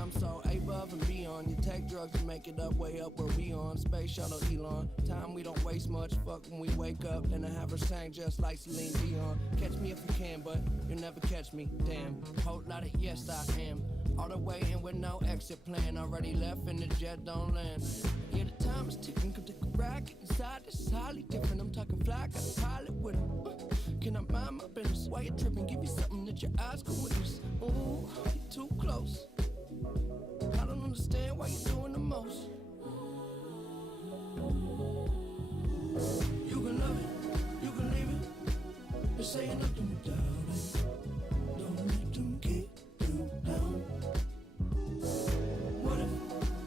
I'm so above and beyond. You take drugs and make it up, way up where we on. Space shuttle Elon. Time we don't waste much. Fuck when we wake up. Then I have her sang just like Celine Dion. Catch me if you can, but you'll never catch me. Damn. Whole lot of yes I am. All the way in with no exit plan. Already left and the jet don't land. Yeah, the time is ticking. Come take a ride. Get inside. This is highly different. I'm talking fly. Got a pilot with him. Can I mind my business? Why you tripping? Give you something that your eyes can witness. Ooh, you too close. I don't understand why you're doing the most. You can love it, you can leave it. Just say nothing without it. Don't let them keep you down. What if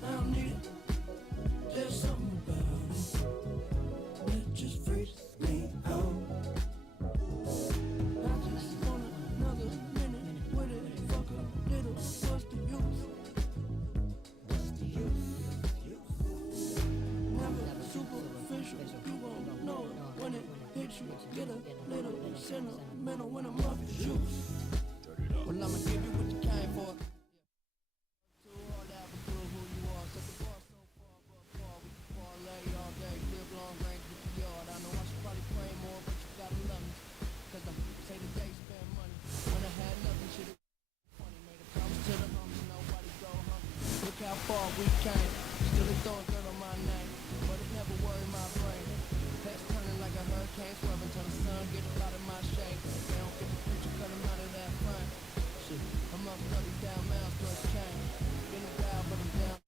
I don't need it? There's something about it that just freaks me out. I just want another minute with it. Fuck a little, what's the use? Superficial, you won't know it when it hits you. Get a little sentimental when I'm off your shoes. Well, I'ma give you what you came for. Too hard out to prove who you are. Set the bar so far, but far. We can parlay all day, live long range with the yard. I know I should probably pray more, but you gotta love me. Cause I say the day spend money. When I had nothing, shit it funny. Made a promise to the hungry, nobody go hungry. Look how far we came. Still they throwing dirt on my name, but it never worried my brain. Past turning like a hurricane, swerving till the sun get a lot of my shade. They don't get the picture, cut 'em out of that frame. Shit, I'm up 30 down miles, first change. Been a while, but I'm down.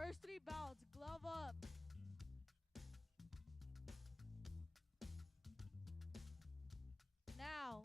First 3 bouts, glove up. Now.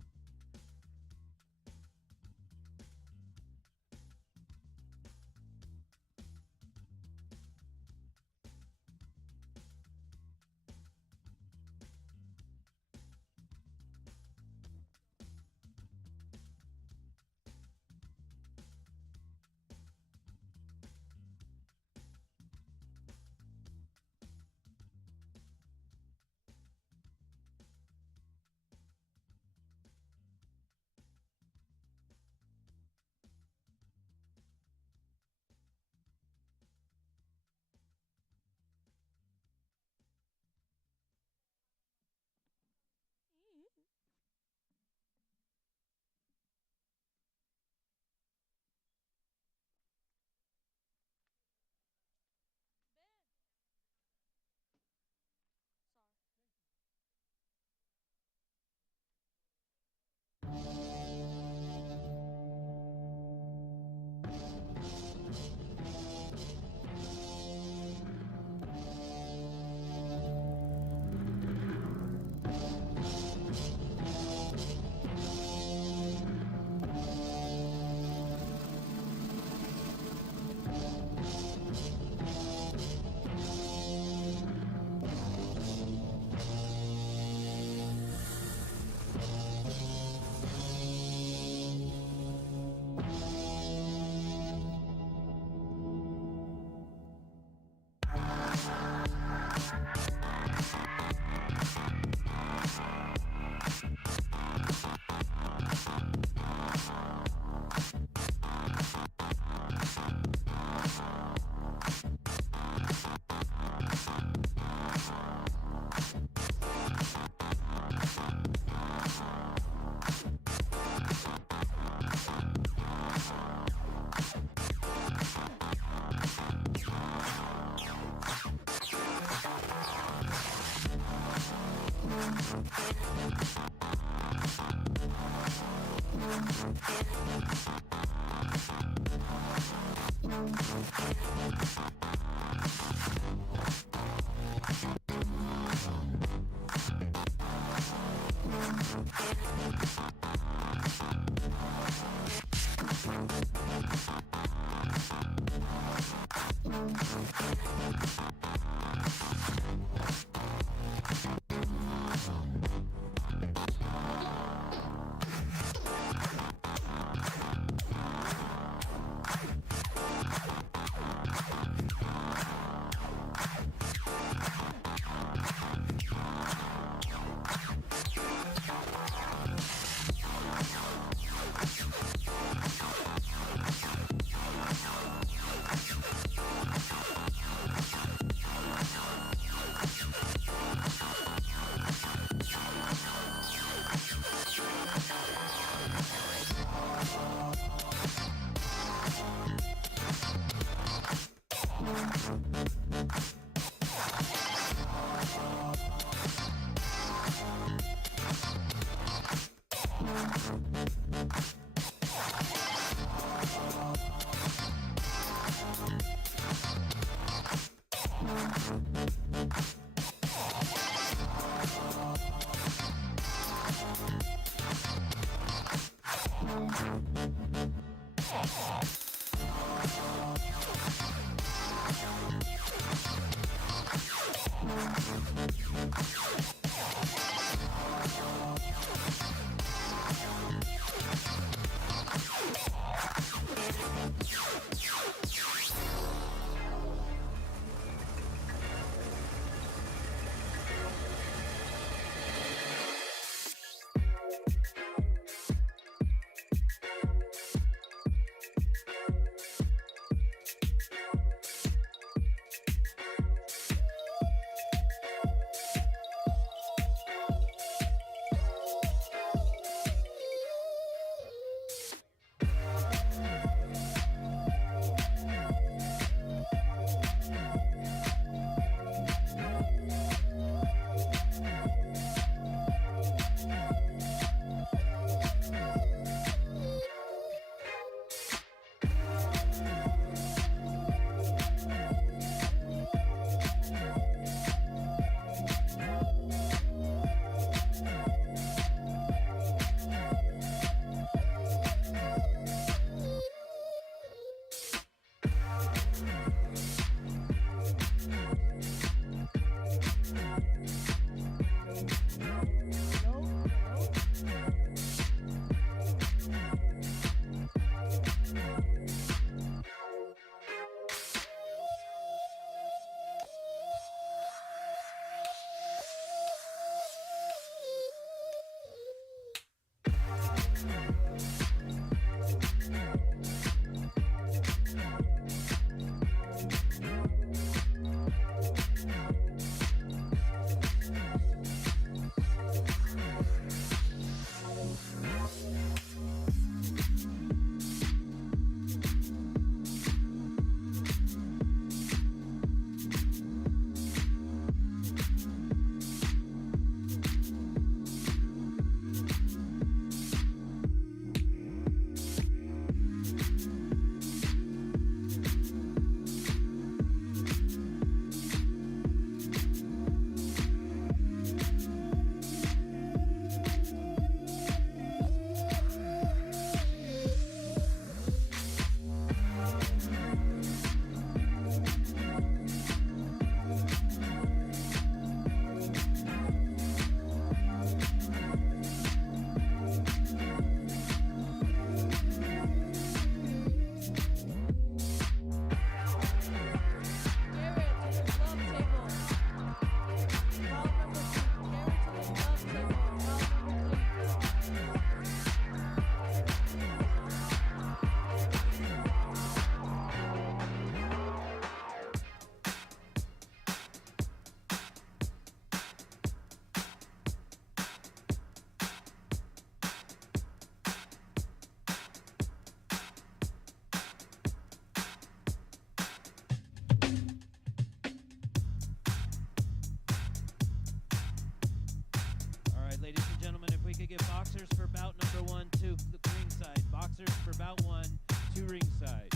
ringside.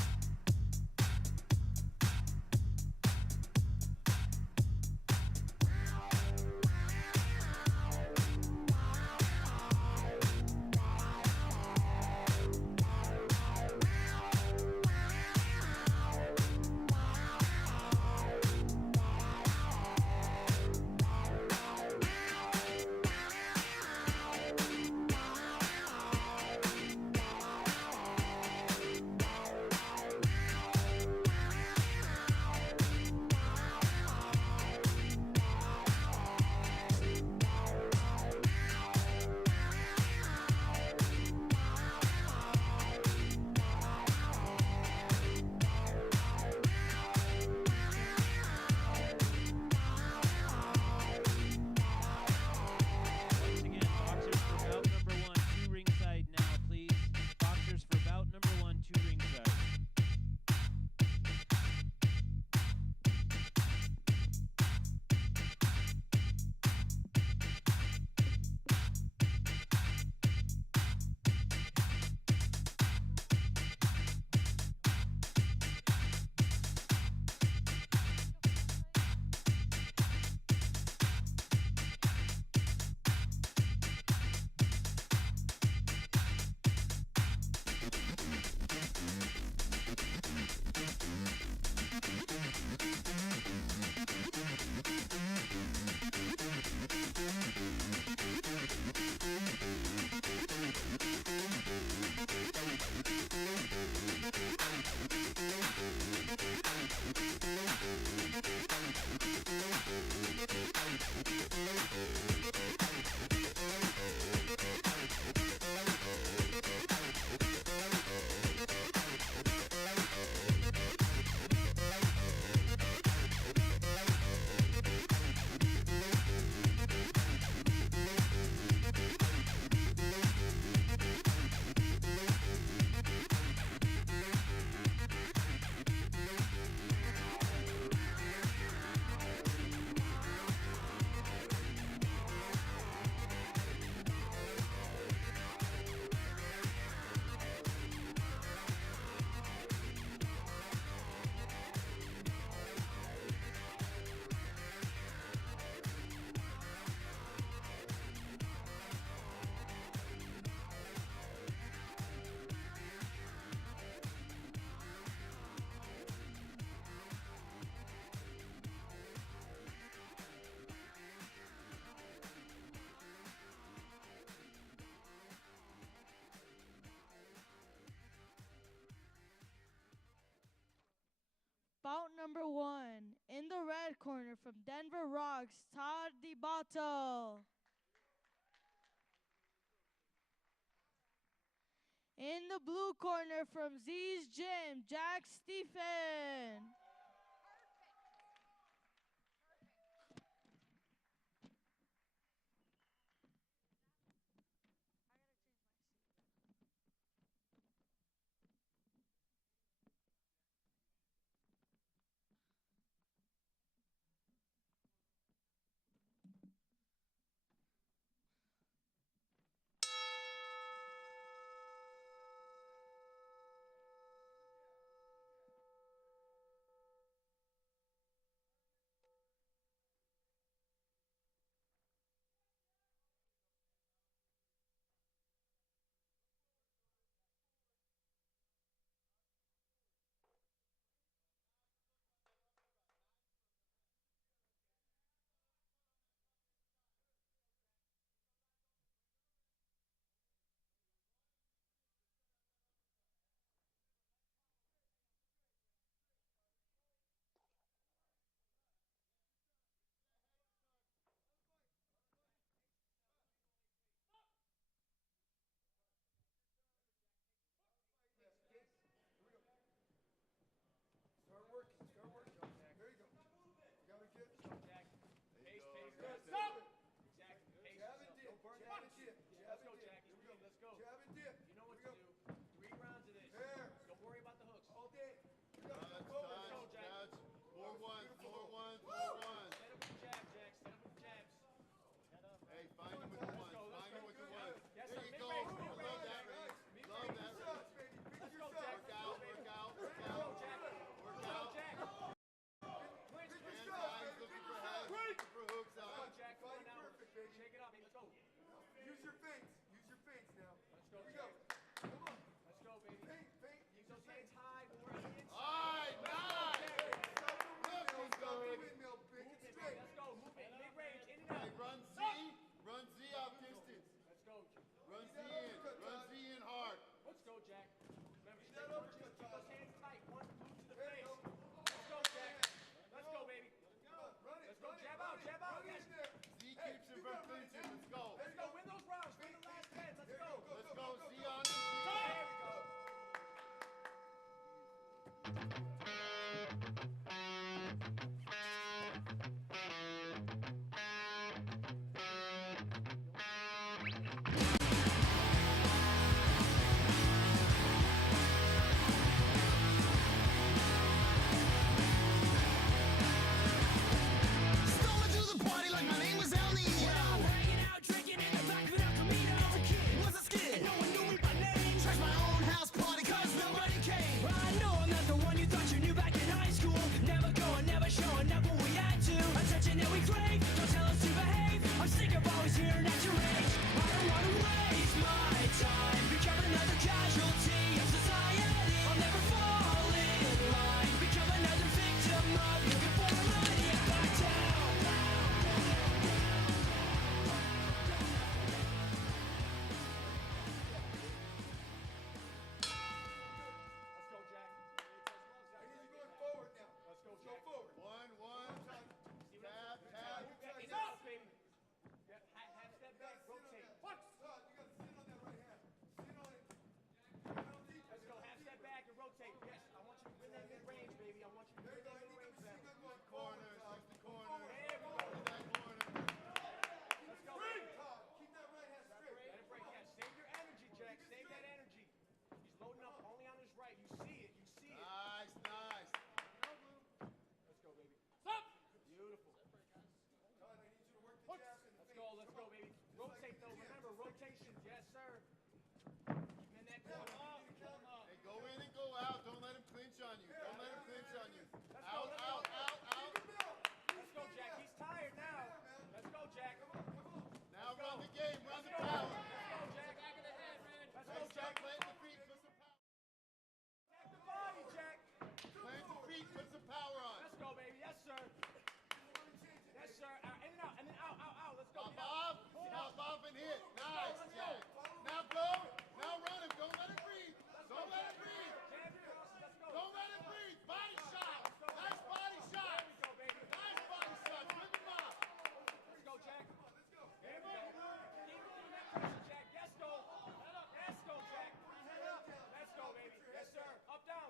Once again, boxers for bout number 1 to ringside now, please. Boxers for bout number 1 to ringside. Bout number 1. In the red corner from Denver Rocks, Todd DiBato. In the blue corner from Z's Gym, Jack Stephen. Stumbled to the party like my name was El Nino. Hanging out, drinking in the back of an El Camino. Was a kid, was a skid, no one knew me by name. Trashed my own house party cause nobody came. I know I'm not the one you thought you knew back in high school. Never going, never showing up when we had to. Attention that we crave, don't tell us to behave. I'm sick of always hearing at your age. I don't want to waste my time. Become another casualty of society. I'll never fall in line. Become another victim of looking for money at back down. Let's go, Jack. I need you going forward now. Let's go, Jack. Go forward. One. Tap. It's up, baby. Half step back, rotate. Punch. Todd, you gotta sit on that right hand. Sit on it. Let's go, half step back and rotate. Yes, I want you to win that mid-range, baby. I want you to win that mid-range battle. Corner. There we go. That corner. Let's go, baby. Todd, keep that right hand straight. Let it break. Yes, save your energy, Jack. Save that energy. He's loading up only on his right. You see it. Nice. Let's go, baby. Stop! Beautiful. Todd, I need you to work the jab and the feint. Let's go, baby. Rotate, though. Remember, rotations. Yes, sir. Keep him in that corner. Hey, go in and go out. Don't let him clinch on you. Let's Out. Let's go, Jack. He's tired now. Let's go, Jack. Now run the game. Run the power. Let's go, Jack. Back of the head, man. Let's go, Jack. Plant the feet. Put some power. Attack the body, Jack. Plant the feet. Put some power on. Let's go, baby. Yes, sir. Yes, sir. In and out. Let's go. Bob and hit. Nice, Jack. Now go. Now run him. Don't let him breathe. Don't let him breathe. Jab cross. Let's go. Don't let him breathe. Body shot. Nice body shot. There we go, baby. Nice body shot. Good Bob. Let's go, Jack. There we go. Keep moving that pressure, Jack. Yes, go. Let's go, Jack. Let's go, baby. Yes, sir. Up, down.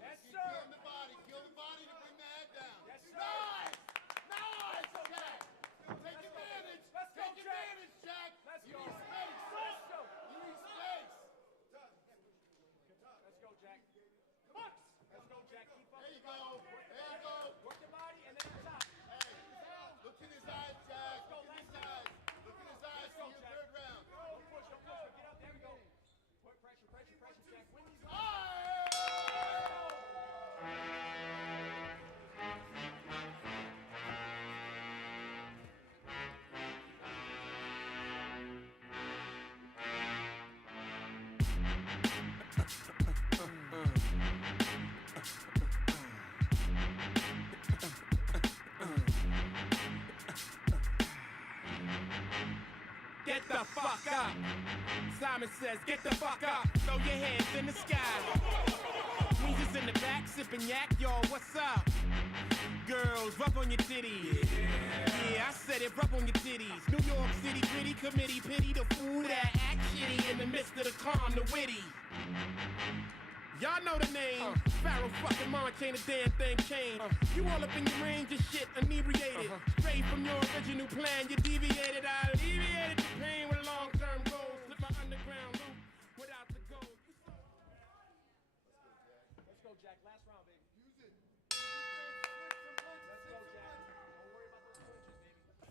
Yes, sir. Kill the body to bring the head down. Yes, sir. Nice, Jack. Take advantage. Let's go, Take Jack. advantage, Jack. Let's You go. need space. Let's go. You need space. Let's go, Jack. Box. Let's go, Jack. Keep up. There you go. There you go. Work the body and then on top. Hey, look in his eyes, Jack. Look in his eyes. Look in his eyes for your third round. Don't push. But get up. There we go. Put pressure, Jack. Win these rounds. Get the fuck up. Simon says, get the fuck up. Throw your hands in the sky. Weezer's in the back, sipping yak, y'all, what's up? Girls, rub on your titties. Yeah, I said it, rub on your titties. New York City gritty committee, pity the fool that act shitty in the midst of the calm, the witty. Y'all know the name. Pharaoh fucking mom chain, a damn thing changed. You all up in your range of shit, inebriated. Straight from your original plan, you deviated. I alleviated the pain with long-term goals. Slip my underground loop without the gold. Let's go, Jack. Last round, baby. Use it. Let's go, Jack. Don't worry about those punches, baby.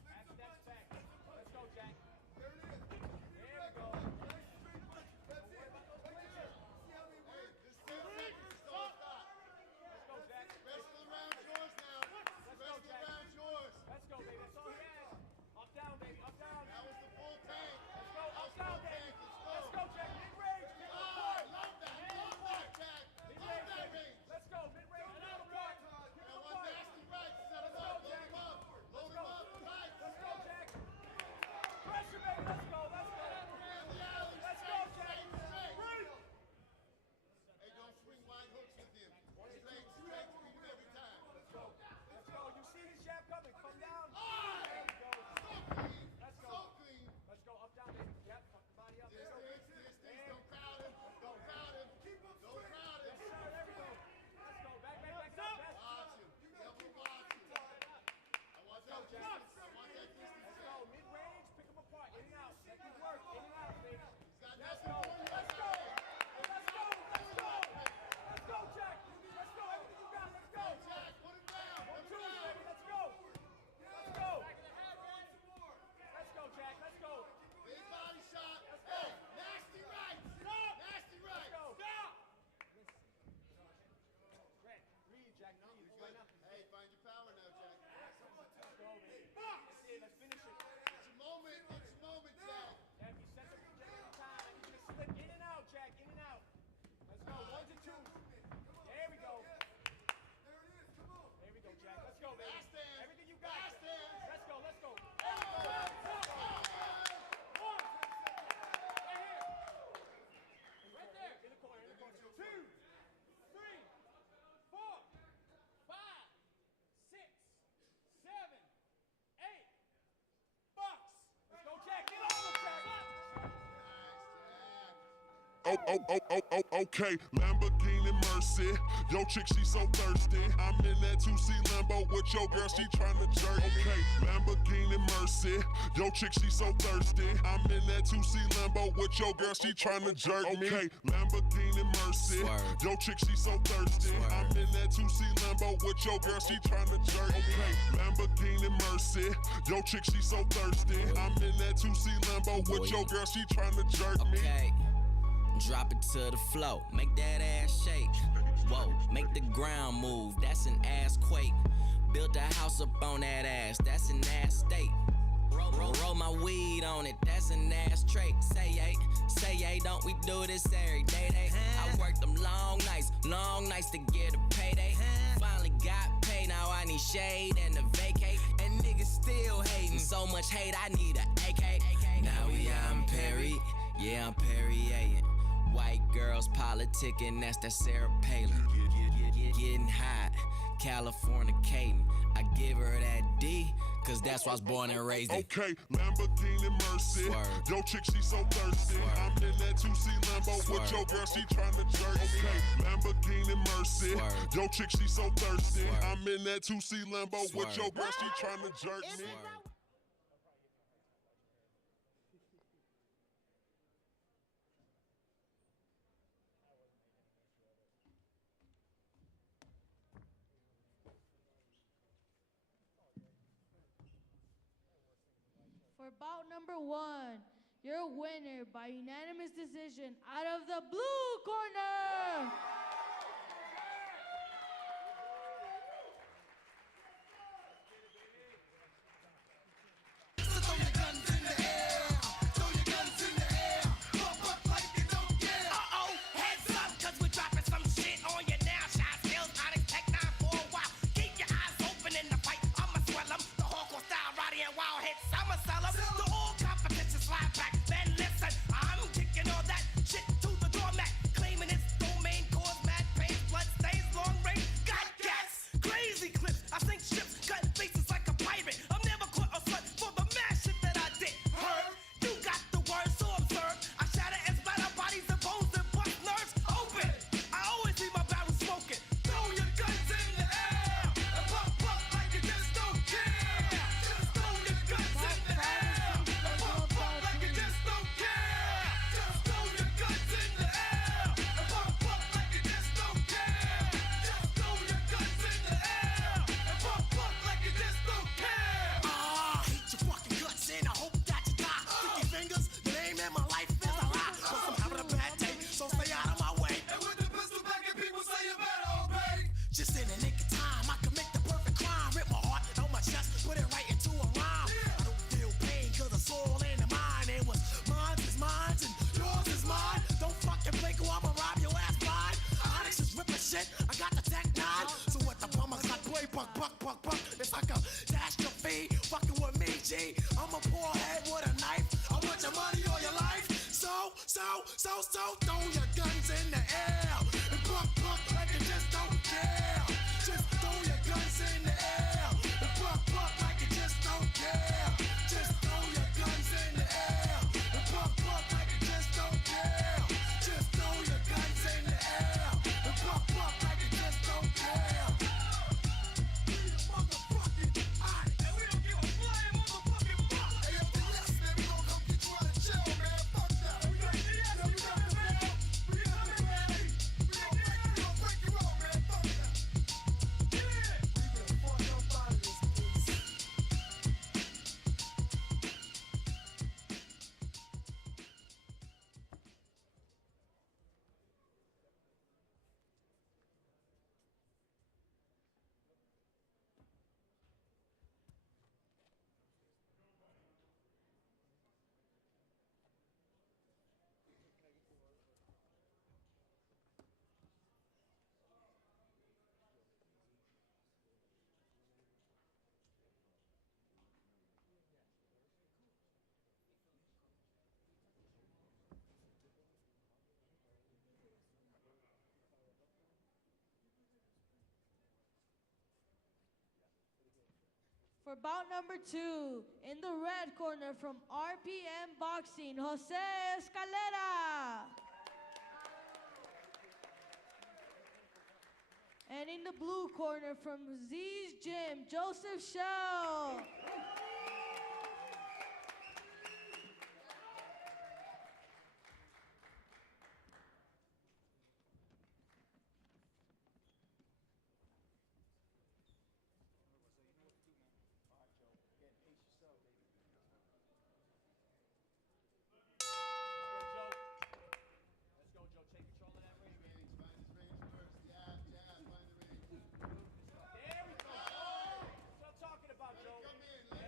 Half steps back. Let's go, Jack. There it is. There we go. That's it. See how they work? This 10 seconds. Don't stop. Let's go, Jack. Rest of the round's yours now. Let's go, Rest of the Jack. round's yours. Let's go, baby. That's all he has. Up, down, baby. Up, down. That was the full tank. Let's go. Up, down, baby. Let's Let's go, Jack. Mid-range. Pick up the Oh, point. love that, Jack. Love that range. Let's go. Mid-range. Okay, Lamborghini Mercy. Yo, chick, she so thirsty. I'm in that 2C Lambo with your girl, she tryna jerk. Okay, Lamborghini Mercy. Yo, chick, she so thirsty. I'm in that 2C Lambo with your girl, she tryna jerk me. Okay, Lamborghini Mercy. Yo, chick, she so thirsty. I'm in that 2C Lambo with your girl, she tryna jerk. Okay, Lamborghini Mercy. Yo, chick, she so thirsty. I'm in that 2C Lambo with your girl, she tryna jerk me. Okay, drop it to the floor, make that ass shake. Whoa, make the ground move, that's an ass quake. Built a house up on that ass, that's an ass state. Roll my weed on it, that's an ass trait. Say yay, don't we do this every day? I worked them long nights to get a payday. Finally got paid, now I need shade and a vacate. And niggas still hating, so much hate, I need a AK. Now we out in Perry, yeah, I'm Perrier. White girls politicking, that's that Sarah Palin. Getting hot, Californicating. I give her that D, cause that's why I was born and raised in. Okay, Lamborghini Mercy. Yo, chick, she so thirsty. I'm in that 2C Lambo with your girl, she tryna jerk. Okay, Lamborghini Mercy. Yo, chick, she so thirsty. I'm in that 2C Lambo with your girl, she tryna jerk me. For bout number 1, your winner by unanimous decision out of the blue corner. So throw your guns in the air and buck like you just don't care. Just throw your guns in the air and buck like you just don't care. Just throw your guns in the air and buck like you just don't care. Just throw your guns in the air and buck like you just don't care. Motherfucking hot, and we don't give a flying motherfucking fuck. Hey, if you listen, man, we gon' come get you out of jail, man. Fuck that. For bout number 2, in the red corner from RPM Boxing, Jose Escalera. And in the blue corner from Z's Gym, Joseph Shell. Let's go, Joe. Take control of that ring. Range, find his range first. Jab, jab, find the range. There we go. That's what I'm talking about, Joe. Come in,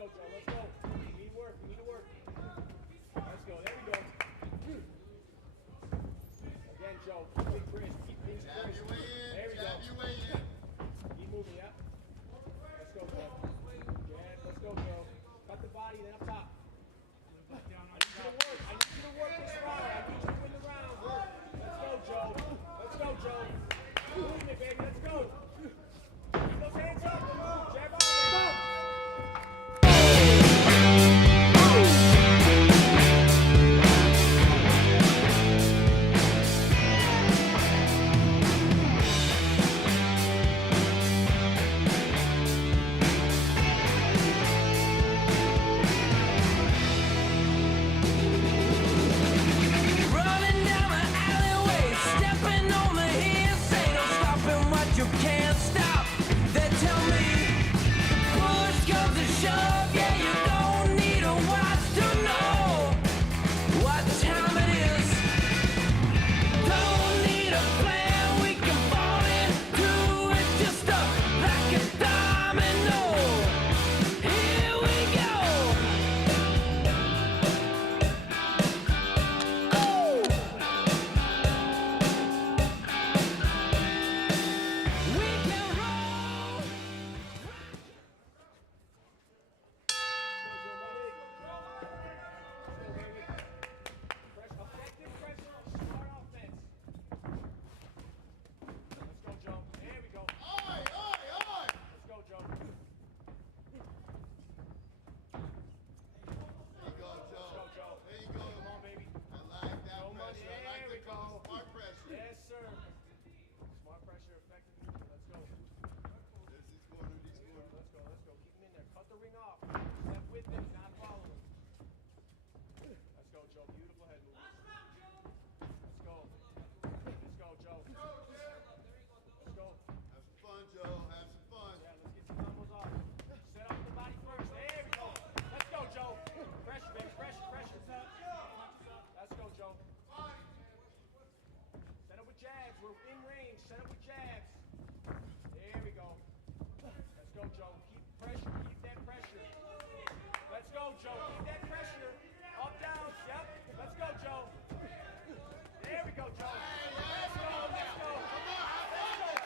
go, Joe. Let's go. We need work. We need to work. Let's go. There we go. Again, Joe. Keep it crisp. Keep things crisp. There we go. Keep moving, yeah. Let's go, Joe. Yeah, let's go, Joe. Cut the body, then up top. I need you to work. I need you to work this round. I need you to win the round. Work. Let's go, Joe. Let's go, Joe. Move it, baby. Let's go. Keep those hands up. Jab on. Go. Running down the alleyway, stepping on the hills, ain't no stopping what you can't stop. They tell me, push comes to shove, yeah, you don't need a watch to know what time it is. Don't need a plan, we can fall into it just up like a domino. Here we go. We can roll. Effective pressure, smart offense. Let's go, Joe. There we go. Let's go, Joe. There you go, Let's Joe. go, Joe. There you go. Come on, baby. I like that No money. pressure. I like There we the color. go. Smart pressure. Yes, sir. Smart pressure, effective movement. Let's go. There's these corner, these corner. Let's go. Let's go. Keep him in there. Cut the ring off. Step with him, not follow him. Let's go, Joe. Beautiful head movement. Let's go. Let's go, Joe. Let's go. Have some fun, Joe. Have some fun. Yeah, let's get some combos off. Set up the body first. There we go. Let's go, Joe. Pressure, baby. Pressure, pressure. Let's go, Joe. Set up with jabs. We're in range. Set up with jabs. There we go. Let's go, Joe. Keep pressure. Keep that pressure. Let's go, Joe. Keep that pressure. Up, down. Yep. Let's go, Joe. There we go, Joe. Let's go. Let's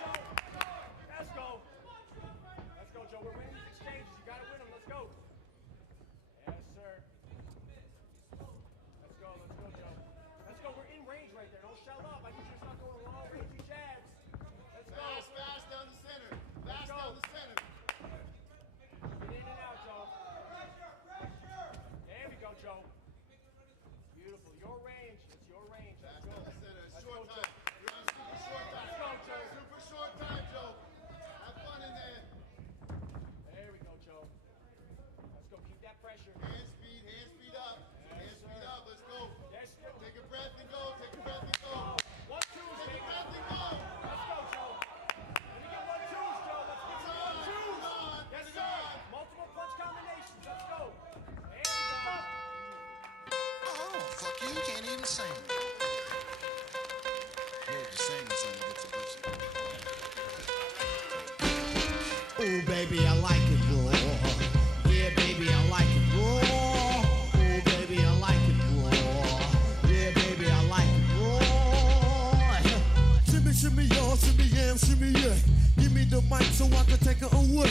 go. Let's go, Joe. Let's go, Joe. We're winning these exchanges. You gotta win them. Let's go. Yes, sir. Let's go, Joe. Let's go. We're in range right there. Don't shell up. I need you to start going long rangey jabs. Let's go. Fast down the center. Fast go. down the center. Get in and out, Joe. There we go, Joe. Beautiful. Your range. It's your range. Let's Fast go. down the center. Let's Short go, time. You're on super short time. Let's go, Joe. Super short time, Joe. Have fun in there. There we go, Joe. Let's go. Keep that pressure. Hand speed up. Hand speed up. Let's go. Yes, sir. Take a breath and go. Take a breath and go. 1-2s, Take a baby. breath and go. Let's go, Joe. Let me get 1-2s, Joe. Let's get some 1-2s. Yes, sir. Multiple punch combinations. Let's go. There we go. Oh, fuck you, you can't even sing. Yeah, you sing something to get your pussy. Oh, baby, I like it raw. Yeah, baby, I like it raw. Oh, baby, I like it raw. Yeah, baby, I like it raw. Shimmy, shimmy, y'all, shimmy, yam, shimmy, yeah. Give me the mic so I can take it away.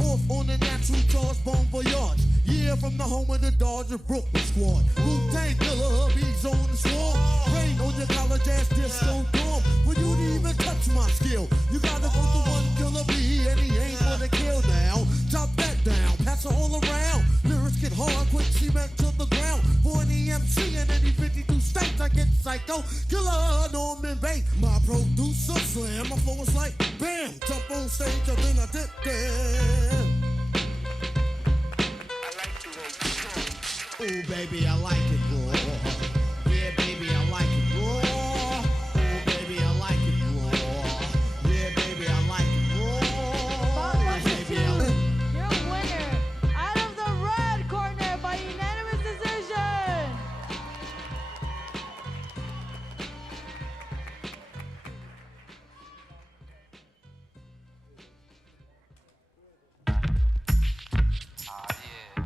Off on the natural charge, bon voyage. Yeah, from the home of the Dodger Brooklyn squad. Wu-Tang Killer, hubby's on the swarm. Rain on your college ass disco dorm. Well, you didn't even touch my skill. You gotta go to one killer B, and he ain't gonna kill now. Chop that down, pass it all around. Lyrics get hard, quick cement to the ground. For an EMC in any 52 states, I get psycho. Killer, Norman Bates. My producer slam, my flow is like bam. Jump on stage, and then I dip there. Oh, baby, I like it raw. Yeah, baby, I like it raw. Oh, baby, I like it raw. Yeah, baby, I like it raw. Baby, I like it. Your winner, out of the red corner by unanimous decision. Yeah.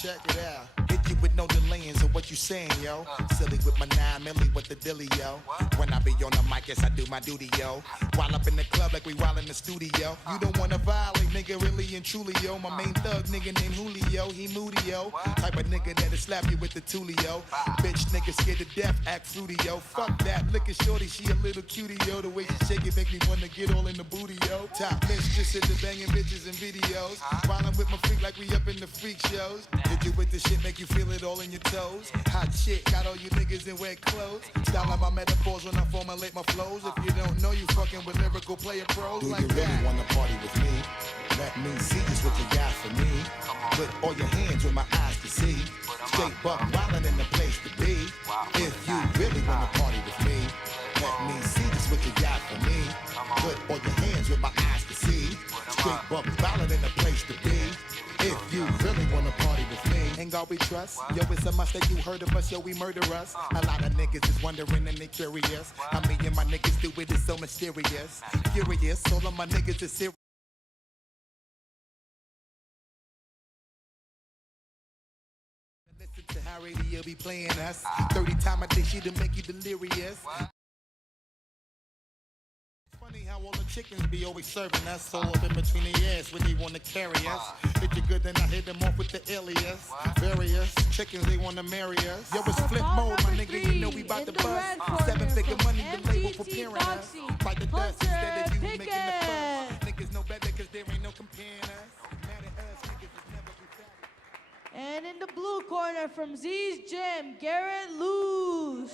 Check it out. Hit you with no delaying, so what you saying, yo? Silly with my 9 milli with the dilly, yo. When I be on the mic, yes, I do my duty, yo. While up in the club like we while in the studio. You don't wanna violate, nigga, really and truly, yo. My main thug, nigga named Julio, he moody, yo. Type of nigga that'll slap you with the tulio. Bitch, nigga scared to death, act fruity, yo. Fuck that, look at shorty, she a little cutie, yo. The way she shake it make me wanna get all in the booty, yo. Top mistress in the banging bitches and videos. While I'm with my freak like we up in the freak shows. Hit you with the shit, make you feel it all in your toes. Hot shit, got all you niggas in wet clothes. Style my metaphors when I formulate my flows. If you don't know, you fucking with lyrical player pros. Do like you really that. Wanna party with me? Let me see just what you got for me. Put all your hands where my eyes can see. Straight buck wildin' in the place to be. If you really wanna party with me, let me see just what you got for me. Put all your hands where my eyes can see. Straight buck wildin' in the place to be. If you really wanna party with me, ain't God we trust. Yo, it's a must that you heard of us, yo, we murder us. A lot of niggas is wondering and they curious. How me and my niggas do it is so mysterious. Furious, all of my niggas is serious. Listen to how radio be playing us. 30 times a day, she to make you delirious. Funny how all the chickens be always serving us. All up in between the ass when they wanna carry us. Hit you good, then I hit them off with the alias. Various chickens, they wanna marry us. Yo, it's flip mode, my nigga, you know we bout to bust. 7-figure money, the label preparing us. Fight the dust instead of you making the fuss. Niggas know better cause there ain't no comparing us. Mad at us, niggas is never be. And in the blue corner from Z's Gym, Garrett Luz.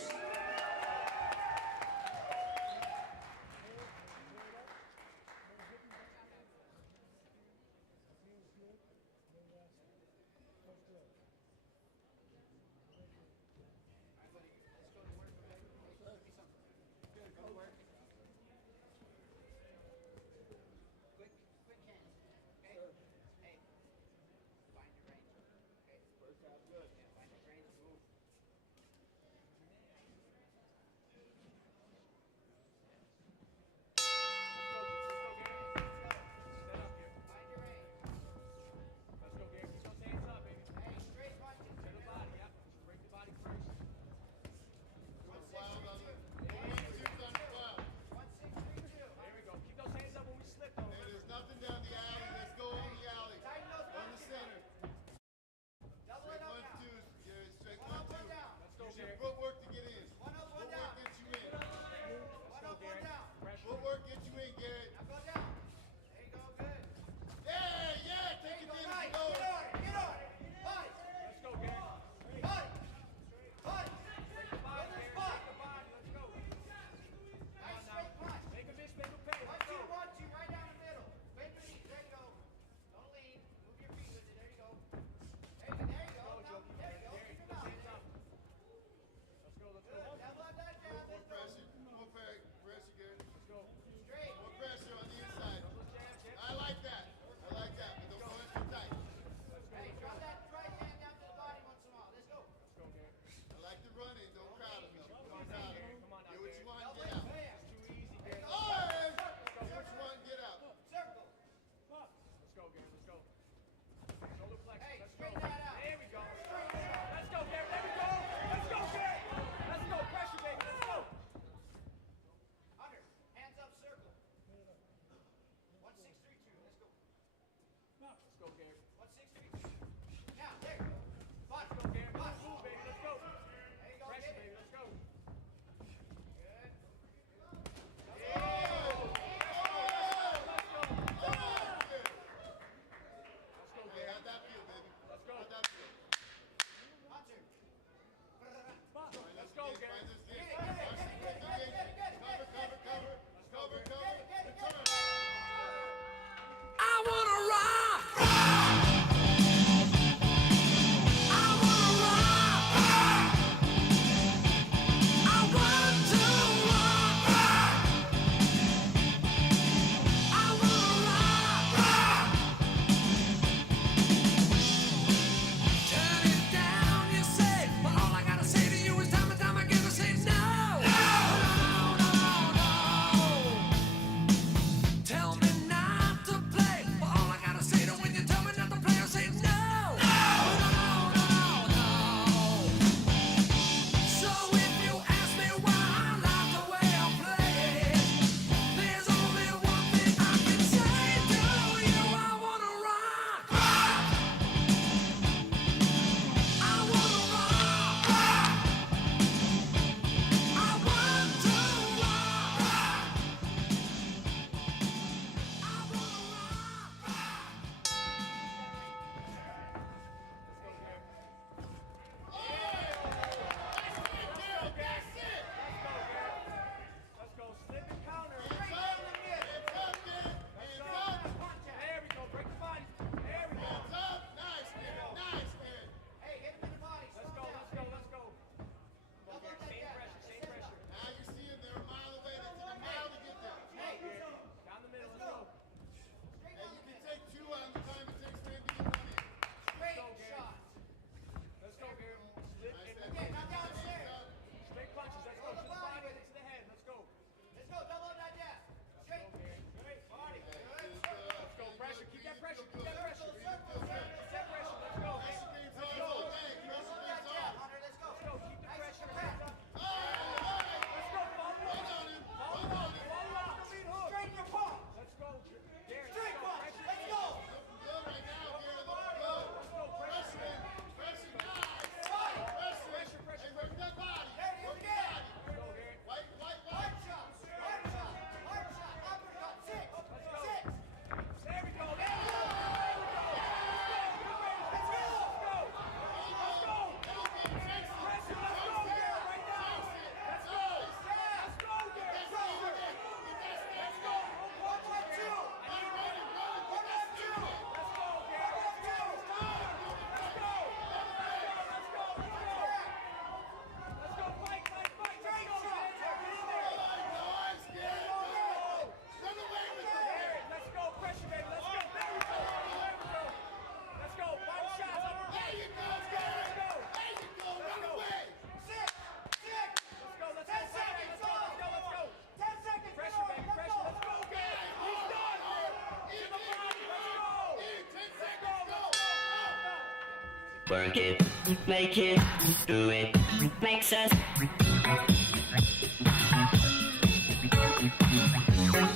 Work it, make it, do it, makes us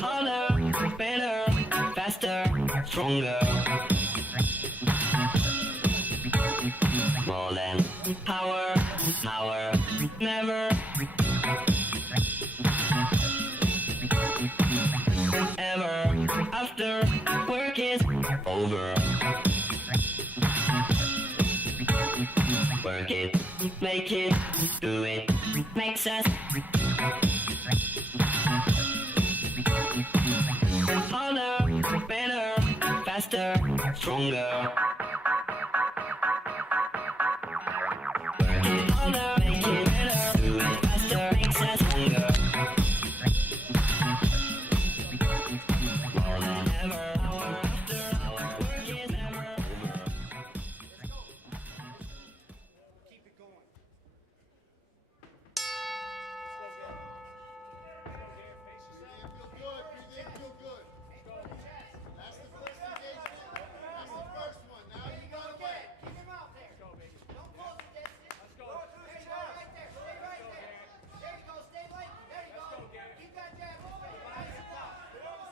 harder, better, faster, stronger. More than power, power, never ever after work is over. Work it, make it, do it, makes us harder, better, faster, stronger. Work it harder, make it better, do it faster, makes us stronger. More than ever, hour after hour, work is never over. Keep it going. Feel good, breathe in, feel good. That's the first engagement. That's the first one. Now you got away. Keep him out there. Let's go, baby. Don't close the distance. Let's go. There you go, right there. Stay right there. There you go. Stay like. There you go. Keep that jab. Nice and long.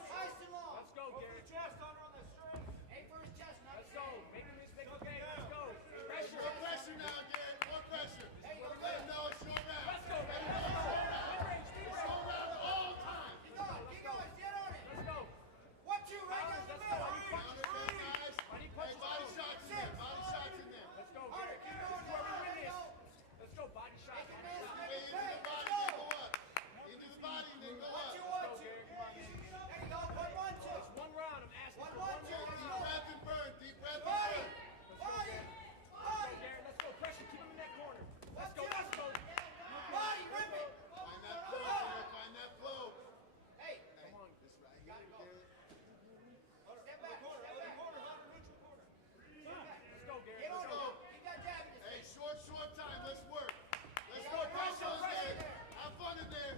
Nice and long. Let's go, Gary. Chest under on the string. Aim for his chest. Let's go. Make a mistake. Okay, let's go. Pressure. More pressure now, Garrett. More pressure. There you go. Let him know it's your round. Let's go, Let baby. him know it's your round. It's your round all time. Keep going. Keep going. Get on it. Let's go. 1, 2, right down the middle. Counter big guys. Hey, body shots in there. Body shots in there. Let's go. Hunter, keep going. There you go. Let's go. Body shot. Way into the body, then go up. Into the body, then go up. 1, 2, 1, 2. There you go. 1, 1, 2. It's one round. I'm asking for 1, 2. Deep breath and burn. Deep breath and Body. burn. Body. Body. Let's go. Pressure. Keep him in that corner. Let's go. Let's go. Body. Rip it. Find that flow, Garrett. Find that flow. Hey. Come on. This right here, Gotta go. Garrett. Step back. Step back. Let's go, Gary. Get on Let's go. it. Keep that jab in his Hey, face. short time. Let's work. Let's Yeah, work. pressure, Pressure pressure there. there. Have fun in there.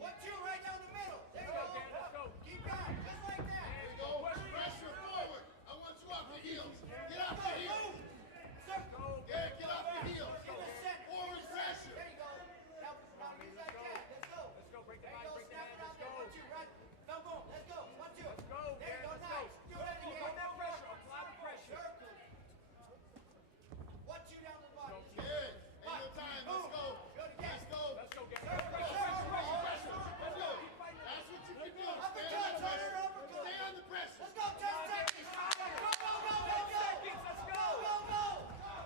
1, 2, right down the middle. There you go. Let's go. Keep going. Just like that. There you go. Pressure forward. I want you off the heels. Get off the heels. Garrett, get off the heels. Forward pressure. There you go. Now use that jab. Let's go. Let's go. Break the body. Break the head. Let's go. 1, 2, right. No, boom. Let's go. 1, 2. Let's go. There you go. Nice. Do that again. Put that pressure. Apply the pressure. Circle. 1, 2 down the body. Garrett, ain't no time. Let's go. Let's go. Let's go. Get Pressure, pressure, pressure, pressure. Let's go. That's what you can do. Stay on the pressure. Stay on the pressure. Let's go. 10 seconds. Go, go, go, go, go. Let's go. Go, go.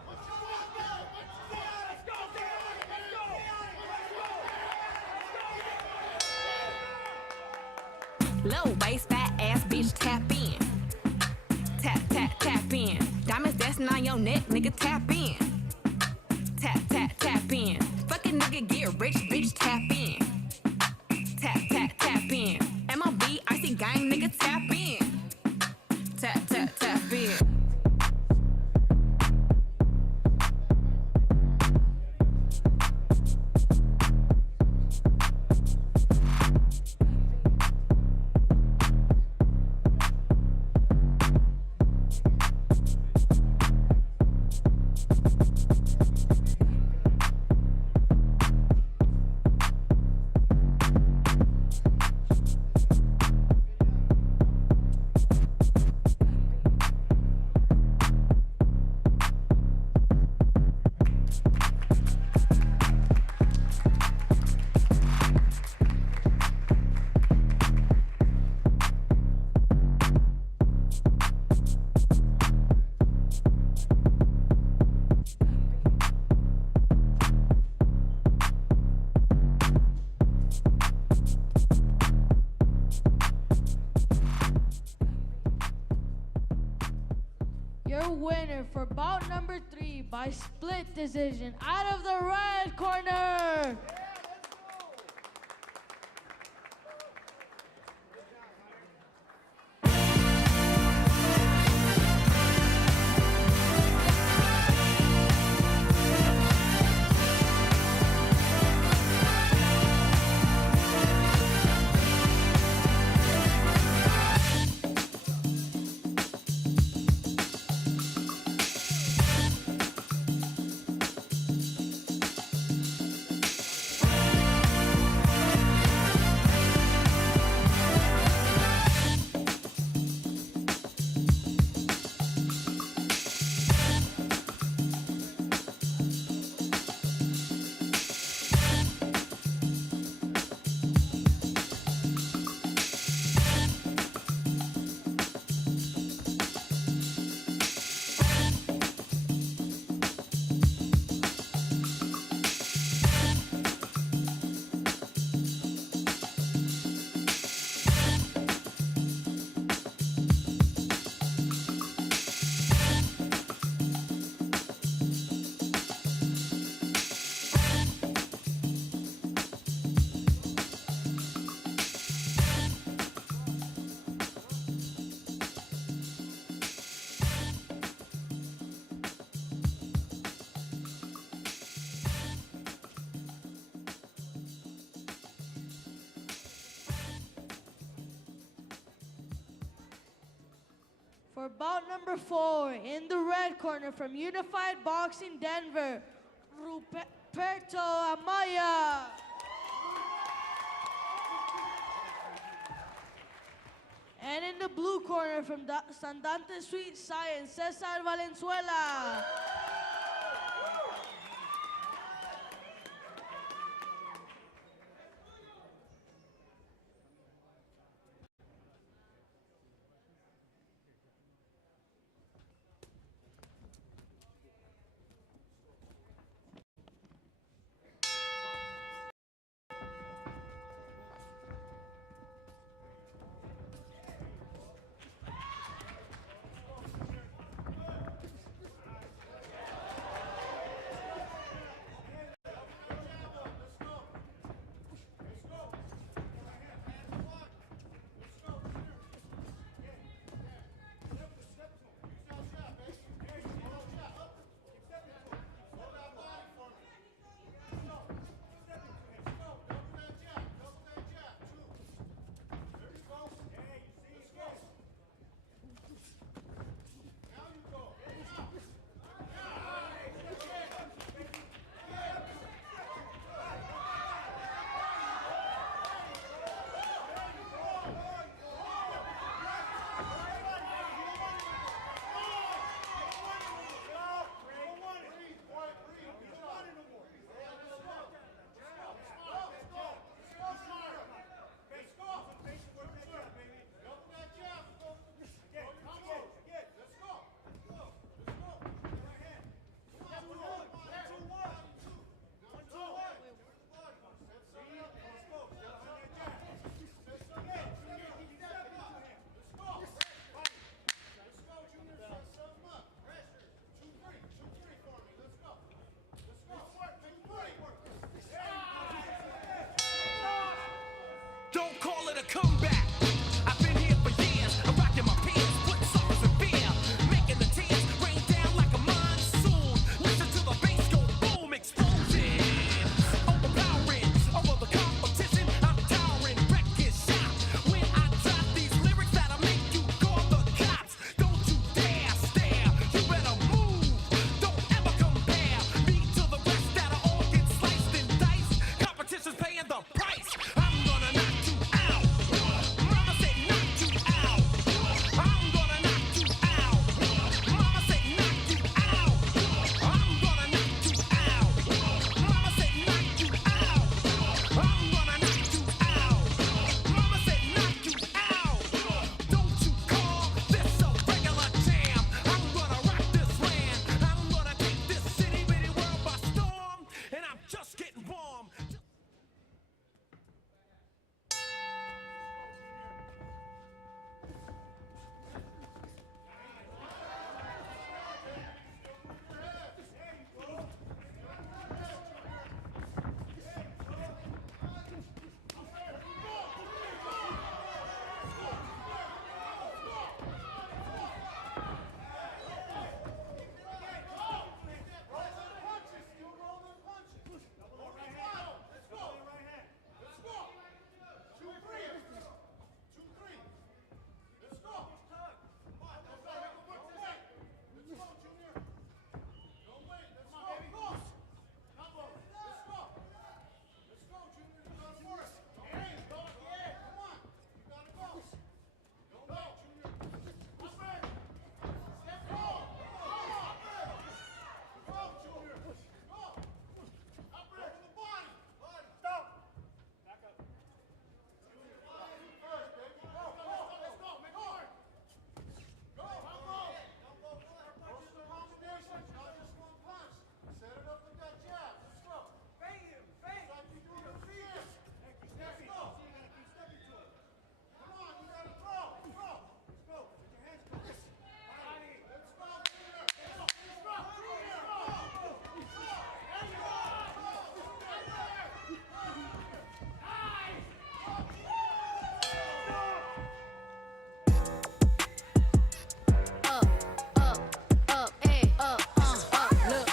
What you want, Garrett? What you want? Let's go. Stay on it. Let's go. Stay on it. Let's go. Low waist, fat ass bitch, tap in. Tap, tap, tap in. Diamonds dancing on your neck, nigga, tap in. Tap, tap, tap in. Fuck a nigga, get rich, bitch, tap in. Tap, tap, tap in. MLB, icy gang, nigga, tap in. Tap, tap, tap in. Your winner for bout number 3 by split decision out of the red corner. For bout number 4, in the red corner from Unified Boxing Denver, Ruperto Amaya. And in the blue corner from Sandante Sweet Science, Cesar Valenzuela. Don't call it a comeback. I've been here for years. I'm rocking my pants, putting suckers in fear, making the tears rain down like a monsoon. Listen to the bass go boom, exploding, overpowering over the competition. I'm towering, wrecking shop. When I drop these lyrics that'll make you call the cops. Don't you dare stare. You better move. Don't ever compare me to the rest that'll all get sliced and diced. Competition's paying the price. I'm gonna knock you out. Mama said knock you out. I'm gonna knock you out. Mama said knock you out. I'm gonna knock you out. Mama said knock you out. I'm gonna knock you out. Mama said knock you out. Don't you call this a regular jam. I'm gonna rock this land. I'm gonna take this city bitty world by storm. And I'm just getting warm.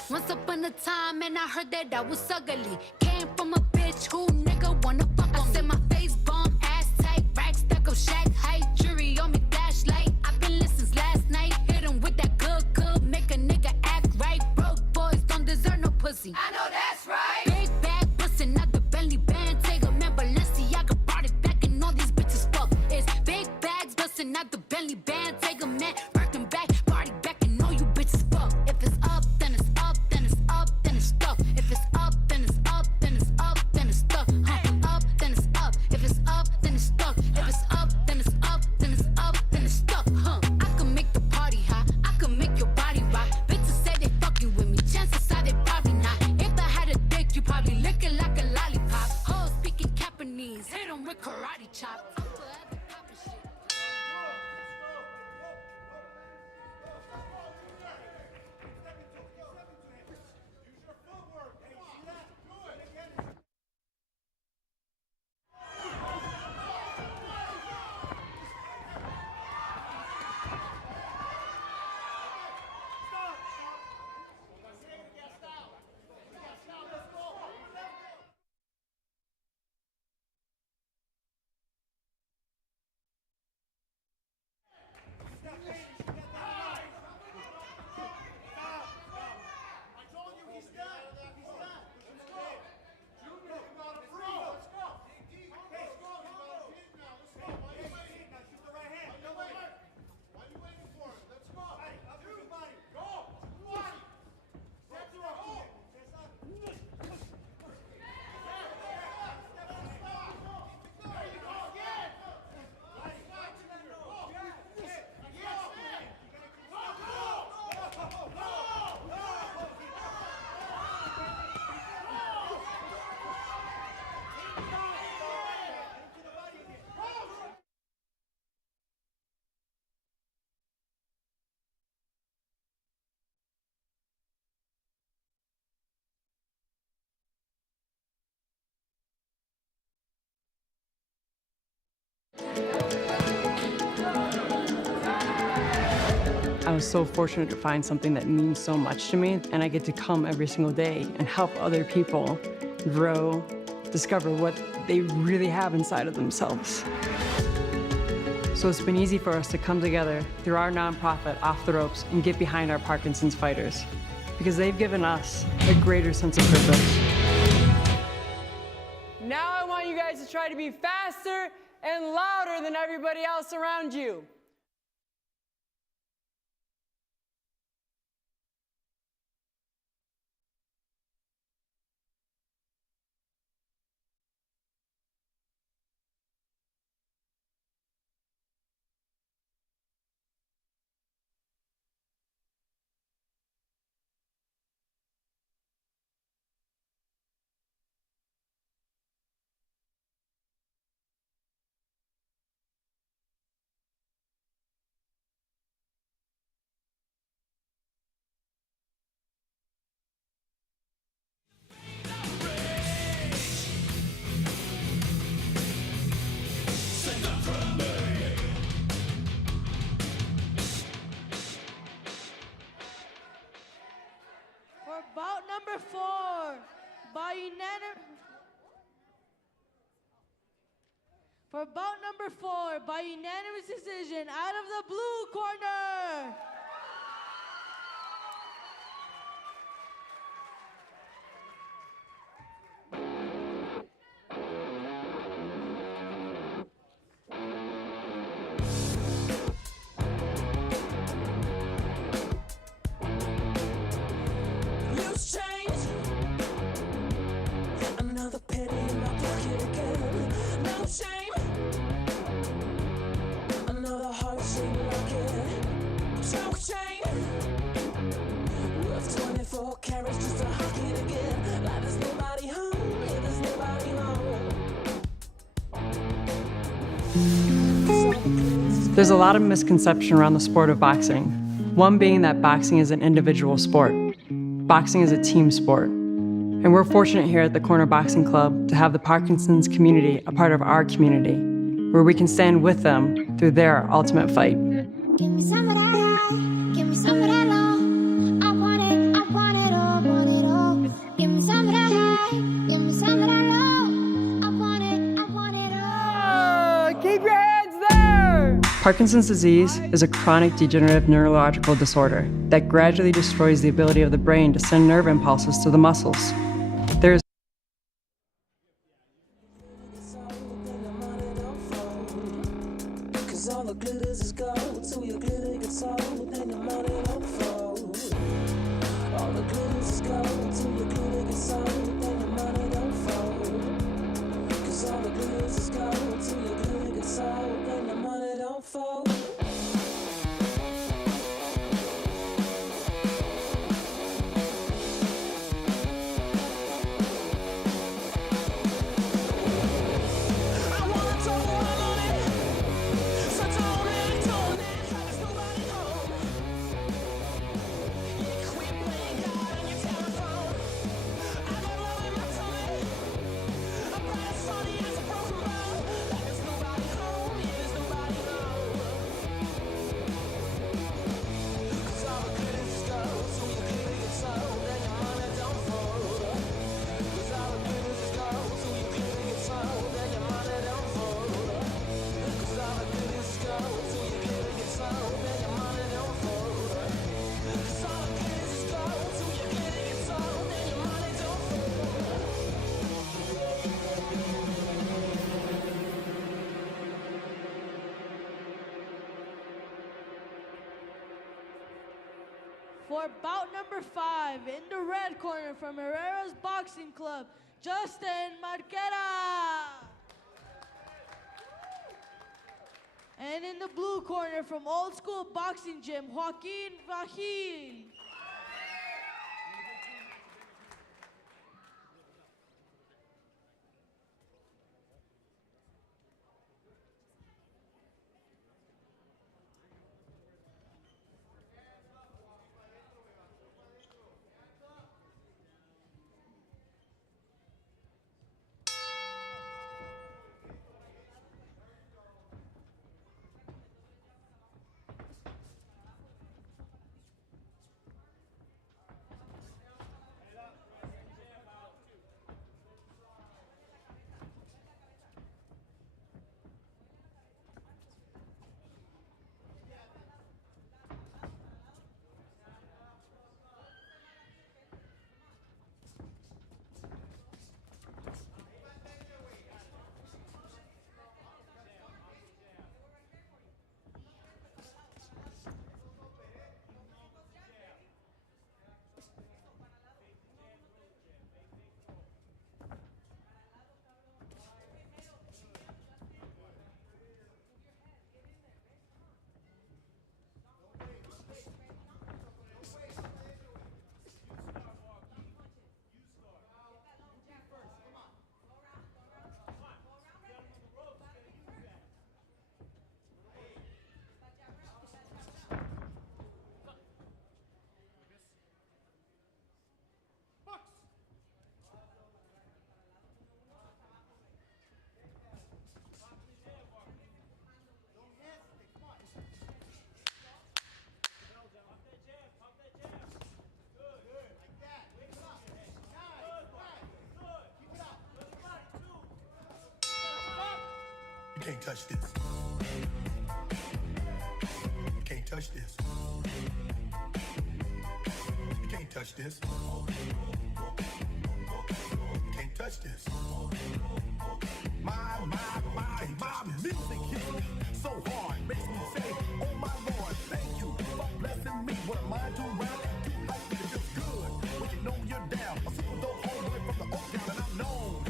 Once upon a time, and I heard that I was ugly. Came from a bitch who nigga wanna fuck on me. I said my face bomb, ass tight, rack stack of shack height, jury on me, flashlight. I've been listening since last night. I was so fortunate to find something that means so much to me, and I get to come every single day and help other people grow, discover what they really have inside of themselves. So it's been easy for us to come together through our nonprofit, Off the Ropes, and get behind our Parkinson's fighters, because they've given us a greater sense of purpose. Now I want you guys to try to be faster and louder than everybody else around you. For bout number 4, by unanimous. For bout number 4, by unanimous decision, out of the blue corner. Loose change. Another penny in my pocket again. No shame. Another heart shaped like it. Choke chain. Worth 24 carats just to hock it again. Like there's nobody home. Yeah, there's nobody home. There's a lot of misconception around the sport of boxing. One being that boxing is an individual sport. Boxing is a team sport. And we're fortunate here at the Corner Boxing Club to have the Parkinson's community a part of our community, where we can stand with them through their ultimate fight. Give me some of that high, give me some of that low. I want it all, want it all. Give me some of that high, give me some of that low. I want it all. Keep your hands there! Parkinson's disease is a chronic degenerative neurological disorder that gradually destroys the ability of the brain to send nerve impulses to the muscles. There is Cause all the glitters is gold, so your glitter gets sold, then your money don't fold. All the glitters is gold, so your glitter gets sold, then your money don't fold. Cause all the glitters is gold, so your glitter gets sold, then your money don't fold. For bout number 5, in the red corner from Herrera's Boxing Club, Justin Marquera. And in the blue corner from Old School Boxing Gym, Joaquin Vajil. You can't touch this. You can't touch this. You can't touch this. You can't touch this. My music hits me so hard, makes me say, oh my Lord, thank you for blessing me. What am I doing around? Too hype, it feels good when you know you're down. A super dope homeboy from the Oak Town, and I'm known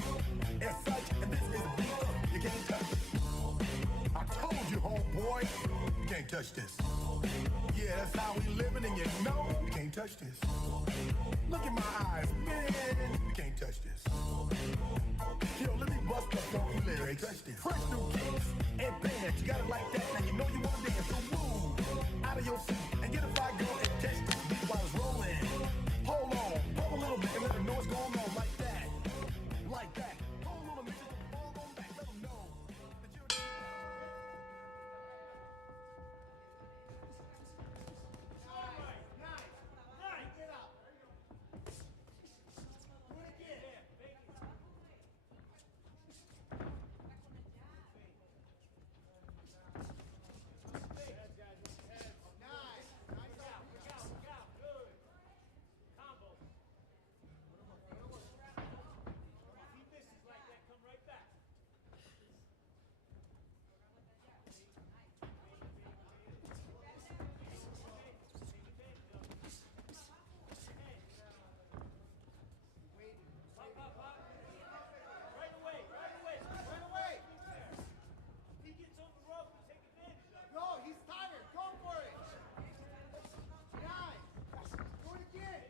as such, and this is a beat up. You can't touch it. I told you, homeboy, you can't touch this. Yeah, that's how we living, and you know you can't touch this. Look in my eyes, man, you can't touch this. Yo, let me bust the funky lyrics. Fresh new kicks and bands. You got it like that, now you know you wanna dance. So move out of your seat and get a fire girl and catch this beat while it's rolling. Hold on, pump a little bit and let them know what's going on like that. Like that. Hold a little bit, just hold on back, let them know that you're... Nice. Get out. Do it again.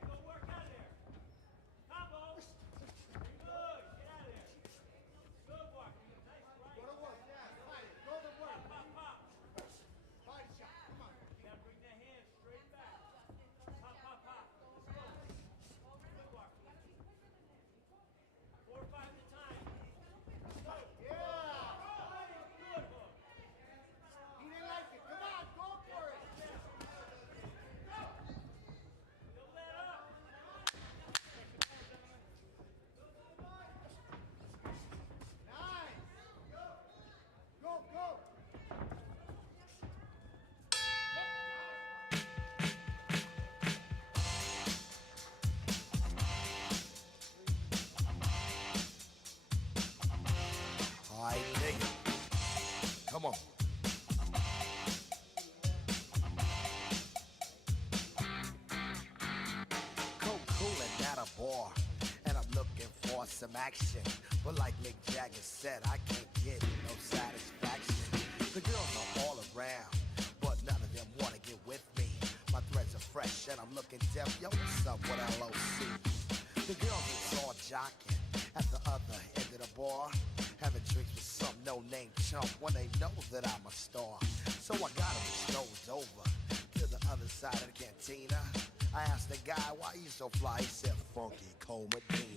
Come on. Cool and at a bar, and I'm looking for some action. But like Mick Jagger said, I can't get no satisfaction. The girls are all around, but none of them wanna get with me. My threads are fresh and I'm looking deaf. Yo, what's up with LOC? The girls is all jocking at the other end of the bar, having drinks with some no-name chump when they know that I'm a star. So I got them strolled over to the other side of the cantina. I asked the guy, why you so fly? He said, Funky Cole Medina.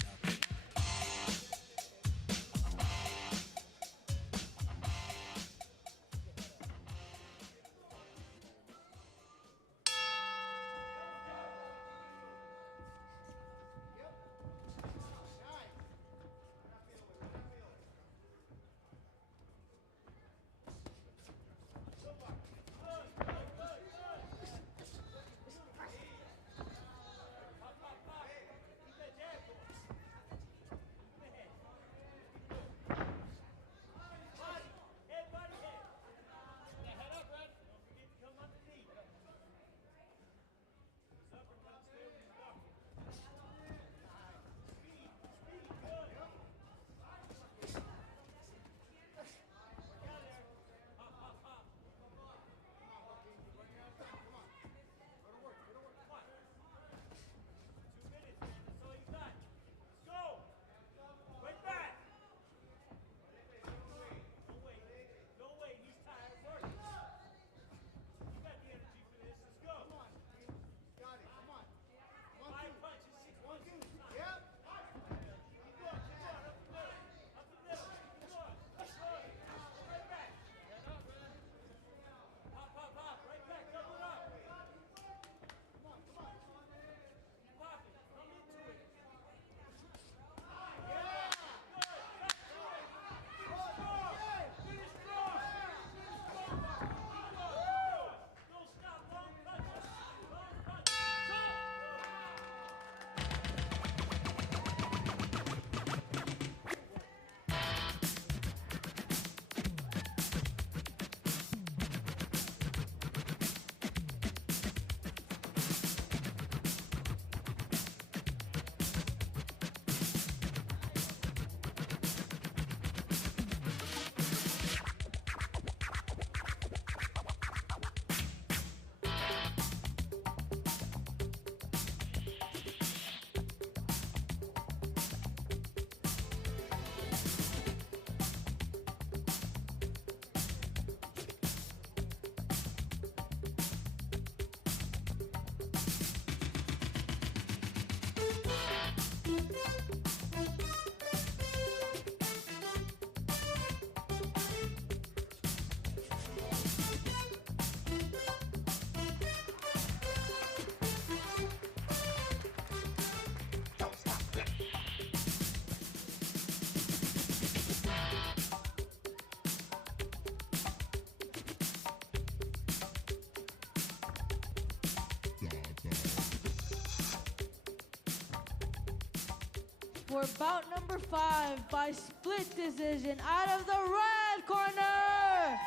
for bout number 5 by split decision out of the red corner.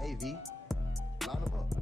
Hey, V, line them up.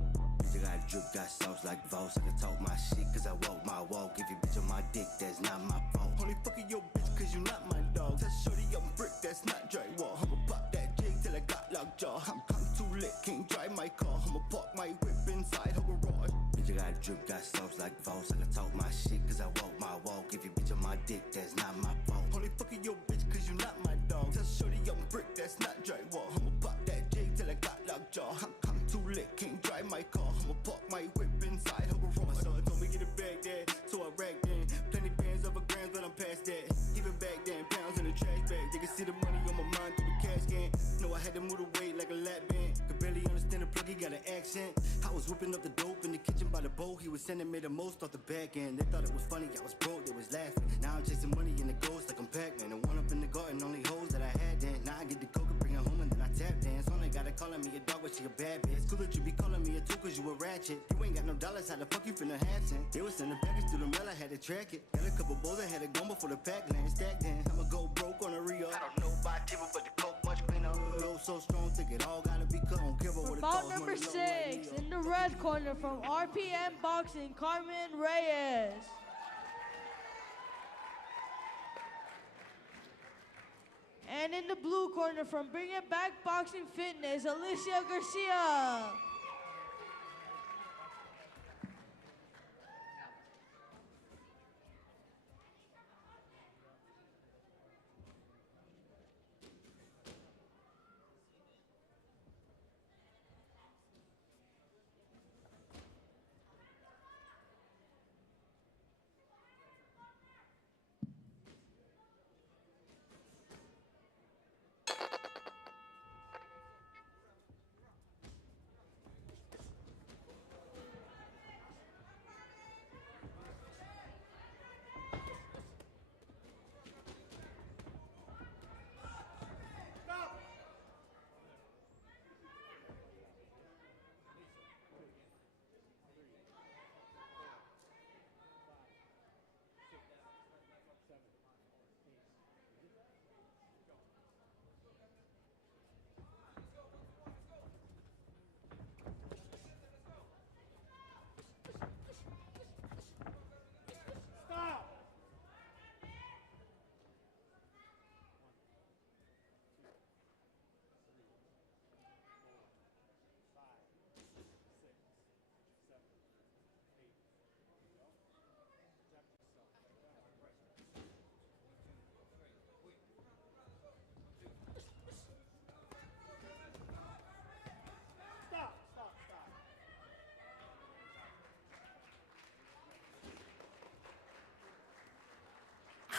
Bitch, I got drip, got sauce like Voss. I can talk my shit, cause I walk my walk. If you bitch on my dick, that's not my fault. Only fucking your bitch, cause you not my dog. Tell shorty I'm brick, that's not drywall. I'ma pop that jig till I got lockjaw. I'm too lit, can't drive my car. I'ma park my whip inside her garage. Bitch, I got drip, got sauce like Voss. I can talk my shit, cause I walk my walk. If you bitch on my dick, that's not my fault. Only fucking your bitch, cause you not my dog. Tell shorty I'm brick, that's not drywall. I'ma pop that jig till I got lockjaw. I'm too lit, can't drive my car. I'ma park my whip inside her garage. My son told me get it back there, so I racked in. Plenty bands over grams, but I'm past that. Even back then, pounds in the trash bag. They can see the money on my mind through the cash can. No, I had to move the weight like a lap band. Could barely understand the plug, he got an accent. I was whipping up the dope in the kitchen by the bowl. He was sending me the most off the back end. They thought it was funny, I was broke, they was laughing. Now I'm chasing money in the ghost like I'm Pac-Man. And one up in the garden, only hoes that I had then. Now I get the coke and bring it home and then I tap dance. Only gotta calling me a dog, but she a bad bitch. Cool that you be calling me a two, cause you a ratchet. You ain't got no dollars, how the fuck you finna have ten? They was sending package through the mail, I had to track it. Got a couple bowls, I had it gone before the pack land. Stacked in, I'ma go broke on a Rio. I don't know about table, but the coke much cleaner. Blow so strong, think it all gotta be cut. Don't care about what it Bout costs. number 6 in the red corner from RPM Boxing, Carmen Reyes. And in the blue corner from Bring It Back Boxing Fitness, Alicia Garcia.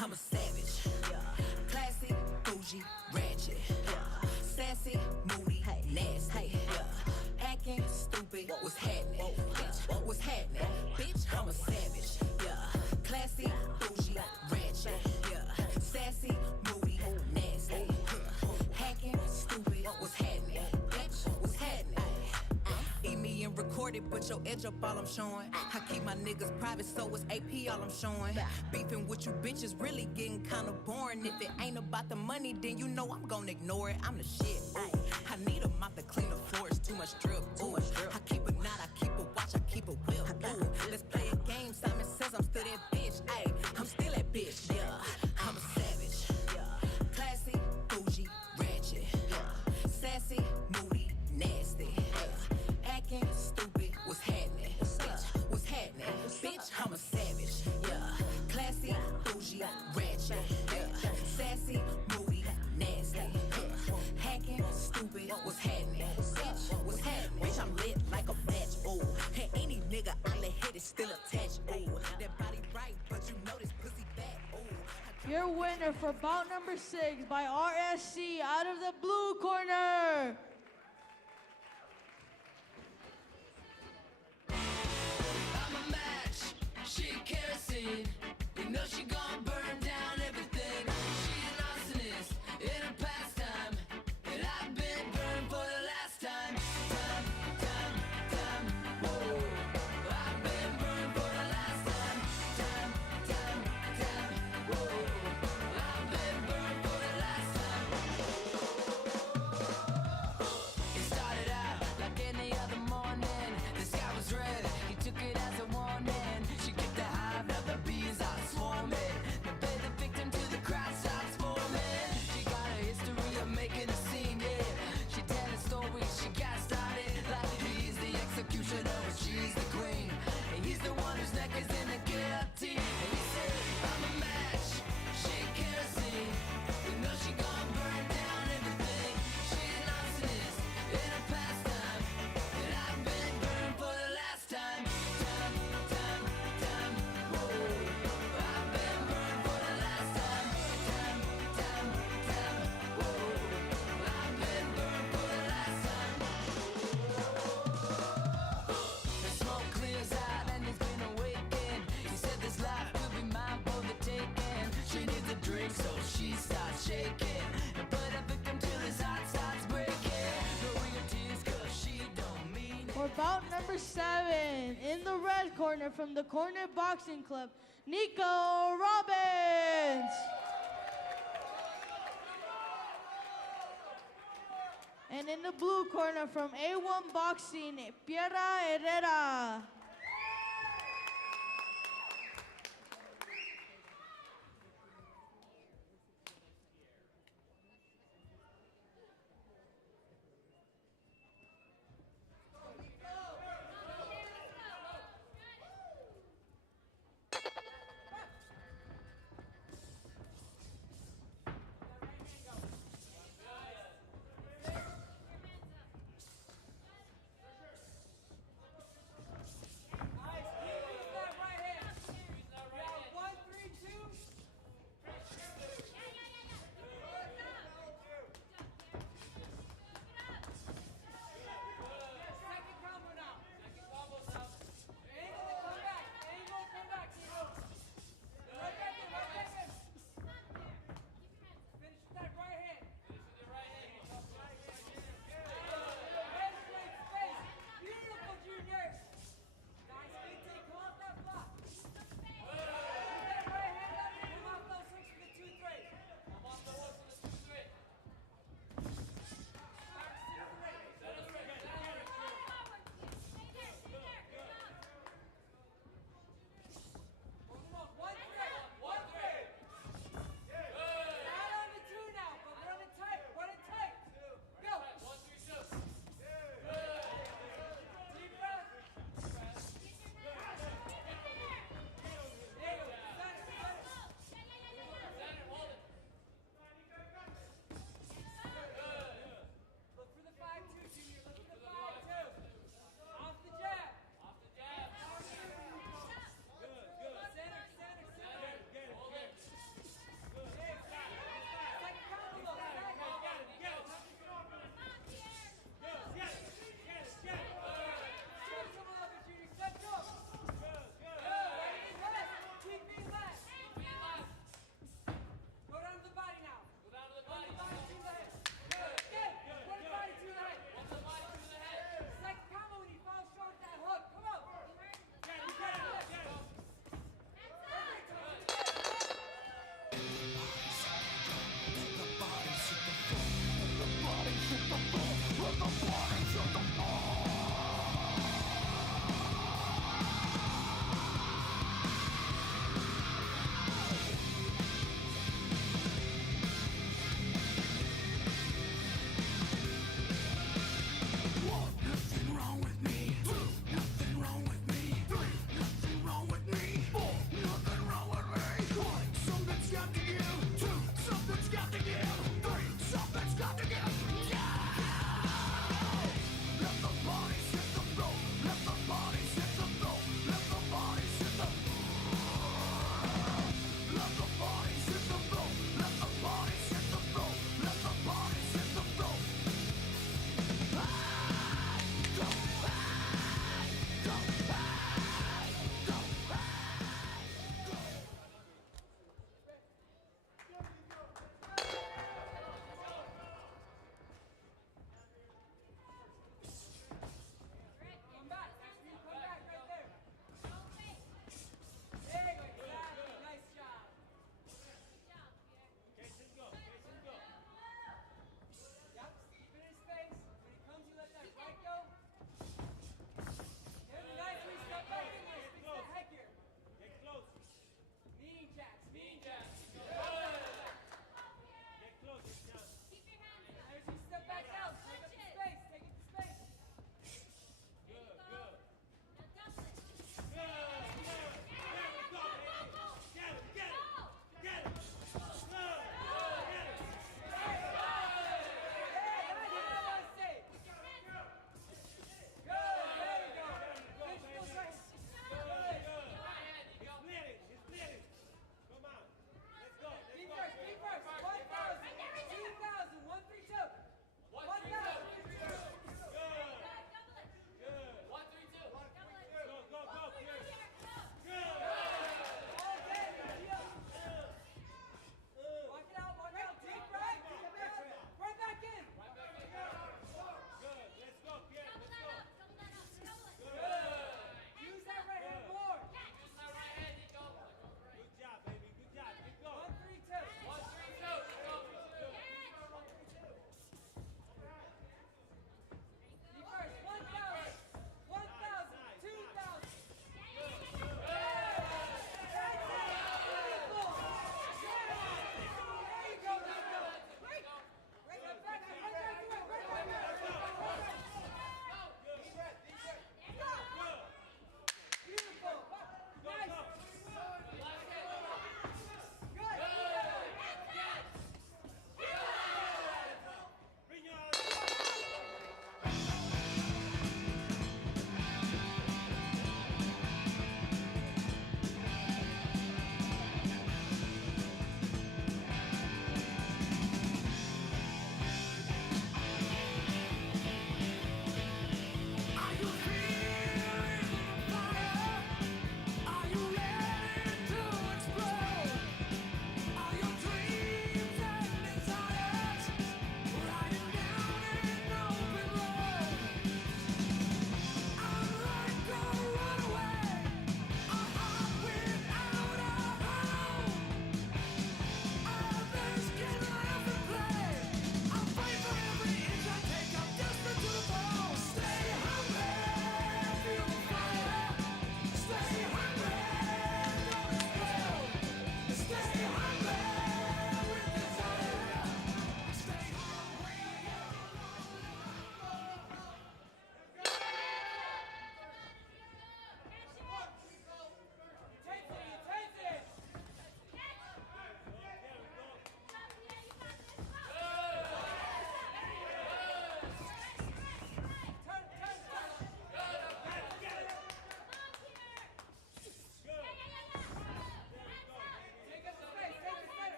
I'm a savage, classy, bougie, ratchet, sassy, moody, nasty, acting stupid. What's happening? Bitch, what's happening? Bitch, I'm a savage, classy, bougie, ratchet, sassy, moody, nasty, hacking stupid. What's happening? Bitch, what's happening? Eat me and record it, put your edge up all I'm showing. I keep my niggas private, so it's AP all I'm showing. Beefing with you bitches really getting kinda boring. If it ain't about the money, then you know I'm gonna ignore it. I'm the shit, ooh. I need a mop to clean the floors, too much drip, ooh. I keep a knot, I keep a watch, I keep a whip, ooh. Let's play a game, Simon says I'm still that bitch, ayy. I'm still that bitch, yeah. I'm a savage, classy, bougie, ratchet, sassy, moody, nasty, acting stupid. What's happening? Bitch, what's happening? Bitch, I'm a savage, classy, bougie, ratchet, sassy, moody, nasty, hacking stupid. What's happening? Bitch, what's happening? Bitch, I'm lit like a match, ooh. And any nigga I let hit is still attached, ooh. That body right, but you know this pussy back, ooh. Your winner for bout number 6 by RSC out of the blue corner. I'm a match, she kerosene. You know she gon' burn down. number 7, in the red corner from the Corner Boxing Club, Nico Robbins. And in the blue corner from A1 Boxing, Piera Herrera.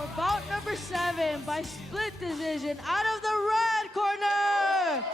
For bout number 7 by split decision out of the red corner.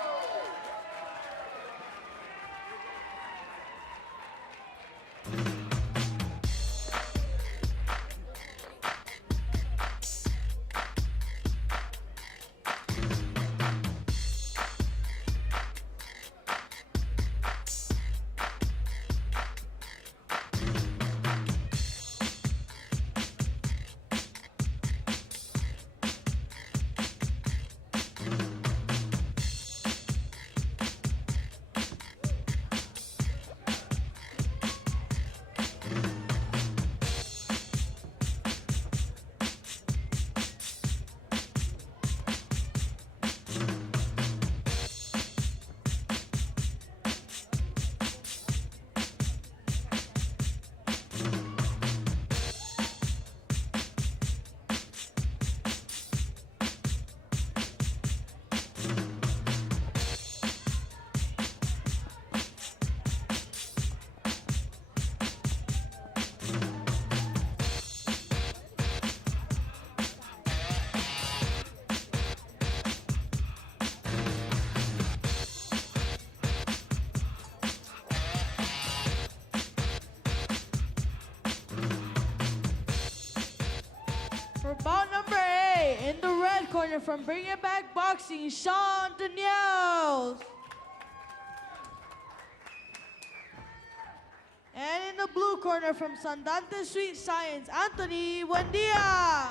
For bout number 8, in the red corner from Bring It Back Boxing, Sean Daniels. And in the blue corner from Sandante Sweet Science, Anthony Buendia.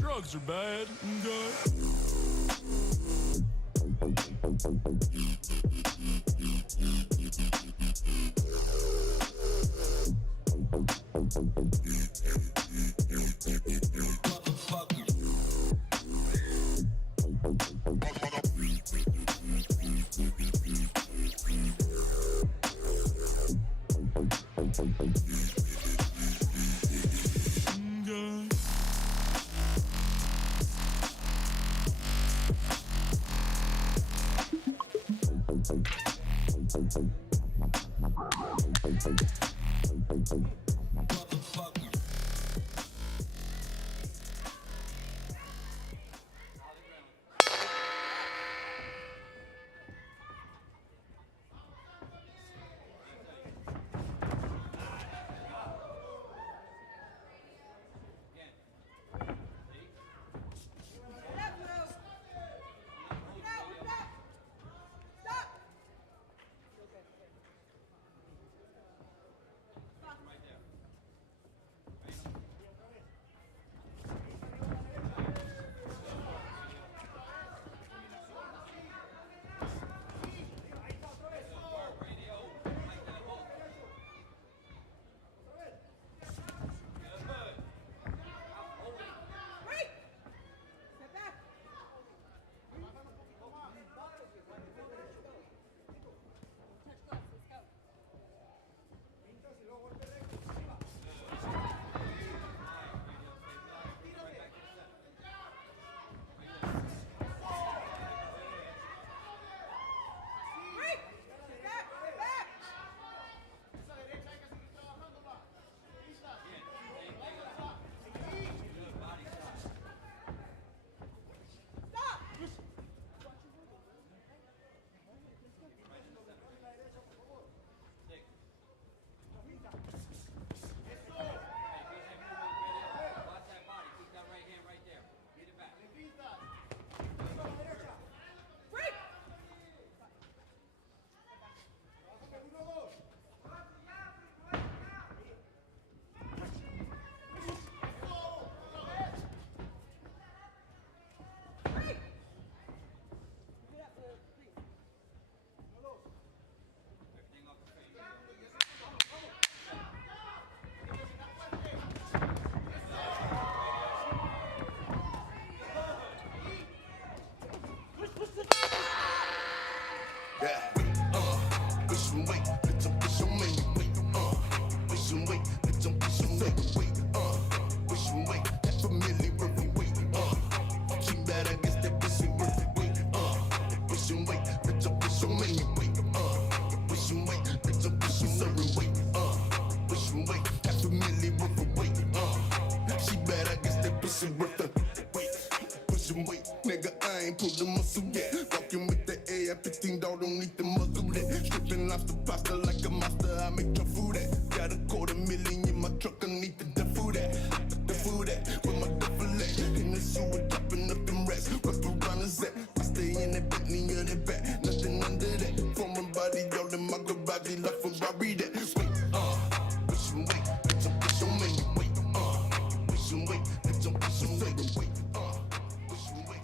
Drugs are bad and good. ain't pulled the muscle yet. Walking with the air, 15 dog don't need the muzzle yet. Stripping lobster pasta like a monster, I make tough food at. Got $250,000 in my truck, I need the food at. The food at, with my duffel at. In the sewer, chopping up them rats. What's the runners at? I stay in that Bentley or that back, nothing under that. Foreign body, all in my garage, like Ferrari that. Wait, push and wait, push and make me wait, push and wait, push and wait, wait, push and wait.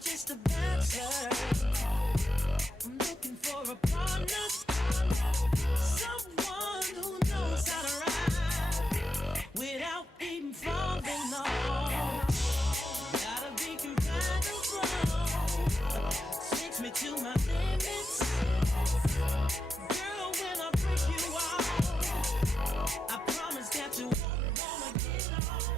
just a bachelor. I'm looking for a partner, someone who knows how to ride without even falling off. Gotta be compatible, takes me to my limits. Girl, when I break you off, I promise that you won't wanna get off.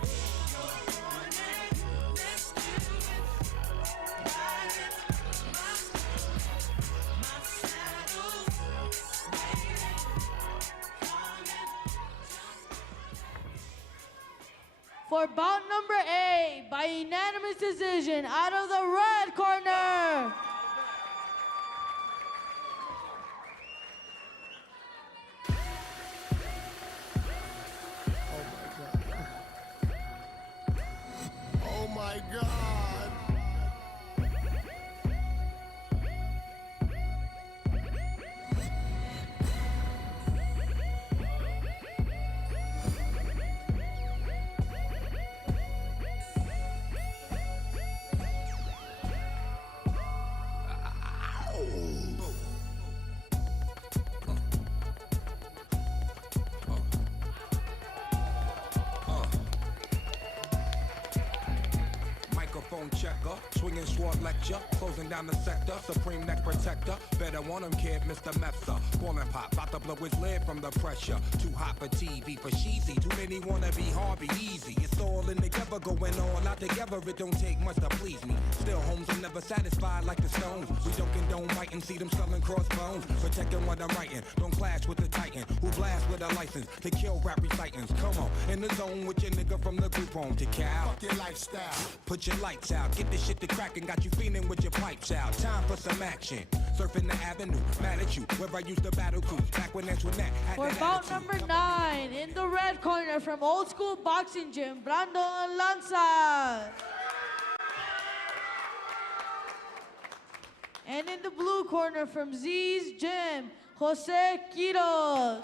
For bout number 8, by unanimous decision, out of the red corner, Oh my God. Spectre, swinging sword lecture, closing down the sector, supreme neck protector. Better want him, kid, Mr. Mepsa. Ballin' pop, about to blow his lid from the pressure. Too hot for TV, for cheesy. Too many wanna be hard, be easy. It's all in together, going all out together. It don't take much to please me. Still, homes are never satisfied like the Stones. We don't condone biting, see them selling crossbones. Protecting what I'm writing, don't clash with the Titan who blast with a license to kill rap recitants. Come on, in the zone with your nigga from the group home to Cal. Fuck your lifestyle. Put your lights out, get this shit to crackin', got you feeling with your pipes out. Time for some action. Surfing the avenue, mad at you, where I used to battle cruise. Back when Antoinette had For that bout attitude. number 9, in the red corner from Old School Boxing Gym, Brandon Lanza. And in the blue corner from Z's Gym, Jose Quiros.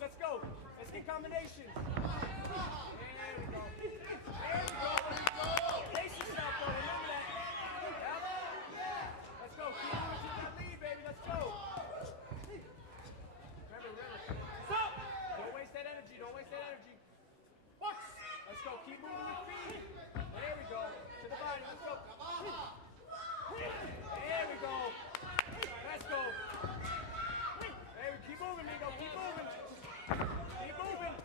Let's go. Let's get combinations. There we go. There we go. Pace yourself, though. Remember that. Yep. Let's go. Keep moving to that lead, baby. Let's go. Remember. Stop. Don't waste that energy. Don't waste that energy. What? Let's go. Keep moving with feet. There we go. To the body. Let's go. There we go. Let's go. There we keep moving, Migo. Keep moving. Keep moving.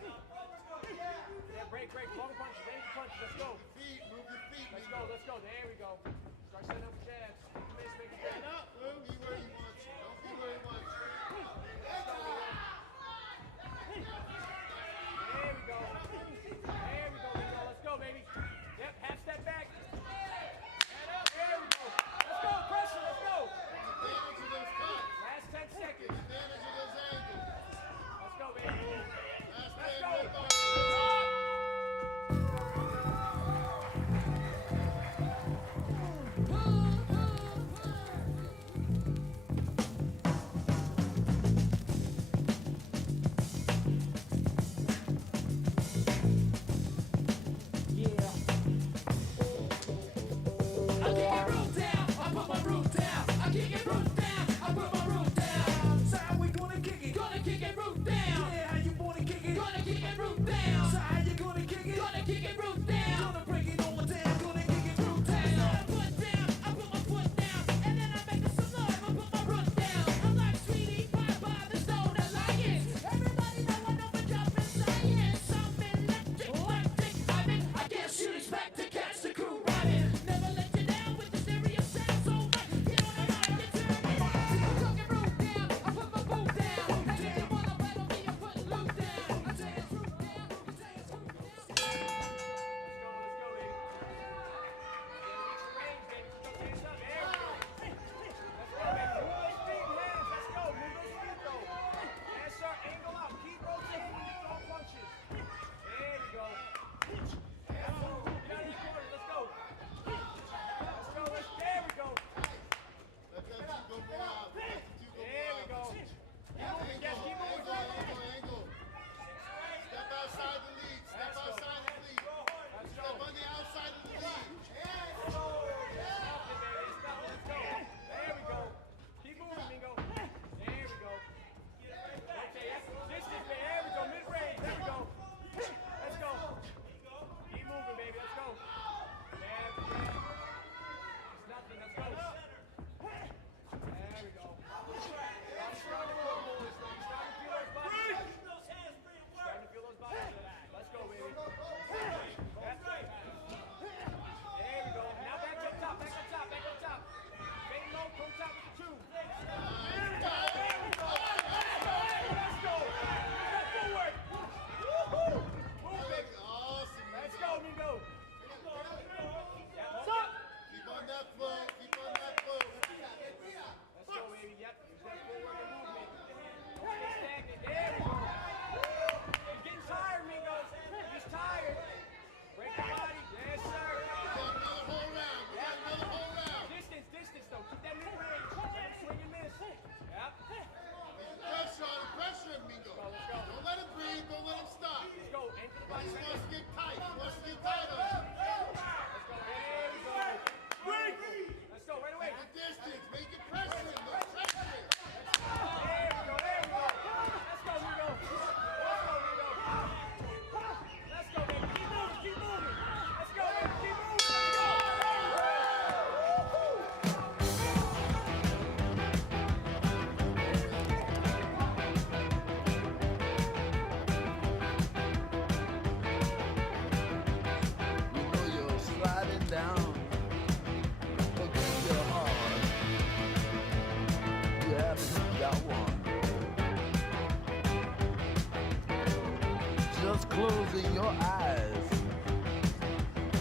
just closing your eyes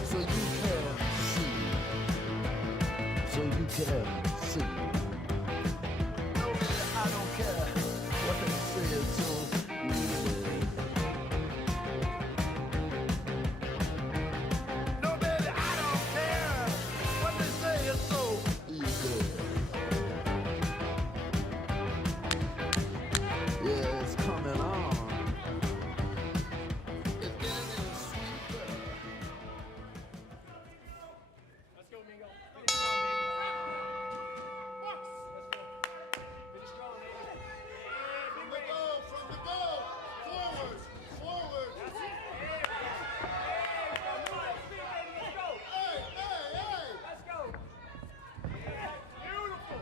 so you can see. So you can see. No, baby, I don't care what they say to me. No, baby, I don't care what they say. It's so easy. Yeah, it's coming on. It's getting sweeter. Let's go, Mingo. Finish strong, baby. Let's go. Finish strong, baby. Yeah, big way. From the goal. Forward. Forward. That's it. There we go. Move that speed, baby. Let's go. Hey, hey, hey. Let's go. Yeah. Beautiful.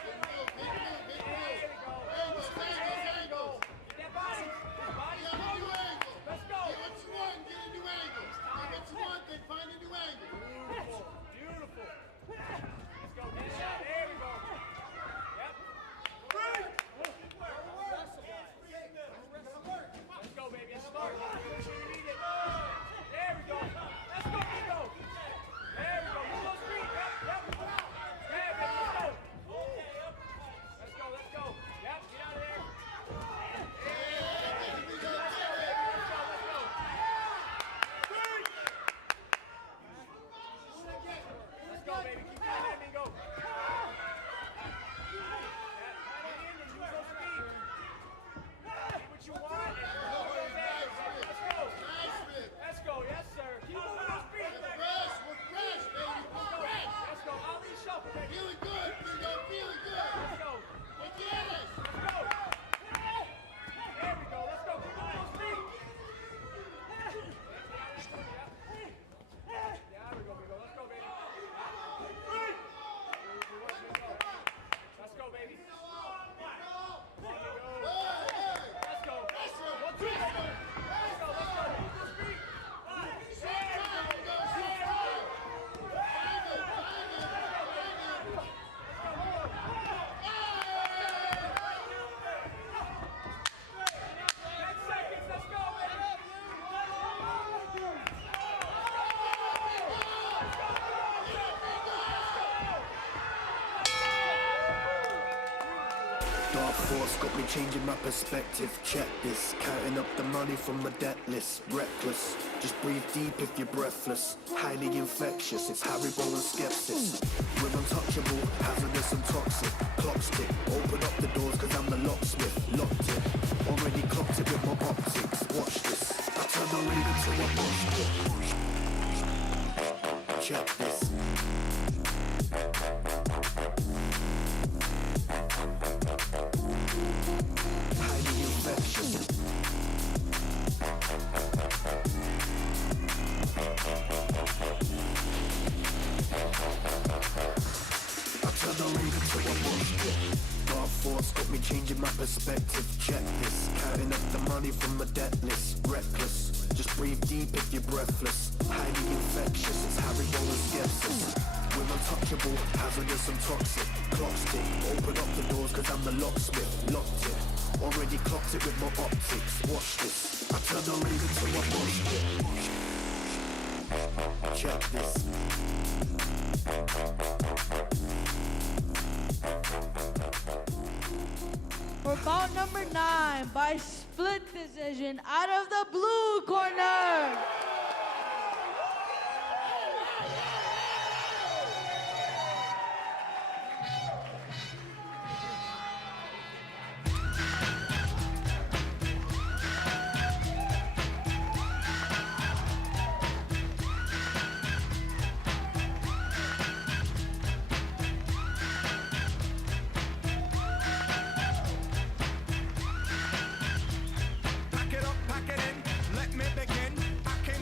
Big move, big move, big move. There we go. Angles, angles, angles. Get that body. That body. Yeah, a new angle. Let's go. Get what you want, get a new angle. Get what you want, then find a new angle. Beautiful. Beautiful. Let's go. Get it out. There we go. Yep. Let's go, baby. Let's start. We need it. There we go. Let's go, Mingo. There we go. Move those feet. Yep, yep. Yeah, baby. Let's go. Let's go, let's go. Yep, get out of there. Let's go, let's go. Let's go, baby. Keep doing that, Mingo. What you want? Let's go. Let's go. Yes, sir. Keep moving those feet. We're fresh, baby. We're fresh. Let's go. Ali shuffle, baby. Feeling good, Mingo, feeling good. Let's go. Look at us. Let's go. There we go. Let's go. Keep moving those feet. Yeah, there we go, Mingo. Let's go, baby. Let's go, baby. Let's go. One, two, let's go. Let's go. Move those feet. Dark force got me changing my perspective. Check this, counting up the money from my debt list. Reckless, just breathe deep if you're breathless. Highly infectious, it's Haribo and skepsis. We're untouchable, hazardous and toxic. Clock tick, open up the doors cause I'm the locksmith. Locked it, already clocked it with my optics. Watch this, I turn the radio to a push it. Check this. Highly infectious. I turn the radio to a push it. Dark force got me changing my perspective. Check this, counting up the money from my debt list. Reckless, just breathe deep if you're breathless. Highly infectious, it's Haribo and skepsis. We're untouchable, hazardous and toxic. Clock's tick, open up the doors cause I'm the locksmith. Locked it, already clocked it with my optics. Watch this, I turn the radio to a push it. Check this. For bout number 9, by split decision, out of the blue corner. Pack it up, pack it in, let me begin. I came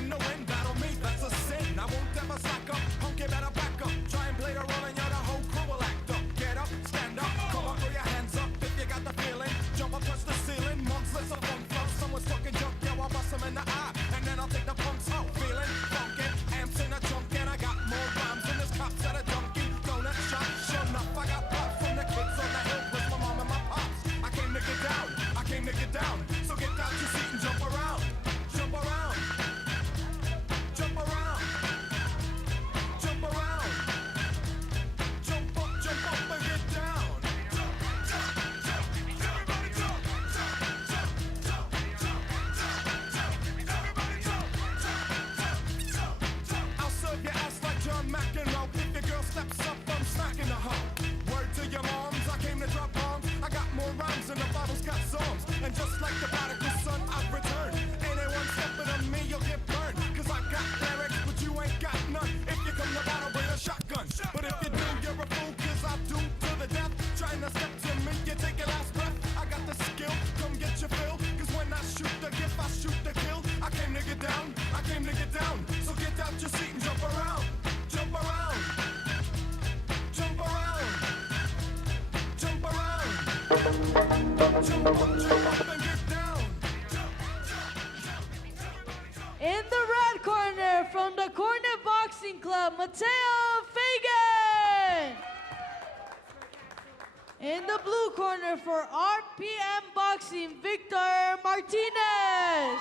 got storms, and just like the prodigal son, I've returned. Anyone stepping on me, you'll get burned. Cause I got lyrics, but you ain't got none. If you come to battle with a shotgun, but if you do, you're a fool, cause I'll do to the death. Trying to step to me, you take your last breath. I got the skill, come get your fill. Cause when I shoot the gift, I shoot the kill. I came to get down, I came to get down. So get out your seat and jump around, jump around, jump around, jump around, jump up and get down. In the red corner, from the Corner Boxing Club, Mateo Fagan. In the blue corner for RPM Boxing, Victor Martinez.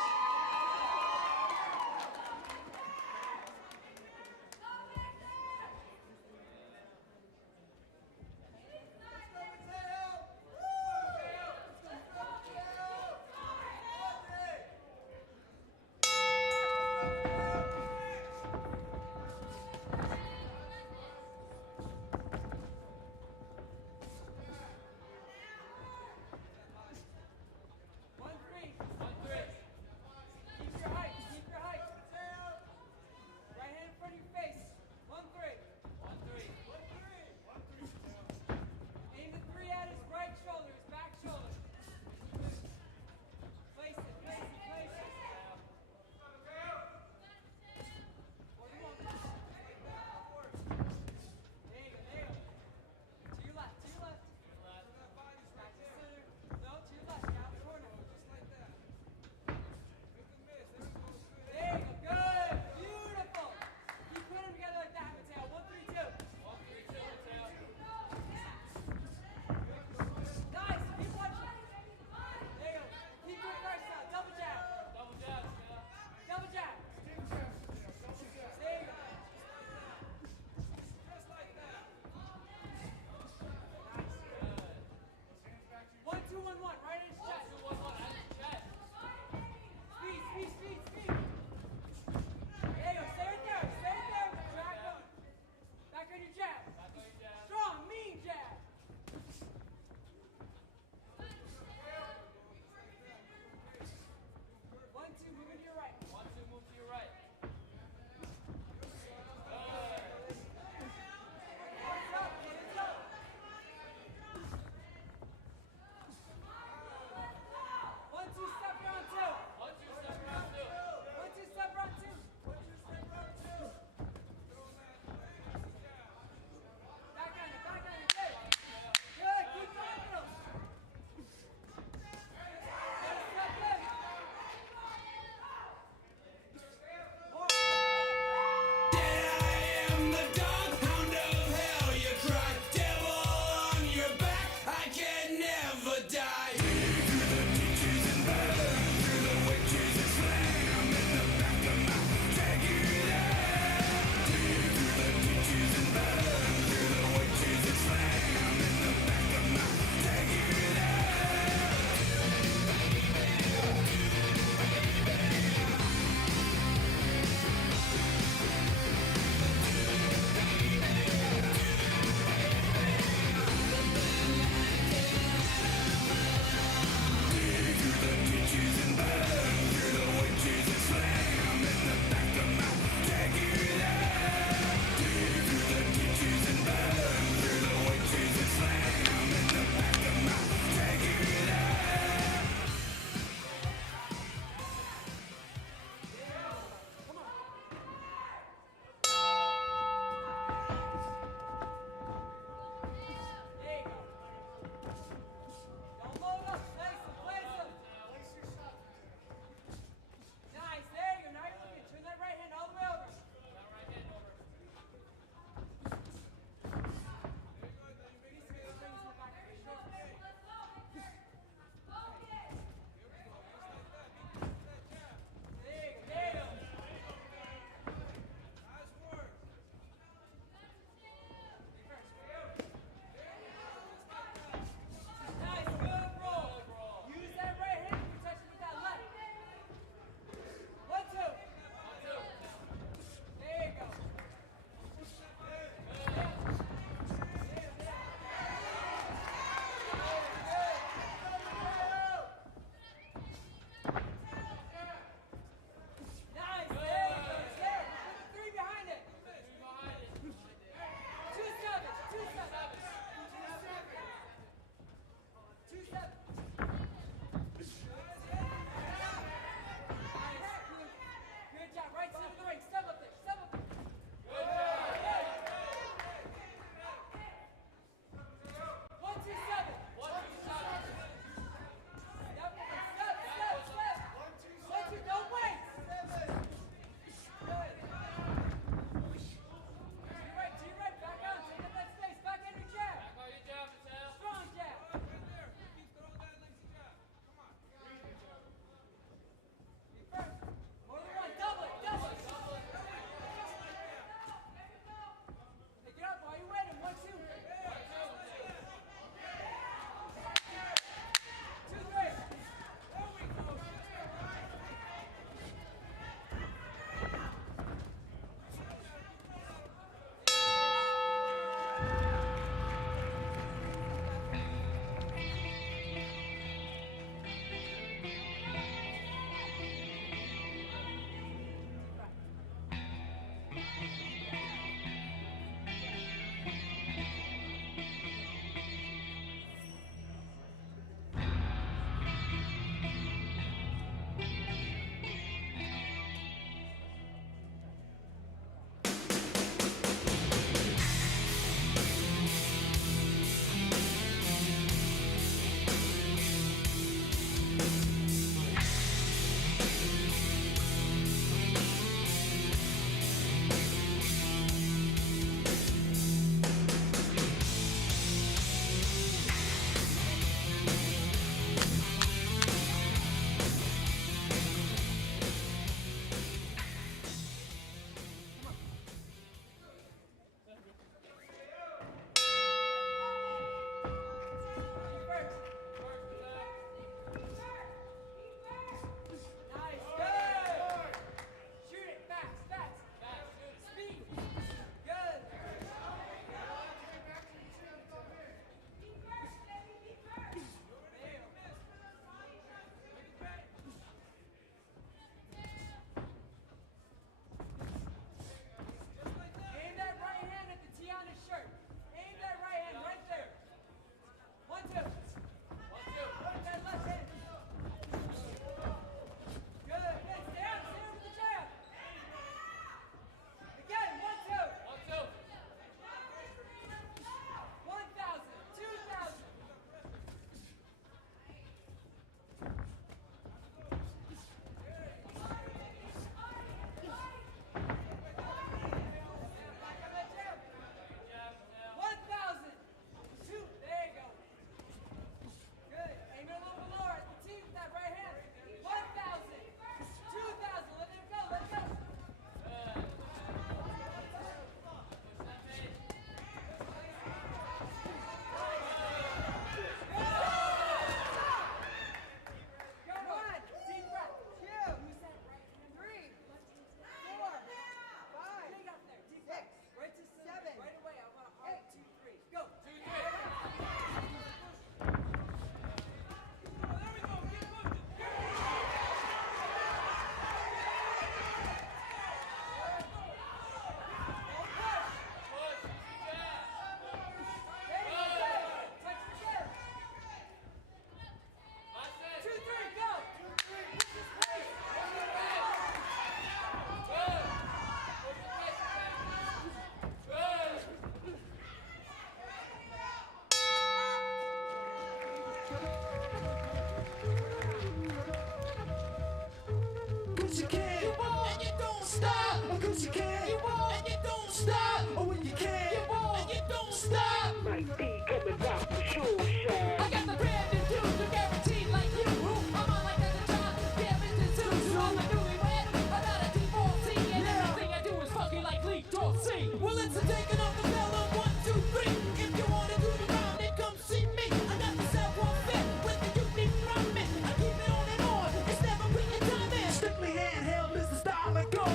Cause you can, you won't, and you don't stop. Cause you can, you won't, and you don't stop. Oh, when you can, you won't, and you don't stop. Might be coming out for sure, Shaq. I got the brand new dude, you guaranteed like you. I'm on like the top, damn it, this dude. So I'm a newlywed, I'm not a divorcee, and everything I do is fucking like Lee Dorsey. Well, it's a taking off the bell of 1, 2, 3. If you wanna do the round, then come see me. I got the Southwest fit with the unique rhyming. I keep it on and on, it's never put your time in. Strictly handheld is the style I go.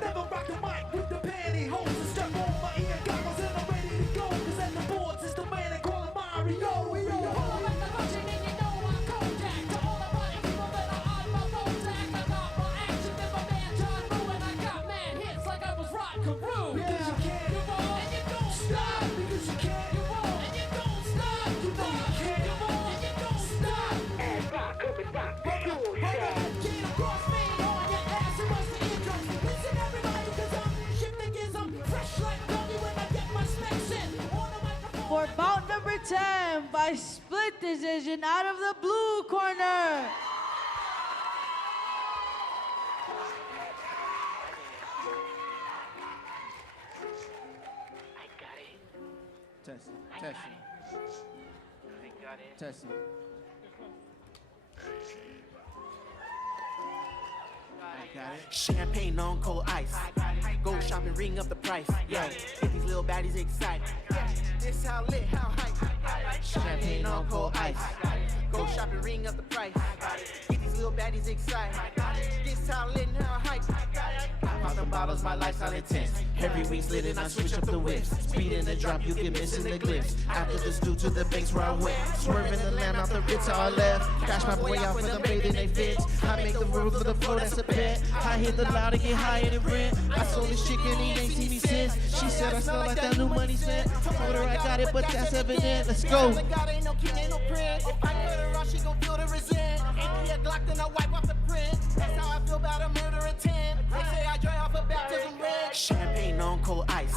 Never rock the mic with the pantyhose. I strap on my ear goggles and I'm ready to go. Cause at the boards, it's the man they call him Mario. Pull up the function and you know I'm Kodak. To all the party people that are on my phone tag. I got more action than my man John Woo. And I got mad hits like I was Rod Carew. Because you can, you won't, and you don't stop. Because you can, you won't, and you don't stop. You know you can, you won't, and you don't stop. And rock up and rock the sure shot. Can't cross me on your ass and rush the eardrums. Listen everybody, cause I'm shifting gears. I'm fresh like Dougie when I get my specs in. On the microphone. For bout number 10 by split decision out of the blue corner. Testing, testing. Testing. I got it. Champagne on cold ice. Go shopping, ring up the price. Yo, get these little baddies excited. This how lit, how hype. Champagne on cold ice. Go shopping, ring up the price. Get these little baddies excited. This how lit, how hype. Pop them bottles, my lifestyle intense. Every week's lit and I switch up the whips. Speed in the drop, you get missing the glimpse. After the stew to the banks where I went. Swerving the land off the Ritz to our left. Cash my boy out for them bathing they fits. I make the rules for the floor, that's a bet. I hit the loud to get higher than rent. I sold this chicken, he ain't seen me since. She said I smell like that new money spent. Told her I got it, but that's evident. Let's go. God ain't no king, ain't no prince. If I cut her off, she gon' feel the resent. Ain't me a Glock, then I wipe off the print. That's how I feel about a murder attempt. They say I dry off a baptism red. Champagne on cold ice.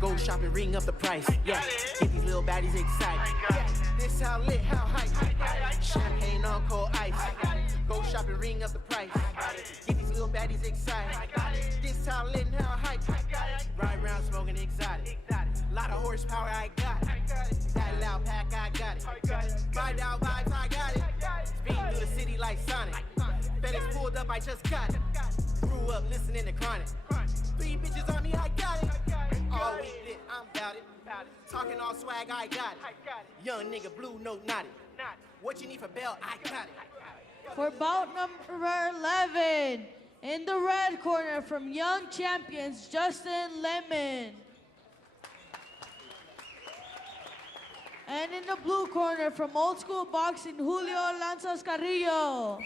Go shopping, ring up the price. Yeah, get these little baddies excited. Yeah, this how lit, how hype. Champagne on cold ice. Go shopping, ring up the price. Get these little baddies excited. This how lit, how hype. Ride around smoking exotic. Lot of horsepower, I got it. That loud pack, I got it. Ride down vibes, I got it. Speed through the city like Sonic. FedEx pulled up, I just got it. Grew up listening to Chronic. 3 bitches on me, I got it. All week lit, I'm bout it. Talking all swag, I got it. Young nigga, blue note, not it. What you need for bail, I got it. For bout number 11 in the red corner from Young Champions, Justin Lemon. And in the blue corner from Old School Boxing, Julio Lanzas Carrillo.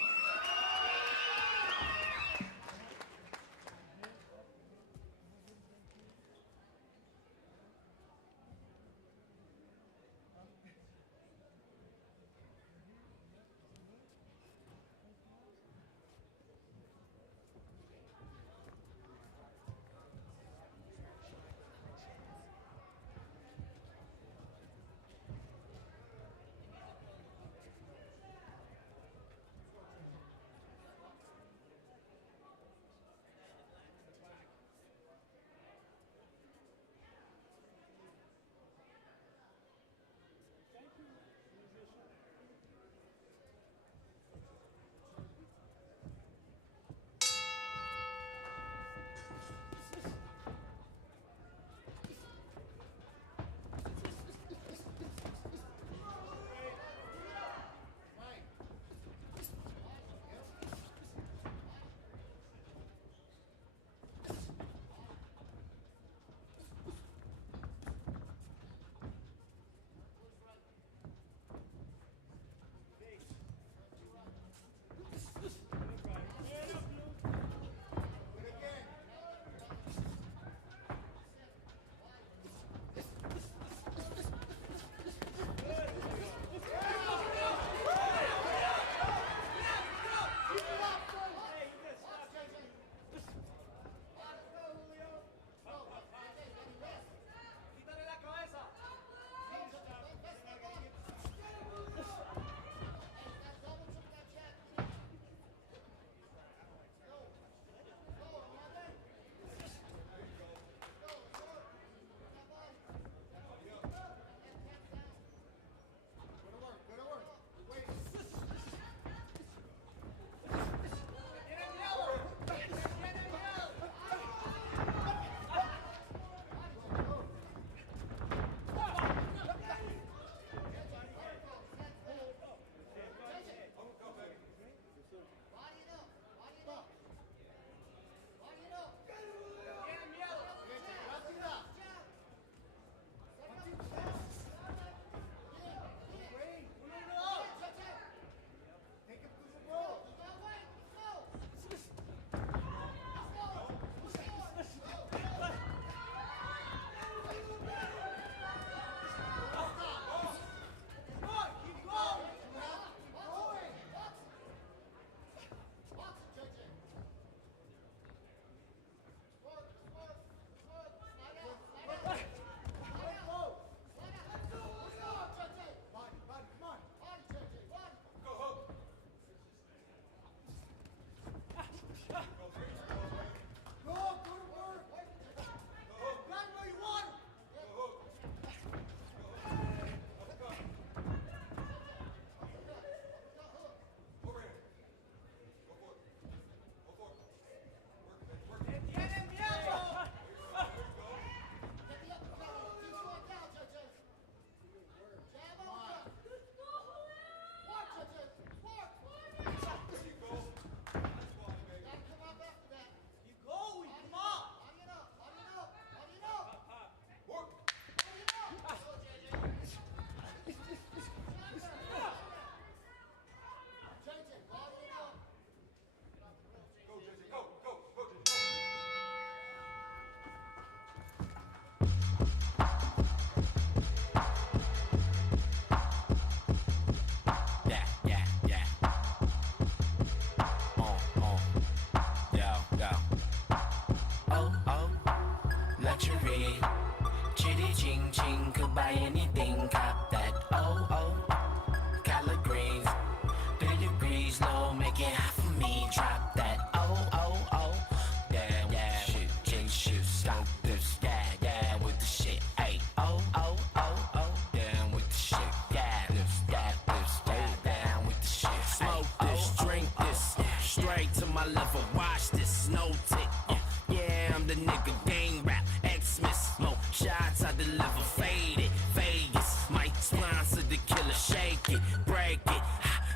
straight to my level. Watch this snow tick. Yeah, I'm the nigga. Gang rap, X-Miss, smoke shots I deliver. Faded, Vegas, might sponsor the killer. Shake it, break it,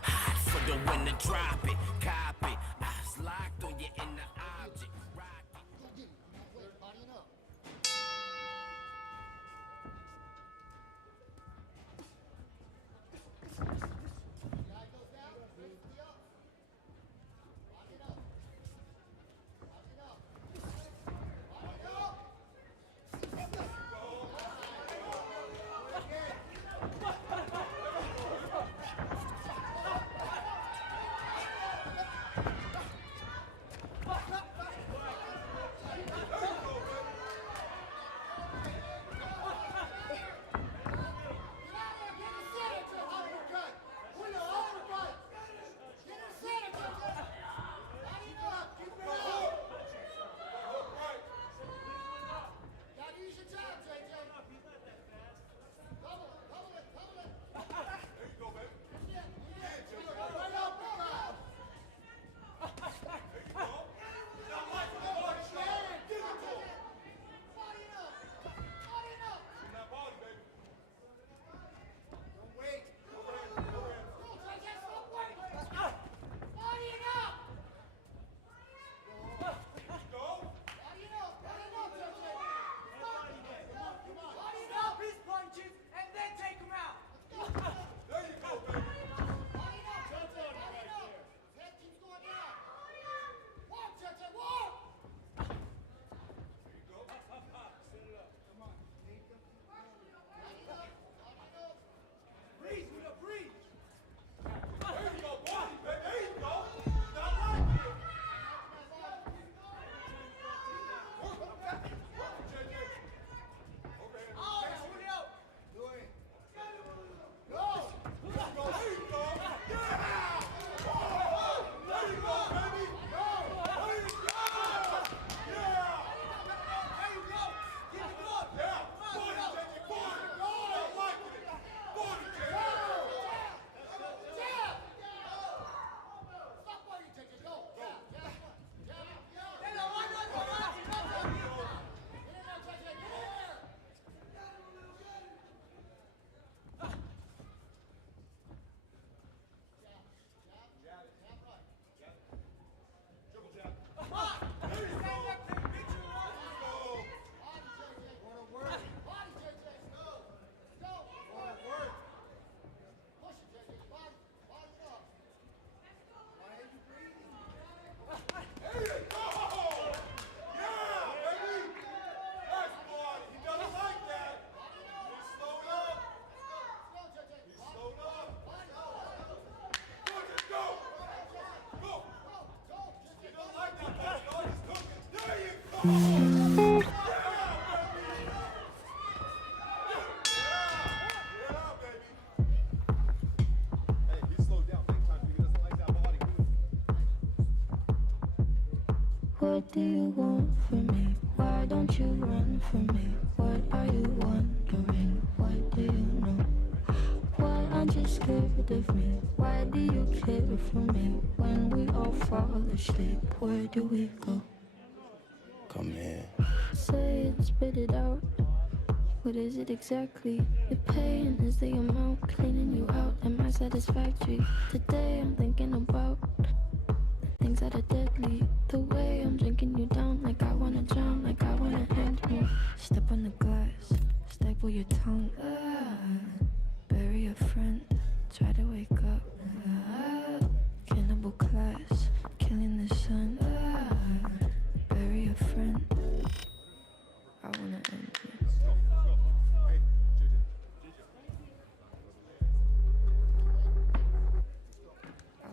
hot for the winner. Drop it, cop it. Eyes locked on your inner object. Rock it. What do you want from me? Why don't you run from me? What are you wondering? What do you know? Why aren't you scared of me? Why do you care for me? When we all fall asleep, where do we go? Come here. Say it, spit it out. What is it exactly? The pain is the amount cleaning you out. Am I satisfactory? Today I'm thinking about the things that are deadly. The way I'm drinking you down, like I wanna drown, like I wanna end me. Step on the glass, staple your tongue. Bury a friend, try to wake up. Cannibal class, killing the sun. Bury a friend, I wanna end me. I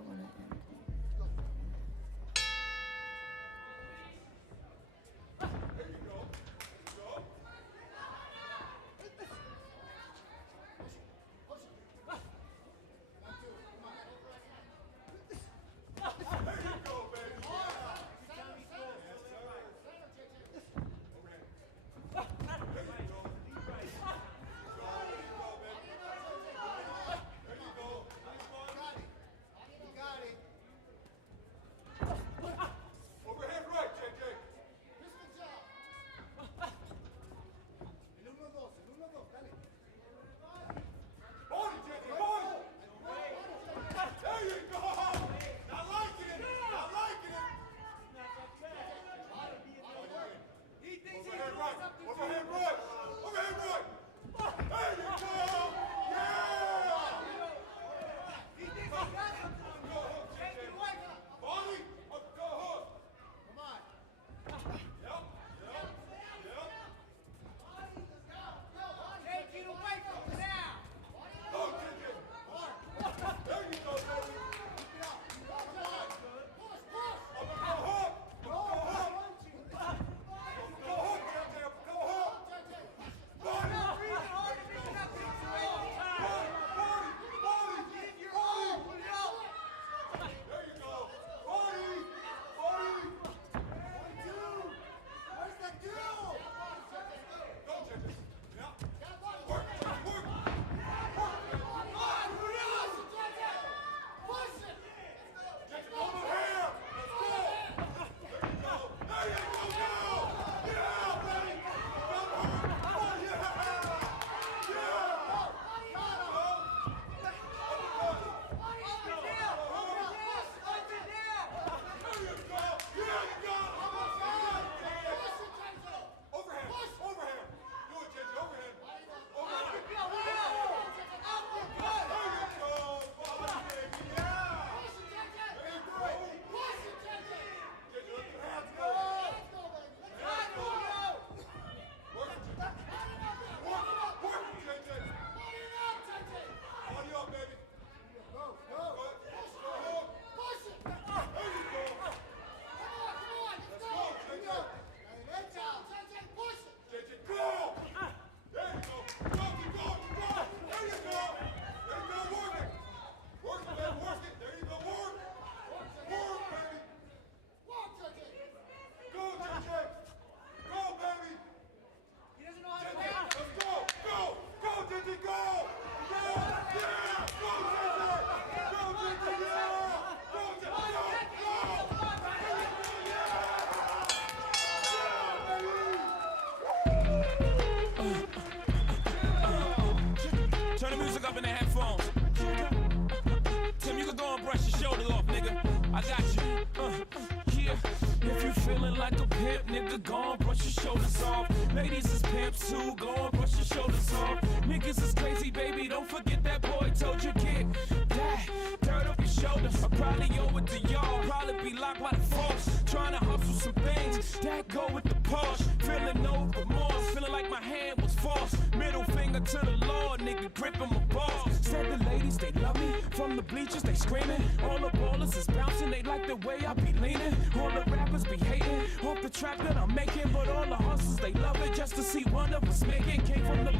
probably owe it to y'all. Probably be locked by the force. Trying to hustle some things that go with the Porsche. Feeling no remorse, feeling like my hand was forced. Middle finger to the Lord, nigga gripping my balls. Said the ladies, they love me. From the bleachers, they screaming. All the ballers is bouncing, they like the way I be leaning. All the rappers be hating off the track that I'm making. But all the hustlers, they love it just to see one of us making. Came from the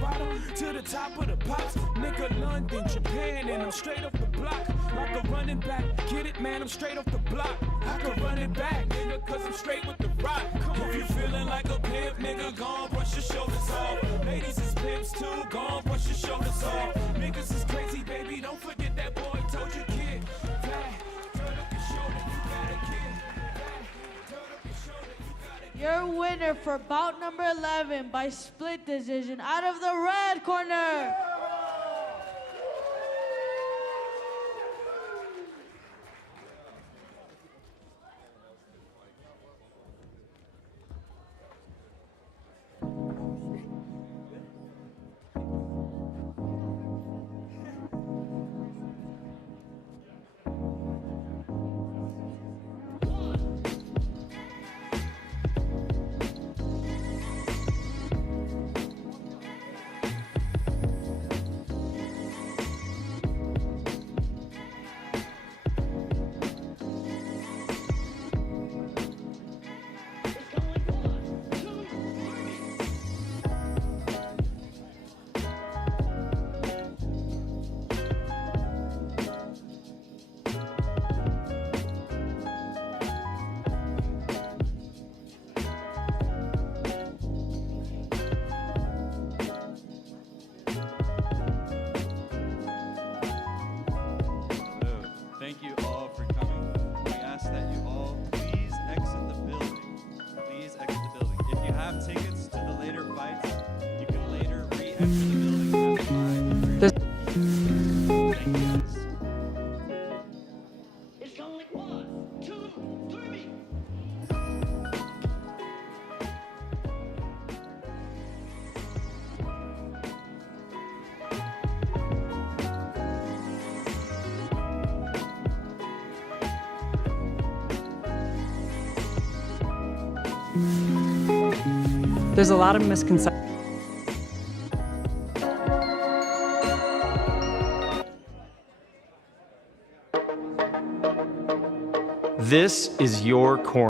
bottom to the top of the pops. Nigga, London, Japan, and I'm straight off the block. Like a running back, get it, man, I'm straight off the block. I can run it back, nigga, cause I'm straight with the rock. If you feeling like a pimp, nigga, gon' brush your shoulders off. Ladies is pimps too, gon' brush your shoulders off. Niggas is crazy, baby, don't forget that boy told you, kid. Turn up your shoulder, you got a kid. Turn up your shoulder, you got a kid. Your winner for bout number 11 by split decision out of the red corner. Thank you all for coming. We ask that you all please exit the building. Please exit the building. If you have tickets to the later fights, you can later re-exit the building at 5:30. Thank you guys. It's only 1, 2, 3. There's a lot of misconceptions. This is your corner.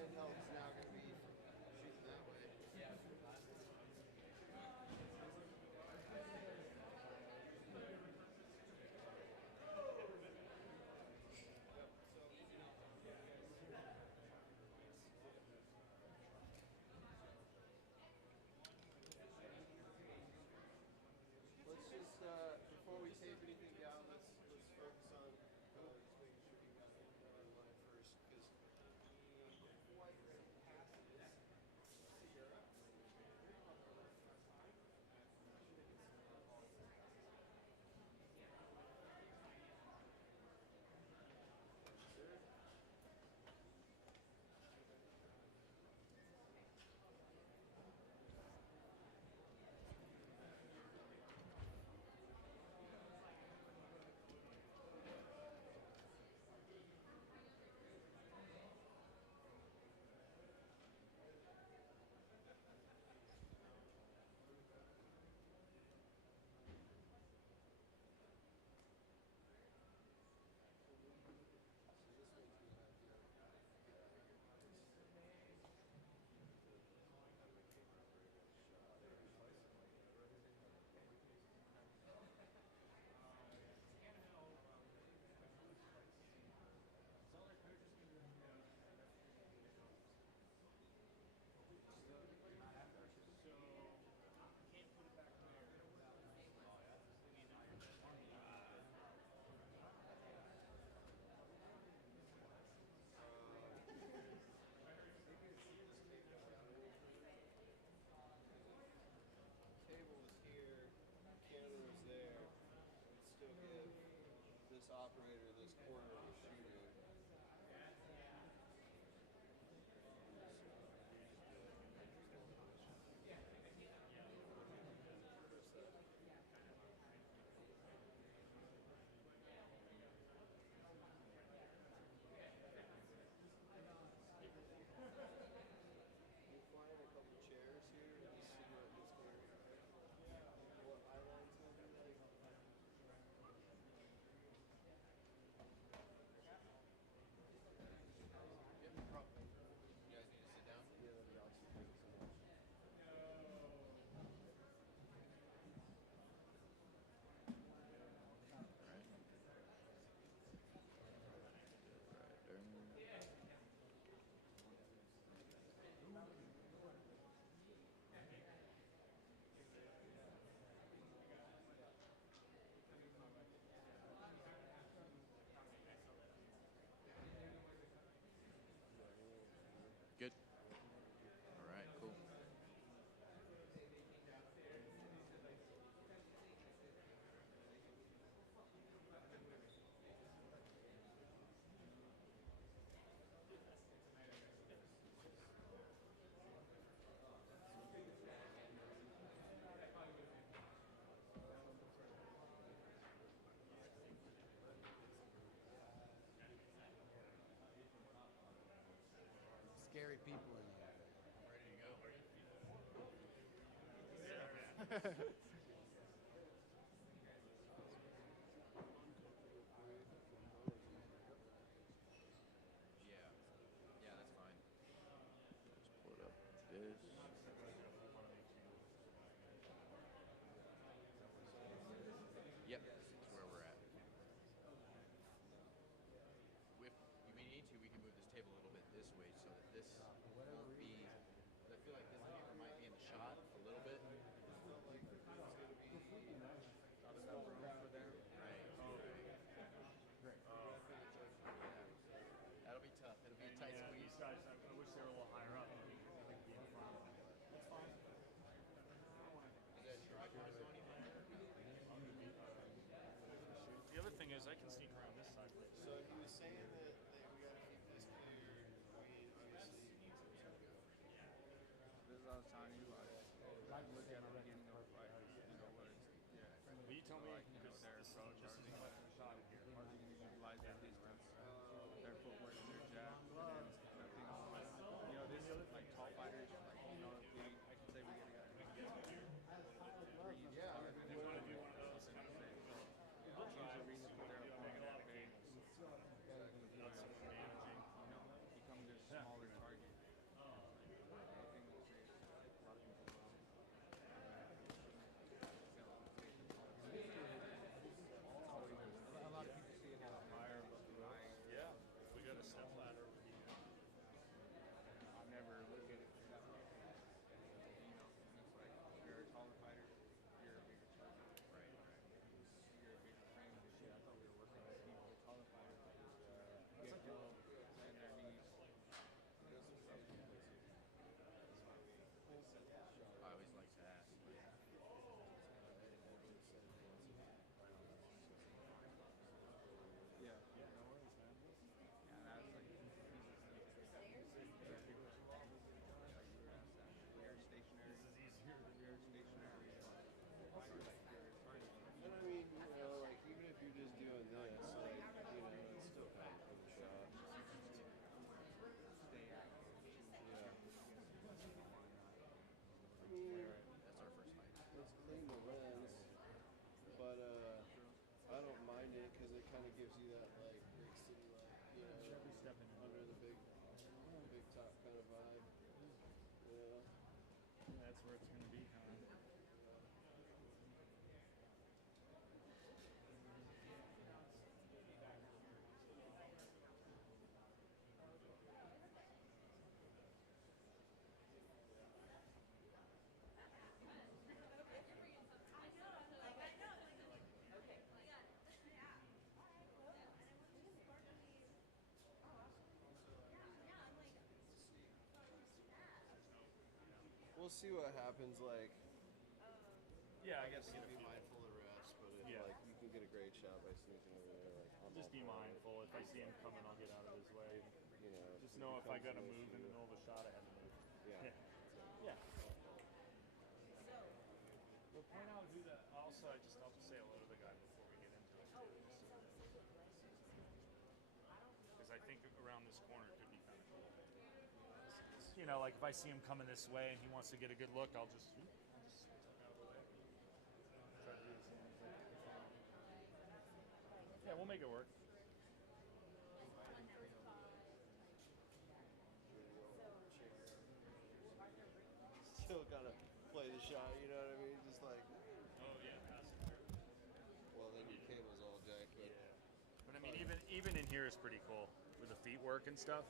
handheld's now going to be shooting that way. Let's just, before we tape anything down, let's focus on just making sure you got that out of line first, because quite past this Sierra. Operator this corner of the shooter. We'll find a couple chairs here and just see what this corner. What eyeline's gonna be like. Good. All right, cool. Scary people in here. Ready to go? Yeah, that's fine. Let's pull it up like this. Yep, that's where we're at. If you may need to, we can move this table a little bit this way so that this won't be. I feel like this camera might be in the shot a little bit. Right. That'll be tough. It'll be a tight squeeze. These guys, I wish they were a little higher up. That's fine. Is that tripod on anything? The other thing is I can sneak around this side. So he was saying that we got to keep this clear. I mean, obviously. This is what I was telling you. I look at the beginning of the fight. You know what? But you tell me, like, you know, their approach, everything. How they can utilize their distance, their footwork, their jab, and then I think, you know, this like tall fighters, like, you know, if we, I can say we get a guy who can get 3 inches taller than him, something to say. So change the reason for their opponent at bay. You know, becomes a smaller target. gives you that like big city life, you know, under the big top kind of vibe. Yeah. That's where it's gonna be, huh? We'll see what happens. Like, yeah, I guess guess you be mindful of the rest, but if, Yeah. like you can get a great shot by sneaking over there, like I'm Just all be for it. mindful. If I see him coming, I'll get out of his way. You know, Just it know if I becomes gotta an move in issue. the middle of a shot, I have to move. Yeah. Yeah. Well, point out who the. Also, I'll just say hello to the guy before we get into it. Because I think around this corner could be kind of cool. You know, like if I see him coming this way and he wants to get a good look, I'll just tuck out of the way. Try to do the same thing. Yeah, we'll make it work. Still gotta play the shot, you know what I mean? Just like, Oh yeah, pass it through. well, then your cable's all jacked. But But I mean, even in here is pretty cool with the feet work and stuff.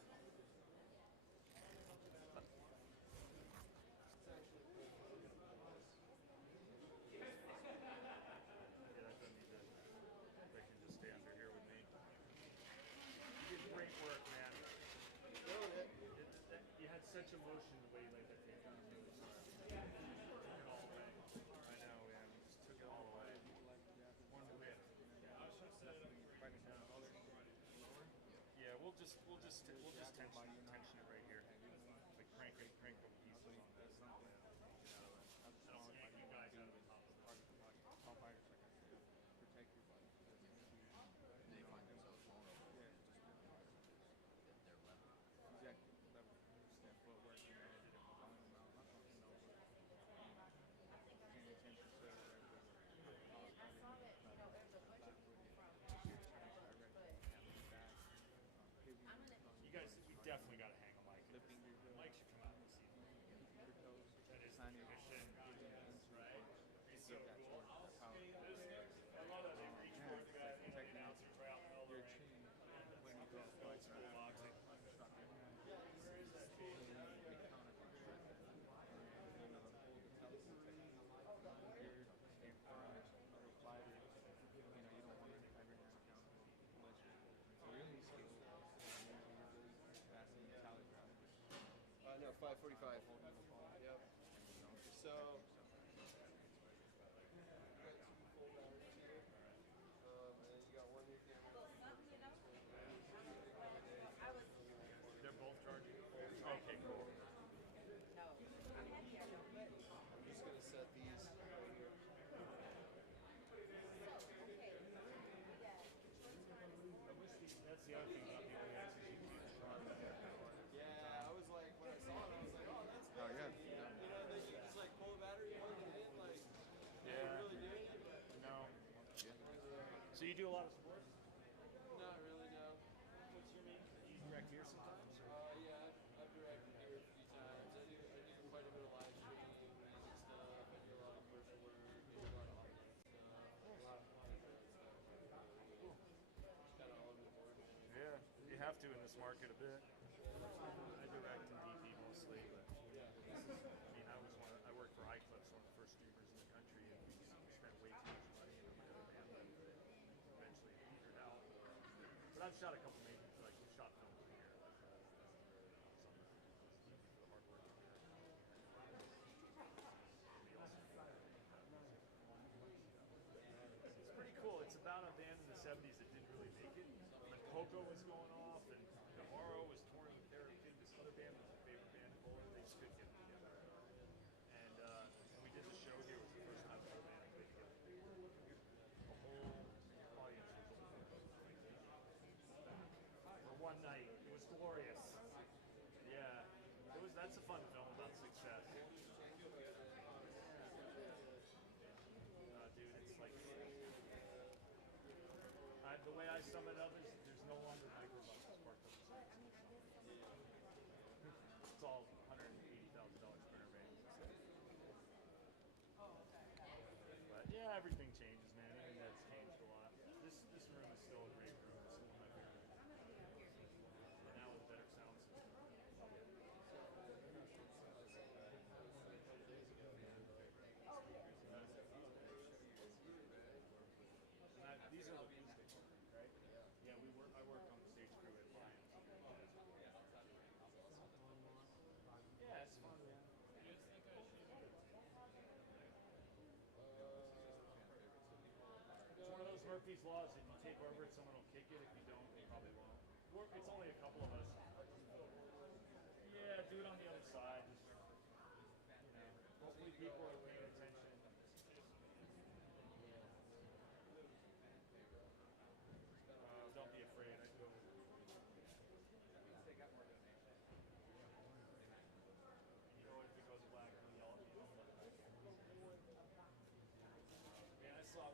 Yeah, that doesn't need to. They can just stay under here with me. You did great work, man. You had such emotion the way you laid that tape down. It was just, took it all away. I know, yeah. We just took it all away. One whip. Yeah, we'll just tension it right here. Like crank a piece on this. I don't want you guys out of the top fighters like I said. Protect your body. They find themselves vulnerable. Yeah. At their level. Exactly. Level. Step footwork, you know, volume them out. Paying attention to you guys, we definitely got to hang a mic. Mike should come out and see. That is Intermission, right? It's so cool. I love that they reach for the guy, the announcers right out the elbow. When you go old school boxing. Where is that chain? no, 5:45. Yep. So. They're both charging? Okay, cool. No, I'm just going to set these right here. That's the other thing about the OEX is you can't charge. Yeah, I was like, when I saw it, I was like, oh, that's good. Oh, yeah. You know, then you just like pull the battery, plug it in, like, Yeah. really doing it, but. No. So you do a lot of sports? Not really, no. What's your name? Do you direct here sometimes? Yeah, I've directed here a few times. I do quite a bit of live streaming, music stuff. I do a lot of commercial work. I do a lot of online stuff. A lot of different stuff. Just kind of all over the board. Yeah, you have to in this market a bit. I direct and DP mostly, but I mean, I worked for iClips, one of the first streamers in the country, and we spent way too much money in my other band that eventually petered out. But I've shot a couple major, like we shot films here, like some of the hard work here. It's pretty cool. It's about a band in the 70s that didn't really make it. When Poco was going off and Navarro was touring with Derek Kidd, this other band was a favorite band of Poland, they just couldn't get together. And we did the show here, it was the first time the whole band played together. The whole audience was for one night. It was glorious. Yeah. That's a fun film about success. Dude, it's like the way I sum it up is there's no longer microbuses parked on the streets. It's all $180,000 printer vans. But yeah, everything changes, man. Even that's changed a lot. This room is still a great room. It's still one of my favorite rooms. And now with a better sound system. These are the music, right? Yeah, I work on the stage crew at Lions. Yeah, it's fun, man. It's one of those Murphy's laws. If you take over it, someone will kick it. If you don't, they probably won't. It's only a couple of us. Yeah, do it on the other side. Just, hopefully people are paying attention. Don't be afraid. I do. They got more donations. You know, if it goes black, they'll yell at me. Man, I saw.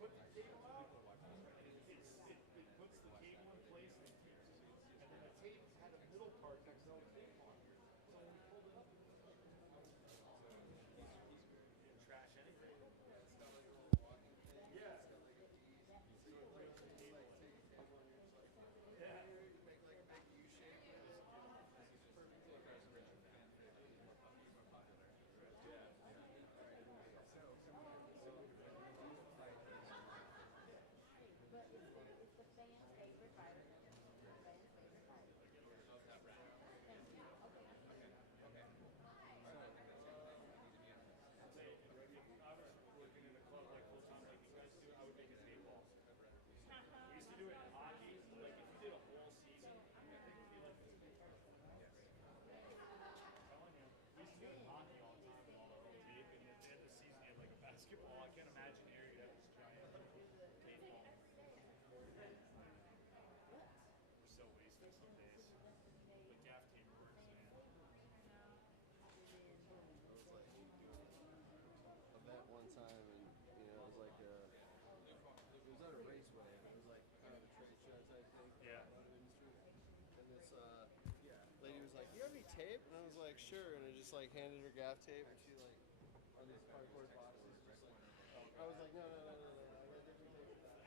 Put the cable out. It puts the cable in place, and then the tape had a middle part that's no tape on. So when we pulled it up, trash anything. Yeah. Yeah. Make like a big U shape. But it's the fan's favorite fighter. I was working in a club like full time, like you guys do, I would make a tape ball. We used to do it in hockey. Like if you did a whole season, I think it'd be like this big. I'm telling you, we used to do it in hockey all the time, and all the big, and at the end of the season, you had like a basketball. I can't imagine here you'd have this giant tape ball. We're so wasted some days. The gaff tape works, man. Event one time, and it was like it was at a raceway, and it was like kind of a trade show type thing. Yeah. Industry. And this lady was like, "You have any tape?" And I was like, "Sure." And I just like handed her gaff tape, and she like on these cardboard boxes, just like I was like, "No, no, no, no, no, I got different tape for that."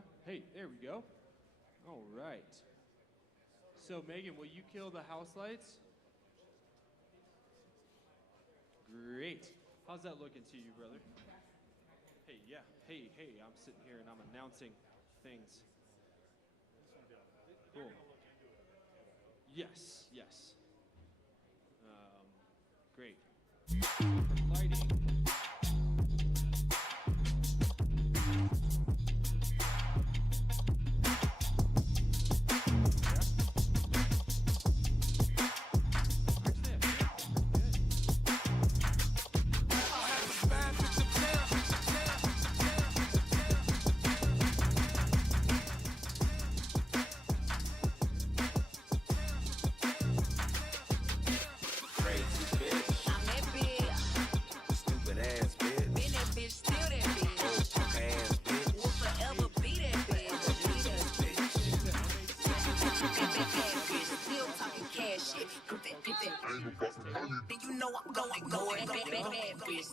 Yeah? Hey, there we go. All right. So, Megan, will you kill the house lights? Great. How's that looking to you, brother? Hey, yeah. Hey, I'm sitting here and I'm announcing things. Cool. Yes. Great. For lighting.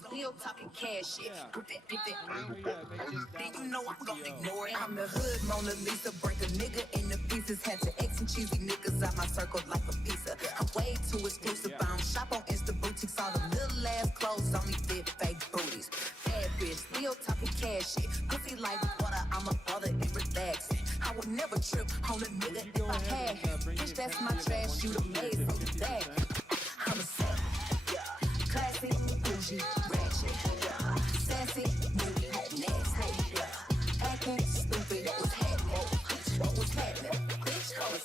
Still talking cash shit. Then you know I'm gonna ignore it. I'm the hood Mona Lisa. Break a nigga into pieces. Had to X and cheesy niggas out my circle like a pizza. I'm way too exclusive. I don't shop on Insta boutiques. All the little ass clothes only fit fake booties. Bad bitch, still talking cash shit. Pussy like water, I'm a brother and relaxing. I would never trip on a nigga if I had. Bitch, that's my trash. You the maid, so that. I'm a savage. Classy, bougie, ratchet, sassy, moody, nasty, acting stupid. What's happening? Bitch, I'm a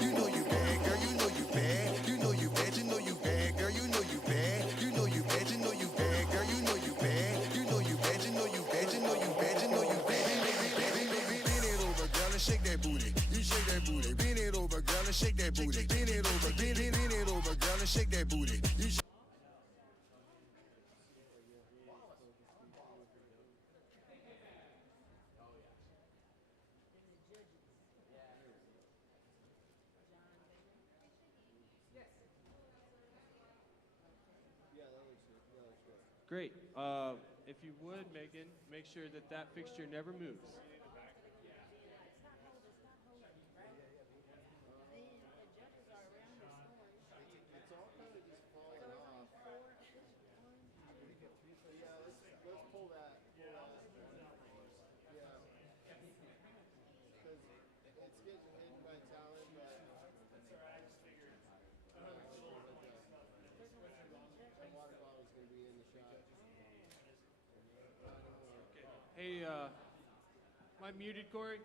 You know you bad, girl. You know you bad. You know you bad. You know you bad, girl. You know you bad. You know you bad. You know you bad, girl. You know you bad. You know you bad. You know you bad. You know you bad. You know you bad. Bend it over, girl, and shake that booty. You shake that booty. Bend it over, girl, and shake that booty. Bend it over, bend it over, girl, and shake that booty. You shake. Great. If you would, Megan, make sure that that fixture never moves. It's all kind of just falling off. Yeah, let's pull that. Yeah. Because it's getting hidden by talent, but the water bottle's gonna be in the shot. Hey, am I muted, Corey?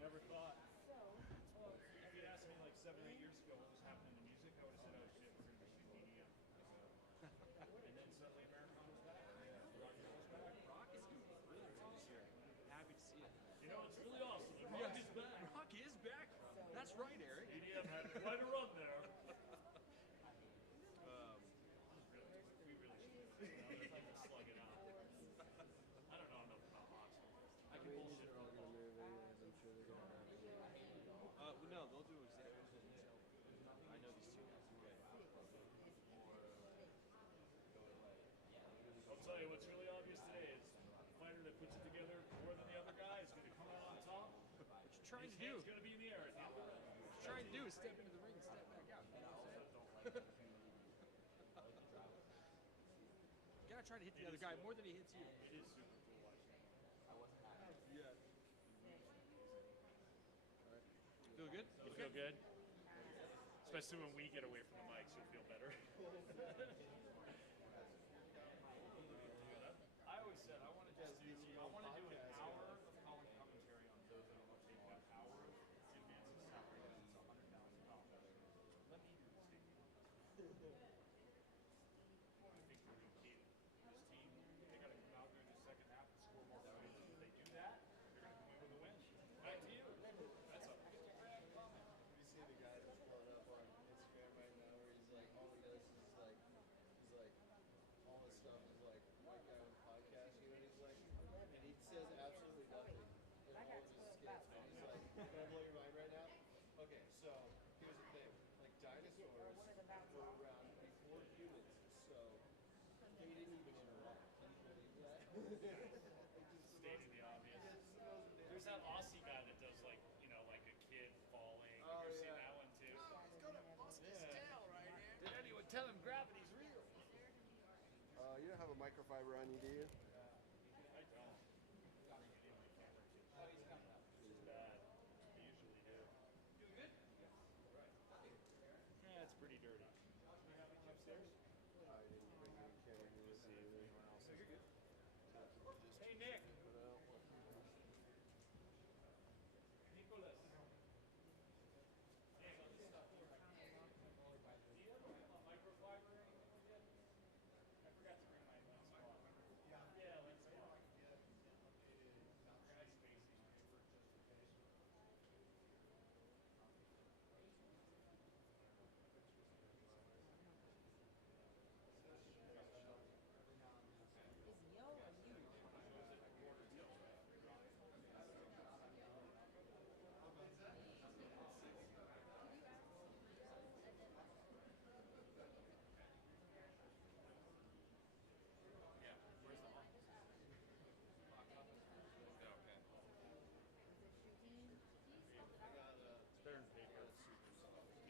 Never thought. If you'd asked me like 7 or 8 years ago what was happening to music, I would have said, oh shit, we're going to be shooting EDM. And then suddenly Americana was back. Rock and roll was back. Rock is doing really well this year. Happy to see it. You know, it's really awesome. The rock is back. Rock is back. That's right, Eric. EDM had quite a run there. We really should slug it out. I don't know enough about boxing. I can bullshit. They're all gonna move anyways. I'm sure they're gonna have it. No, they'll do exactly what they tell. tell you what's really obvious today is the fighter that puts it together more than the other guy is going to come out on top. What you trying to do? It's going to be in the air at the end of the round. What you trying to do is step into the ring and step back out. You know what I'm saying? You gotta try to hit the other guy more than he hits you. It is super cool watching. Yeah. Feel good? You feel good? Especially when we get away from the mics, you'll feel better. I always said I want to just do an hour of color commentary on those that are taking an hour of advanced salary. It's $100,000. Let me do this thing. I think we're going to keep this team. They got to come out there in the second half and score more points. If they do that, they're going to come in with a win. Back to you. That's a $50,000 comment. You see the guy that's blowing up on Instagram right now, where he's like, all he does is like, he's like, all his stuff is like white guy with podcasting, and he's like, and he says absolutely nothing in all of his skits. And he's like, can I blow your mind right now? Okay, so here's the thing, like dinosaurs were around before humans, so they didn't even interrupt. Can you believe that? Stating the obvious. There's that Aussie guy that does like, you know, like a kid falling. Oh, You've seen yeah. that one too? He's gonna bust his tail right here. Did anyone tell him gravity's real? You don't have a microfiber on you, do you? I don't. It's bad. I usually do. You good? Right. Yeah, it's pretty dirty. Do you have anything upstairs? I didn't bring any camera here. Let's see if anyone else is good. Hey, Nick. Nicholas. Nick, on this stuff here. Do you ever have a microfiber or anything yet? I forgot to bring my lens cloth. Yeah, lens cloth. Nice spacing on it for just in case. It's better than paper.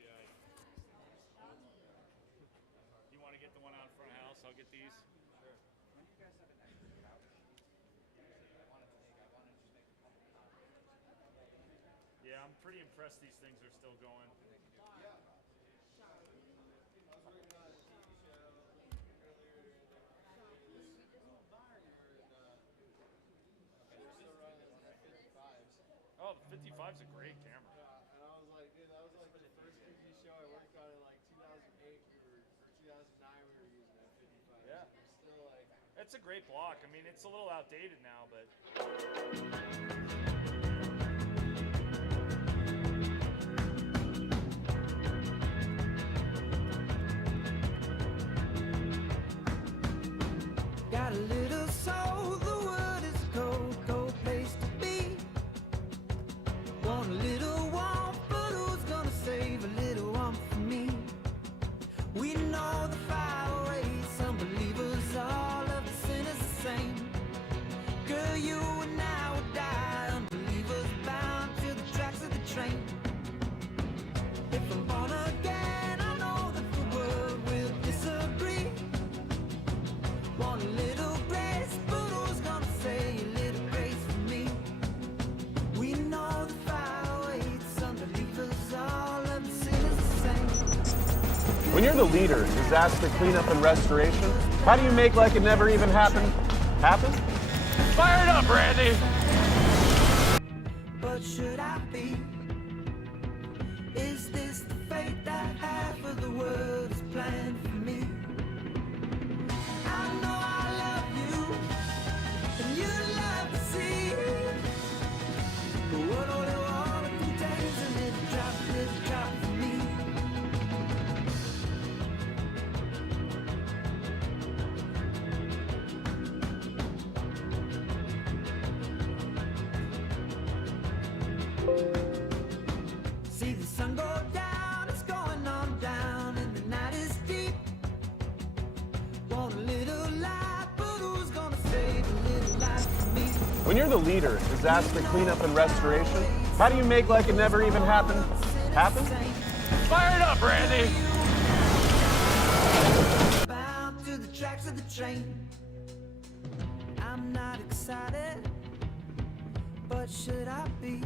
Yeah. You want to get the one out in front of house? I'll get these. Sure. When you guys have an extra couch, I wanted to just make a couple copies. Yeah, I'm pretty impressed these things are still going. Yeah. I was working on a TV show earlier during the days. We're still running on the 55s. Oh, the 55's a great camera. Yeah, and I was like, dude, that was like the first TV show I worked on in like 2008 or 2009 we were using that 55. Yeah. We're still like... It's a great block. I mean, it's a little outdated now, but... Got a little soul, the world is a cold, cold place to be. Want a little warmth, but who's gonna save a little warmth for me? We know the fire rates, some believers, all of the sinners the same. Girl, you and I would die, unbelievers bound to the tracks of the train. If I'm born again, I know that the world will disagree. Want a little grace, but who's gonna say a little grace for me? We know the fire waits, unbelievers, all of the sinners the same. When you're the leader in disaster cleanup and restoration, how do you make like it never even happened happen? Fire it up, Randy! But should I be? Is this the fate that half of the world is planned for me? I know I love you, and you love to see it. But what all the water contains, a little drop for me. When you're the leader in disaster cleanup and restoration, how do you make like it never even happened happen? Fire it up, Randy! Bound to the tracks of the train. I'm not excited, but should I be?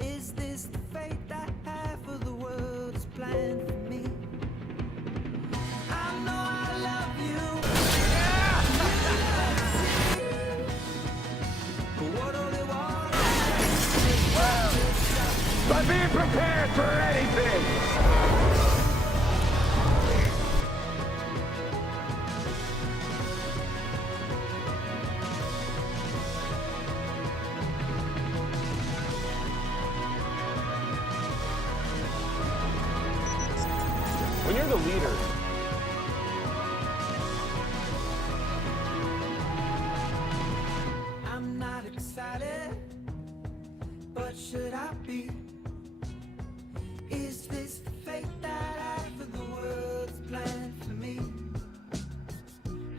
Is this the fate that half of the world is planned for me? I know I love you. But be prepared for anything! When you're the leader, I'm not excited, but should I be? Is this the fate that half of the world's planned for me?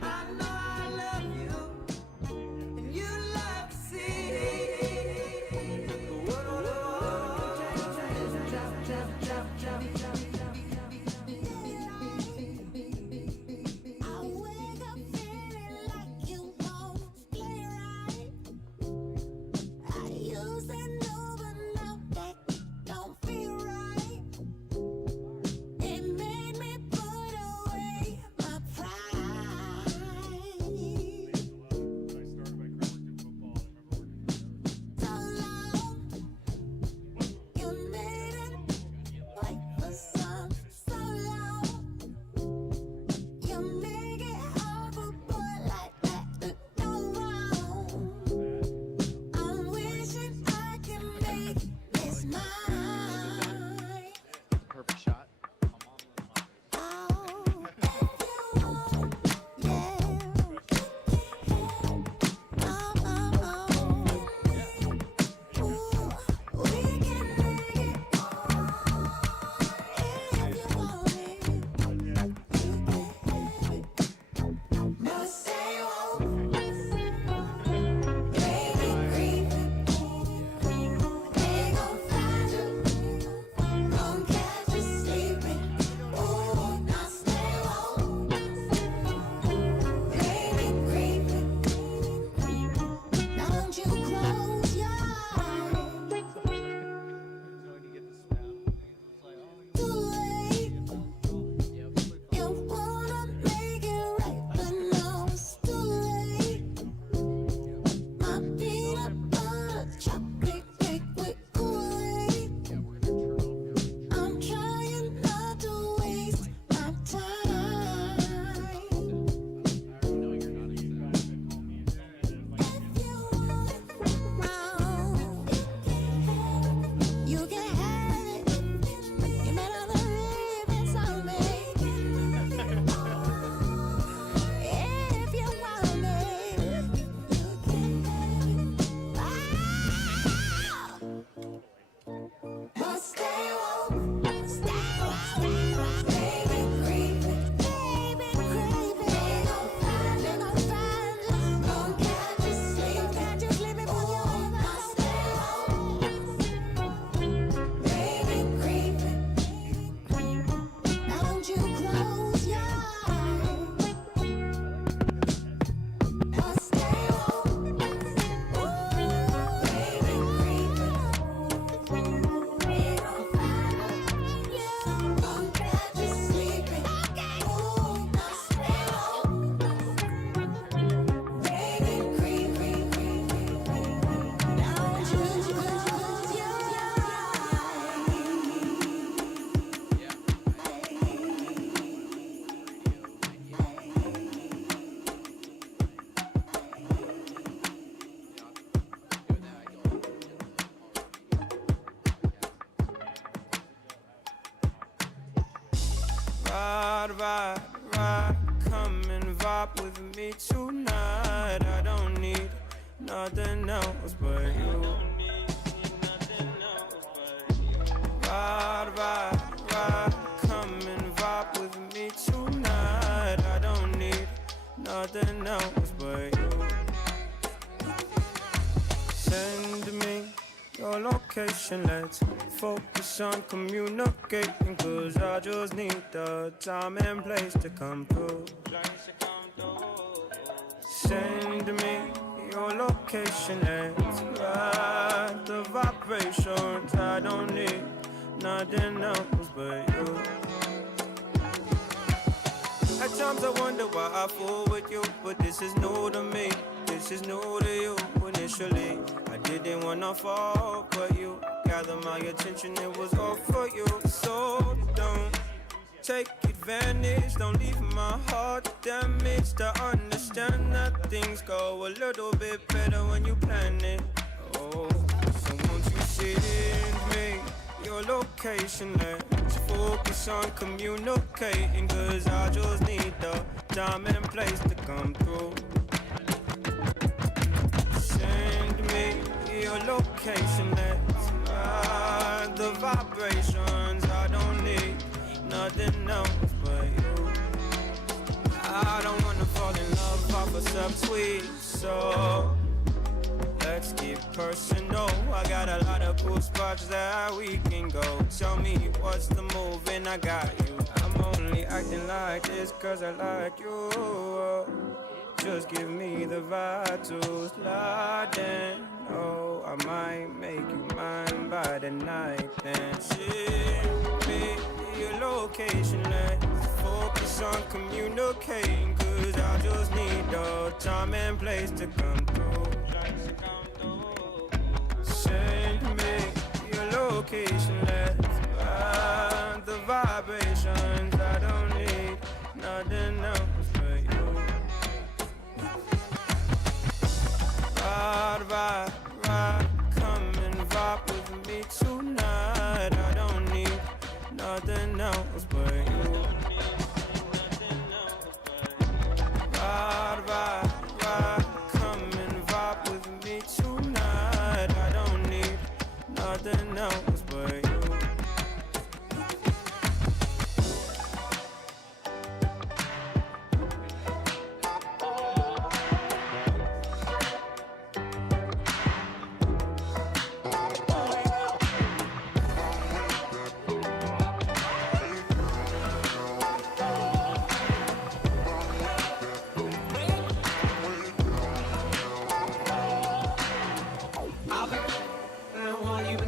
I know I love you, and you love to see. Perfect shot. Ride, come and vibe with me tonight. I don't need nothing else but you. Ride, come and vibe with me tonight. I don't need nothing else but you. location. Let's focus on communicating, cause I just need the time and place to come through. Send me your location, let's ride the vibrations. I don't need nothing else but you. At times I wonder why I fool with you, but this is new to me, this is new to you. Initially, I didn't wanna fall, but you gathered my attention, it was all for you. So don't take advantage, don't leave my heart damaged. I understand that things go a little bit better when you plan it. Oh, so won't you send me your location? Let's focus on communicating, cause I just need the time and place to come through. Send me your location, let's ride the vibrations. I don't need nothing else but you. I don't wanna fall in love off a subtweet, so let's get personal. I got a lot of cool spots that we can go. Tell me what's the move and I got you. I'm only acting like this cause I like you. Just give me the vibe to slide in. Oh, I might make you mine by the night. Then send me your location, let's focus on communicating, cause I just need the time and place to come through. Send me your location, let's ride the vibrations. I don't need nothing else but you. Ride, come and vibe with me tonight. I don't need nothing else but you. Ride, come and vibe with me tonight. I don't need nothing else but you.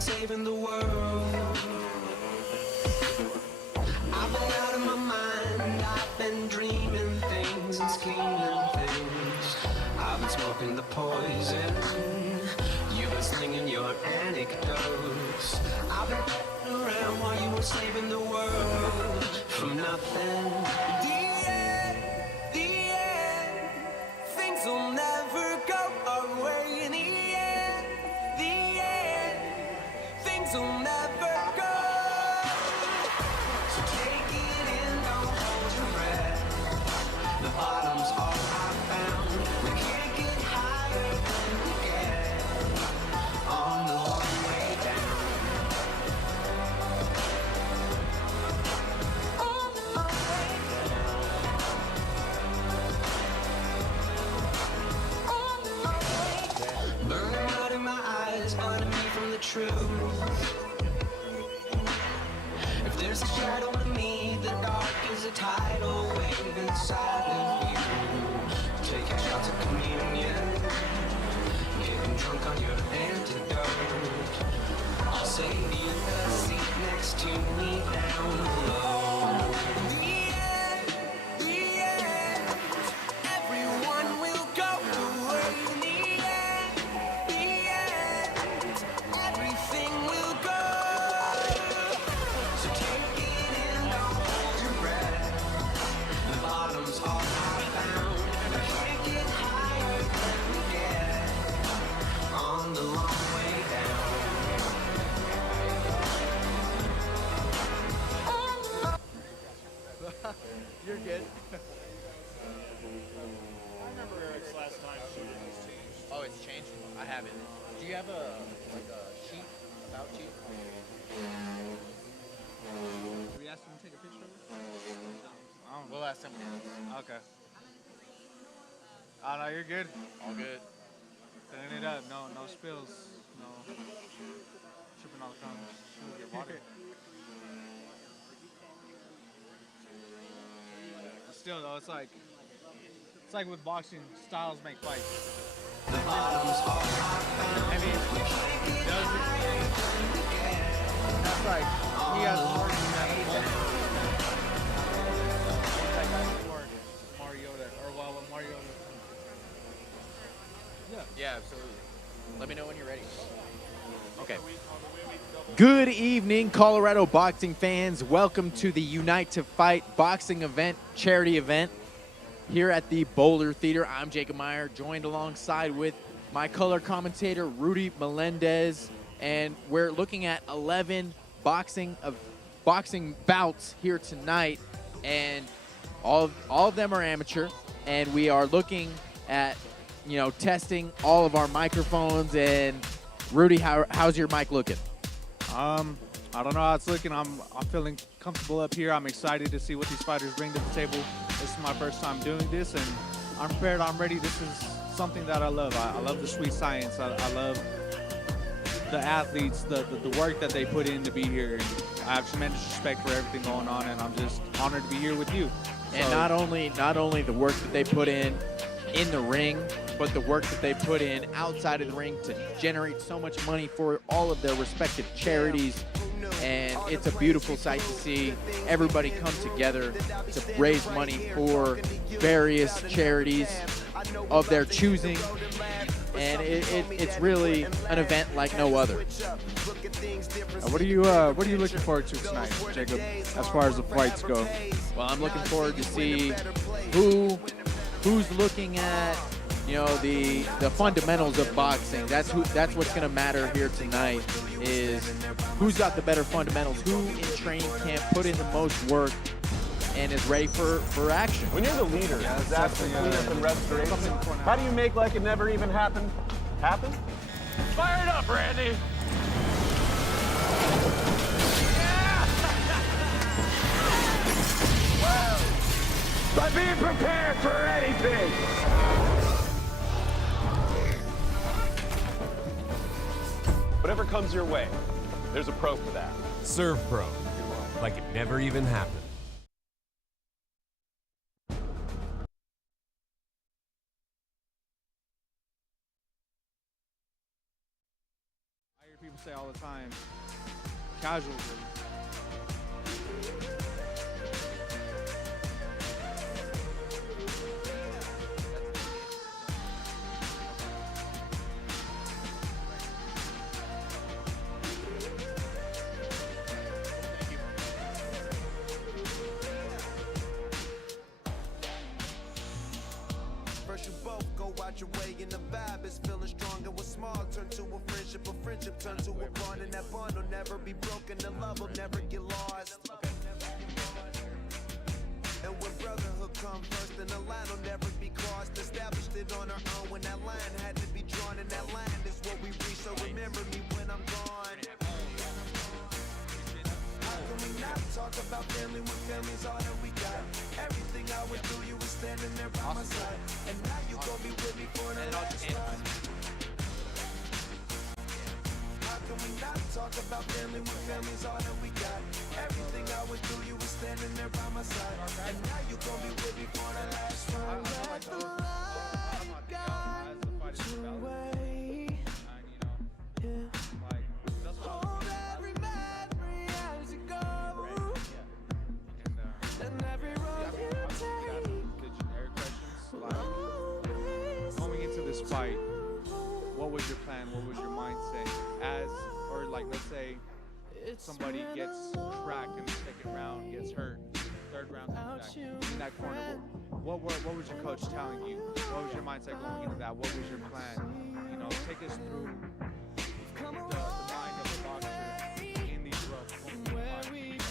Saving the world. I've been out of my mind. I've been dreaming things and scheming things. I've been smoking the poison. You've been slinging your anecdotes. I've been around while you were saving the world from nothing. The end. Things will never go our way in the end. The end. Things will never go. So take it in, don't hold your breath. The bottom's all I found. We can't get higher than we get on the long way down. On the long way down. On the long way down. Burning out in my eyes, blinding me from the truth. If there's a shadow in me, the dark is a tidal wave inside of you. Taking shots of communion, getting drunk on your antidote. I'll save you a seat next to me down below. The end, everyone will go away in the end. The end, everything will go. So take it in, don't hold your breath. The bottom's all I found. We can't get higher than we get on the long way down. You're good. I remember Eric's last time shooting has changed. Oh, it's changed? I haven't. Do you have a sheet about you? Did we ask him to take a picture of it? No. I don't know. We'll ask him. Okay. Oh, no, you're good. All good. Clean it up. No spills. No. and I'll come get water. But still, though, it's like with boxing, styles make fights. I mean, does it? That's like he has more than that. Like Mariota, or well, Mariota. Yeah. Yeah, absolutely. Let me know when you're ready. Okay. Good evening, Colorado boxing fans. Welcome to the Unite to Fight boxing event, charity event here at the Boulder Theater. I'm Jacob Meyer, joined alongside with my color commentator, Rudy Melendez, and we're looking at 11 boxing bouts here tonight, and all of them are amateur, and we are looking at, testing all of our microphones. And Rudy, how's your mic looking? I don't know how it's looking. I'm feeling comfortable up here. I'm excited to see what these fighters bring to the table. This is my first time doing this, and I'm prepared. I'm ready. This is something that I love. I love the sweet science. I love the athletes, the work that they put in to be here. And I have tremendous respect for everything going on, and I'm just honored to be here with you. And So- not only the work that they put in the ring, but the work that they put in outside of the ring to generate so much money for all of their respective charities. And it's a beautiful sight to see everybody come together to raise money for various charities of their choosing. And it's really an event like no other. What are you looking forward to tonight, Jacob, as far as the fights go? Well, I'm looking forward to see who's looking at the fundamentals of boxing. That's what's going to matter here tonight, is who's got the better fundamentals, who in training camp put in the most work and is ready for action. When you're the leader, disaster cleanup and restoration, how do you make like it never even happened happen? Fire it up, Randy! By being prepared for anything! Whatever comes your way, there's a pro for that. Serve Pro, like it never even happened. I hear people say all the time, casual. First you both go out your way and the vibe is feeling strong, and what's small turn to a friendship turn to a bond, and that bond will never be broken, the love will never get lost. And when brotherhood comes first, then the line will never be crossed. Established it on our own when that line had to be drawn, and that line is what we reach, so remember me when I'm gone. How can we not talk about family when family's all that we got? Everything I went through, you were standing there by my side, and now you gon' be with me for the last ride. How can we not talk about family when family's all that we got? Everything I went through, you were standing there by my side, and now you gon' be with me for the last ride. Let the light guide your way. Hold every memory as you go, and every road you take. The generic questions, like going into this fight, what was your plan? What was your mindset? Or like, let's say somebody gets cracked in the second round, gets hurt, third round comes back in that corner. What was your coach telling you? What was your mindset going into that? What was your plan? Take us through the mind of a boxer in these rough moments.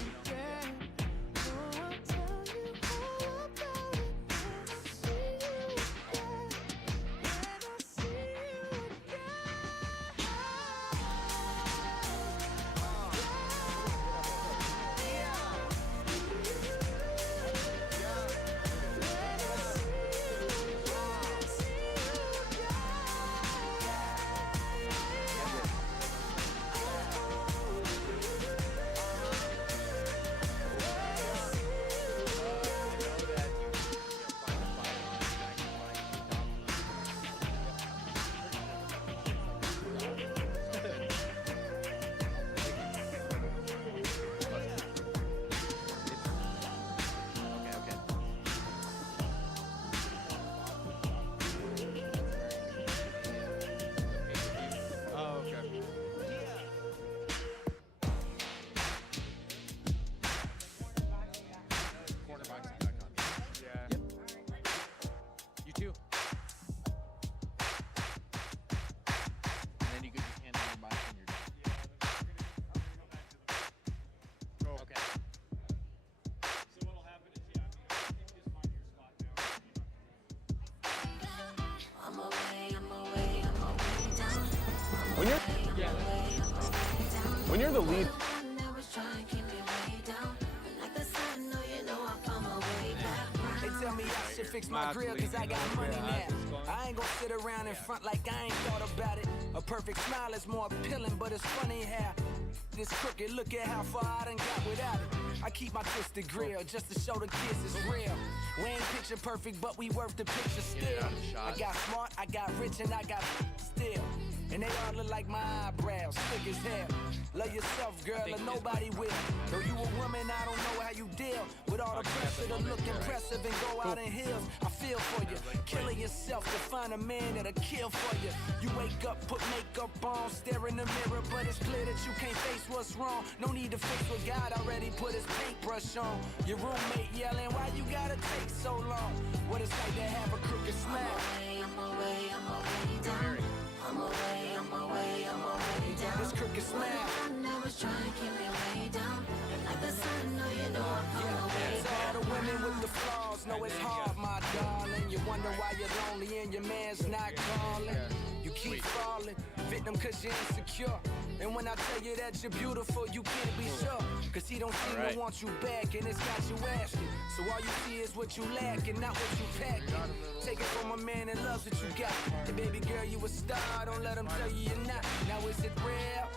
When you're the lead. They tell me I should fix my grill cause I got money now. I ain't gonna sit around in front like I ain't thought about it. A perfect smile is more appealing, but it's funny how this crooked, look at how far I done got without it. I keep my twisted grill just to show the kids it's real. We ain't picture perfect, but we worth the picture still. I got smart, I got rich, and I got still. And they all look like my eyebrows, thick as hell. Love yourself, girl, and nobody will. Though you a woman, I don't know how you deal with all the pressure to look impressive and go out in heels. I feel for you, killing yourself to find a man that'll kill for you. You wake up, put makeup on, stare in the mirror, but it's clear that you can't face what's wrong. No need to fix what God already put his paintbrush on. Your roommate yelling, why you gotta take so long? What it's like to have a crooked smile. I'm already down. I'm already down. This crooked smile. I was trying to keep me way down. Like the sun, no, you know I'm already down. All the women with the flaws know it's hard, my darling. You wonder why you're lonely and your man's not calling. You keep falling, victim cause you're insecure. And when I tell you that you're beautiful, you can't be sure. Cause he don't seem to want you back and it's got you asking. So all you see is what you lack and not what you packing. Take it from a man that loves what you got. And baby girl, you a star, don't let him tell you you're not. Now is it real?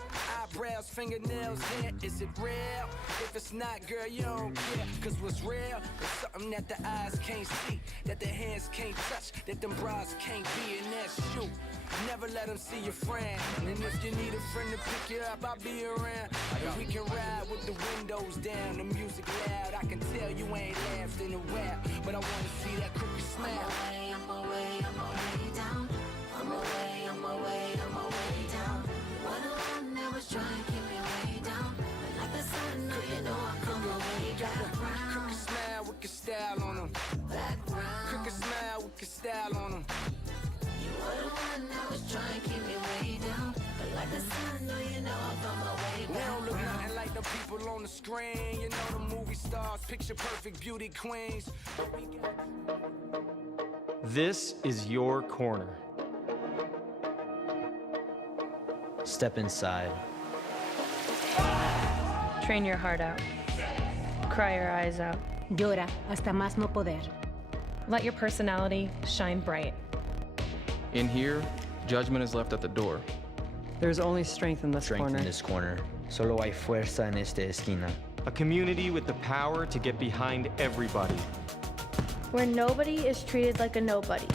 Eyebrows, fingernails, hair, is it real? If it's not, girl, you don't care. Cause what's real is something that the eyes can't see, that the hands can't touch, that them bras can't be, and that's you. Never let them see your friend. And if you need a friend to pick you up, I'll be around. And we can ride with the windows down, the music loud. I can tell you ain't laughed in a while, but I wanna see that crooked smile. I'm already down. I'm already down. What I never try and keep me way down. Like the sun, no, you know I come away back. Crooked smile with your style on them. Crooked smile with your style on them. You were the one that was trying to keep me way down. But like the sun, no, you know I found my way back. We don't look nothing like the people on the screen. You know the movie stars, picture perfect beauty queens. This is your corner. Step inside. Train your heart out. Cry your eyes out. Llora hasta más no poder. Let your personality shine bright. In here, judgment is left at the door. There's only strength in this corner. Strength in this corner. Solo hay fuerza en esta esquina. A community with the power to get behind everybody. Where nobody is treated like a nobody.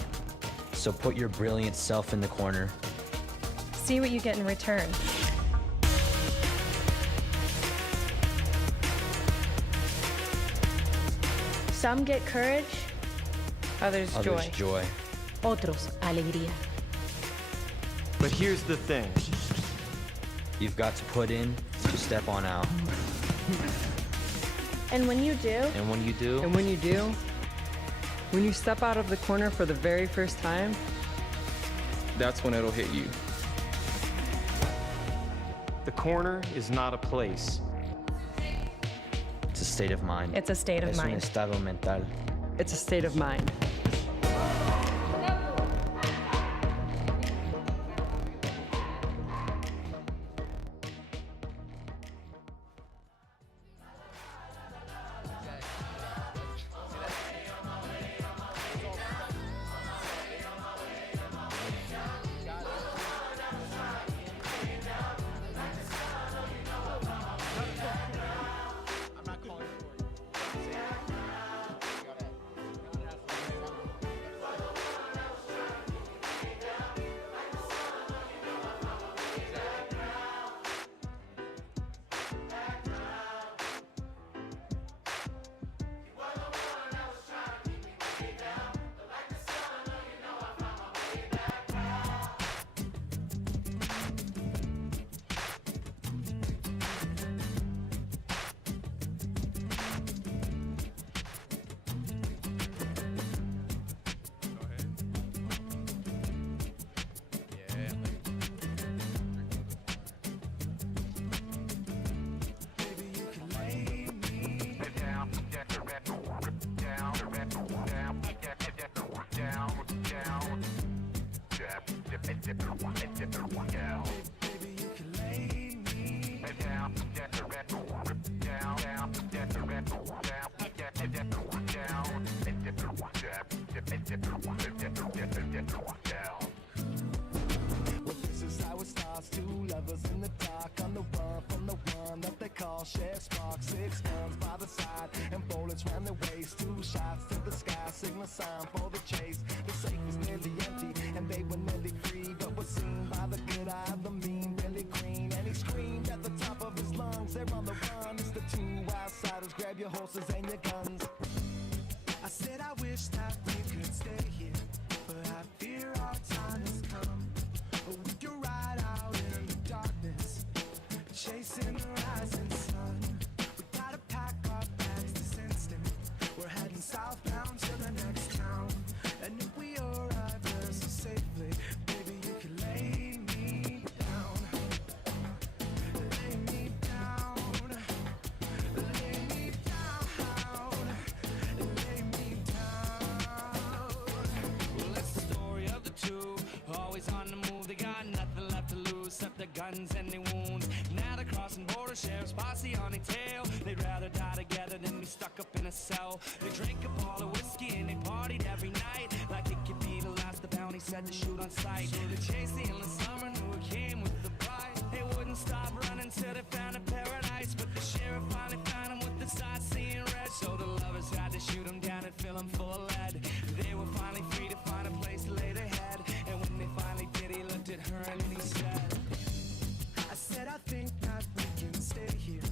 So put your brilliant self in the corner. See what you get in return. Some get courage. Others joy. Otros, alegría. But here's the thing. You've got to put in to step on out. And when you do. And when you do. And when you do. When you step out of the corner for the very first time. That's when it'll hit you. The corner is not a place. It's a state of mind. It's a state of mind. Es un estado mental. It's a state of mind. Well, this is how it starts. Two lovers in the dark on the run from the one that they call share spark. 6 guns by the side and bullets round their waist. 2 shots to the sky, signal sign for the chase. The safe was nearly empty and they were nearly free, but was seen by the good eye of the mean, really green. And he screamed at the top of his lungs, they're on the run. It's the 2 outsiders, grab your horses and your guns. I said I wish that we could stay here, but I fear our time has come. We can ride out in the darkness, chasing the rising sun. We gotta pack our bags this instant. We're heading southbound to the next town. And if we arrive there so safely, baby, you can lay me down. Lay me down. Lay me down. Lay me down. Well, it's the story of the two, always on the move. They got nothing left to lose except their guns and their wounds. Now they're crossing border, sheriff's posse on their tail. They'd rather die together than be stuck up in a cell. They drank a bottle of whiskey and they partied every night, like it could be the last. The bounty said to shoot on sight. So they chased the endless summer, knew it came with the pride. They wouldn't stop running till they found a paradise, but the sheriff finally found them with the sight seeing red. So the lovers had to shoot them down and fill them full of lead. They were finally free to find a place to lay their head. And when they finally did, he looked at her and he said, I said I think that we can stay here,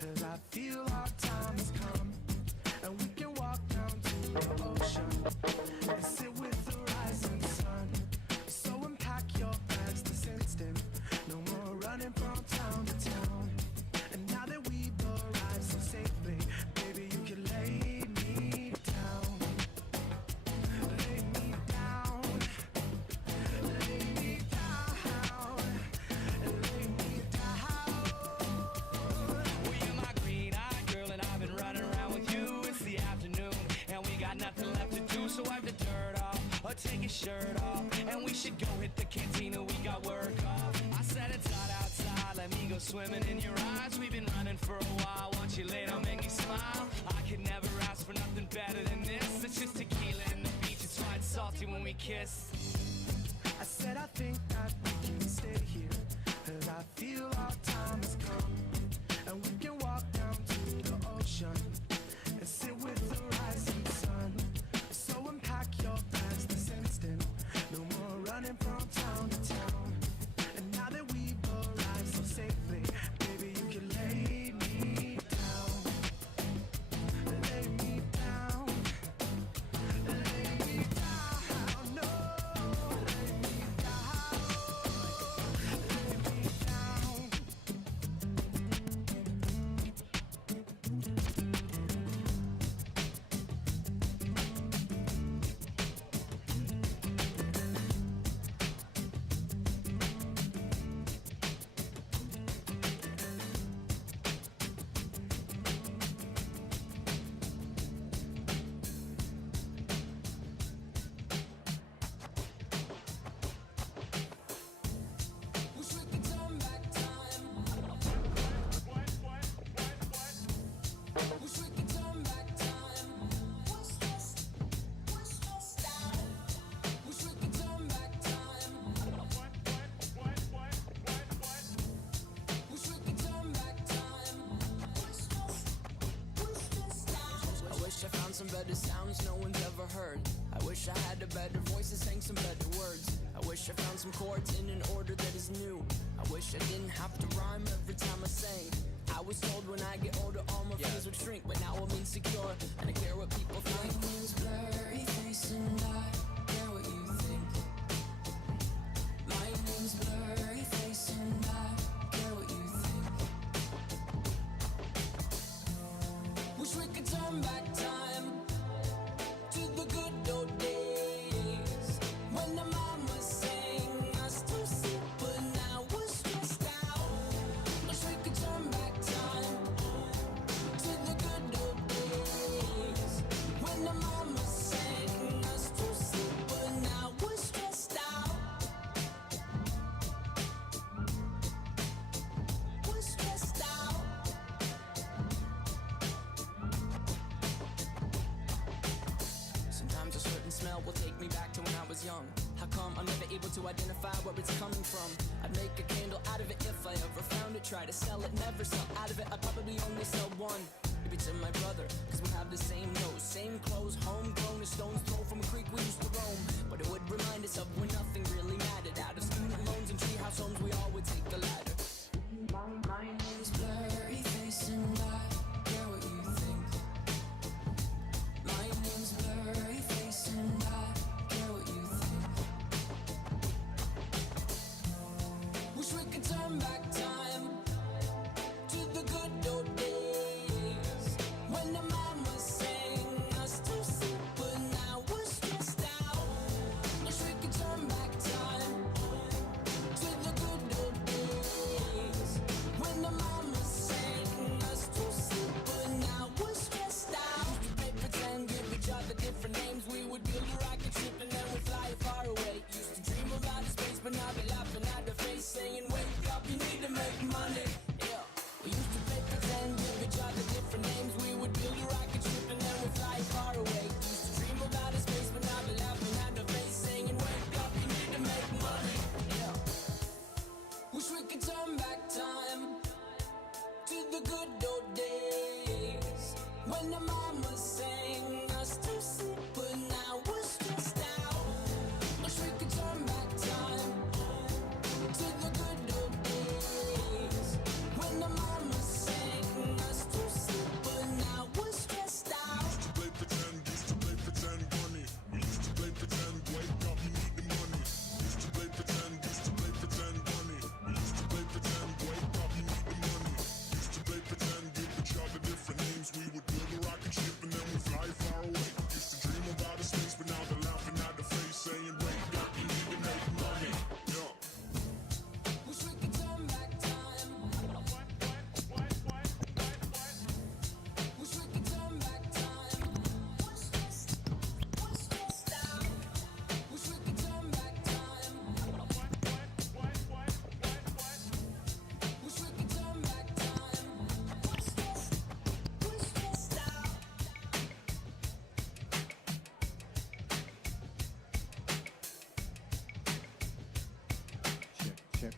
'cause I feel our time has come. And we can walk down to the ocean and sit with the rising sun. So unpack your bags this instant, no more running from town to town. And now that we've arrived so safely, baby, you can lay me down. Lay me down. Lay me down. Lay me down. well, you're my green-eyed girl and I've been running around with you. It's the afternoon and we got nothing left to do, so wipe the dirt off or take your shirt off, and we should go hit the cantina, we got work off. I said it's hot outside, let me go swimming in your eyes. We've been running for a while, once you lay down make me smile. I could never ask for nothing better than this. It's just tequila and the beach, it's why it's salty when we kiss. I said I think that we can stay here, 'cause I feel our time has come. And we can walk down to the ocean and sit with the rising sun. So unpack your bags this instant, no more running from town to town. And now that we've arrived so safely, baby, you can lay me down. Lay me down. Lay me down. No. Lay me down. Lay me down. Wish we could turn back time. Wish we could turn back time. Wish we could turn back time. Wish we could turn back time. I wish I found some better sounds no one's ever heard. I wish I had a better voice and sang some better words. I wish I found some chords in an order that is new. I wish I didn't have to rhyme every time I sang. I was told when I get older all my fears would shrink, but now I'm insecure and I care what people think. My name's blurry face and I care what you think. My name's blurry face and I care what you think. Wish we could turn back time to the good old days when the mama sang us to sleep, but now we're stressed out. Wish we could turn back time to the good old days when the mama sang us to sleep, but now we're stressed out. We're stressed out. smell will take me back to when I was young. How come I'm never able to identify where it's coming from? I'd make a candle out of it if I ever found it. Try to sell it, never sell out of it. I'd probably only sell one. Maybe to my brother, cause we have the same nose, same clothes, homegrown, a stone's throw from a creek we used to roam. But it would remind us of when nothing really mattered. Out of student loans and treehouse homes, we all would take the ladder. My name's Blurry Face and I care what you think. My name's Blurry Face and I care what you think. Wish we could turn back time to the good old days when the mama sang us to sleep, but now we're stressed out. Wish we could turn back time to the good old days when the mama sang us to sleep, but now we're stressed out. Used to play pretend, give each other different names. We would build a rocket ship and then we'd fly far away. Used to dream of outer space, but now they're laughing at the face, saying, wake up, you need to make money. Yeah. We used to play pretend, give each other different names. We would build a rocket ship and then we'd fly far away. Used to dream of outer space, but now they're laughing at the face, saying, wake up, you need to make money. Yeah. Wish we could turn back time to the good old days when the mama sang us to sleep, but now we're stressed out. Wish we could turn back time to the good old days when the mama sang us to sleep, but now we're stressed out. Used to play pretend, bunny. We used to play pretend, wake up, you need the money. Used to play pretend, bunny. We used to play pretend, wake up, you need the money. Used to play pretend, give each other different names. We would build a rocket ship and then we'd fly far away. Used to dream about a space, but now they're laughing at the face, saying, wake up, you need to make money. Yeah. Wish we could turn back time. Wish we could turn back time. We're stressed out. Wish we could turn back time. Wish we could turn back time. We're stressed out. Check.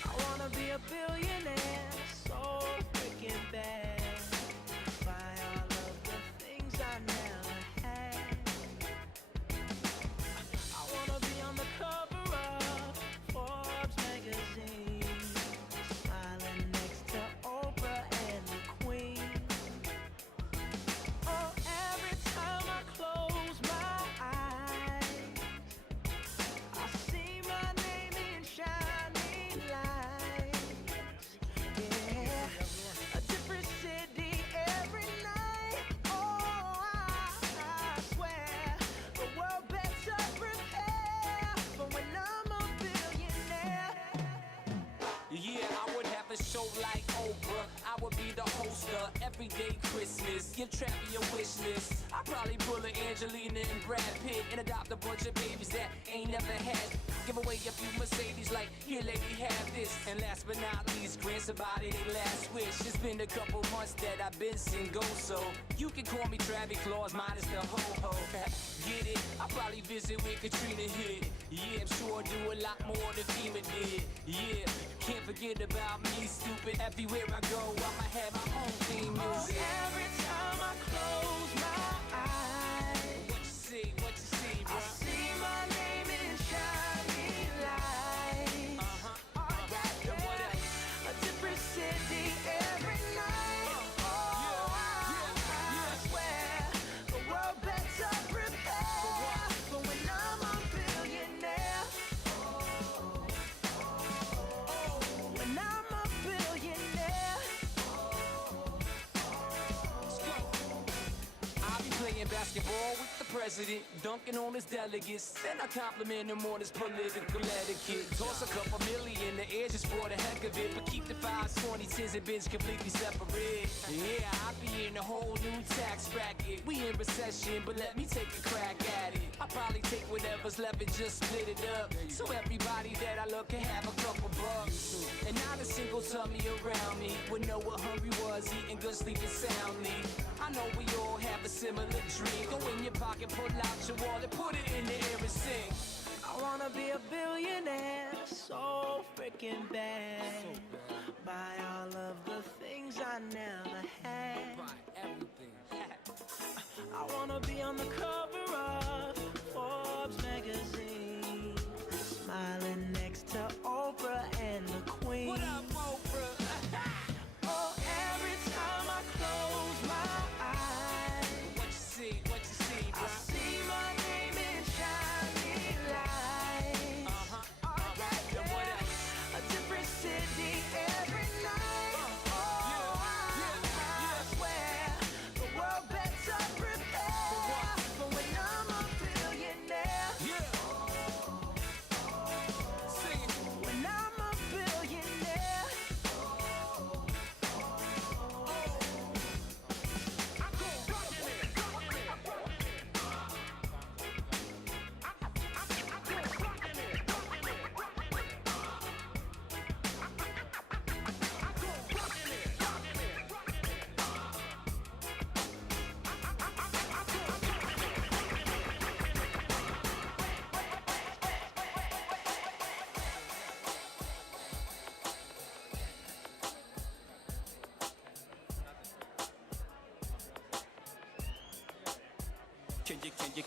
I wanna be a billionaire, so freaking bad. Buy all of the things I never had. I wanna be on the cover of Forbes magazine, smiling next to Oprah and the Queen. Oh, every time I close my eyes, I see my name in shining lights. Yeah, a different city every night. Oh, I swear the world better prepare for when I'm a billionaire. Yeah, I would have a show like Oprah. I would be the host of Everyday Christmas. Give Travi a wish list. I'd probably pull a Angelina and Brad Pitt and adopt a bunch of babies that ain't never had. Give away a few Mercedes like, here lady, have this. And last but not least, grant somebody their last wish. It's been a couple months that I've been single, so you can call me Travis Claus minus the ho-ho. Get it? I'll probably visit with Katrina hit it. Yeah, I'm sure I'll do a lot more than FEMA did. Yeah, can't forget about me, stupid. Everywhere I go, I'ma have my own theme music. Every time I close my eyes, What you see, bro? I see my name in shining lights. A different city every night. Oh, I swear the world better prepare for when I'm a billionaire. When I'm a billionaire. basketball with the president, dunking on his delegates. Then I compliment him on his political etiquette. Toss a couple million, the air just for the heck of it. But keep the 5s, 20s, 10s, and bins completely separate. Yeah, I be in a whole new tax bracket. We in recession, but let me take a crack at it. I probably take whatever's left and just split it up. So everybody that I look can have a couple bucks. And not a single tummy around me would know what hungry was, eating good, sleeping soundly. I know we all have a similar dream. Go in your pocket, pull out your wallet, put it in the air and sing. I wanna be a billionaire, so freaking bad. Buy all of the things I never had. I wanna be on the cover of Forbes magazine, smiling next to Oprah and the Queen. What up, Oprah? Oh, every time I close my eyes, What you see, bro? I see my name in shining lights. Oh, yeah, And what yeah. else? A different city every night. I swear the world better prepare for when I'm a billionaire. Sing it. When I'm a billionaire.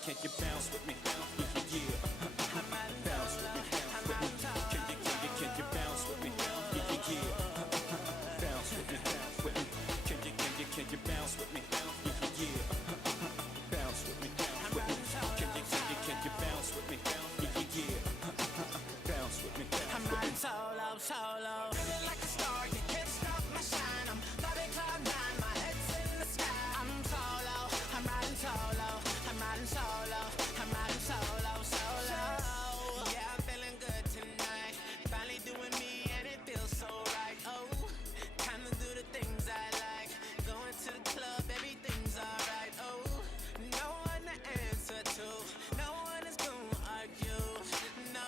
Can you bounce with me? Yeah. Bounce with me. Can you bounce with me? Yeah. Bounce with me. Can you bounce with me? Yeah. Bounce with me. Can you bounce with me? Yeah. Bounce with me. I'm riding solo. Feeling like a star, you can't stop my shine. I'm loving cloud nine, my head's in the sky. I'm solo, I'm riding solo. I'm riding solo. Yeah, I'm feeling good tonight. Finally doing me and it feels so right. Oh, time to do the things I like. Going to the club, everything's alright. Oh, no one to answer to. No one is gonna argue. No,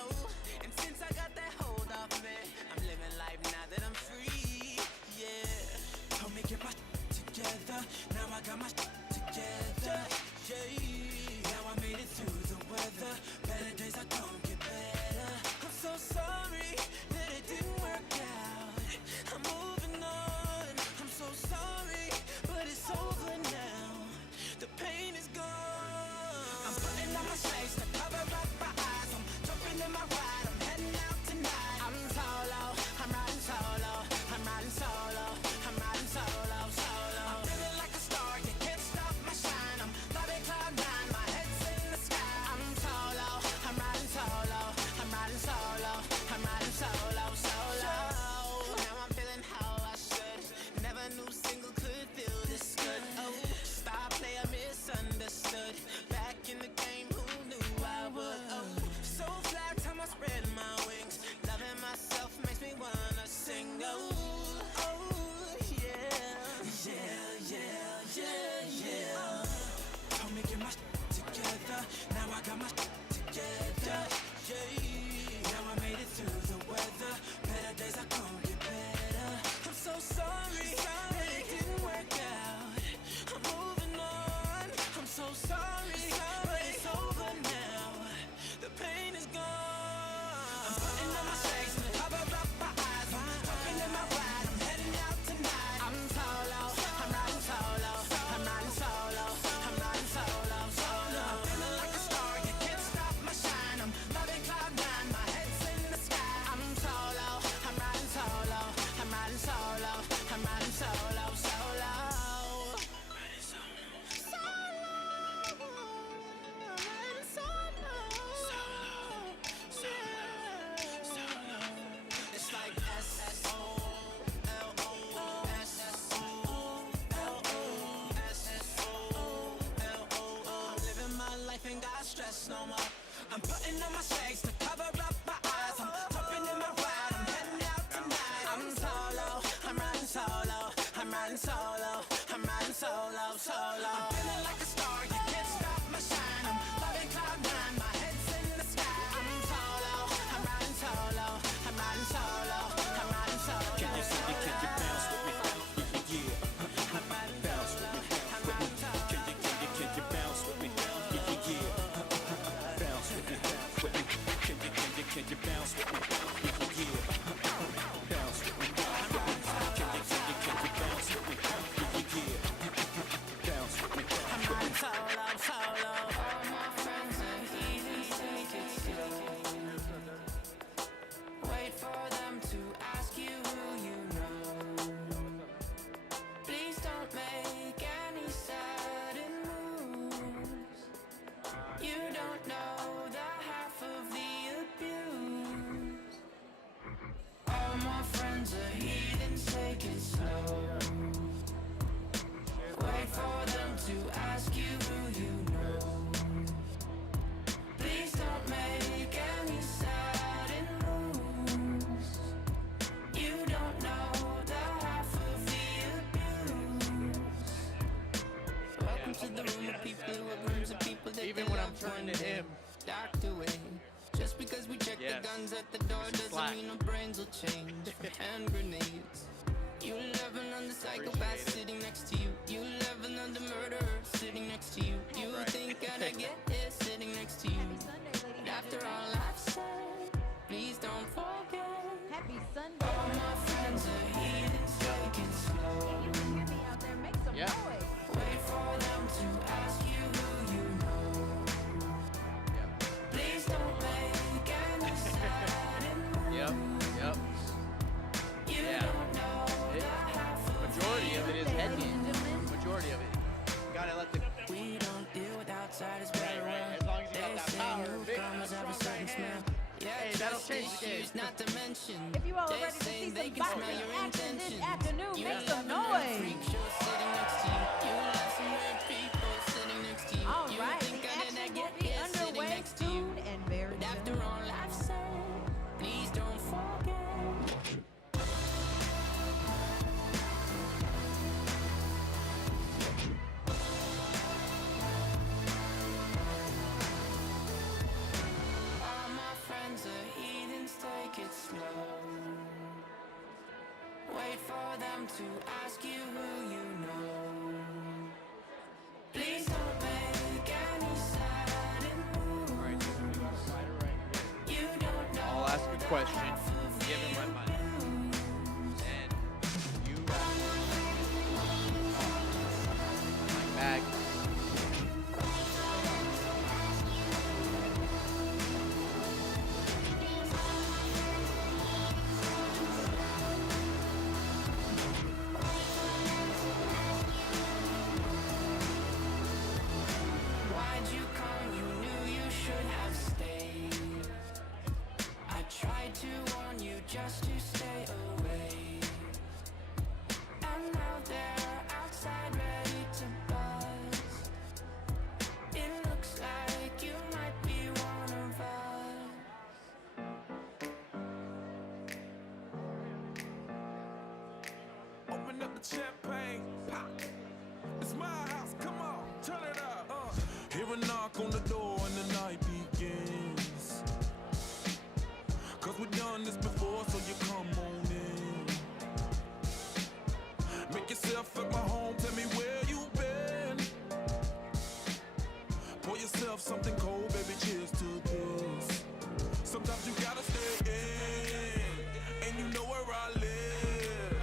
and since I got that hold off me, I'm living life now that I'm free. Yeah, told me get my together. Now I got my together. Yeah, now I made it through the weather. Better days are gonna get better. I'm so sorry that it didn't work out. I'm moving on. I'm so sorry, but it's over now. The pain is gone. I'm putting on my shades to cover up my eyes. I'm jumping in my ride. I'm heading out tonight. I'm solo. I'm riding solo. I'm riding solo. I'm riding solo. I'm feeling like a star. You can't stop my shine. I'm loving cloud nine. My head's in the sky. I'm solo. I'm riding solo. I'm riding solo. I'm riding solo. Now I'm feeling how I should. Never knew single could feel this good. Oh, star player misunderstood. Back in the game, who knew I would? Oh, so fly, time I spread my wings. Loving myself makes me wanna sing. Oh, yeah. Told me get my together. Now I got my together. Yeah, now I made it through the weather. Better days are gonna get better. I'm so sorry that it didn't work out. I'm moving on. I'm so sorry, but it's over now. The pain is gone. I'm putting on my shades to cover up my eyes. I'm jumping in my ride. I'm heading out tonight. I'm solo. I'm riding solo. I'm riding solo. I'm riding solo. I'm feeling like a star. You can't stop my shine. I'm loving cloud nine. My head's in the sky. I'm solo. I'm riding solo. I'm riding solo. I'm riding solo. It's like SSOLO. I'm putting on my shades to cover up my eyes. I'm hopping in my ride, I'm heading out tonight. I'm solo, I'm riding solo, I'm riding solo, I'm riding solo, solo. I'm feeling like a star, you can't stop my shine. I'm loving cloud nine, my head's in the sky. I'm solo, I'm riding solo, I'm riding solo, I'm riding solo. Can you see it? Can you bounce with me? Yeah, I'm riding bounce with me. I'm riding solo. Can you bounce with me? Yeah, bounce with me. Can you bounce with me? Yeah, bounce with me. Can you bounce with me? Yeah, bounce with me. I'm riding solo, solo. All my friends are heathens, take it slow. Wait for them to ask you who you know. Please don't make any sudden moves. You don't know the half of the abuse. All my friends are heathens, take it slow. Wait for them to ask you who you know. Please don't make any sudden moves. You don't know the half of the abuse. Welcome to the room of people who have rooms of people that Even they when I'm love turning one to day him. docked away. Just because we check Yes. the guns at the door doesn't slack. mean our brains will change from hand grenades. You love another psychopath sitting next to you. You love another murderer sitting next to you. You think I'd get it sitting next to you. But after all I've said, please don't forget. Happy Sunday. All my friends are heathens, take it slow. Out there, make some Yeah. noise. Wait for them to ask you who you know. Please don't make any sudden moves. Yep. Yep. You Yeah. don't know the half of Majority of it is head games. Majority of it. Gotta let the. We don't deal with outsiders Right, very well. right. As long as you got They that say power, big, newcomers have a strong certain right smell. hand. Yeah, Hey, that'll trust change the issues, game. not to mention. If you all are They ready to say see they some can smell boxing your action this intentions. afternoon, You make some love another noise. freak show sitting next to you. You love some weird people sitting next to you. All You right, think the I did action not will get be here sitting underway next to you. soon and very But after soon. all I've said, please don't forget. All my friends are heathens, take it slow. Wait for them to ask you who you know. Please don't make any sudden moves. You don't know. I'll ask a question. Give him my money. And you. My bag. Why'd you come? You knew you should have stayed. I tried to warn you just to stay away. And now they're outside ready to buzz. It looks like you might be one of us. Open up the champagne, pop. It's my house, come on, turn it up. Hear a knock on the door and the night begins. Cause we've done this before, so you come on in. Make yourself at my home, tell me where you've been. Pour yourself something cold, baby, cheers to this. Sometimes you gotta stay in, and you know where I live.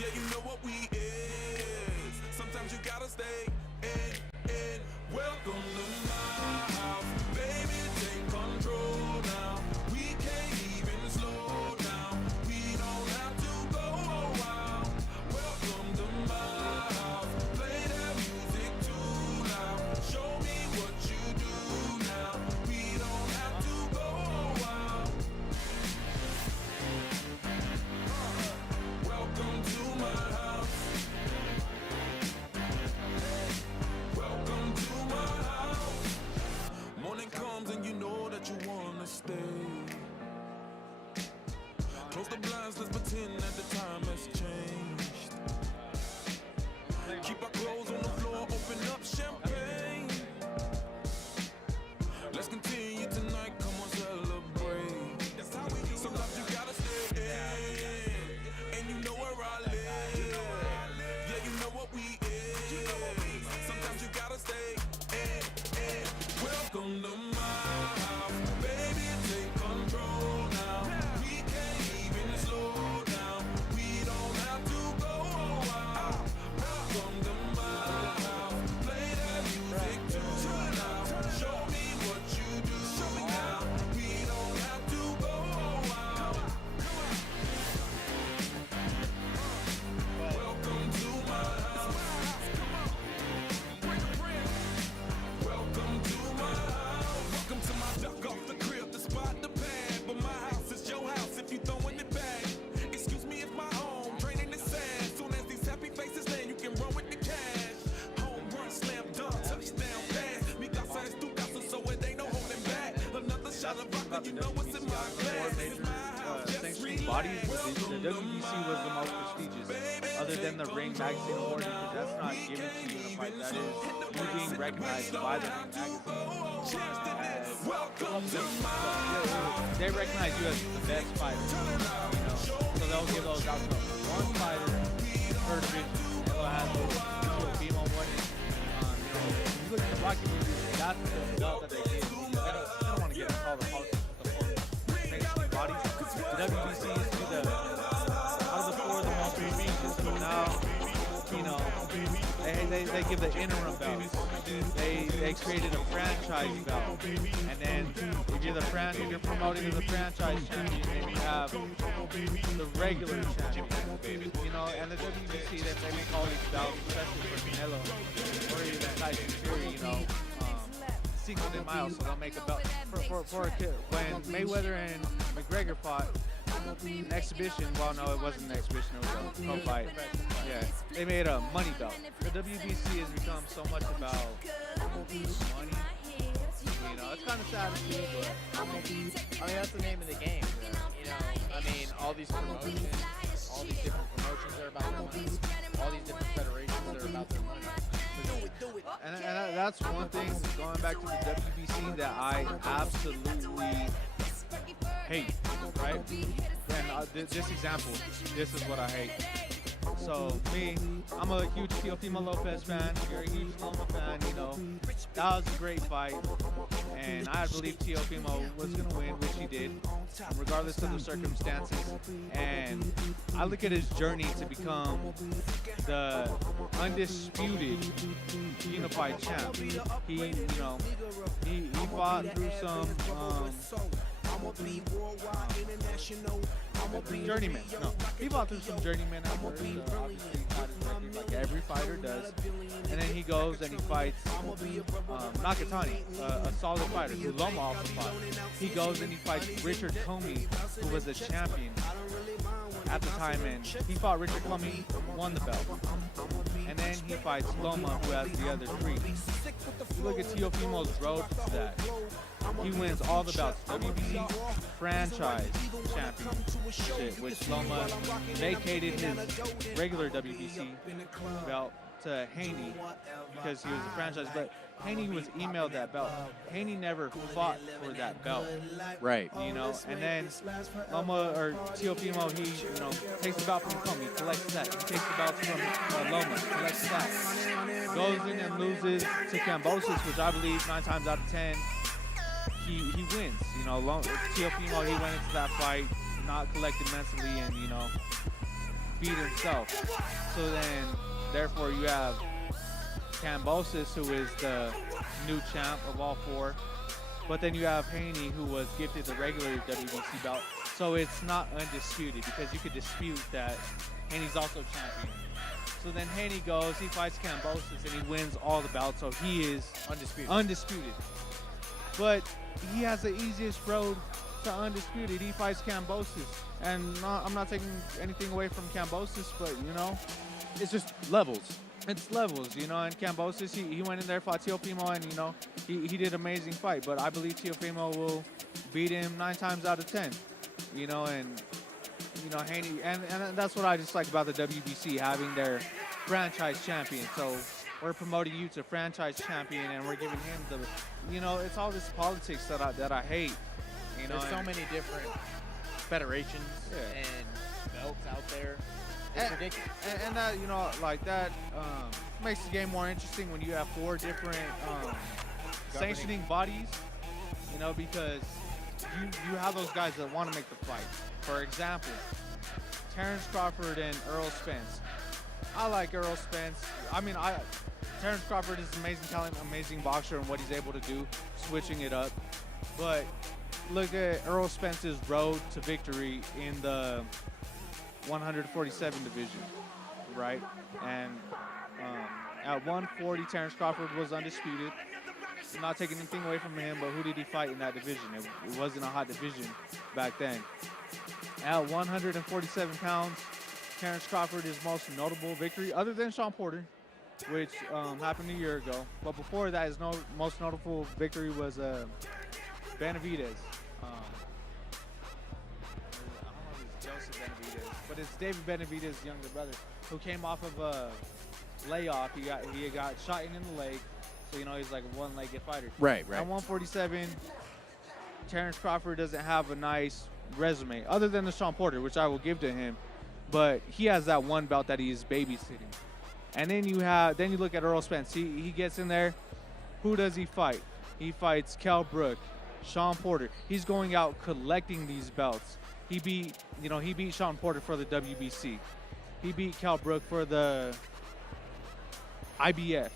Yeah, you know what we is. Sometimes you gotta stay in. Welcome to my house, baby, take control now. We can't even slow down. Close the blinds, let's pretend that the time has changed. Keep our clothes on the floor, open up champagne. Let's continue tonight, come on, celebrate. That's how we do. Sometimes you gotta stay in, and you know where I live. Yeah, you know what we is. Sometimes you gotta stay in. Welcome to my house, baby, take control now. We can't even slow down. We don't have to go out. Welcome to my house, play that music too loud. Show me what you do now. We don't have to go out. Welcome to my house. Welcome to my house. Welcome to my duck off the crib, the spot, the pad. But my house is your house if you throwing it back. Excuse me if my home draining the sand. Soon as these happy faces land, you can run with the cash. Home run, slam dunk, touchdown pass. Mi casa es tu casa, so it ain't no holding back. Another shot of vodka, you know what's in my glass. This is my house, just Bodies, the WBC was the most prestigious, other than the Ring Magazine Award, because that's not given to you in a fight. That is you being recognized by the Ring Magazine. They recognize you as the best fighter, you know. So they'll give those out to one fighter per division. They'll have this female winning. You know, if you look at the blocking movies, that's the belt that they give. They don't want to get called the politics. Bodies. The WBC used to be the out of the four of the most prestigious, but now you know they give the interim belts. They created a franchise belt, and then if you're you're promoting as a franchise champion, then you have the regular champion, you know. And the WBC they make all these belts, especially for Canelo or even Tyson Fury, you know. Cinco de Mayo, so they'll make a belt for a kid. When Mayweather and McGregor fought an exhibition, well, no, it wasn't an exhibition, it was a pro fight. Yeah, they made a money belt. The WBC has become so much about money. You know, it's kind of sad to see, but I mean, that's the name of the game. You know, I mean, all these promotions are about their money. All these different federations are about their money. And that's one thing, going back to the WBC, that I absolutely hate, right? And this example, this is what I hate. So me, I'm a huge Teofimo Lopez fan, you're a huge Loma fan, you know. That was a great fight, and I believe Teofimo was going to win, which he did, regardless of the circumstances. And I look at his journey to become the undisputed unified champ. He, you know, he fought through some journeyman. No, he fought through some journeyman efforts. Obviously, got his record like every fighter does. And then he goes and he fights Nakatani, a solid fighter who Loma also fought. He goes and he fights Richard Comey, who was a champion at the time, and he fought Richard Comey, won the belt. And then he fights Loma, who has the other three. You look at Teofimo's road to that. He wins all the belts. WBC franchise championship, which Loma vacated his regular WBC belt to Haney because he was a franchise. But Haney was emailed that belt. Haney never fought for that belt. Right. You know, and then Loma or Teofimo, he, you know, takes the belt from Comey, collects that. He takes the belt from Loma, collects that. Goes in and loses to Cambosis, which I believe 9 times out of 10 he wins. You know, Teofimo, he went into that fight not collected mentally and, you know, beat himself. So then, therefore, you have Cambosis, who is the new champ of all four. But then you have Haney, who was gifted the regular WBC belt. So it's not undisputed, because you could dispute that Haney's also champion. So then Haney goes, he fights Cambosis, and he wins all the belts. So he is undisputed. But he has the easiest road to undisputed. He fights Cambosis. And I'm not taking anything away from Cambosis, but, you know, it's just levels. It's levels, you know, and Cambosis, he went in there, fought Teofimo, and, you know, he did an amazing fight. But I believe Teofimo will beat him 9 times out of 10, you know, and know, Haney, and that's what I just like about the WBC, having their franchise champion. So we're promoting you to franchise champion, and we're giving him the, you know, it's all this politics that I hate. You know, There's so many different federations and belts out there. It's ridiculous. And that, you know, like that makes the game more interesting when you have 4 different sanctioning bodies, you know, because you have those guys that want to make the fight. For example, Terrence Crawford and Errol Spence. I like Errol Spence. I mean, Terrence Crawford is amazing talent, amazing boxer, and what he's able to do, switching it up. But look at Errol Spence's road to victory in the 147 division, right? And at 140, Terrence Crawford was undisputed. I'm not taking anything away from him, but who did he fight in that division? It wasn't a hot division back then. At 147 pounds, Terrence Crawford, his most notable victory, other than Sean Porter, which happened a year ago. But before that, his most notable victory was Benavidez. I don't know if it's Joseph Benavidez, but it's David Benavidez' younger brother, who came off of a layoff. He got shot in the leg, so you know he's like a one-legged fighter. Right. At 147, Terrence Crawford doesn't have a nice resume, other than the Sean Porter, which I will give to him. But he has that one belt that he is babysitting. And then you look at Earl Spence. He gets in there. Who does he fight? He fights Kell Brook, Sean Porter. He's going out collecting these belts. He beat Sean Porter for the WBC. He beat Kell Brook for the IBF.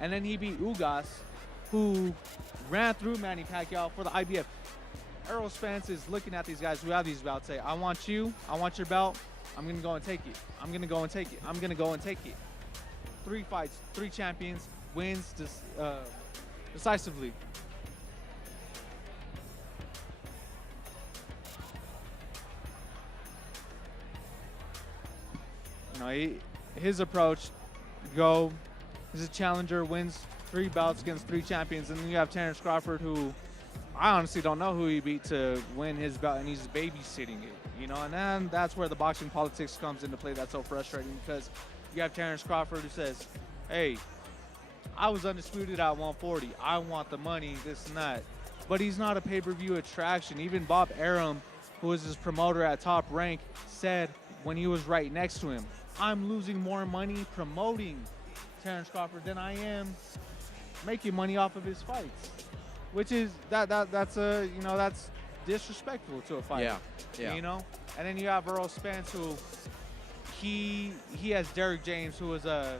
And then he beat Ugas, who ran through Manny Pacquiao for the IBF. Errol Spence is looking at these guys who have these belts, say, I want you, I want your belt, I'm going to go and take it. I'm going to go and take it. I'm going to go and take it. 3 fights, 3 champions, wins decisively. You know, his approach, he's a challenger, wins 3 bouts against 3 champions, and then you have Terrence Crawford, who I honestly don't know who he beat to win his belt, and he's babysitting it, you know, and then that's where the boxing politics comes into play. That's so frustrating, because you have Terrence Crawford who says, hey, I was undisputed at 140. I want the money, this and that. But he's not a pay-per-view attraction. Even Bob Arum, who is his promoter at Top Rank, said when he was right next to him, I'm losing more money promoting Terrence Crawford than I am making money off of his fights. Which is that's disrespectful to a fighter. Yeah. You know? And then you have Earl Spence, who he has Derek James, who is a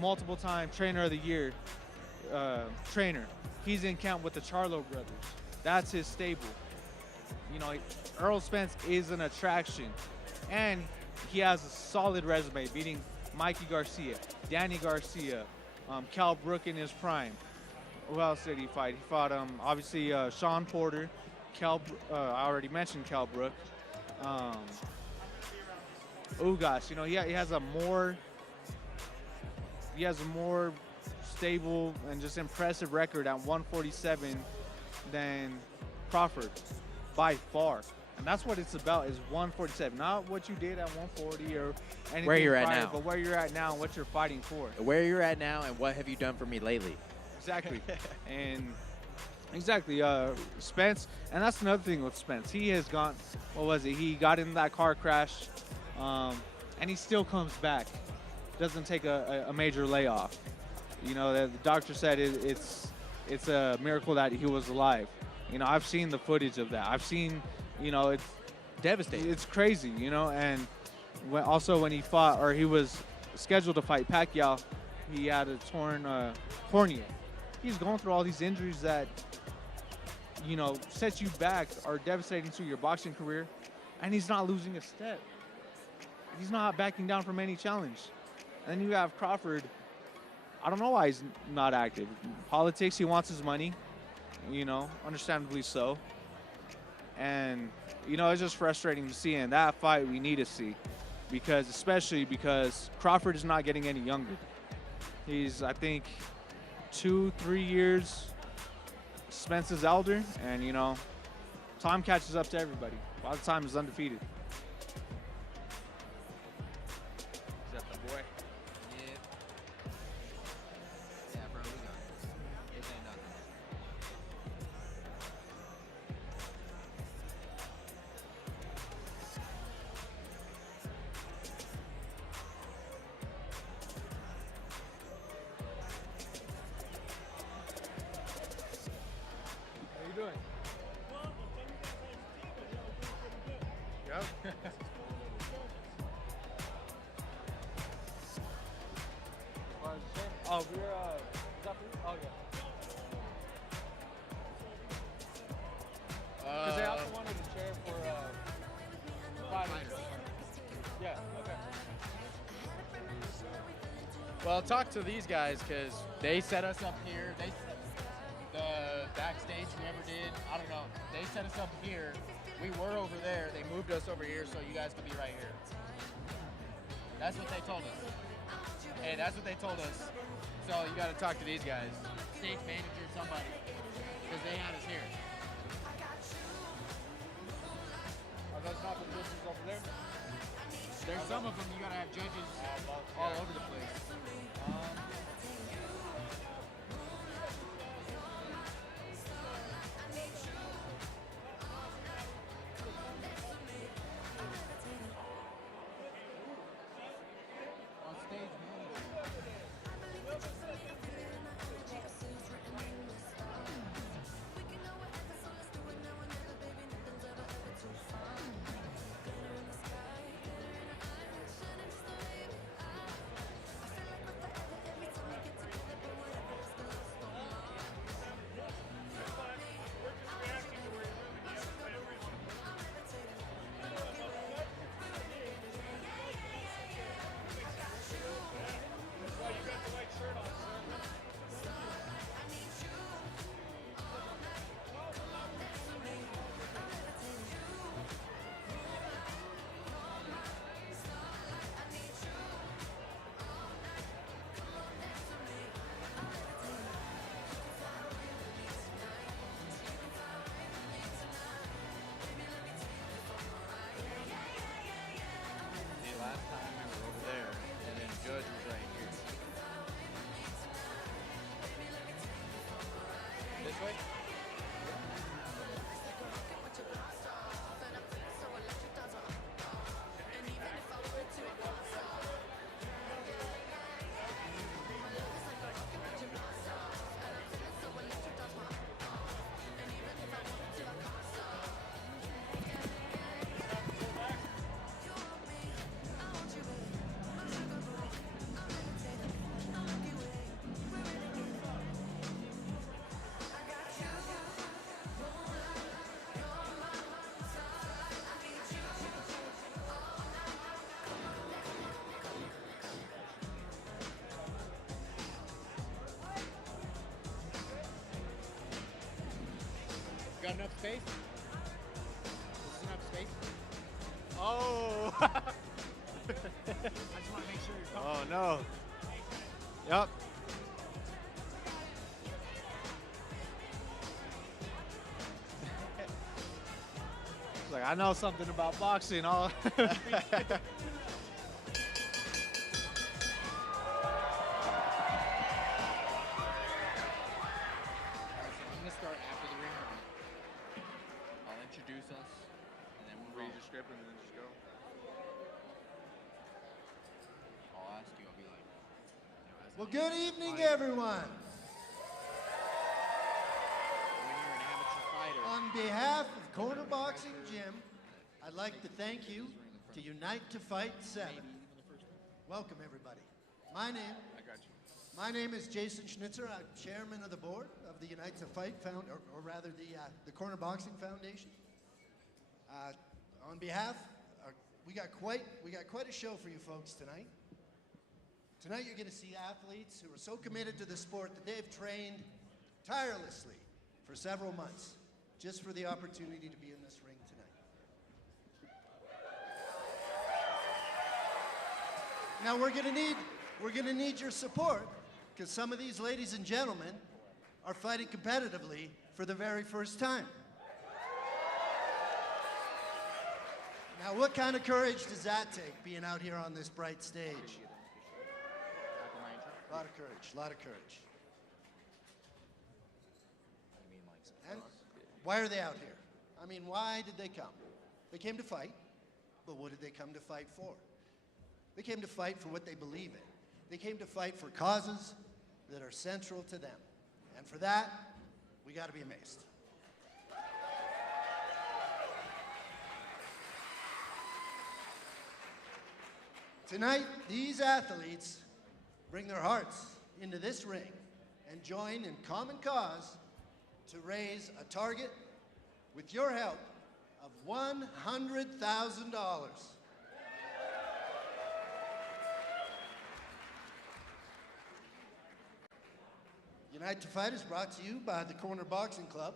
multiple-time Trainer of the Year trainer. He's in camp with the Charlo brothers. That's his stable. You know, Earl Spence is an attraction, and he has a solid resume, beating Mikey Garcia, Danny Garcia, Cal Brook in his prime. Who else did he fight? He fought obviously Sean Porter, I already mentioned Cal Brook. Ugas, you know, he has a more stable and just impressive record at 147 than Crawford, by far. And that's what it's about, is 147. Not what you did at 140 or anything where you're prior, at now. but where you're at now and what you're fighting for. Where you're at now and what have you done for me lately? Exactly. Spence, and that's another thing with Spence. He has gone, he got in that car crash, and he still comes back. Doesn't take a major layoff. You know, the doctor said it's a miracle that he was alive. You know, I've seen the footage of that. I've seen, you know, it's devastating. It's crazy, you know, and when he fought, or he was scheduled to fight Pacquiao, he had a torn cornea. He's going through all these injuries that, you know, set you back, are devastating to your boxing career, and he's not losing a step. He's not backing down from any challenge. And then you have Crawford. I don't know why he's not active. Politics, he wants his money, you know, understandably so. And, you know, it's just frustrating to see. In that fight, we need to see, especially because Crawford is not getting any younger. He's, I think, 2-3 years Spence is elder, and, you know, time catches up to everybody. A lot of time is undefeated. Oh, we're oh yeah. Because they also wanted a chair for fighters. Yeah. Okay. Well, talk to these guys because they set us up here. The backstage, whoever did, I don't know. They set us up here. We were over there. They moved us over here so you guys could be right here. That's what they told us. Hey, that's what they told us. So you got to talk to these guys, stage manager, somebody, because they had us here. Are those not the positions over there? There's some of them you got to have judges all over the place. Last time we were over there, and then Judge was right here. This way? Got enough space? Is this enough space? Oh! I just want to make sure you're comfortable. Oh no. Yep. It's like I know something about boxing. All. Introduce us, and then we'll read your script and then just go. I'll ask you, I'll be like, well, good evening, everyone. When you're an amateur fighter. On behalf of Corner Boxing Gym, I'd like to thank you to Unite to Fight 7. Welcome, everybody. My name is Jason Schnitzer. I'm chairman of the board of the Unite to Fight or rather the Corner Boxing Foundation. On behalf, we got quite a show for you folks tonight. Tonight you're going to see athletes who are so committed to the sport that they've trained tirelessly for several months just for the opportunity to be in this ring tonight. Now we're going to need your support because some of these ladies and gentlemen are fighting competitively for the very first time. Now, what kind of courage does that take, being out here on this bright stage? A lot of courage, a lot of courage. And why are they out here? I mean, why did they come? They came to fight, but what did they come to fight for? They came to fight for what they believe in. They came to fight for causes that are central to them. And for that, we got to be amazed. Tonight, these athletes bring their hearts into this ring and join in common cause to raise a target, with your help, of $100,000. Unite to Fight is brought to you by the Corner Boxing Club,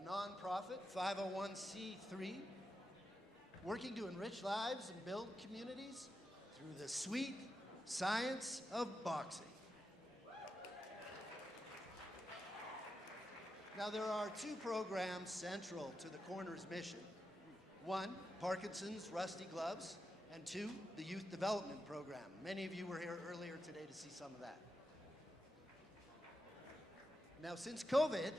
a non-profit 501c3, working to enrich lives and build communities through the sweet science of boxing. Now, there are two programs central to the Corner's mission. One, Parkinson's Rusty Gloves, and two, the Youth Development Program. Many of you were here earlier today to see some of that. Now, since COVID,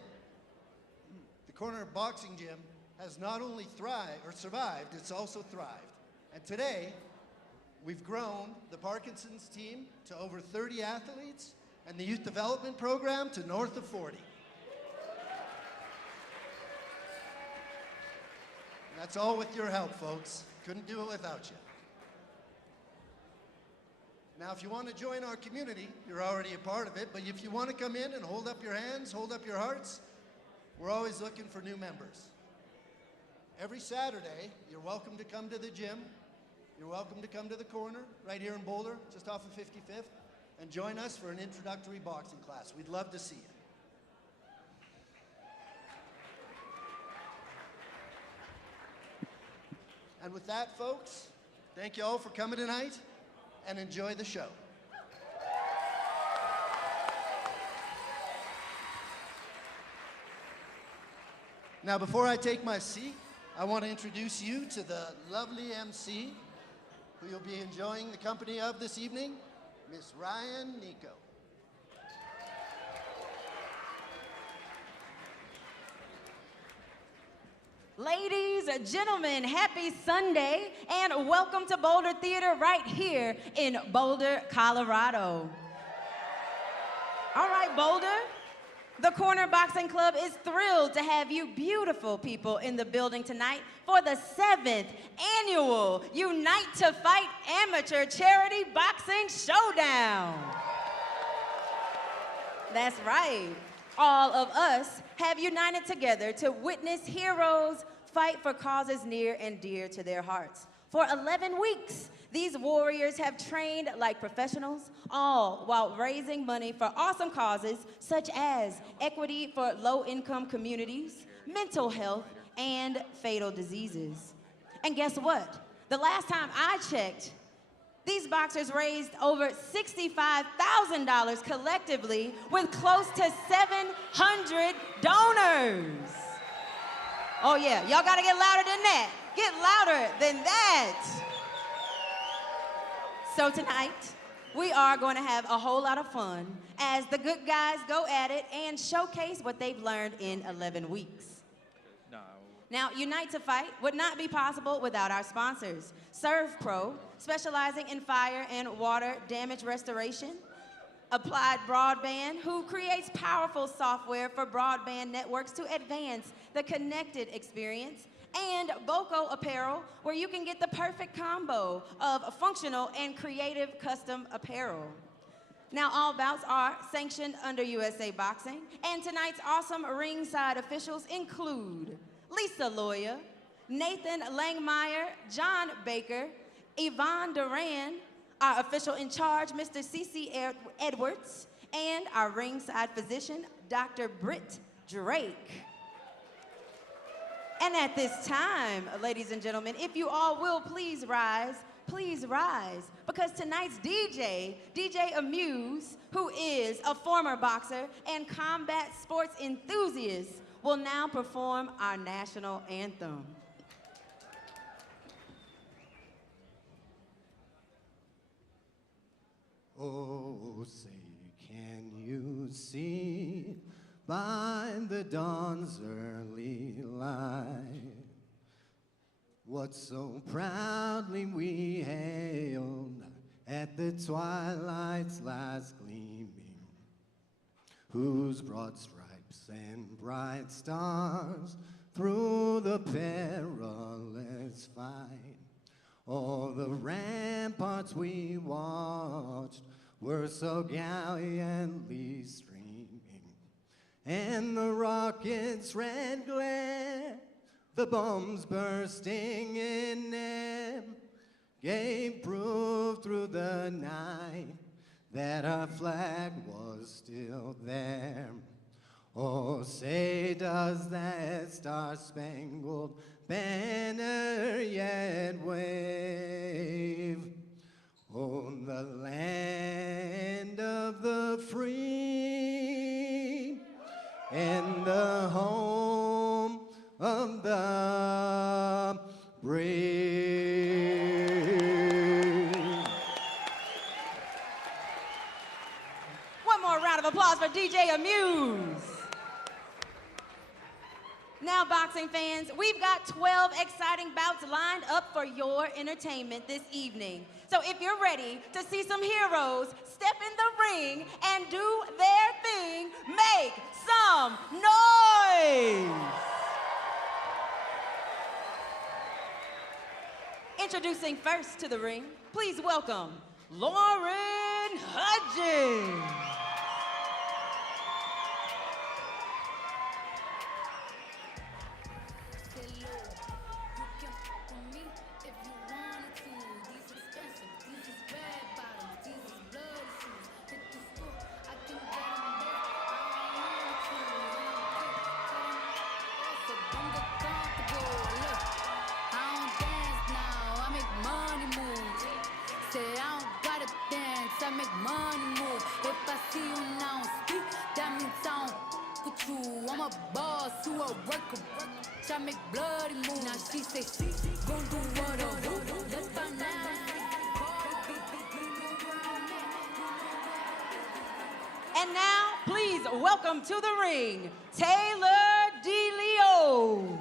the Corner Boxing Gym has not only survived, it's also thrived. And today, we've grown the Parkinson's team to over 30 athletes and the Youth Development Program to north of 40. That's all with your help, folks. Couldn't do it without you. Now, if you want to join our community, you're already a part of it, but if you want to come in and hold up your hands, hold up your hearts, we're always looking for new members. Every Saturday, you're welcome to come to the gym. You're welcome to come to the Corner, right here in Boulder, just off of 55th, and join us for an introductory boxing class. We'd love to see you. And with that, folks, thank you all for coming tonight, and enjoy the show. Now, before I take my seat, I want to introduce you to the lovely MC who you'll be enjoying the company of this evening, Miss Ryan Nico. Ladies and gentlemen, happy Sunday and welcome to Boulder Theater right here in Boulder, Colorado. All right, Boulder, the Corner Boxing Club is thrilled to have you beautiful people in the building tonight for the 7th annual Unite to Fight Amateur Charity Boxing Showdown. That's right. All of us have united together to witness heroes fight for causes near and dear to their hearts. For 11 weeks, these warriors have trained like professionals, all while raising money for awesome causes such as equity for low-income communities, mental health, and fatal diseases. And guess what? The last time I checked, these boxers raised over $65,000 collectively with close to 700 donors. Oh yeah, y'all gotta get louder than that. Get louder than that. So tonight, we are going to have a whole lot of fun as the good guys go at it and showcase what they've learned in 11 weeks. Now, Unite to Fight would not be possible without our sponsors. ServPro, specializing in fire and water damage restoration. Applied Broadband, who creates powerful software for broadband networks to advance the connected experience. And Boko Apparel, where you can get the perfect combo of functional and creative custom apparel. Now, all bouts are sanctioned under USA Boxing, and tonight's awesome ringside officials include Lisa Loya, Nathan Langmeyer, John Baker, Yvonne Duran, our official in charge, Mr. C.C. Edwards, and our ringside physician, Dr. Britt Drake. And at this time, ladies and gentlemen, if you all will please rise, because tonight's DJ Amuse, who is a former boxer and combat sports enthusiast, will now perform our national anthem. Oh, say, can you see by the dawn's early light what so proudly we hailed at the twilight's last gleaming, whose broad stripes and bright stars through the perilous fight All the ramparts we watched were so gallantly streaming, and the rockets' red glare, the bombs bursting in them, gave proof through the night that our flag was still there. Oh, say does that star-spangled banner yet wave? Oh, the land of the free and the home of the brave. One more round of applause for DJ Amuse. Now, boxing fans, we've got 12 exciting bouts lined up for your entertainment this evening. So if you're ready to see some heroes step in the ring and do their thing, make some noise! Introducing first to the ring, please welcome Lauren Hudgens. I make money move. If I see you now speak, that means I don't with you. I'm a boss, you a worker. I make bloody moves. Now she say she gon' do what or who. Let's find out. And now, please welcome to the ring, Taylor DeLeo.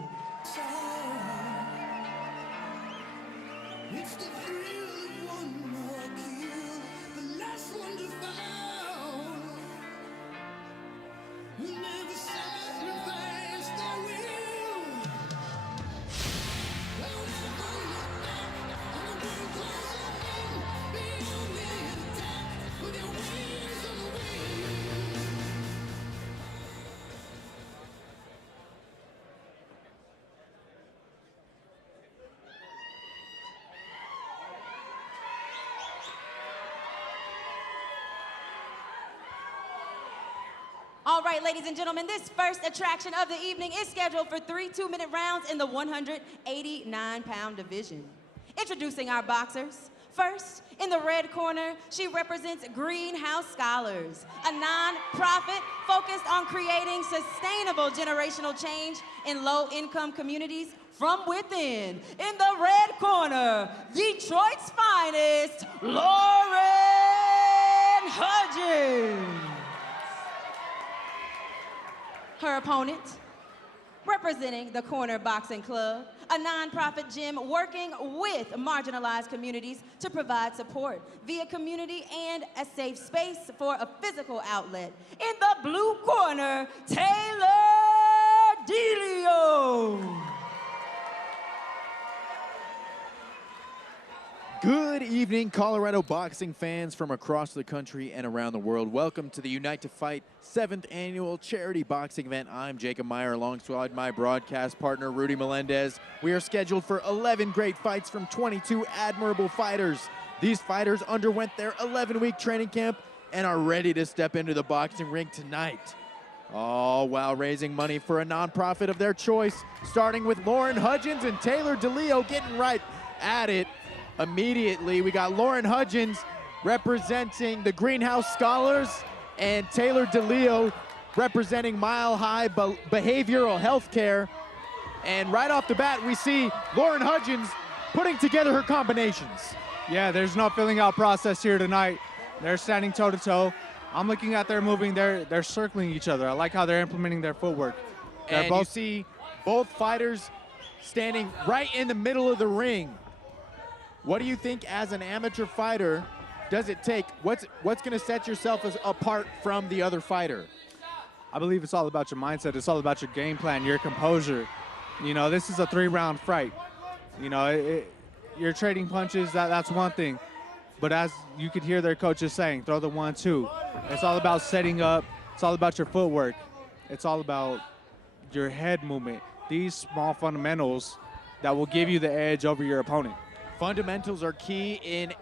It's the thrill of one more kill, the last one to fall. We'll never sacrifice their will. Don't ever look back, gonna bring closer in, be on the attack with your wings on the wind. All right, ladies and gentlemen, this first attraction of the evening is scheduled for 3 two-minute rounds in the 189-pound division. Introducing our boxers. First, in the red corner, she represents Greenhouse Scholars, a non-profit focused on creating sustainable generational change in low-income communities from within. In the red corner, Detroit's finest, Lauren Hudgens. Her opponent, representing the Corner Boxing Club, a nonprofit gym working with marginalized communities to provide support via community and a safe space for a physical outlet. In the blue corner, Taylor DeLeo. Good evening, Colorado boxing fans from across the country and around the world. Welcome to the Unite to Fight 7th annual charity boxing event. I'm Jacob Meyer alongside my broadcast partner, Rudy Melendez. We are scheduled for 11 great fights from 22 admirable fighters. These fighters underwent their 11-week training camp and are ready to step into the boxing ring tonight. All while raising money for a nonprofit of their choice, starting with Lauren Hudgens and Taylor DeLeo getting right at it. Immediately, we got Lauren Hudgens representing the Greenhouse Scholars and Taylor DeLeo representing Mile High Behavioral Health Care. And right off the bat, we see Lauren Hudgens putting together her combinations. Yeah, there's no filling out process here tonight. They're standing toe-to-toe. I'm looking at their moving, they're circling each other. I like how they're implementing their footwork. And you see both fighters standing right in the middle of the ring. What do you think as an amateur fighter does it take? What's going to set yourself apart from the other fighter? I believe it's all about your mindset. It's all about your game plan, your composure. You know, this is a 3-round fight. You know, you're trading punches, that's one thing. But as you could hear their coaches saying, throw the 1-2. It's all about setting up. It's all about your footwork. It's all about your head movement. These small fundamentals that will give you the edge over your opponent. Fundamentals are key in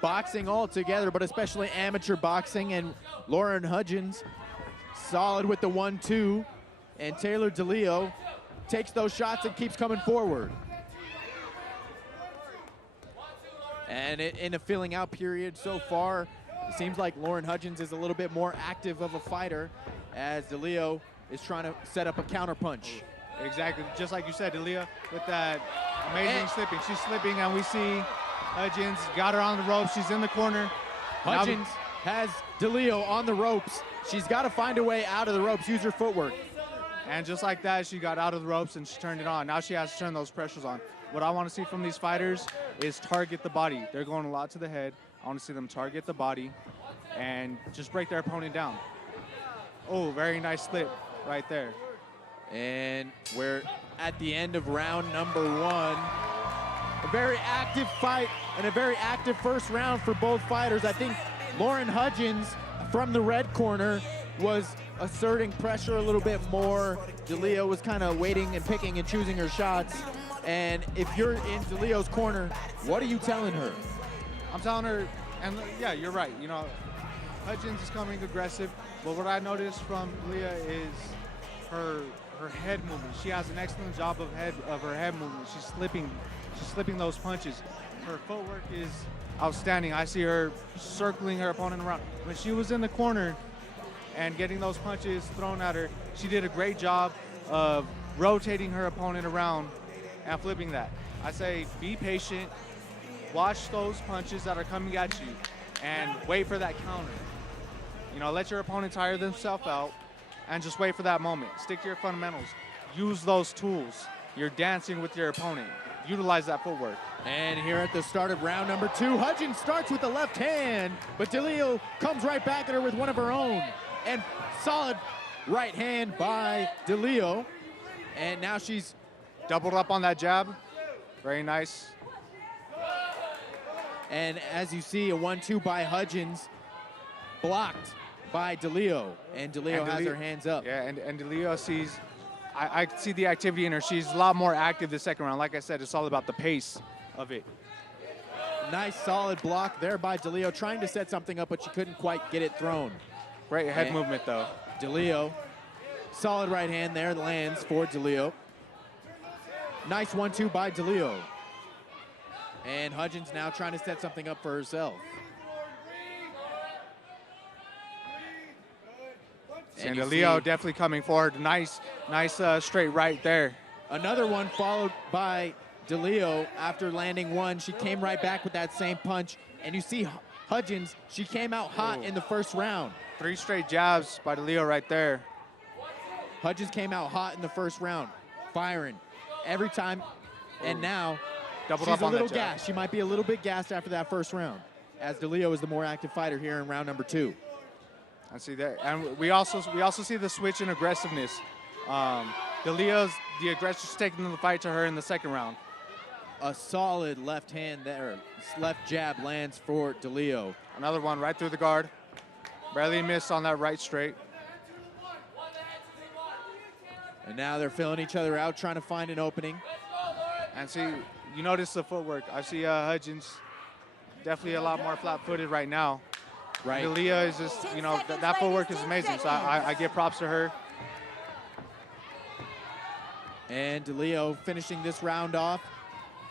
boxing altogether, but especially amateur boxing. And Lauren Hudgens, solid with the 1-2. And Taylor DeLeo takes those shots and keeps coming forward. And in a filling out period so far, it seems like Lauren Hudgens is a little bit more active of a fighter as DeLeo is trying to set up a counter punch. Exactly, just like you said, DeLeo with that amazing slipping. She's slipping and we see Hudgens got her on the ropes. She's in the corner. Hudgens has DeLeo on the ropes. She's got to find a way out of the ropes, use her footwork. And just like that, she got out of the ropes and she turned it on. Now she has to turn those pressures on. What I want to see from these fighters is target the body. They're going a lot to the head. I want to see them target the body and just break their opponent down. Oh, very nice slip right there. And we're at the end of round number 1. A very active fight and a very active first round for both fighters. I think Lauren Hudgens from the red corner was asserting pressure a little bit more. DeLeo was kind of waiting and picking and choosing her shots. And if you're in DeLeo's corner, what are you telling her? I'm telling her, and yeah, you're right. You know, Hudgens is coming aggressive, but what I noticed from Leah is her head movement. She has an excellent job of her head movement. She's slipping those punches. Her footwork is outstanding. I see her circling her opponent around. When she was in the corner and getting those punches thrown at her, she did a great job of rotating her opponent around and flipping that. I say be patient, watch those punches that are coming at you, and wait for that counter. You know, let your opponent tire themselves out and just wait for that moment. Stick to your fundamentals. Use those tools. You're dancing with your opponent. Utilize that footwork. And here at the start of round number 2, Hudgens starts with the left hand, but DeLeo comes right back at her with one of her own. And solid right hand by DeLeo. And now she's doubled up on that jab. Very nice. And as you see, a 1-2 by Hudgens, blocked by DeLeo. And DeLeo has her hands up. Yeah, and DeLeo sees, I see the activity in her. She's a lot more active the second round. Like I said, it's all about the pace of it. Nice solid block there by DeLeo, trying to set something up, but she couldn't quite get it thrown. Great head movement though. DeLeo, solid right hand there, lands for DeLeo. Nice 1-2 by DeLeo. And Hudgens now trying to set something up for herself. And DeLeo definitely coming forward. Nice straight right there. Another one followed by DeLeo after landing one. She came right back with that same punch. And you see Hudgens, she came out hot in the first round. 3 straight jabs by DeLeo right there. Hudgens came out hot in the first round, firing every time. And now doubled she's up a on little that jab. gassed. She might be a little bit gassed after that first round, as DeLeo is the more active fighter here in round number 2. I see that, and we also see the switch in aggressiveness. DeLeo's the aggressor taking the fight to her in the second round. A solid left hand there, left jab lands for DeLeo. Another one right through the guard, barely missed on that right straight. And now they're filling each other out, trying to find an opening. And see, you notice the footwork. I see Hudgens definitely a lot more flat-footed right now. Right. DeLeo is just, you know, that footwork is amazing. So I give props to her. And DeLeo finishing this round off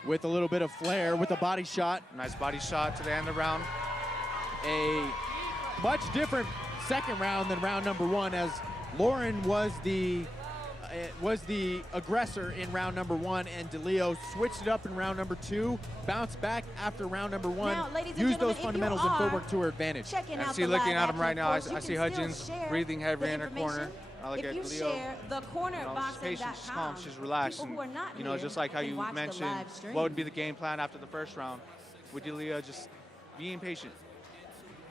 with a little bit of flair with a body shot. Nice body shot to the end of the round. A much different second round than round number 1, as Lauren was the aggressor in round number 1, and DeLeo switched it up in round number 2, bounced back after round number 1, Now, ladies and used those gentlemen, fundamentals and footwork to her advantage. I see looking at him right now, I see Hudgens breathing heavy in her corner. I look at DeLeo, she's patient, she's calm, she's relaxed. And, you know, just like how you mentioned, what would be the game plan after the first round? With DeLeo just being patient.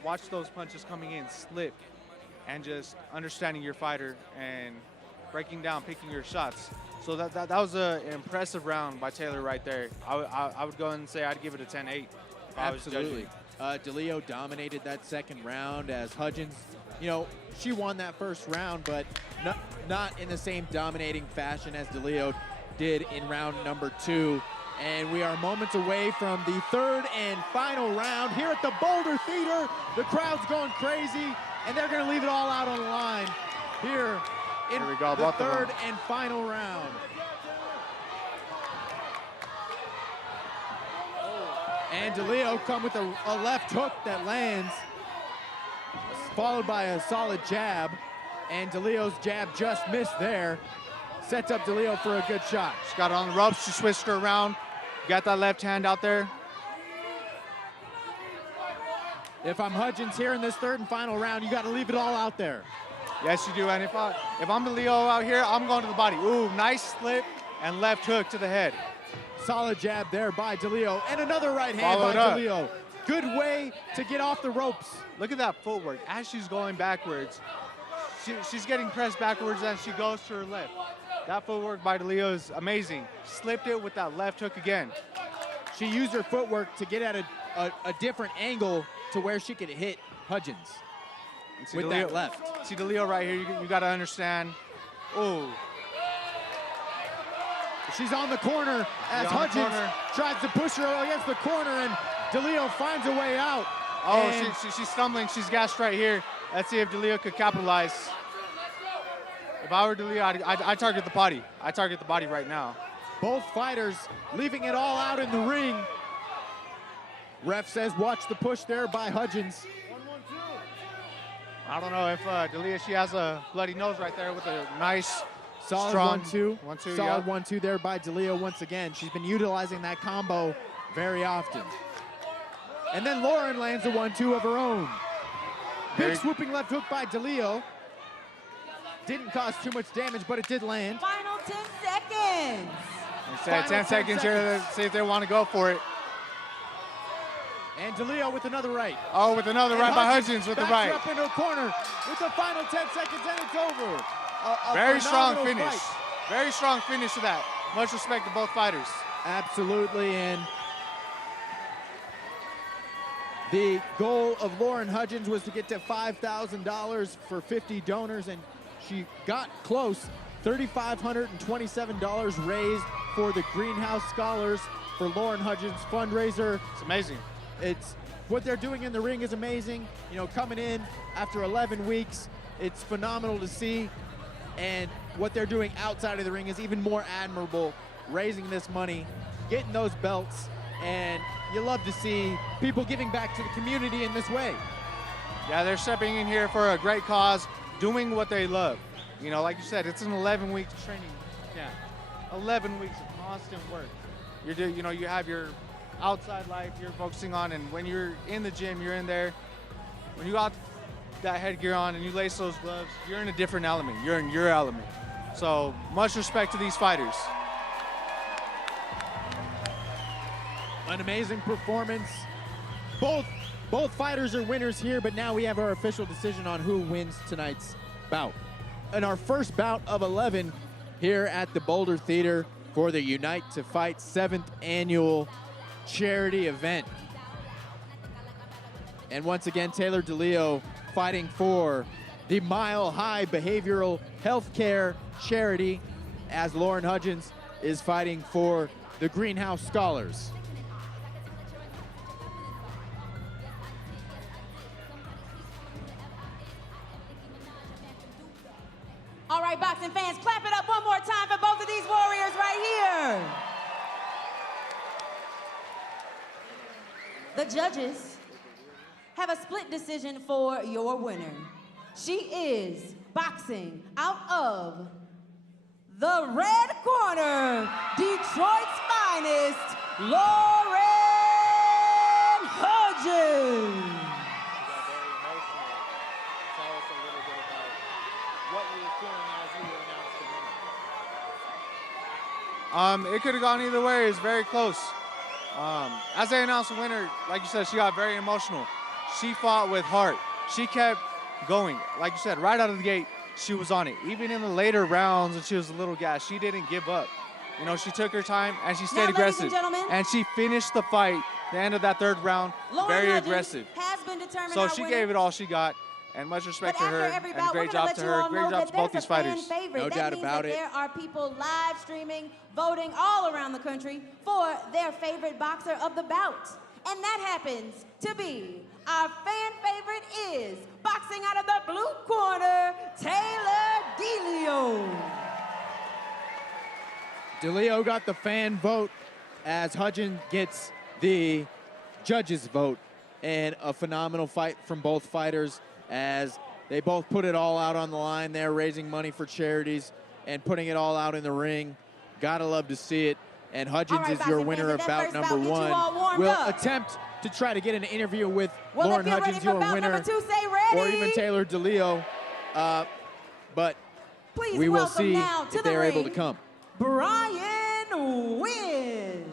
Watch those punches coming in, slip, and just understanding your fighter and breaking down, picking your shots. So that was an impressive round by Taylor right there. I would go and say I'd give it a 10-8 if I was Absolutely. judging. DeLeo dominated that second round as Hudgens, you know, she won that first round, but not in the same dominating fashion as DeLeo did in round number 2. And we are moments away from the third and final round here at the Boulder Theater. The crowd's going crazy, and they're going to leave it all out on the line here in the third and final round. And DeLeo come with a left hook that lands, followed by a solid jab. And DeLeo's jab just missed there. Sets up DeLeo for a good shot. She got it on the ropes. She switched her around. Got that left hand out there. If I'm Hudgens here in this third and final round, you got to leave it all out there. Yes, you do. And if I'm DeLeo out here, I'm going to the body. Ooh, nice slip and left hook to the head. Solid jab there by DeLeo, and another right hand by DeLeo. Good way to get off the ropes. Look at that footwork. As she's going backwards, she's getting pressed backwards and she goes to her left. That footwork by DeLeo is amazing. Slipped it with that left hook again. She used her footwork to get at a different angle to where she could hit Hudgens with that left. See DeLeo right here, you got to understand. Oh. She's on the corner as Hudgens tries to push her against the corner, and DeLeo finds a way out. Oh, she's stumbling. She's gassed right here. Let's see if DeLeo could capitalize. If I were DeLeo, I'd target the body. I target the body right now. Both fighters leaving it all out in the ring. Ref says watch the push there by Hudgens. I don't know if DeLeo, she has a bloody nose right there with a nice, solid strong 1-2. Solid Yeah. 1-2 there by DeLeo once again. She's been utilizing that combo very often. And then Lauren lands a 1-2 of her own. Big swooping left hook by DeLeo. Didn't cause too much damage, but it did land. Final 10 seconds. Say 10 seconds here to see if they want to go for it. And DeLeo with another right. Oh, with another right by Hudgens with the right. Up into a corner with the final 10 seconds, and it's over. Very strong finish. Fight. Very strong finish to that. Much respect to both fighters. Absolutely, and the goal of Lauren Hudgens was to get to $5,000 for 50 donors, and she got close. $3,527 raised for the Greenhouse Scholars for Lauren Hudgens fundraiser. It's amazing. It's what they're doing in the ring is amazing. You know, coming in after 11 weeks, it's phenomenal to see. And what they're doing outside of the ring is even more admirable, raising this money, getting those belts, and you love to see people giving back to the community in this way. Yeah, they're stepping in here for a great cause, doing what they love. You know, like you said, it's an 11 weeks training camp. 11 weeks of constant work. You know, you have your outside life you're focusing on, and when you're in the gym, you're in there. When you got that headgear on and you lace those gloves, you're in a different element. You're in your element. So much respect to these fighters. An amazing performance. Both fighters are winners here, but now we have our official decision on who wins tonight's bout. And our first bout of 11 here at the Boulder Theater for the Unite to Fight 7th annual charity event. And once again, Taylor DeLeo fighting for the Mile High Behavioral Healthcare Charity, as Lauren Hudgens is fighting for the Greenhouse Scholars. All right, boxing fans, clap it up one more time for both of these warriors right here. The judges have a split decision for your winner. She is boxing out of the red corner, Detroit's finest, Lauren Hudgens. It could have gone either way. It's very close. As they announced the winner, like you said, she got very emotional. She fought with heart. She kept going. Like you said, right out of the gate, she was on it. Even in the later rounds when she was a little gassed, she didn't give up. You know, she took her time and she stayed aggressive. And she finished the fight, the end of that third round, very aggressive. Has been determined So she gave it all she got. And much respect to her, and great job to her. Great job to both these fighters. No doubt about it. There are people live streaming, voting all around the country for their favorite boxer of the bout. And that happens to be our fan favorite is, boxing out of the blue corner, Taylor DeLeo. DeLeo got the fan vote as Hudgens gets the judges' vote. And a phenomenal fight from both fighters, as they both put it all out on the line there, raising money for charities and putting it all out in the ring. Gotta love to see it. And Hudgens is your winner of bout number one. We'll attempt to try to get an interview with Lauren Hudgens, your winner, or even Taylor DeLeo. But we will see if they're able to come. Brian Wynn.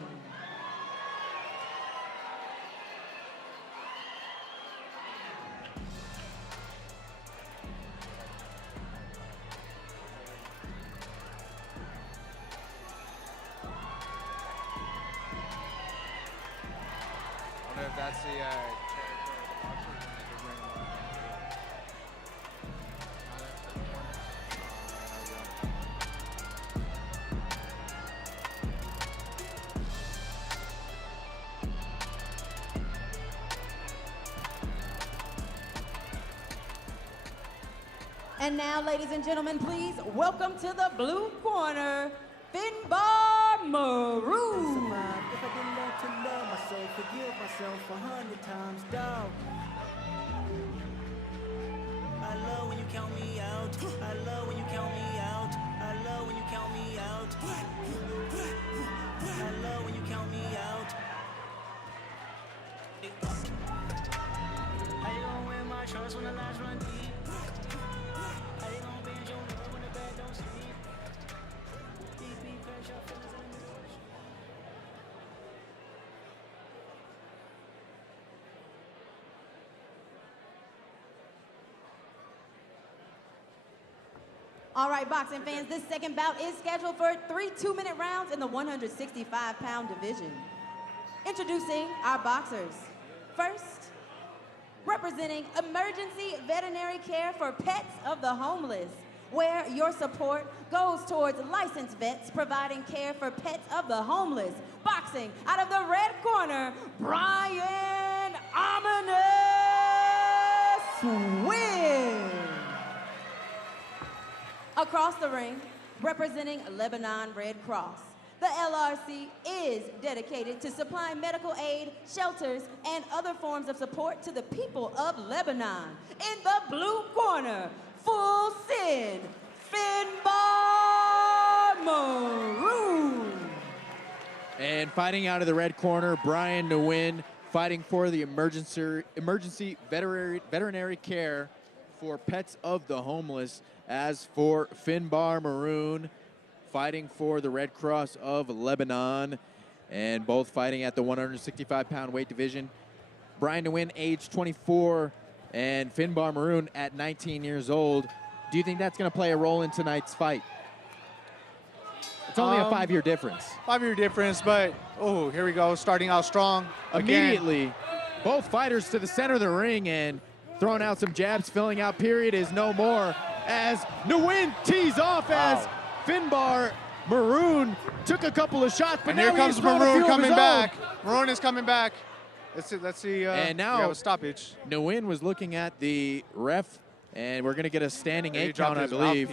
I wonder if that's the territory of the boxers and the ring. And now, ladies and gentlemen, please welcome to the blue corner, Finbar Maroon. If I didn't learn to love myself, forgive myself 100 times, dog. I love when you count me out. I love when you count me out. I love when you count me out. I love when you count me out. How you gonna win my trust when the last run deep? How you gonna bend your love when the bed don't sleep? Deep, crash your feelings in the middle. All right, boxing fans, this second bout is scheduled for 3 2-minute rounds in the 165-pound division. Introducing our boxers. First, representing Emergency Veterinary Care for Pets of the Homeless, where your support goes towards licensed vets providing care for pets of the homeless. Boxing out of the red corner, Brian Ominous Wynn. Across the ring, representing Lebanon Red Cross, the LRC is dedicated to supplying medical aid, shelters, and other forms of support to the people of Lebanon. In the blue corner, Full Sin, Finbar Maroon. And fighting out of the red corner, Brian Nguyen, fighting for the emergency veterinary care for pets of the homeless. As for Finbar Maroon, fighting for the Red Cross of Lebanon, and both fighting at the 165-pound weight division. Brian Nguyen, age 24, and Finbar Maroon at 19 years old. Do you think that's going to play a role in tonight's fight? It's only a 5-year difference. 5-year difference, but, oh, here we go, starting out strong. Immediately, both fighters to the center of the ring and throwing out some jabs, filling out period is no more. As Nguyen tees off as Finbar Maroon took a couple of shots, but and now here comes Maroon coming back. Maroon is coming back. Let's see. And now we have a stoppage. Nguyen was looking at the ref, and we're going to get a standing 8 count, I believe.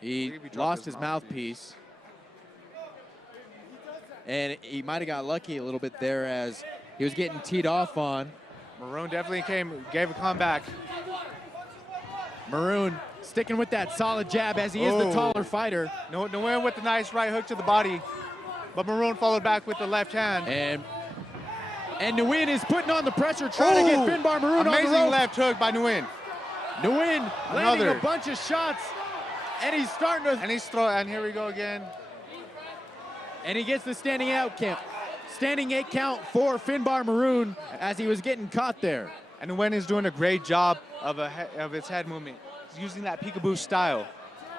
He lost his mouthpiece. And he might have got lucky a little bit there as he was getting teed off on. Maroon definitely gave a comeback. Maroon sticking with that solid jab as he is the taller fighter. Nguyen with the nice right hook to the body, but Maroon followed back with the left hand. And Nguyen is putting on the pressure, trying to get Finbar Maroon on the amazing ropes. left hook by Nguyen. Nguyen landing a bunch of shots, and he's starting to... And he's throwing, and here we go again. And he gets the standing out Standing 8 count for Finbar Maroon as he was getting caught there. And Nguyen is doing a great job of his head movement. He's using that peekaboo style.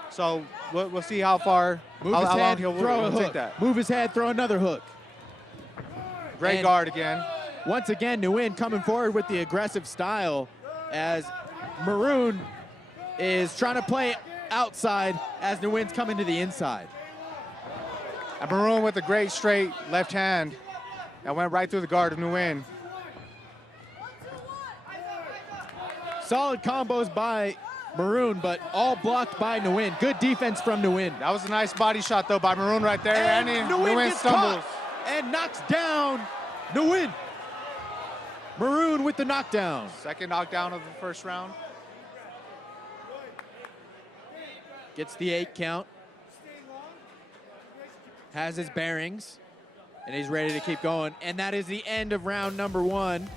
So we'll see how far, Move how his long head, he'll throw a take hook. that. Move his head, throw another hook. Great And guard again. Once again, Nguyen coming forward with the aggressive style as Maroon is trying to play outside as Nguyen's coming to the inside. And Maroon with a great straight left hand that went right through the guard of Nguyen. Solid combos by Maroon, but all blocked by Nguyen. Good defense from Nguyen. That was a nice body shot, though, by Maroon right there. And Nguyen gets stumbles. caught and knocks down Nguyen. Maroon with the knockdown. Second knockdown of the first round. Gets the 8 count. Has his bearings. And he's ready to keep going. And that is the end of round number 1.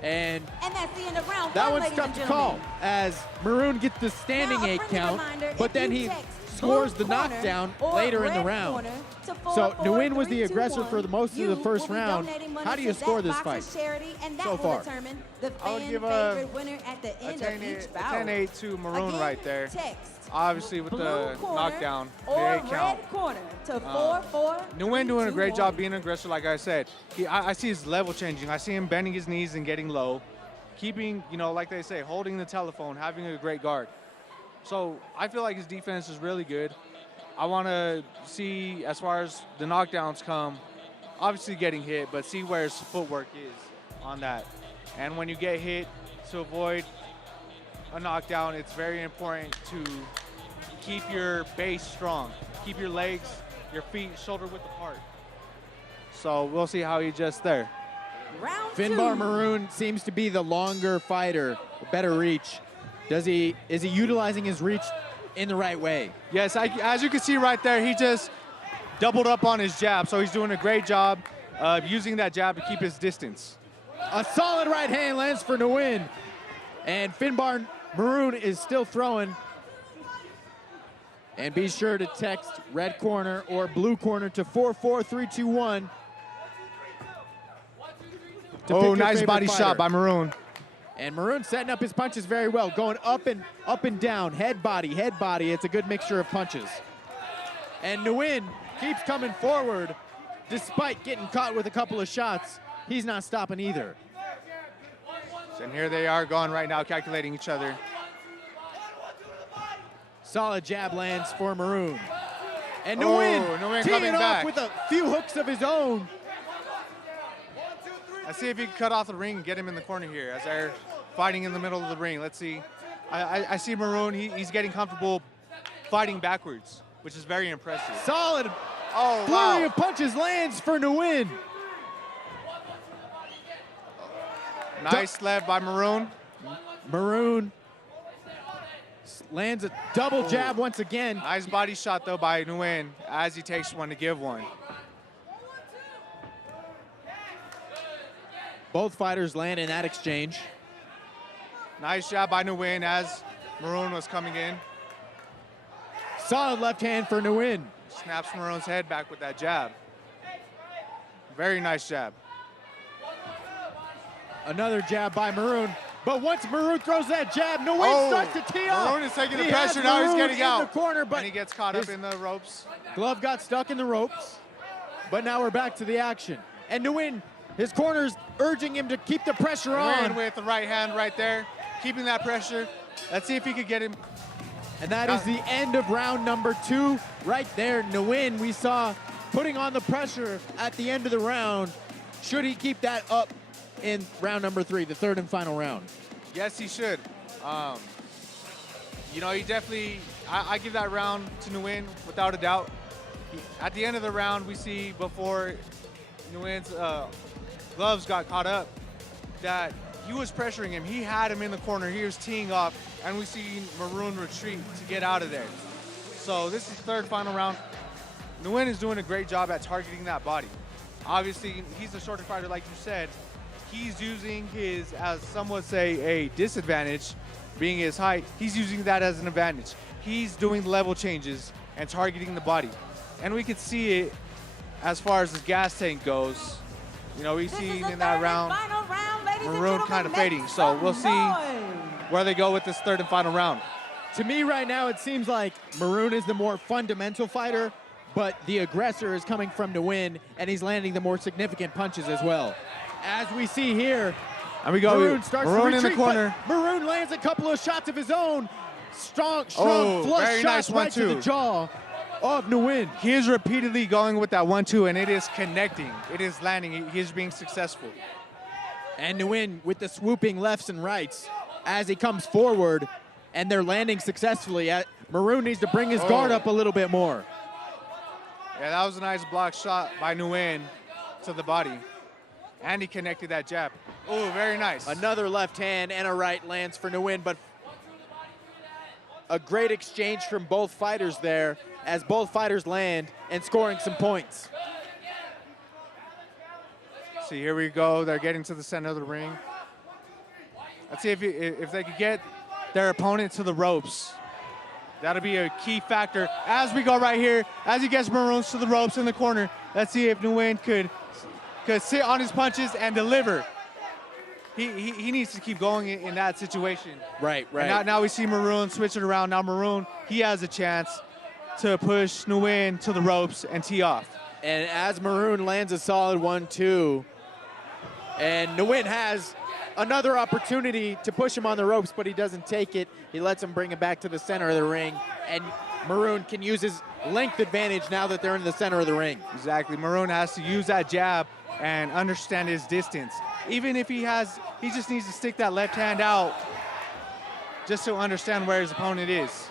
And that's the end of round that 1, one's ladies tough and to gentlemen. call as Maroon gets the standing Now, a 8 friendly count, reminder, but if then you he text scores blue the corner knockdown or later in the red round. corner to So Nguyen was 44321, the aggressor for the most of you the first will be round. donating money How do you to score that this boxer's fight charity, and that so will far? determine the I would fan give favorite winner at the end of each bout. 10-8 to Maroon Again, right there. text Obviously with blue the corner knockdown, the or 8 count. red corner to 44321. Nguyen doing a great job being an aggressor, like I said. I see his level changing. I see him bending his knees and getting low. Keeping, like they say, holding the telephone, having a great guard. So I feel like his defense is really good. I want to see, as far as the knockdowns come, obviously getting hit, but see where his footwork is on that. And when you get hit, to avoid a knockdown, it's very important to keep your base strong. Keep your legs, your feet shoulder width apart. So we'll see how he adjusts there. Round Finbar 2. Maroon seems to be the longer fighter, better reach. Is he utilizing his reach in the right way? Yes, as you can see right there, he just doubled up on his jab, so he's doing a great job of using that jab to keep his distance. A solid right hand lands for Nguyen. And Finbar Maroon is still throwing. And be sure to text red corner or blue corner to 44321. Oh, nice body shot by Maroon. And Maroon setting up his punches very well, going up and down, head body. It's a good mixture of punches. And Nguyen keeps coming forward despite getting caught with a couple of shots. He's not stopping either. And here they are going right now, calculating each other. Solid jab lands for Maroon. And Nguyen teeing coming it off back with a few hooks of his own. Let's see if he can cut off the ring and get him in the corner here as they're fighting in the middle of the ring. Let's see. I see Maroon, he's getting comfortable fighting backwards, which is very impressive. Solid flurry of punches lands for Nguyen. Nice left by Maroon. Maroon lands a double jab once again. Nice body shot, though, by Nguyen as he takes one to give one. Both fighters land in that exchange. Nice job by Nguyen as Maroon was coming in. Solid left hand for Nguyen. Snaps Maroon's head back with that jab. Very nice jab. Another jab by Maroon. But once Maroon throws that jab, Nguyen starts to tee off. Maroon is taking the He pressure, has now he's Maroon getting in out. the corner, but and he gets caught up in the ropes. Glove got stuck in the ropes. But now we're back to the action. And Nguyen, his corner's urging him to keep the pressure on. Nguyen with the right hand right there, keeping that pressure. Let's see if he could get him. And that is the end of round number 2. Right there, Nguyen, we saw putting on the pressure at the end of the round. Should he keep that up in round number 3, the third and final round? Yes, he should. He definitely, I give that round to Nguyen without a doubt. At the end of the round, we see before Nguyen's gloves got caught up that he was pressuring him. He had him in the corner. He was teeing off, and we see Maroon retreat to get out of there. So this is the third final round. Nguyen is doing a great job at targeting that body. Obviously, he's a shorter fighter, like you said. He's using his, as some would say, a disadvantage, being his height. He's using that as an advantage. He's doing level changes and targeting the body. And we could see it as far as his gas tank goes, you know, we've seen in that round Maroon kind of fading. So we'll see where they go with this third and final round. To me right now, it seems like Maroon is the more fundamental fighter, but the aggressor is coming from to win, and he's landing the more significant punches as well. As we see here, and we go Maroon starts Maroon to retreat, in the corner. Maroon lands a couple of shots of his own. Strong flush very shots nice right to the jaw of Nguyen. He is repeatedly going with that 1-2, and it is connecting. It is landing. He is being successful. And Nguyen with the swooping lefts and rights as he comes forward, and they're landing successfully. Maroon needs to bring his guard up a little bit more. Yeah, that was a nice block shot by Nguyen to the body. And he connected that jab. Oh, very nice. Another left hand and a right lands for Nguyen, but a great exchange from both fighters there as both fighters land and scoring some points. See, here we go. They're getting to the center of the ring. Let's see if they could get their opponent to the ropes. That'll be a key factor as we go right here. As he gets Maroons to the ropes in the corner, let's see if Nguyen could sit on his punches and deliver. He needs to keep going in that situation. Right. And now we see Maroon switch it around. Now Maroon, he has a chance to push Nguyen to the ropes and tee off. And as Maroon lands a solid 1-2, and Nguyen has another opportunity to push him on the ropes, but he doesn't take it. He lets him bring him back to the center of the ring, and Maroon can use his length advantage now that they're in the center of the ring. Exactly. Maroon has to use that jab and understand his distance. Even if he just needs to stick that left hand out just to understand where his opponent is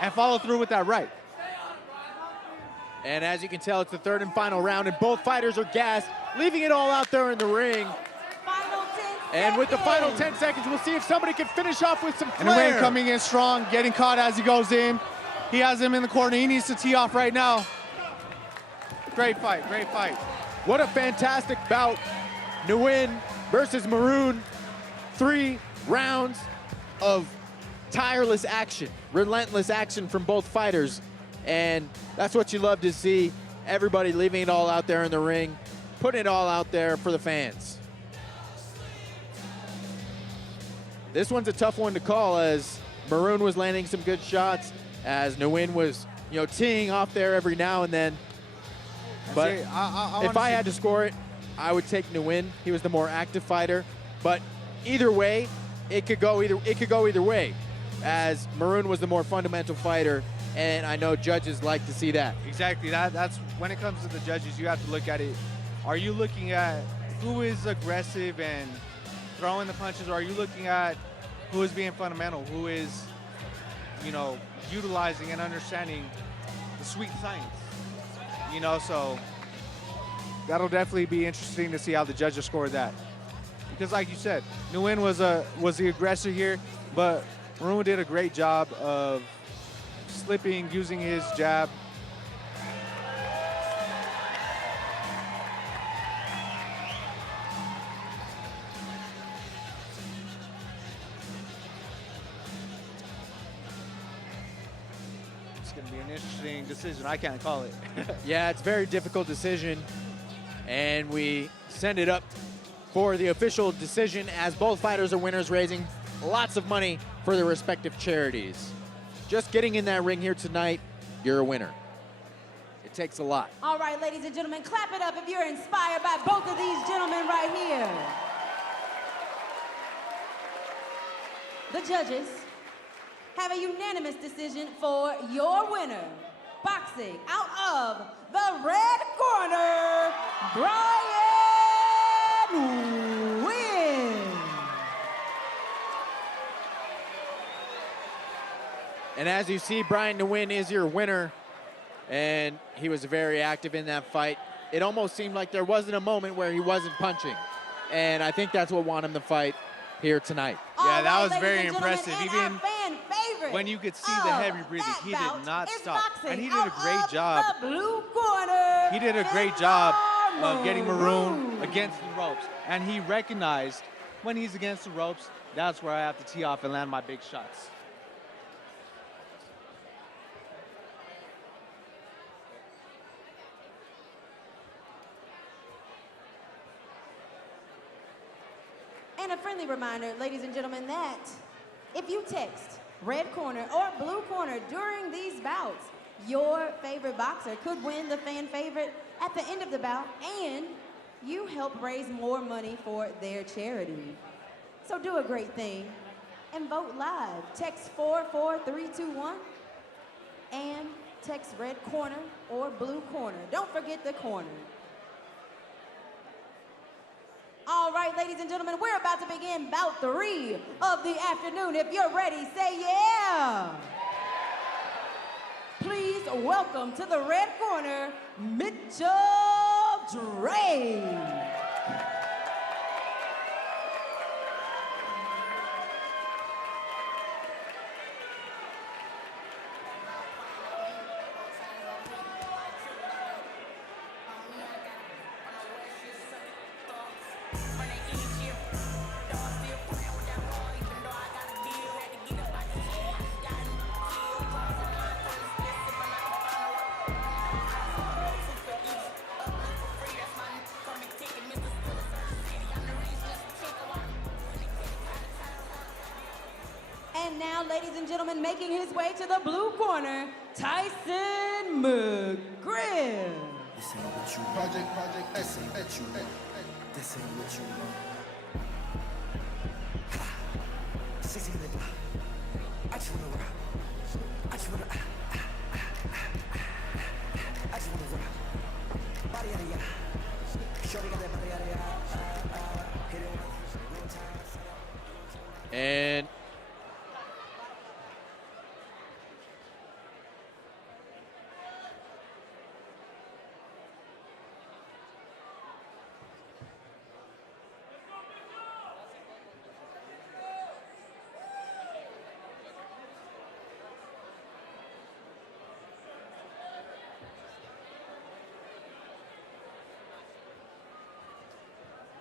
and follow through with that right. And as you can tell, it's the third and final round, and both fighters are gassed, leaving it all out there in the ring. And with the final 10 seconds, we'll see if somebody can finish off with some flair. And Nguyen coming in strong, getting caught as he goes in. He has him in the corner. He needs to tee off right now. Great fight, great fight. What a fantastic bout. Nguyen versus Maroon. 3 rounds of tireless action, relentless action from both fighters. And that's what you love to see. Everybody leaving it all out there in the ring, putting it all out there for the fans. This one's a tough one to call, as Maroon was landing some good shots, as Nguyen was, teeing off there every now and then. But if I had to score it, I would take Nguyen. He was the more active fighter. But either way, it could go either way, as Maroon was the more fundamental fighter, and I know judges like to see that. Exactly. That's when it comes to the judges, you have to look at it. Are you looking at who is aggressive and throwing the punches, or are you looking at who is being fundamental, who is, utilizing and understanding the sweet science? So that'll definitely be interesting to see how the judges score that. Because like you said, Nguyen was the aggressor here, but Maroon did a great job of slipping, using his jab. It's going to be an interesting decision. I can't call it. Yeah, it's a very difficult decision, and we send it up for the official decision as both fighters are winners, raising lots of money for their respective charities. Just getting in that ring here tonight, you're a winner. It takes a lot. All right, ladies and gentlemen, clap it up if you're inspired by both of these gentlemen right here. The judges have a unanimous decision for your winner. Boxing out of the red corner, Brian Nguyen. And as you see, Brian Nguyen is your winner, and he was very active in that fight. It almost seemed like there wasn't a moment where he wasn't punching, and I think that's what won him the fight here tonight. Yeah, that was very impressive. Even when you could see the heavy breathing, he did not stop. And he did a great job. He did a great job of getting Maroon against the ropes. And he recognized when he's against the ropes, that's where I have to tee off and land my big shots. And a friendly reminder, ladies and gentlemen, that if you text red corner or blue corner during these bouts, your favorite boxer could win the fan favorite at the end of the bout, and you help raise more money for their charity. So do a great thing and vote live. Text 44321 and text red corner or blue corner. Don't forget the corner. All right, ladies and gentlemen, we're about to begin bout 3 of the afternoon. If you're ready, say yeah. Please welcome to the red corner, Mitchell Drake. And now, ladies and gentlemen, making his way to the blue corner, Tyson McGriff. This ain't what you want. This ain't what you want. This ain't what you want. 16 minutes. I just wanna rock. I just wanna. I just wanna rock. Body yada yada. Shorty got that body yada yada. Hit it one time. And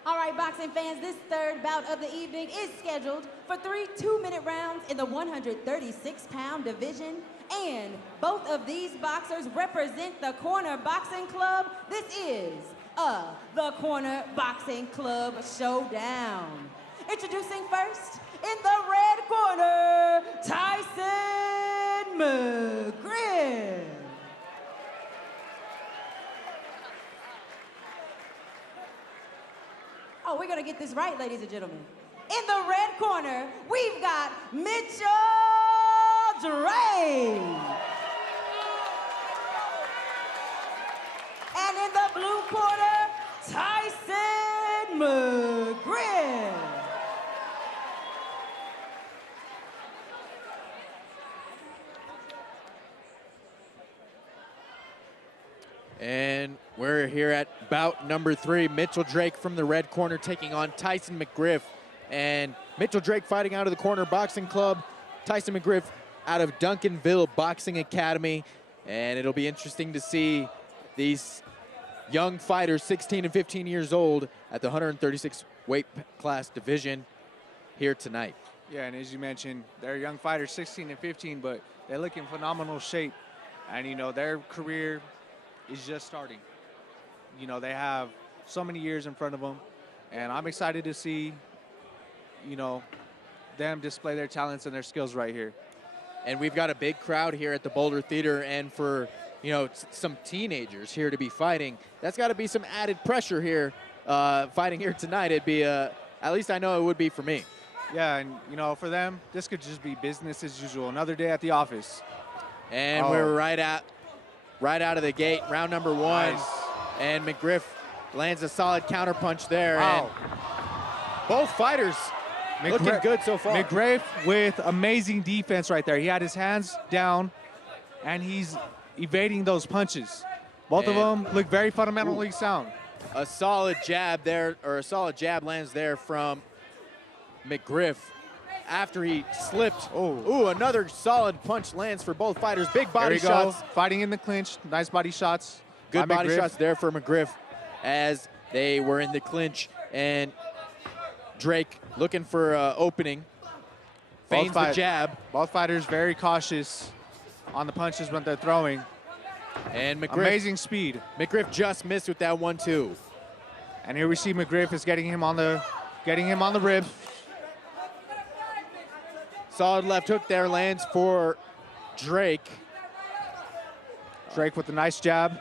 All right, boxing fans, this third bout of the evening is scheduled for 3 2-minute rounds in the 136-pound division. And both of these boxers represent the Corner Boxing Club. This is the Corner Boxing Club Showdown. Introducing first, in the red corner, Tyson McGriff. Oh, we're gonna get this right, ladies and gentlemen. In the red corner, we've got Mitchell Drake. And in the blue corner, Tyson McGriff. And we're here at bout number 3. Mitchell Drake from the red corner taking on Tyson McGriff. And Mitchell Drake fighting out of the Corner Boxing Club. Tyson McGriff out of Duncanville Boxing Academy. And it'll be interesting to see these young fighters, 16 and 15 years old, at the 136 weight class division here tonight. Yeah, and as you mentioned, they're young fighters, 16 and 15, but they look in phenomenal shape. And, you know, their career is just starting. You know, they have so many years in front of them, and I'm excited to see, you know, them display their talents and their skills right here. And we've got a big crowd here at the Boulder Theater, and for, you know, some teenagers here to be fighting, that's got to be some added pressure here, fighting here tonight. It'd be, at least I know it would be for me. Yeah, and, you know, for them, this could just be business as usual, another day at the office. And we're right out of the gate, round number 1. Nice. And McGriff lands a solid counterpunch there. Wow. And both fighters looking good so far. McGriff with amazing defense right there. He had his hands down, and he's evading those punches. Both of them look very fundamentally sound. A solid jab there, or a solid jab lands there from McGriff after he slipped. Ooh, another solid punch lands for both fighters. Big body shots. Fighting in the clinch. Nice body shots. Good body shots there for McGriff as they were in the clinch. And Drake looking for opening. Feigns the jab. Both fighters very cautious on the punches when they're throwing. And McGriff. Amazing speed. McGriff just missed with that 1-2. And here we see McGriff is getting him on the getting him on the ribs. Solid left hook there lands for Drake. Drake with a nice jab.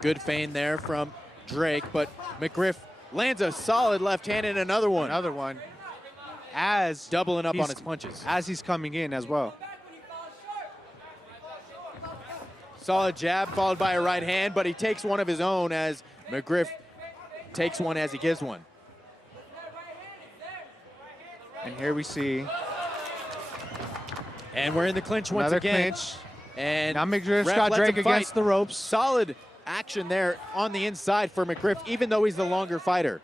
Good feint there from Drake, but McGriff lands a solid left hand and another one. Another one. As doubling up on his punches. As he's coming in as well. Solid jab followed by a right hand, but he takes one of his own as McGriff takes one as he gives one. And here we see. And we're in the clinch once Another again. clinch. And now McGriff's ref got lets Drake him fight. against the ropes. Solid action there on the inside for McGriff, even though he's the longer fighter.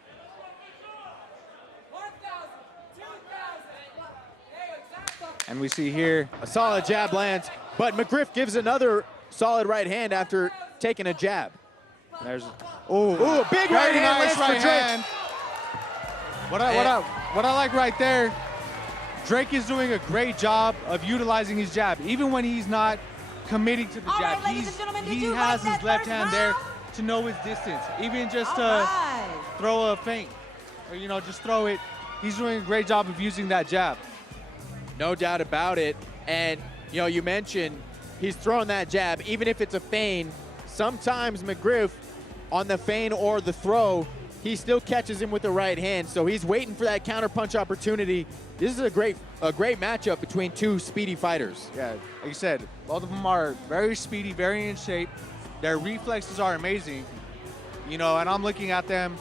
And we see here a solid jab lands, but McGriff gives another solid right hand after taking a jab. There's ooh, big right hand lands for Drake. What I like right there, Drake is doing a great job of utilizing his jab, even when he's not committing to the jab. He has his left hand there to know his distance, even just to throw a feint, or just throw it. He's doing a great job of using that jab. No doubt about it. And you mentioned he's throwing that jab, even if it's a feint. Sometimes McGriff, on the feint or the throw, he still catches him with the right hand. So he's waiting for that counterpunch opportunity. This is a great matchup between two speedy fighters. Yeah, like you said, both of them are very speedy, very in shape. Their reflexes are amazing, and I'm looking at them.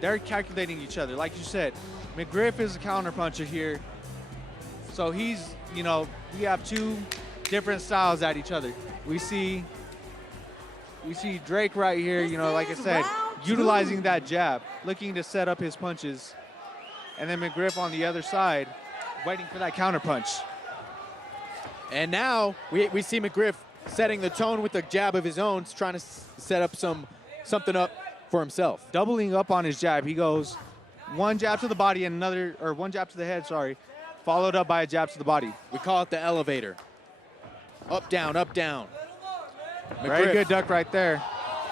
They're calculating each other. Like you said, McGriff is a counterpuncher here. So he's, we have two different styles at each other. We see Drake right here, like I said, utilizing that jab, looking to set up his punches. And then McGriff on the other side, waiting for that counterpunch. And now we see McGriff setting the tone with a jab of his own, trying to set up something up for himself. Doubling up on his jab. He goes one jab to the body and one jab to the head, followed up by a jab to the body. We call it the elevator. Up, down, up, down. Very good duck right there.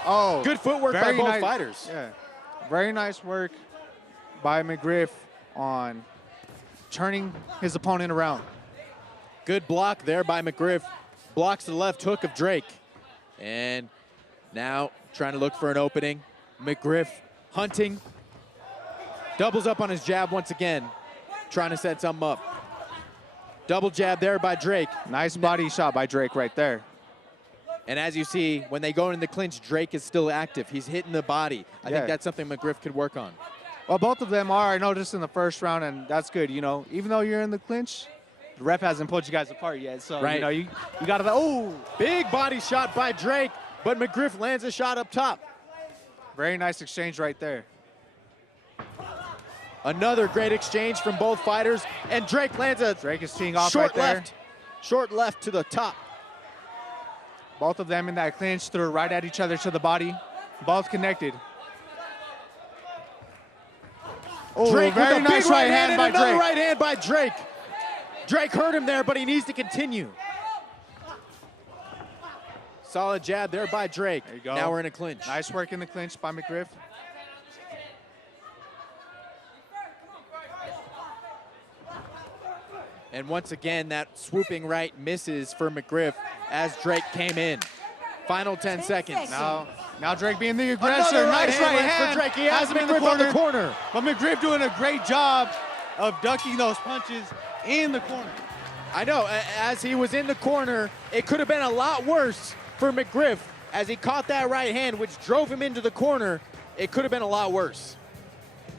Oh, good footwork by both fighters. Yeah, very nice work by McGriff on turning his opponent around. Good block there by McGriff. Blocks the left hook of Drake. And now trying to look for an opening. McGriff hunting. Doubles up on his jab once again. Trying to set something up. Double jab there by Drake. Nice body shot by Drake right there. And as you see, when they go in the clinch, Drake is still active. He's hitting the body. I think that's something McGriff could work on. Well, both of them are. I noticed in the first round, and that's good. Even though you're in the clinch, the ref hasn't pulled you guys apart yet. So, you got to, oh! Big body shot by Drake, but McGriff lands a shot up top. Very nice exchange right there. Another great exchange from both fighters, and Drake lands a Drake is teeing off right there. Short left to the top. Both of them in that clinch threw right at each other to the body. Both connected. Oh, Drake very with a nice big right hand by another Drake. right hand by Drake. Drake hurt him there, but he needs to continue. Solid jab there by Drake. There you go. Now we're in a clinch. Nice work in the clinch by McGriff. And once again, that swooping right misses for McGriff as Drake came in. Final 10 seconds. Now Drake being the aggressor. Another Nice right hand. for Drake. He has McGriff on the corner. But McGriff doing a great job of ducking those punches in the corner. I know, as he was in the corner, it could have been a lot worse for McGriff as he caught that right hand, which drove him into the corner. It could have been a lot worse.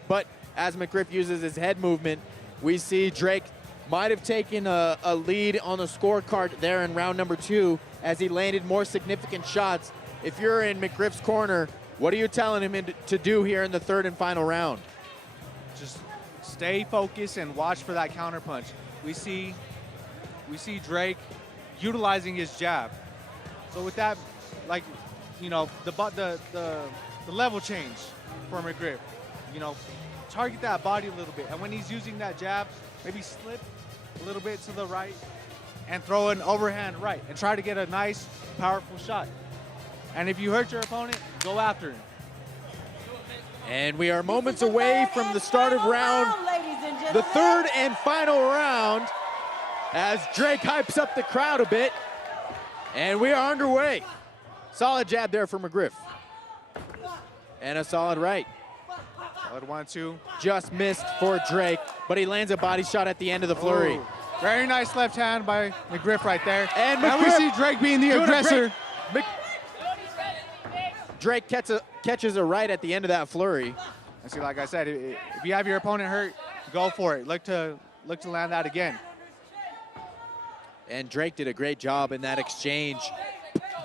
But as McGriff uses his head movement, we see Drake might have taken a lead on the scorecard there in round number 2 as he landed more significant shots. If you're in McGriff's corner, what are you telling him to do here in the third and final round? Just stay focused and watch for that counterpunch. We see Drake utilizing his jab. So with that, the level change for McGriff. Target that body a little bit, and when he's using that jab, maybe slip a little bit to the right and throw an overhand right and try to get a nice, powerful shot. And if you hurt your opponent, go after him. And we are moments away from the start of round, ladies and gentlemen. the third and final round, as Drake hypes up the crowd a bit. And we are underway. Solid jab there for McGriff. And a solid right. Solid 1-2. Just missed for Drake, but he lands a body shot at the end of the flurry. Ooh. Very nice left hand by McGriff right there. And we see Drake being the aggressor. Drake catches a right at the end of that flurry. And see, like I said, if you have your opponent hurt, go for it. Look to land that again. And Drake did a great job in that exchange,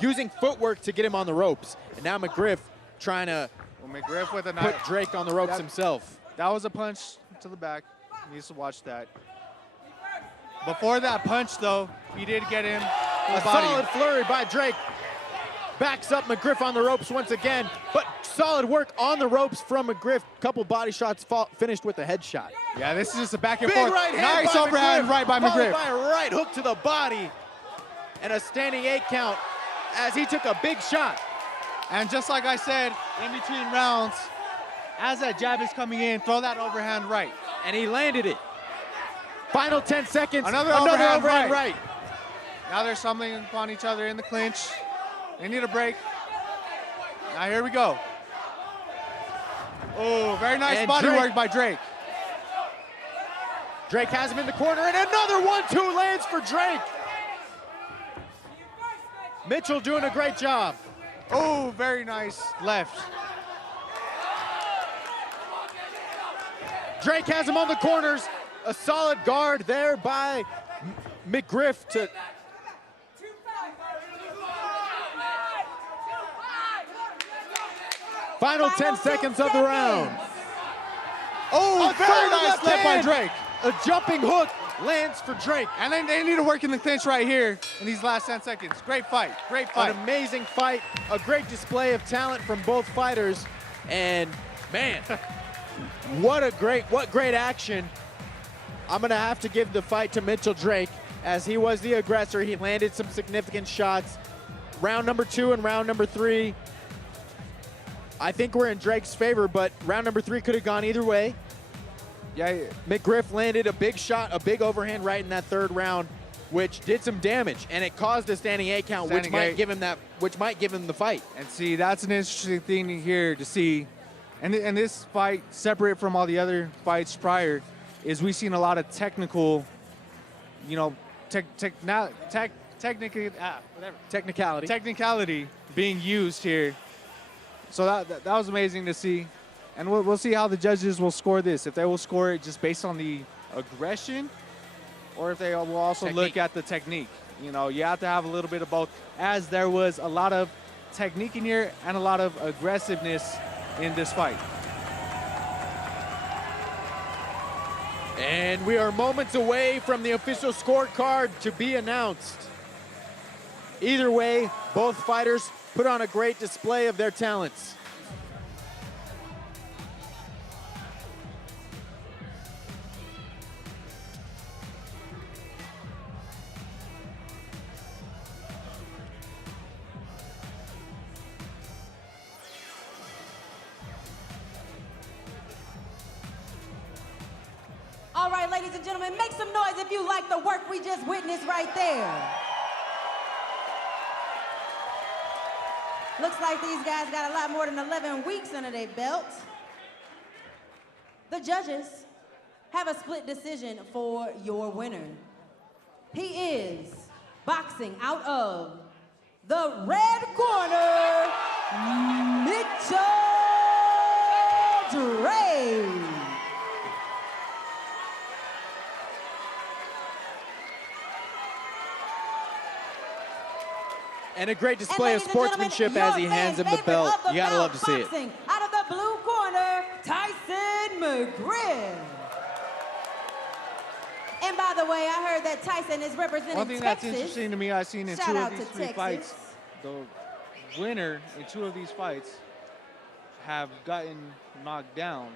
using footwork to get him on the ropes. And now McGriff trying to McGriff with a put Drake on the ropes himself. That was a punch to the back. He needs to watch that. Before that punch, though, he did get him A solid flurry by Drake. Backs up McGriff on the ropes once again, but solid work on the ropes from McGriff. Couple body shots finished with a headshot. Yeah, this is just a back and Big forth. right hand Nice by overhand McGriff, right by followed McGriff. by a right hook to the body and a standing 8 count as he took a big shot. And just like I said, in between rounds, as that jab is coming in, throw that overhand right. And he landed it. Final 10 seconds. Another overhand right. Now they're stumbling upon each other in the clinch. They need a break. Now here we go. Oh, very nice And body Drake- work by Drake. Drake has him in the corner, and another 1-2 lands for Drake. Mitchell doing a great job. Oh, very nice left. Drake has him on the corners. A solid guard there by McGriff to... Final 10 seconds of the round. Oh, very solid nice left by hand. Drake. A jumping hook lands for Drake. And then they need to work in the clinch right here in these last 10 seconds. Great fight, great fight. An amazing fight, a great display of talent from both fighters. And man, what great action. I'm gonna have to give the fight to Mitchell Drake as he was the aggressor. He landed some significant shots. Round number 2 and round number 3, I think we're in Drake's favor, but round number 3 could have gone either way. Yeah, McGriff landed a big shot, a big overhand right in that third round, which did some damage, and it caused a standing 8 count, which might give him the fight. And see, that's an interesting thing here to see. And this fight, separate from all the other fights prior, is we've seen a lot of technical, technicality being used here. So that was amazing to see. And we'll see how the judges will score this. If they will score it just based on the aggression, or if they will also look at the technique. You have to have a little bit of both, as there was a lot of technique in here and a lot of aggressiveness in this fight. And we are moments away from the official scorecard to be announced. Either way, both fighters put on a great display of their talents. All right, ladies and gentlemen, make some noise if you like the work we just witnessed right there. Looks like these guys got a lot more than 11 weeks under their belt. The judges have a split decision for your winner. He is boxing out of the red corner, Mitchell Drake. And a great display of sportsmanship as he hands him the belt. You gotta love to see it. Out of the blue corner, Tyson McGriff. And by the way, I heard that Tyson is representing One thing Texas. that's interesting to me, I've seen in Shout 2 out of these to 3 Texas. fights, the winner in 2 of these fights have gotten knocked down.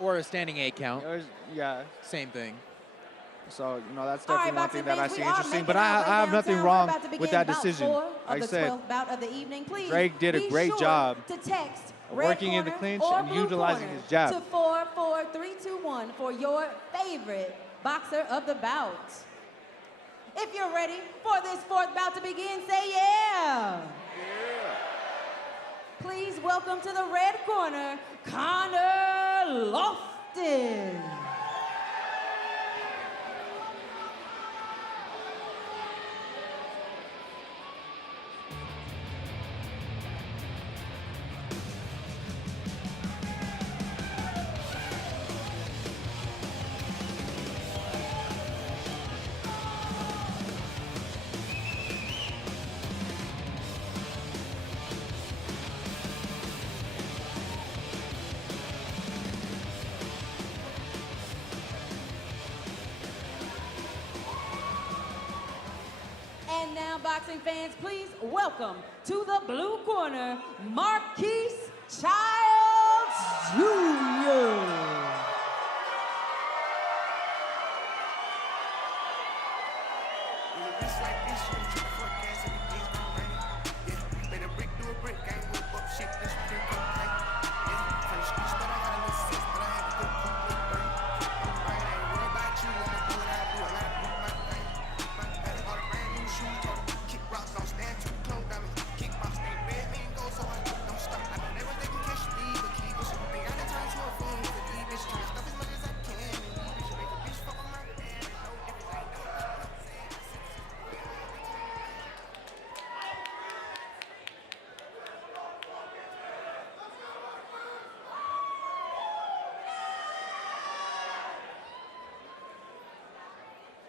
Or a standing 8 count. Yeah. Same thing. So, you know, that's All right, definitely one boxing thing that I fans, see we are interesting. making But our I way have nothing downtown. wrong We're about to with begin that bout decision. 4 Like of I the said, 12th bout of the evening. Please Drake did a be great sure job to text of red working in the corner clinch or and blue utilizing corner his jab. to 44321 for your favorite boxer of the bout. If you're ready for this fourth bout to begin, say yeah. Please welcome to the red corner, Connor Lofton. And now, boxing fans, please welcome to the blue corner, Marquise Childs Jr.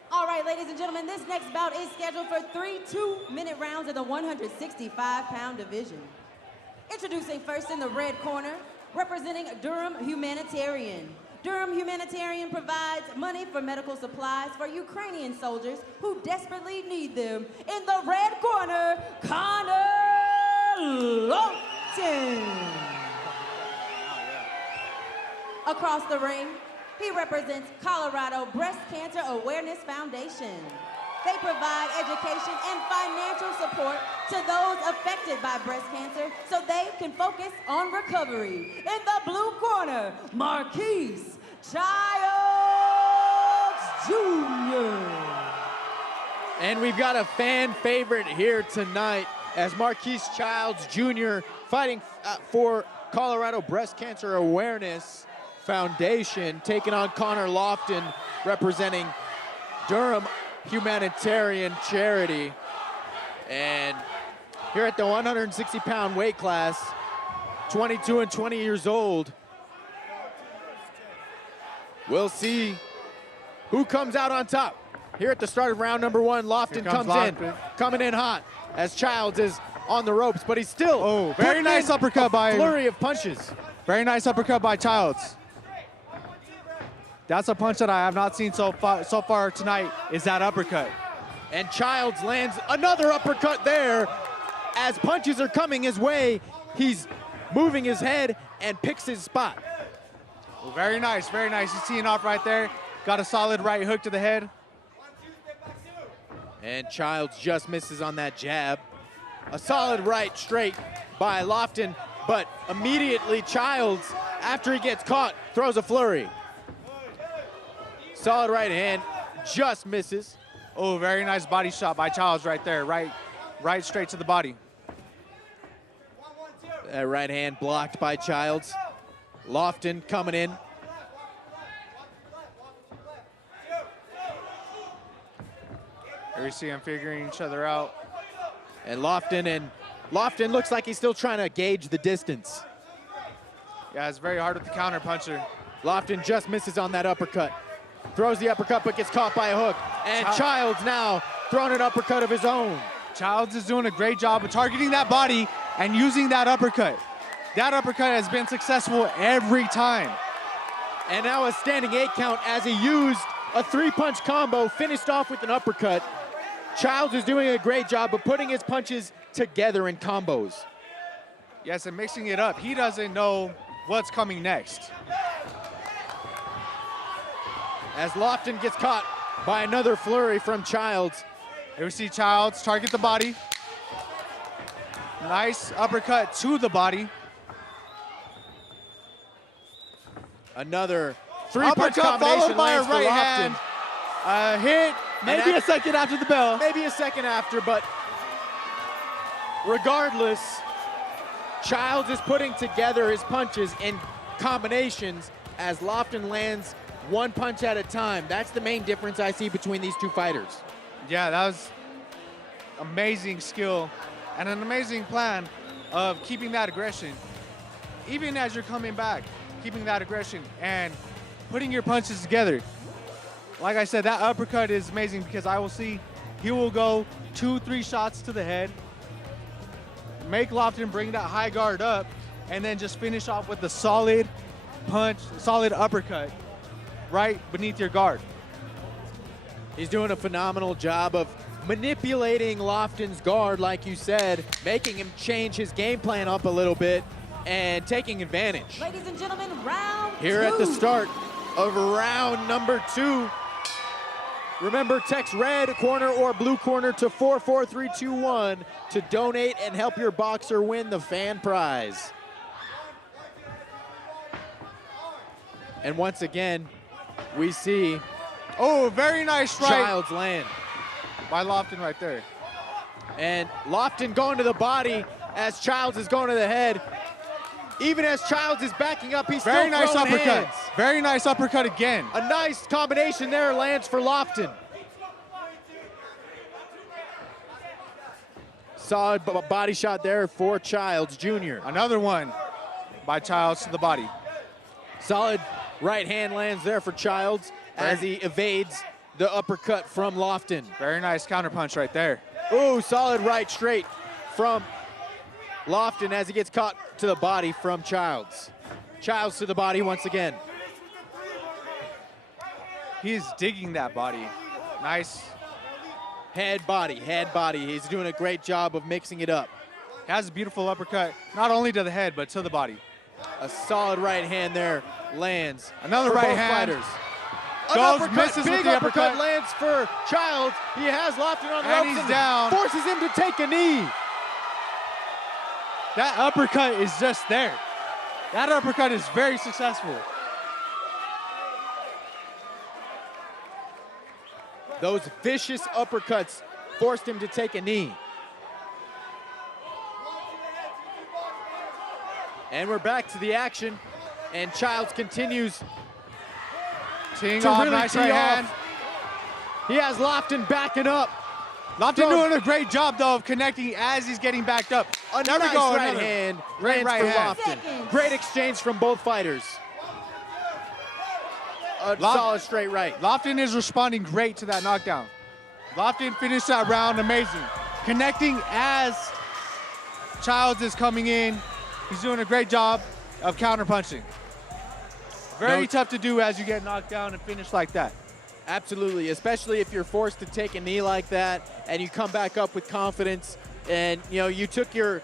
All right, ladies and gentlemen, this next bout is scheduled for 3 two-minute rounds in the 165-pound division. Introducing first in the red corner, representing Durham Humanitarian. Durham Humanitarian provides money for medical supplies for Ukrainian soldiers who desperately need them. In the red corner, Connor Lofton. Across the ring, he represents Colorado Breast Cancer Awareness Foundation. They provide education and financial support to those affected by breast cancer so they can focus on recovery. In the blue corner, Marquise Childs Jr. And we've got a fan favorite here tonight as Marquise Childs Jr. fighting for Colorado Breast Cancer Awareness Foundation, taking on Connor Lofton, representing Durham Humanitarian Charity. And here at the 160-pound weight class, 22 and 20 years old, we'll see who comes out on top. Here at the start of round number 1, Lofton comes in, coming in hot as Childs is on the ropes, but he's still very nice uppercut by flurry of punches. Very nice uppercut by Childs. That's a punch that I have not seen so far tonight, is that uppercut. And Childs lands another uppercut there. As punches are coming his way, he's moving his head and picks his spot. Well, very nice, very nice. He's teeing off right there. Got a solid right hook to the head. And Childs just misses on that jab. A solid right straight by Lofton, but immediately Childs, after he gets caught, throws a flurry. Solid right hand, just misses. Oh, very nice body shot by Childs right there. Right straight to the body. That right hand blocked by Childs. Lofton coming in. Here we see them figuring each other out. And Lofton looks like he's still trying to gauge the distance. Yeah, it's very hard with the counter puncher. Lofton just misses on that uppercut. Throws the uppercut, but gets caught by a hook. And Childs now throwing an uppercut of his own. Childs is doing a great job of targeting that body and using that uppercut. That uppercut has been successful every time. And now a standing 8 count as he used a 3-punch combo, finished off with an uppercut. Childs is doing a great job of putting his punches together in combos. Yes, and mixing it up. He doesn't know what's coming next. As Lofton gets caught by another flurry from Childs. Here we see Childs target the body. Nice uppercut to the body. Another three-punch Uppercut combination followed by a lands for right Lofton. hand. Hit, maybe a second after the bell. Maybe a second after, but regardless, Childs is putting together his punches in combinations as Lofton lands one punch at a time. That's the main difference I see between these two fighters. Yeah, that was amazing skill and an amazing plan of keeping that aggression. Even as you're coming back, keeping that aggression and putting your punches together. Like I said, that uppercut is amazing because I will see he will go 2-3 shots to the head, make Lofton bring that high guard up, and then just finish off with a solid punch, solid uppercut right beneath your guard. He's doing a phenomenal job of manipulating Lofton's guard, like you said, making him change his game plan up a little bit and taking advantage. Ladies and gentlemen, round Here two. at the start of round number 2. Remember, text red corner or blue corner to 44321 to donate and help your boxer win the fan prize. And once again, we see very nice right. Childs land by Lofton right there. And Lofton going to the body as Childs is going to the head. Even as Childs is backing up, he's very still nice throwing uppercut. hands. Very nice uppercut again. A nice combination there lands for Lofton. Solid body shot there for Childs Jr. Another one by Childs to the body. Solid right hand lands there for Childs as he evades the uppercut from Lofton. Very nice counterpunch right there. Ooh, solid right straight from Lofton as he gets caught to the body from Childs. Childs to the body once again. He's digging that body. Nice. Head, body. He's doing a great job of mixing it up. Has a beautiful uppercut, not only to the head, but to the body. A solid right hand there lands. Another for right both hand. Fighters. Goes, misses big with the uppercut. lands for Childs. He has Lofton on the And ropes he's down. Forces him to take a knee. That uppercut is just there. That uppercut is very successful. Those vicious uppercuts forced him to take a knee. And we're back to the action. And Childs continues Teeing to off, really nice tee right off. hand. He has Lofton backing up. Lofton doing a great job, though, of connecting as he's getting backed up. Another There we go, right another hand great lands right for hand. Lofton. Great exchange from both fighters. A solid straight right. Lofton is responding great to that knockdown. Lofton finished that round amazing. Connecting as Childs is coming in. He's doing a great job of counterpunching. Very tough to do as you get knocked down and finish like that. Absolutely, especially if you're forced to take a knee like that and you come back up with confidence and you took your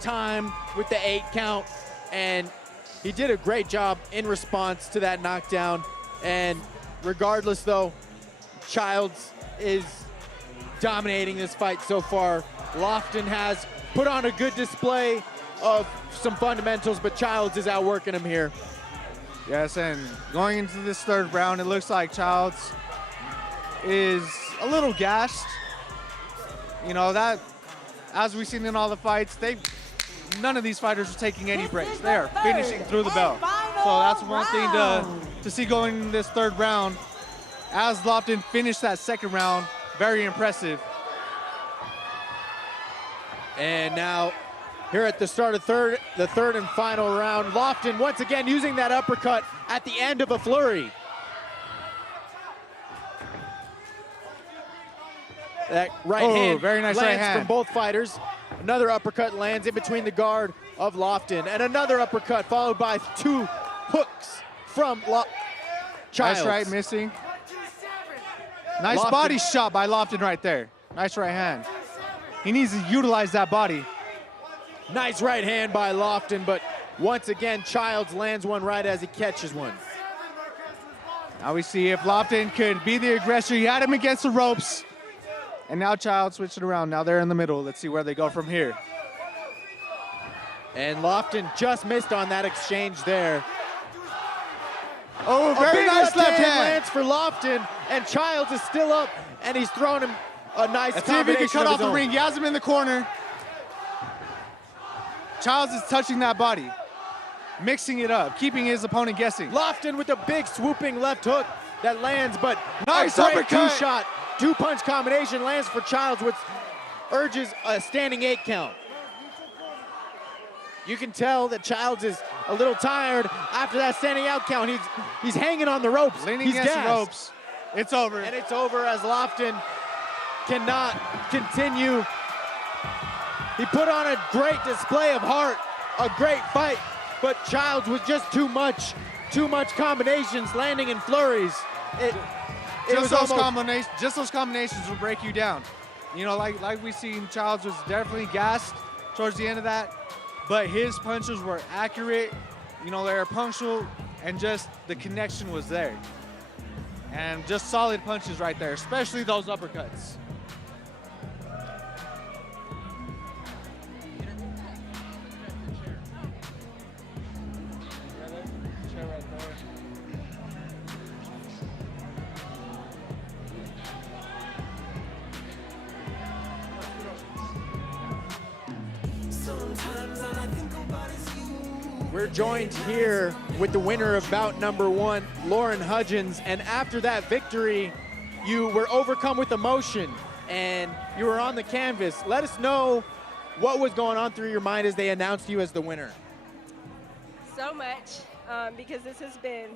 time with the 8 count, and he did a great job in response to that knockdown. And regardless though, Childs is dominating this fight so far. Lofton has put on a good display of some fundamentals, but Childs is outworking him here. Yes, and going into this third round, it looks like Childs is a little gassed. That, as we've seen in all the fights, none of these fighters are taking any breaks. They are finishing through the bell. So that's one thing to see going in this third round. As Lofton finished that second round, very impressive. And now, here at the start of the third and final round, Lofton once again using that uppercut at the end of a flurry. That right hand very nice lands right hand from both fighters. Another uppercut lands in between the guard of Lofton, and another uppercut followed by 2 hooks from Childs. Nice right, missing. Nice Lofton. body shot by Lofton right there. Nice right hand. He needs to utilize that body. Nice right hand by Lofton, but once again, Childs lands one right as he catches one. Now we see if Lofton could be the aggressor. He had him against the ropes. And now Child switched it around. Now they're in the middle. Let's see where they go from here. And Lofton just missed on that exchange there. Oh, very nice left hand. Lands for Lofton, and Childs is still up, and he's thrown him a nice Let's see if he can cut off the ring. He has him in the corner. Childs is touching that body, mixing it up, keeping his opponent guessing. Lofton with a big swooping left hook that lands, but nice a great uppercut. Two-shot, two-punch combination lands for Childs, which urges a standing 8 count. You can tell that Childs is a little tired after that standing out count. He's hanging on the ropes. Leaning he's against gassed. the ropes. It's over. And it's over as Lofton cannot continue. He put on a great display of heart, a great fight, but Childs was just too much combinations landing in flurries. Just those combinations will break you down. You know, like we seen, Childs was definitely gassed towards the end of that, but his punches were accurate. You know, they were punctual, and just the connection was there. And just solid punches right there, especially those uppercuts. We're joined here with the winner of bout number 1, Lauren Hudgens, and after that victory, you were overcome with emotion and you were on the canvas. Let us know what was going on through your mind as they announced you as the winner. So much, because this has been,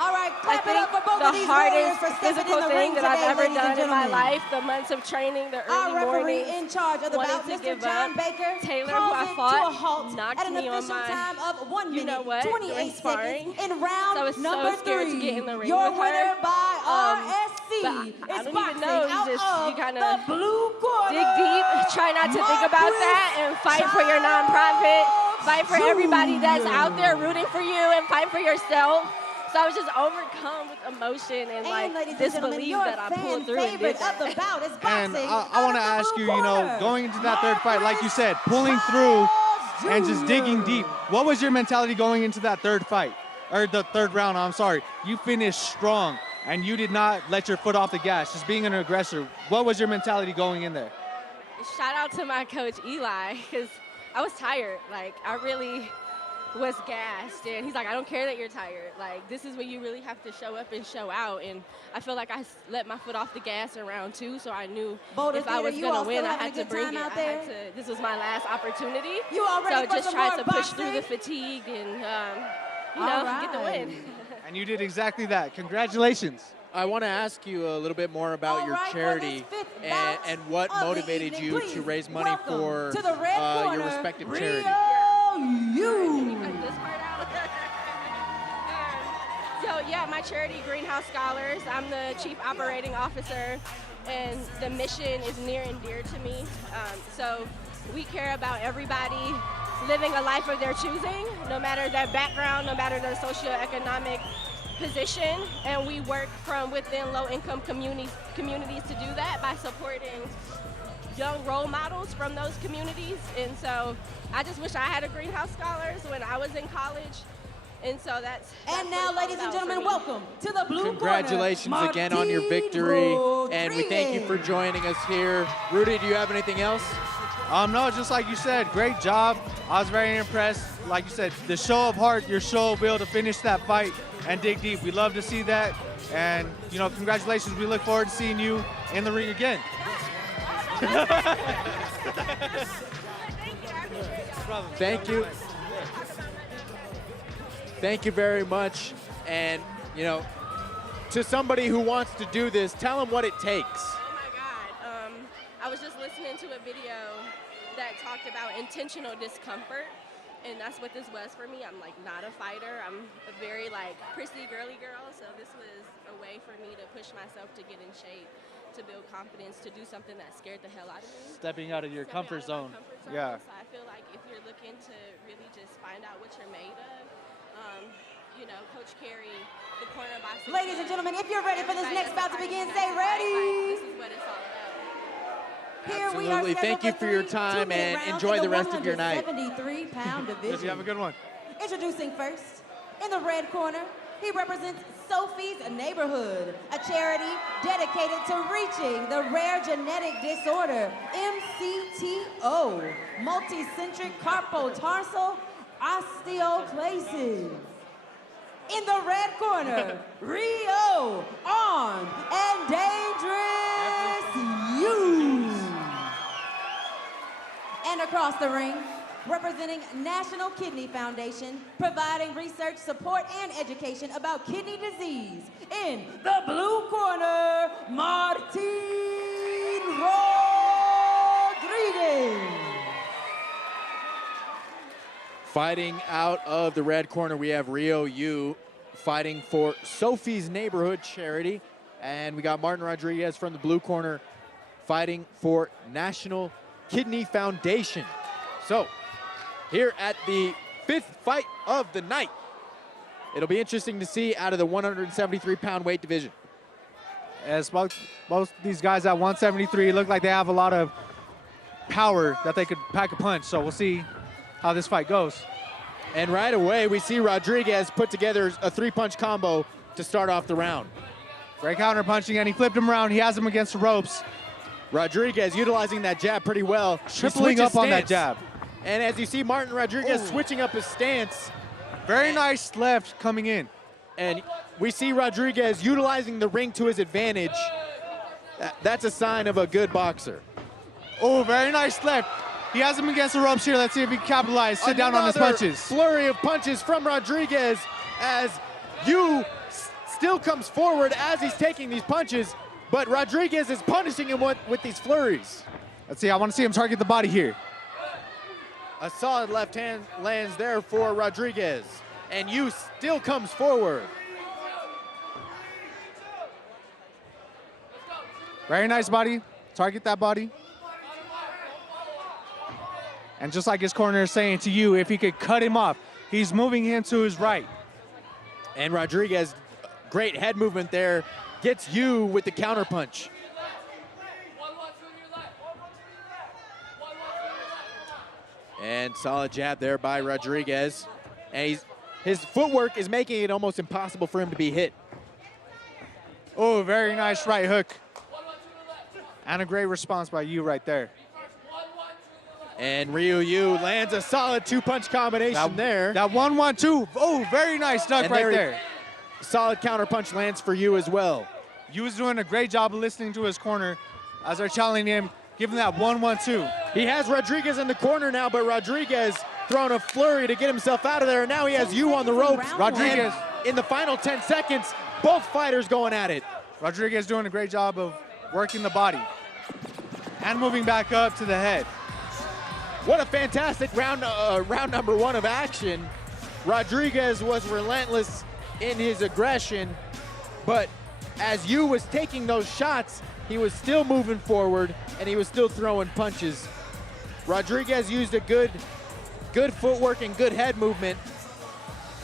all right, I clap it up for both the of these warriors hardest for stepping in physical the thing ring that I've today, ever ladies and done in my gentlemen. life. The months of training, the Our early referee mornings, in charge of the bout, wanting to Mr. give John up. Baker, Taylor, who calls I it fought, to a halt knocked at an me on official my, time of 1 you know minute, what, 28 in sparring. seconds in round So I was number so scared 3. to get in the ring Your with winner her. by But RSC I is don't boxing even know. out Just, of you kind the of blue corner. dig deep, try not to think about that, and fight for your nonprofit. Fight for everybody that's out there rooting for you, and fight for yourself. So I was just overcome with emotion and like disbelief that I pulled through and did that. Of the bout is And boxing I want to ask you, you know, going into that third fight, like you said, pulling through and just digging deep. What was your mentality going into that third fight? Or the third round, I'm sorry. You finished strong and you did not let your foot off the gas, just being an aggressor. What was your mentality going in there? Shout out to my coach, Eli, because I was tired. Like, I really was gassed, and he's like, I don't care that you're tired. Like, this is when you really have to show up and show out, and I feel like I let my foot off the gas in round 2, so I knew if I was going to win, I had to bring it. This was my last opportunity. So just tried to push through the fatigue and, you know, get the win. And you did exactly that. Congratulations. I want to ask you a little bit more about your charity and what motivated you to raise money for your respective charity. So yeah, my charity, Greenhouse Scholars, I'm the chief operating officer, and the mission is near and dear to me. So we care about everybody living a life of their choosing, no matter their background, no matter their socioeconomic position, and we work from within low-income communities to do that by supporting young role models from those communities. And so I just wish I had a Greenhouse Scholars when I was in college. And so that's and now, ladies and gentlemen, welcome to the blue Congratulations corner, again on your victory, and we thank you for joining us here. Rudy, do you have anything else? No, just like you said, great job. I was very impressed. Like you said, the show of heart, your show of will to finish that fight and dig deep. We love to see that. And, you know, congratulations. We look forward to seeing you in the ring again. Thank you. Thank you very much. And, you know, to somebody who wants to do this, tell them what it takes. Oh my God. I was just listening to a video that talked about intentional discomfort, and that's what this was for me. I'm like not a fighter. I'm a very like prissy girly girl, so this was a way for me to push myself to get in shape, to build confidence, to do something that scared the hell out of me. Stepping out of your comfort zone. Yeah. So I feel like if you're looking to really just find out what you're made of, you know, Coach Carey, the corner boxing. Ladies and gentlemen, if you're ready for this next bout to begin, say ready. This is what it's all about. Here we are Absolutely. Thank you for your 3 time, 2-minute and rounds enjoy in the rest of your night. 173-pound division. You have a good one. Introducing first, in the red corner, he represents Sophie's Neighborhood, a charity dedicated to reaching the rare genetic disorder, MCTO, multicentric carpotarsal osteoclasis. In the red corner, Rio, armed and dangerous you. And across the ring, representing National Kidney Foundation, providing research, support, and education about kidney disease. In the blue corner, Martin Rodriguez. Fighting out of the red corner, we have Rio Yu fighting for Sophie's Neighborhood charity. And we got Martin Rodriguez from the blue corner fighting for National Kidney Foundation. So, here at the 5th fight of the night, it'll be interesting to see out of the 173-pound weight division. As both these guys at 173 look like they have a lot of power that they could pack a punch. So we'll see how this fight goes. And right away, we see Rodriguez put together a 3-punch combo to start off the round. Great counter punching, and he flipped him around. He has him against the ropes. Rodriguez utilizing that jab pretty well. Tripling up on that jab. And as you see Martin Rodriguez switching up his stance. Very nice left coming in. And we see Rodriguez utilizing the ring to his advantage. That's a sign of a good boxer. Oh, very nice left. He has him against the ropes here. Let's see if he can capitalize. Sit down on his punches. Flurry of punches from Rodriguez as Yu still comes forward as he's taking these punches, but Rodriguez is punishing him with these flurries. Let's see, I want to see him target the body here. A solid left hand lands there for Rodriguez, and Yu still comes forward. Very nice body. Target that body. And just like his corner is saying to you, if he could cut him off, he's moving him to his right. And Rodriguez, great head movement there, gets Yu with the counter punch. And solid jab there by Rodriguez. And his footwork is making it almost impossible for him to be hit. Oh, very nice right hook. And a great response by Yu right there. And Ryu Yu lands a solid 2-punch combination there. That 1-1-2. Oh, very nice duck right there. Solid counter punch lands for Yu as well. Yu is doing a great job of listening to his corner as they're challenging him, giving that 1-1-2. He has Rodriguez in the corner now, but Rodriguez throwing a flurry to get himself out of there. And now he has Yu on the ropes. Rodriguez. And in the final 10 seconds, both fighters going at it. Rodriguez doing a great job of working the body and moving back up to the head. What a fantastic round number 1 of action. Rodriguez was relentless in his aggression, but as Yu was taking those shots, he was still moving forward and he was still throwing punches. Rodriguez used a good footwork and good head movement.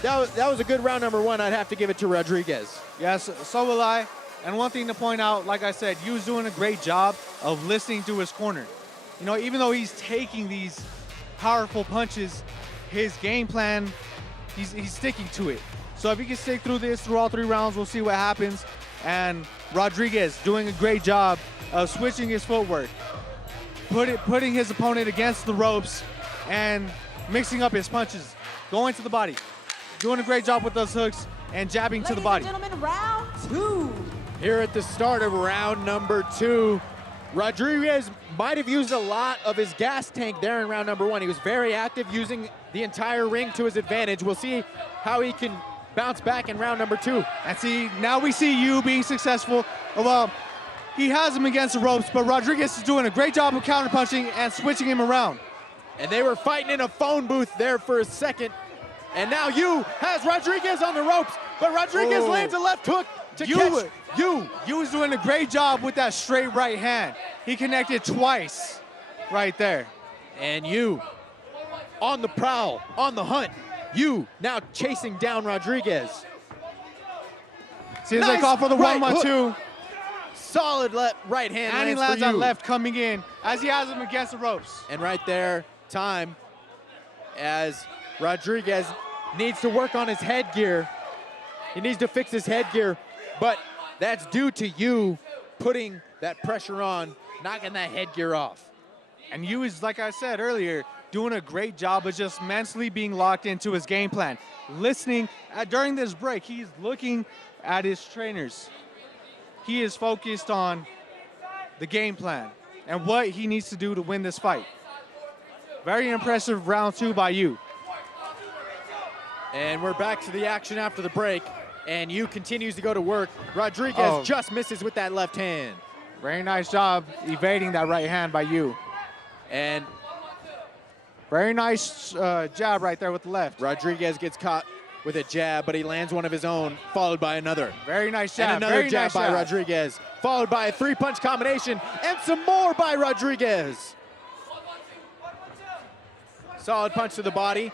That was a good round number 1. I'd have to give it to Rodriguez. Yes, so will I. And one thing to point out, like I said, Yu's doing a great job of listening to his corner. You know, even though he's taking these powerful punches, his game plan, he's sticking to it. So if he can stick through this through all 3 rounds, we'll see what happens. And Rodriguez doing a great job of switching his footwork, putting his opponent against the ropes and mixing up his punches, going to the body, doing a great job with those hooks and jabbing to the body. Ladies and gentlemen, round 2. Here at the start of round number 2, Rodriguez might have used a lot of his gas tank there in round number 1. He was very active, using the entire ring to his advantage. We'll see how he can bounce back in round number 2. And see, now we see Yu being successful. Well, he has him against the ropes, but Rodriguez is doing a great job of counterpunching and switching him around. And they were fighting in a phone booth there for a second. And now Yu has Rodriguez on the ropes, but Rodriguez lands a left hook to catch Yu. Yu is doing a great job with that straight right hand. He connected twice right there. And Yu on the prowl, on the hunt You now chasing down Rodriguez. Seems they call for the right 1-1-2. hook. Solid right hand. And he lands on left coming in as he has him against the ropes. And right there, time as Rodriguez needs to work on his headgear. He needs to fix his headgear, but that's due to you putting that pressure on, knocking that headgear off. And you is, like I said earlier, doing a great job of just mentally being locked into his game plan. Listening, during this break, he's looking at his trainers. He is focused on the game plan and what he needs to do to win this fight. Very impressive round 2 by you. And we're back to the action after the break, and you continues to go to work. Rodriguez just misses with that left hand. Very nice job evading that right hand by you. And very nice jab right there with the left. Rodriguez gets caught with a jab, but he lands one of his own, followed by another. Very nice jab. And another very jab nice by jab. Rodriguez, followed by a 3-punch combination, and some more by Rodriguez. Solid punch to the body.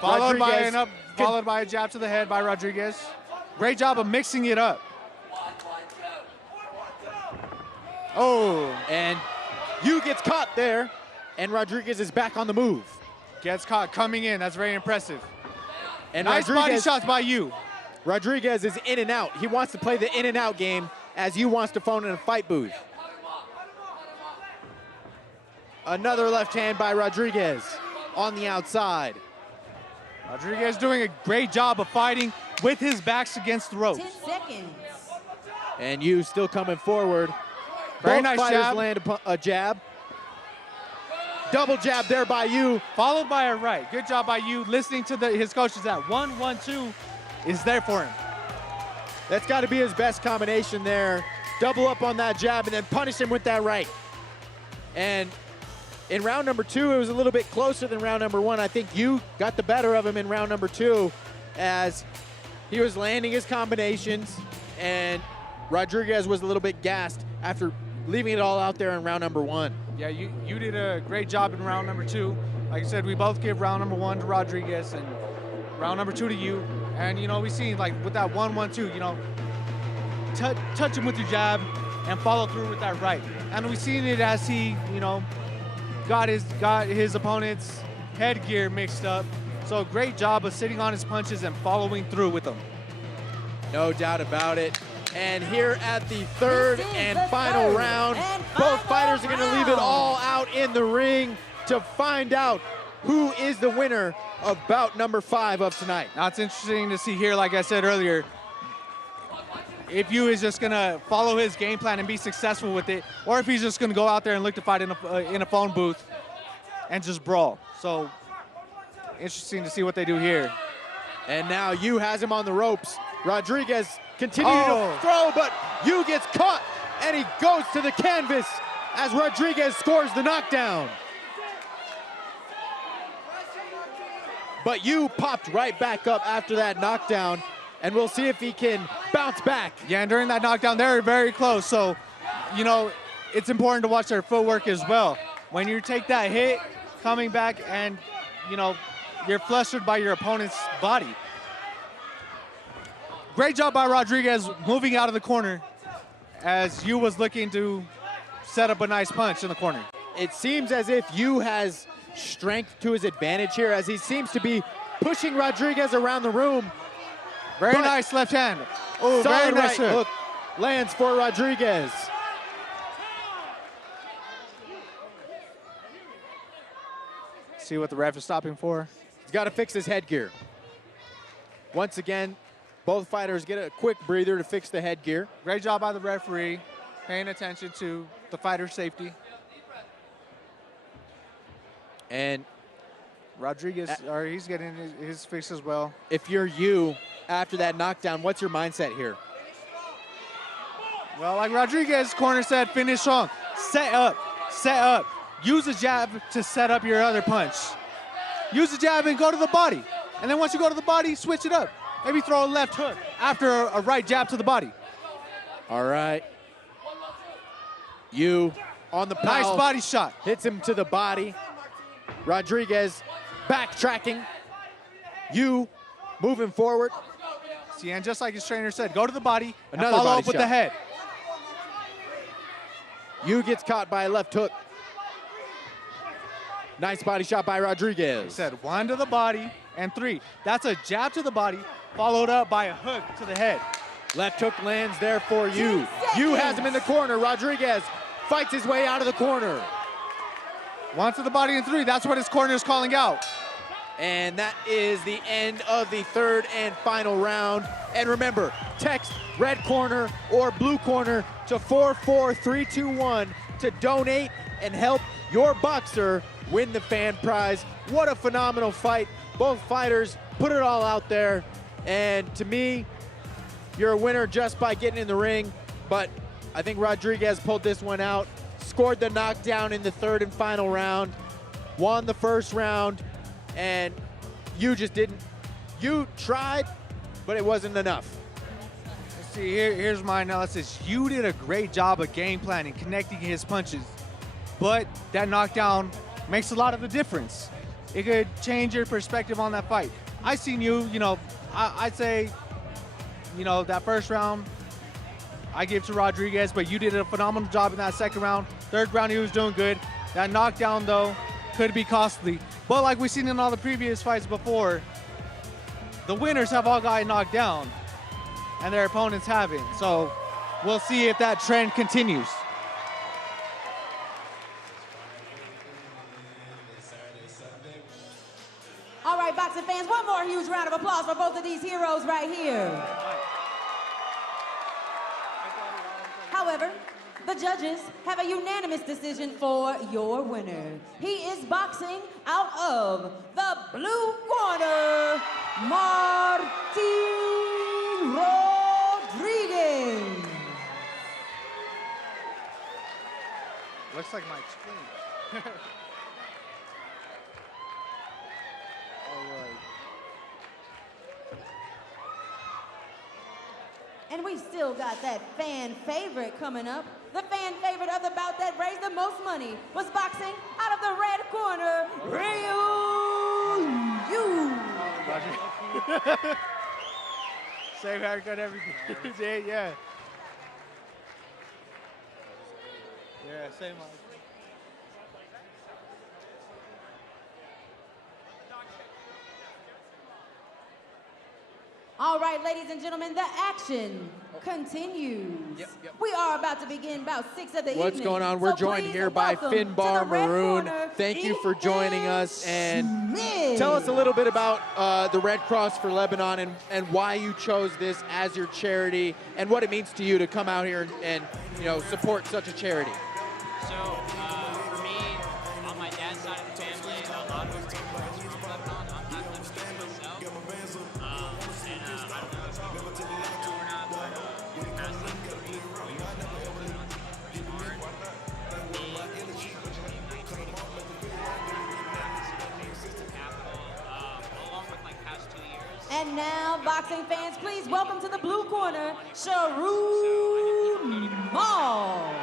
Followed Rodriguez by a jab to the head by Rodriguez. Great job of mixing it up. Oh. And you gets caught there, and Rodriguez is back on the move. Gets caught coming in. That's very impressive. And nice body shots by you. Rodriguez is in and out. He wants to play the in and out game as you wants to phone in a fight booth. Another left hand by Rodriguez on the outside. Rodriguez doing a great job of fighting with his backs against the ropes. 10 seconds. And you still coming forward. Very Both nice fighters jab. land a jab. Double jab there by you. Followed by a right. Good job by you listening to his coaches. That 1-1-2 is there for him. That's got to be his best combination there. Double up on that jab and then punish him with that right. And in round number 2, it was a little bit closer than round number 1. I think you got the better of him in round number 2 as he was landing his combinations and Rodriguez was a little bit gassed after leaving it all out there in round number 1. Yeah, you did a great job in round number 2. Like I said, we both give round number 1 to Rodriguez and round number 2 to you. And, you know, we seen like with that 1-1-2, you know, touch him with your jab and follow through with that right. And we seen it as he, you know, got his opponent's headgear mixed up. So great job of sitting on his punches and following through with them. No doubt about it. And here at the third and final round, both fighters are going to leave it all out in the ring to find out who is the winner of bout number 5 of tonight. Now it's interesting to see here, like I said earlier, if you is just going to follow his game plan and be successful with it, or if he's just going to go out there and look to fight in a phone booth and just brawl. So interesting to see what they do here. And now you has him on the ropes. Rodriguez continuing to throw, but you gets caught, and he goes to the canvas as Rodriguez scores the knockdown. But you popped right back up after that knockdown, and we'll see if he can bounce back. Yeah, and during that knockdown, they're very close. So, you know, it's important to watch their footwork as well. When you take that hit, coming back and, you know, you're flustered by your opponent's body. Great job by Rodriguez moving out of the corner as you was looking to set up a nice punch in the corner. It seems as if you has strength to his advantage here as he seems to be pushing Rodriguez around the room. Very nice left hand. Oh, very nice right hook lands for Rodriguez. See what the ref is stopping for. He's got to fix his headgear. Once again, both fighters get a quick breather to fix the headgear. Great job by the referee, paying attention to the fighter's safety. And Rodriguez, he's getting his fix as well. If you're you, after that knockdown, what's your mindset here? Well, like Rodriguez corner said, finish strong. Set up, set up. Use a jab to set up your other punch. Use the jab and go to the body. And then once you go to the body, switch it up. Maybe throw a left hook after a right jab to the body. All right. You on the nice pile, body shot. Hits him to the body. Rodriguez backtracking. You moving forward. See, and just like his trainer said, go to the body and Another follow body up with shot. the head. You gets caught by a left hook. Nice body shot by Rodriguez. He said 1 to the body and 3. That's a jab to the body, followed up by a hook to the head. Left hook lands there for you. You has him in the corner. Rodriguez fights his way out of the corner. 1 to the body and 3. That's what his corner is calling out. And that is the end of the third and final round. And remember, text red corner or blue corner to 44321 to donate and help your boxer win the fan prize. What a phenomenal fight. Both fighters put it all out there. And to me, you're a winner just by getting in the ring. But I think Rodriguez pulled this one out, scored the knockdown in the third and final round, won the first round, and you just didn't. You tried, but it wasn't enough. See, here's my analysis. You did a great job of game planning, connecting his punches, but that knockdown makes a lot of the difference. It could change your perspective on that fight. I seen you, I'd say, that first round, I give to Rodriguez, but you did a phenomenal job in that second round. Third round, he was doing good. That knockdown, though, could be costly. But like we've seen in all the previous fights before, the winners have all gotten knocked down, and their opponents haven't. So we'll see if that trend continues. All right, boxing fans, one more huge round of applause for both of these heroes right here. However, the judges have a unanimous decision for your winner. He is boxing out of the blue corner, Martin Rodriguez. Looks like my screen. All right. And we still got that fan favorite coming up. The fan favorite of the bout that raised the most money was boxing out of the red corner, Ryu Yu. Same haircut, everything. Yeah. Yeah, same one. All right, ladies and gentlemen, the action continues. Yep. We are about to begin bout 6 of the evening. What's going on? We're joined here by Finbar Maroon. Thank you for joining us. And tell us a little bit about the Red Cross for Lebanon and why you chose this as your charity and what it means to you to come out here and support such a charity. So, for me, on my dad's side of the family, a lot of us are from Lebanon. I'm half Lebanese myself. And I don't know if you know or not, but in the past 3 weeks, Lebanon is hard. Me, capital, along with like past 2 years. And now, boxing fans, please welcome to the blue corner, Sharoon Mall.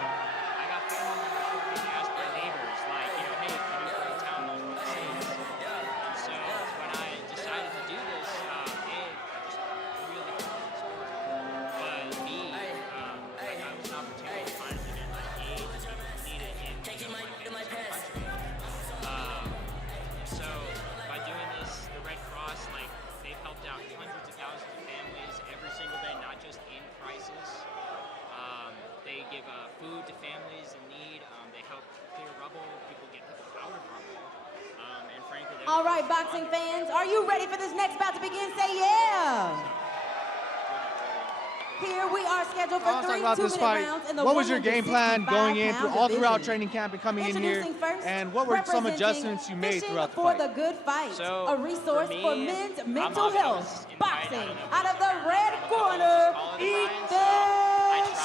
Food to families in need. They help clear rubble. People get people out of rubble. And frankly, All right, boxing fans, are you ready for this next bout to begin? Say yeah. Here we are scheduled for 3 2-minute rounds in the What was your game plan going in all throughout training camp and coming in here? Introducing first, And what were some adjustments you made throughout the for fight? the good fight, So, a resource for me, men's I'm mental obviously health. in Boxing fight. out of the red corner, I tried to.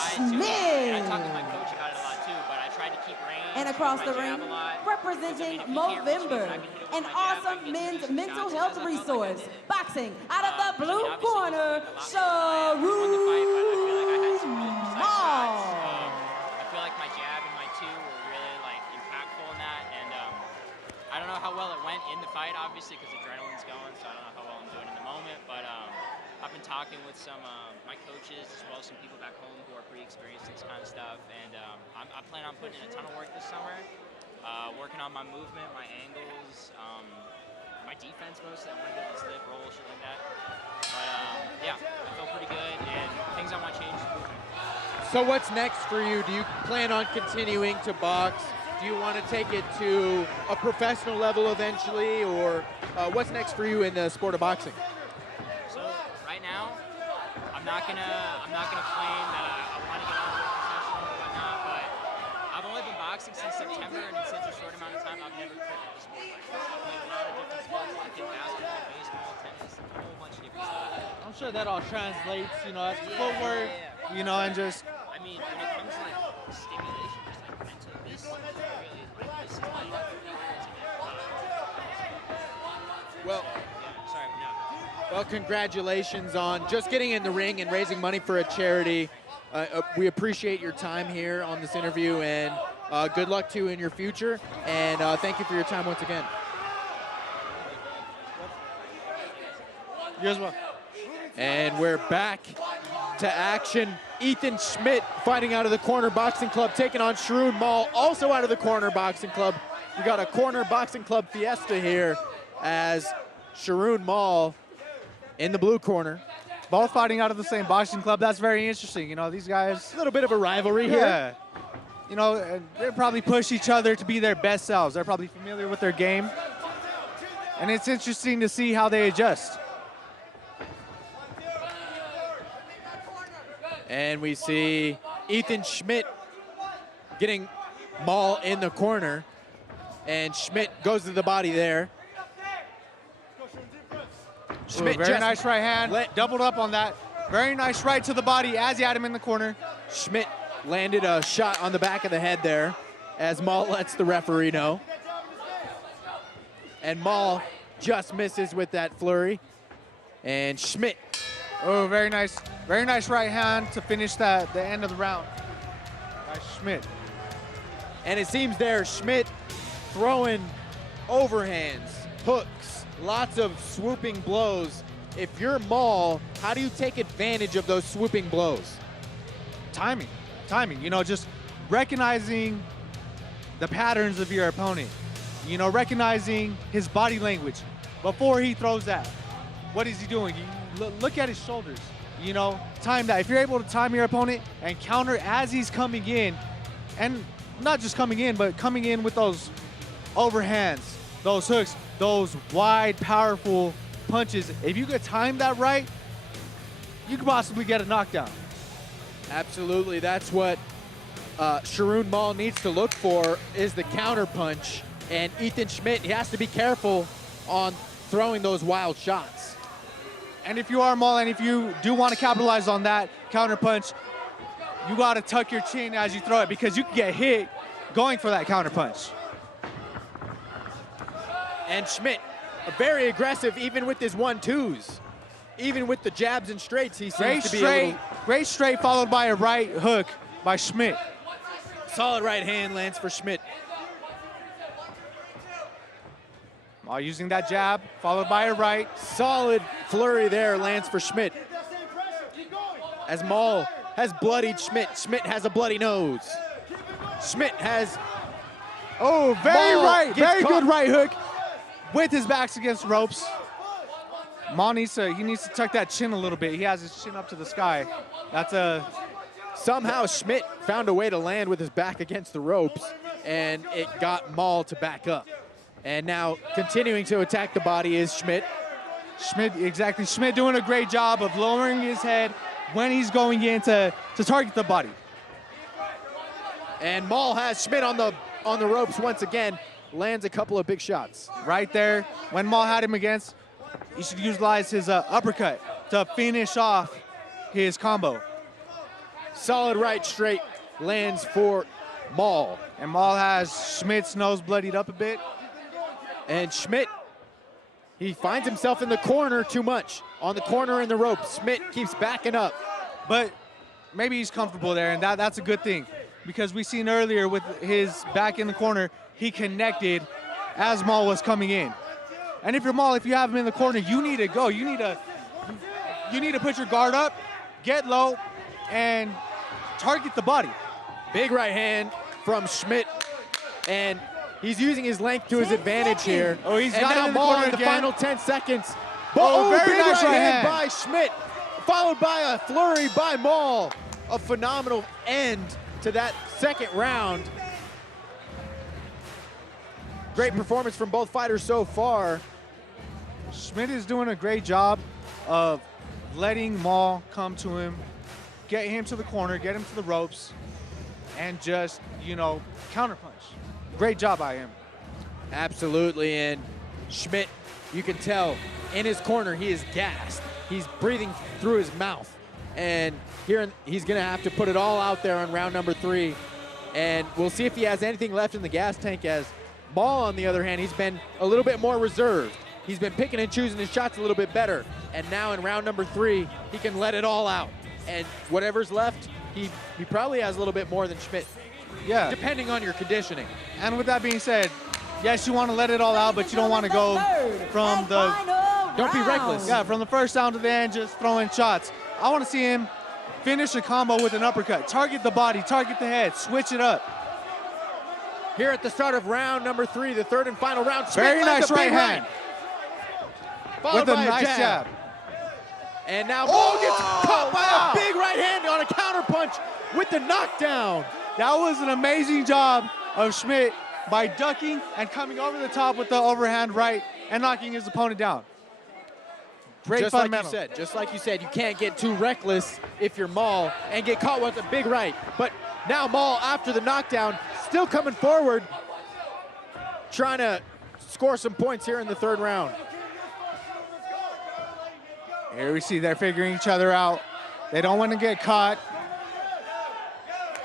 Smith. I talked to my coach about it a lot too, but I tried to keep range. And across my the jab ring, a lot. representing Because, I mean, if you can't reach me, Movember, I can hit it with an my jab, I awesome can get men's some mental shots, health as I felt like I resource. did. Boxing out of the I mean, blue obviously, corner, I won the fight, but I feel like I had some really precise shots. I feel like my jab and my 2 were really like impactful in that, and I don't know how how well it went in the fight, obviously, because adrenaline's going, so I don't know how well I'm doing in the moment. But I've been talking with some my coaches as well as some people back home who are pretty experienced in this kind of stuff, and I plan on putting in a ton of work this summer, working on my movement, my angles, my defense mostly. I want to get the slip, roll, shit like that. But yeah, I feel pretty good, and things I want to change is movement. So what's next for you? Do you plan on continuing to box? Do you want to take it to a professional level eventually, or what's next for you in the sport of boxing? So right now, I'm not gonna claim that I want to get on to professional or whatnot, but I've only been boxing since September, and in such a short amount of time, I've never quit the sport like this. I've played a lot of different sports, like basketball, baseball, tennis, a whole bunch of different stuff. I'm sure that all translates, you know, as footwork, you know, and just. I mean, when it comes to like stimulation, just like mental, this really, like, this is my life. Well, yeah, sorry, no. Well, congratulations on just getting in the ring and raising money for a charity. We appreciate your time here on this interview, and good luck to you in your future. And thank you for your time once again. You as well. And we're back to action. Ethan Schmidt fighting out of the Corner Boxing Club, taking on Sharoon Mall, also out of the Corner Boxing Club. We got a Corner Boxing Club fiesta here as Sharoon Mall in the blue corner. Both fighting out of the same boxing club. That's very interesting. You know, these guys. A little bit of a rivalry here. Yeah. You know, they probably push each other to be their best selves. They're probably familiar with their game. And it's interesting to see how they adjust. And we see Ethan Schmidt getting Mall in the corner. And Schmidt goes to the body there. Schmidt, very nice right hand, doubled up on that. Very nice right to the body as he had him in the corner. Schmidt landed a shot on the back of the head there as Mall lets the referee know. And Mall just misses with that flurry. And Schmidt. Oh, very nice right hand to finish the end of the round by Schmidt. And it seems there Schmidt throwing overhands, hooks, lots of swooping blows. If you're Mall, how do you take advantage of those swooping blows? Timing, you know, just recognizing the patterns of your opponent. You know, recognizing his body language before he throws that. What is he doing? Look at his shoulders, you know, time that. If you're able to time your opponent and counter as he's coming in, and not just coming in, but coming in with those overhands, those hooks, those wide, powerful punches. If you could time that right, you could possibly get a knockdown. Absolutely, that's what Sharoon Mall needs to look for, is the counter punch. And Ethan Schmidt, he has to be careful on throwing those wild shots. And if you are Mall, and if you do want to capitalize on that counter punch, you got to tuck your chin as you throw it, because you can get hit going for that counter punch. And Schmidt, very aggressive, even with his 1-2s. Even with the jabs and straights, he seems to be great straight followed by a right hook by Schmidt. Solid right hand lands for Schmidt. Mall using that jab, followed by a right. Solid flurry there lands for Schmidt. As Mall has bloodied Schmidt. Schmidt has a bloody nose. Schmidt has... Oh, very caught. good right hook with his backs against ropes. Mall needs to tuck that chin a little bit. He has his chin up to the sky. Somehow Schmidt found a way to land with his back against the ropes, and it got Mall to back up. And now continuing to attack the body is Schmidt. Exactly. Schmidt doing a great job of lowering his head when he's going in to target the body. And Mall has Schmidt on the ropes once again, lands a couple of big shots. Right there, when Mall had him against, he should utilize his uppercut to finish off his combo. Solid right straight lands for Mall. And Mall has Schmidt's nose bloodied up a bit. And Schmidt, he finds himself in the corner too much. On the corner in the rope, Schmidt keeps backing up. But maybe he's comfortable there, and that's a good thing. Because we seen earlier with his back in the corner, he connected as Maul was coming in. And if you're Maul, if you have him in the corner, you need to go. You need to put your guard up, get low, and target the body. Big right hand from Schmidt, and he's using his length to his advantage here. Oh, he's and got now him in the Maul corner in the again. final 10 seconds. Oh, very big nice right hand by Schmidt, followed by a flurry by Maul. A phenomenal end to that second round. Great performance from both fighters so far. Schmidt is doing a great job of letting Maul come to him, get him to the corner, get him to the ropes, and just, counterpunch. Great job by him. Absolutely, and Schmidt, you can tell in his corner he is gassed. He's breathing through his mouth, and he's gonna have to put it all out there on round number 3, and we'll see if he has anything left in the gas tank. As Maul, on the other hand, he's been a little bit more reserved. He's been picking and choosing his shots a little bit better, and now in round number 3, he can let it all out, and whatever's left, he probably has a little bit more than Schmidt. Yeah. Depending on your conditioning. And with that being said, yes, you want to let it all out, but you don't want to go from the... Don't be reckless. Yeah, from the first down to the end, just throwing shots. I want to see him finish a combo with an uppercut. Target the body, target the head, switch it up. Here at the start of round number 3, the third and final round. Very nice right hand. Followed With a by nice jab. And now Maul gets caught by a big right hand on a counterpunch with the knockdown. That was an amazing job of Schmidt by ducking and coming over the top with the overhand right and knocking his opponent down. Great fundamental. Just like you said, you can't get too reckless if you're Maul and get caught with a big right. But now Maul, after the knockdown, still coming forward, trying to score some points here in the third round. Here we see they're figuring each other out. They don't want to get caught.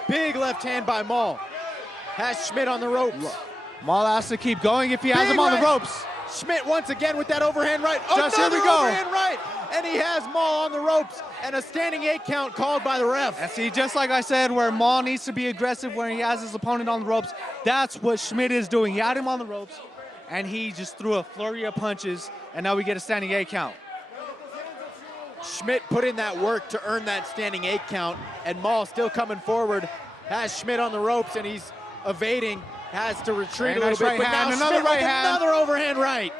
Big left hand by Maul. Has Schmidt on the ropes. Maul has to keep going if he has him on the ropes. Schmidt once again with that overhand right. Just here we Another go. overhand right. And he has Maul on the ropes, and a standing 8 count called by the ref. And see, just like I said, where Maul needs to be aggressive when he has his opponent on the ropes, that's what Schmidt is doing. He had him on the ropes, and he just threw a flurry of punches, and now we get a standing 8 count. Schmidt put in that work to earn that standing 8 count, and Maul still coming forward. Has Schmidt on the ropes, and he's evading. Has to retreat a little bit, right but hand, now another Schmidt right with hand. another overhand right.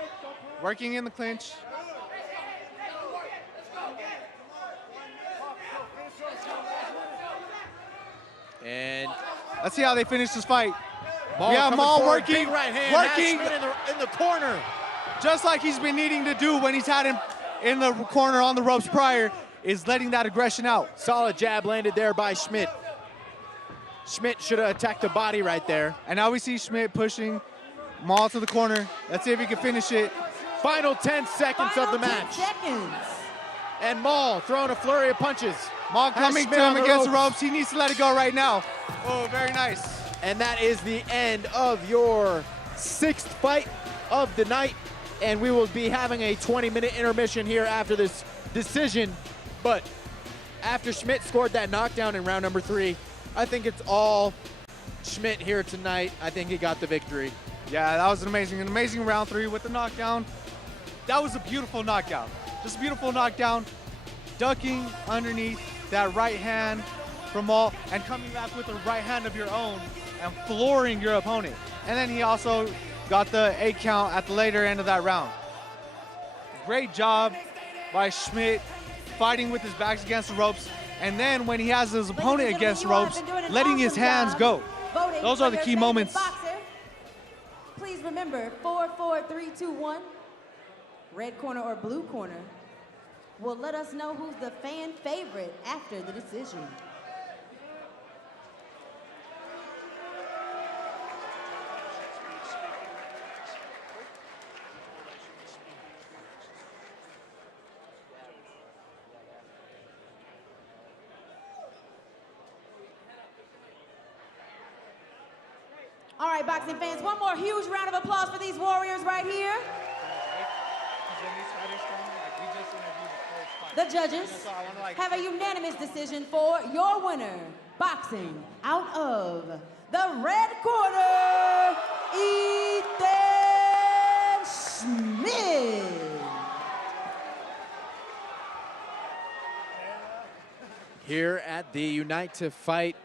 Working in the clinch. And let's see how they finish this fight. Maul yeah, coming Maul forward, working, big right hand, working has Schmidt in the corner. Just like he's been needing to do when he's had him in the corner on the ropes prior, is letting that aggression out. Solid jab landed there by Schmidt. Schmidt should have attacked the body right there. And now we see Schmidt pushing Maul to the corner. Let's see if he can finish it. Final 10 seconds of the match. And Maul throwing a flurry of punches. Maul coming to him against the ropes. He needs to let it go right now. Oh, very nice. And that is the end of your 6th fight of the night. And we will be having a 20-minute intermission here after this decision. But after Schmidt scored that knockdown in round number 3, I think it's all Schmidt here tonight. I think he got the victory. Yeah, that was an amazing round 3 with the knockdown. That was a beautiful knockout. Just a beautiful knockdown. Ducking underneath that right hand from Maul and coming back with a right hand of your own and flooring your opponent. And then he also got the 8 count at the later end of that round. Great job by Schmidt fighting with his backs against the ropes. And then when he has his opponent against the ropes, letting his hands go. Those are the key moments. Please remember, 4, 4, 3, 2, 1, red corner or blue corner will let us know who's the fan favorite after the decision. All right, boxing fans, one more huge round of applause for these warriors right here. The judges have a unanimous decision for your winner, boxing out of the red corner, Ethan here at the Unite to Fight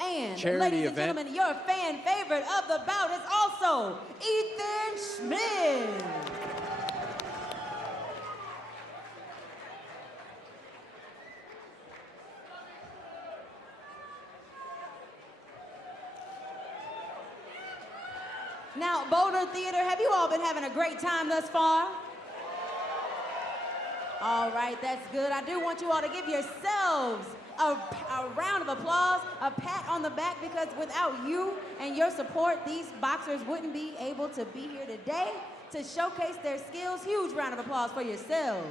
And charity ladies and event. gentlemen, your fan favorite of the bout is also Ethan Schmidt. Now, Boulder Theater, have you all been having a great time thus far? All right, that's good. I do want you all to give yourselves a round of applause, a pat on the back, because without you and your support, these boxers wouldn't be able to be here today to showcase their skills. Huge round of applause for yourselves.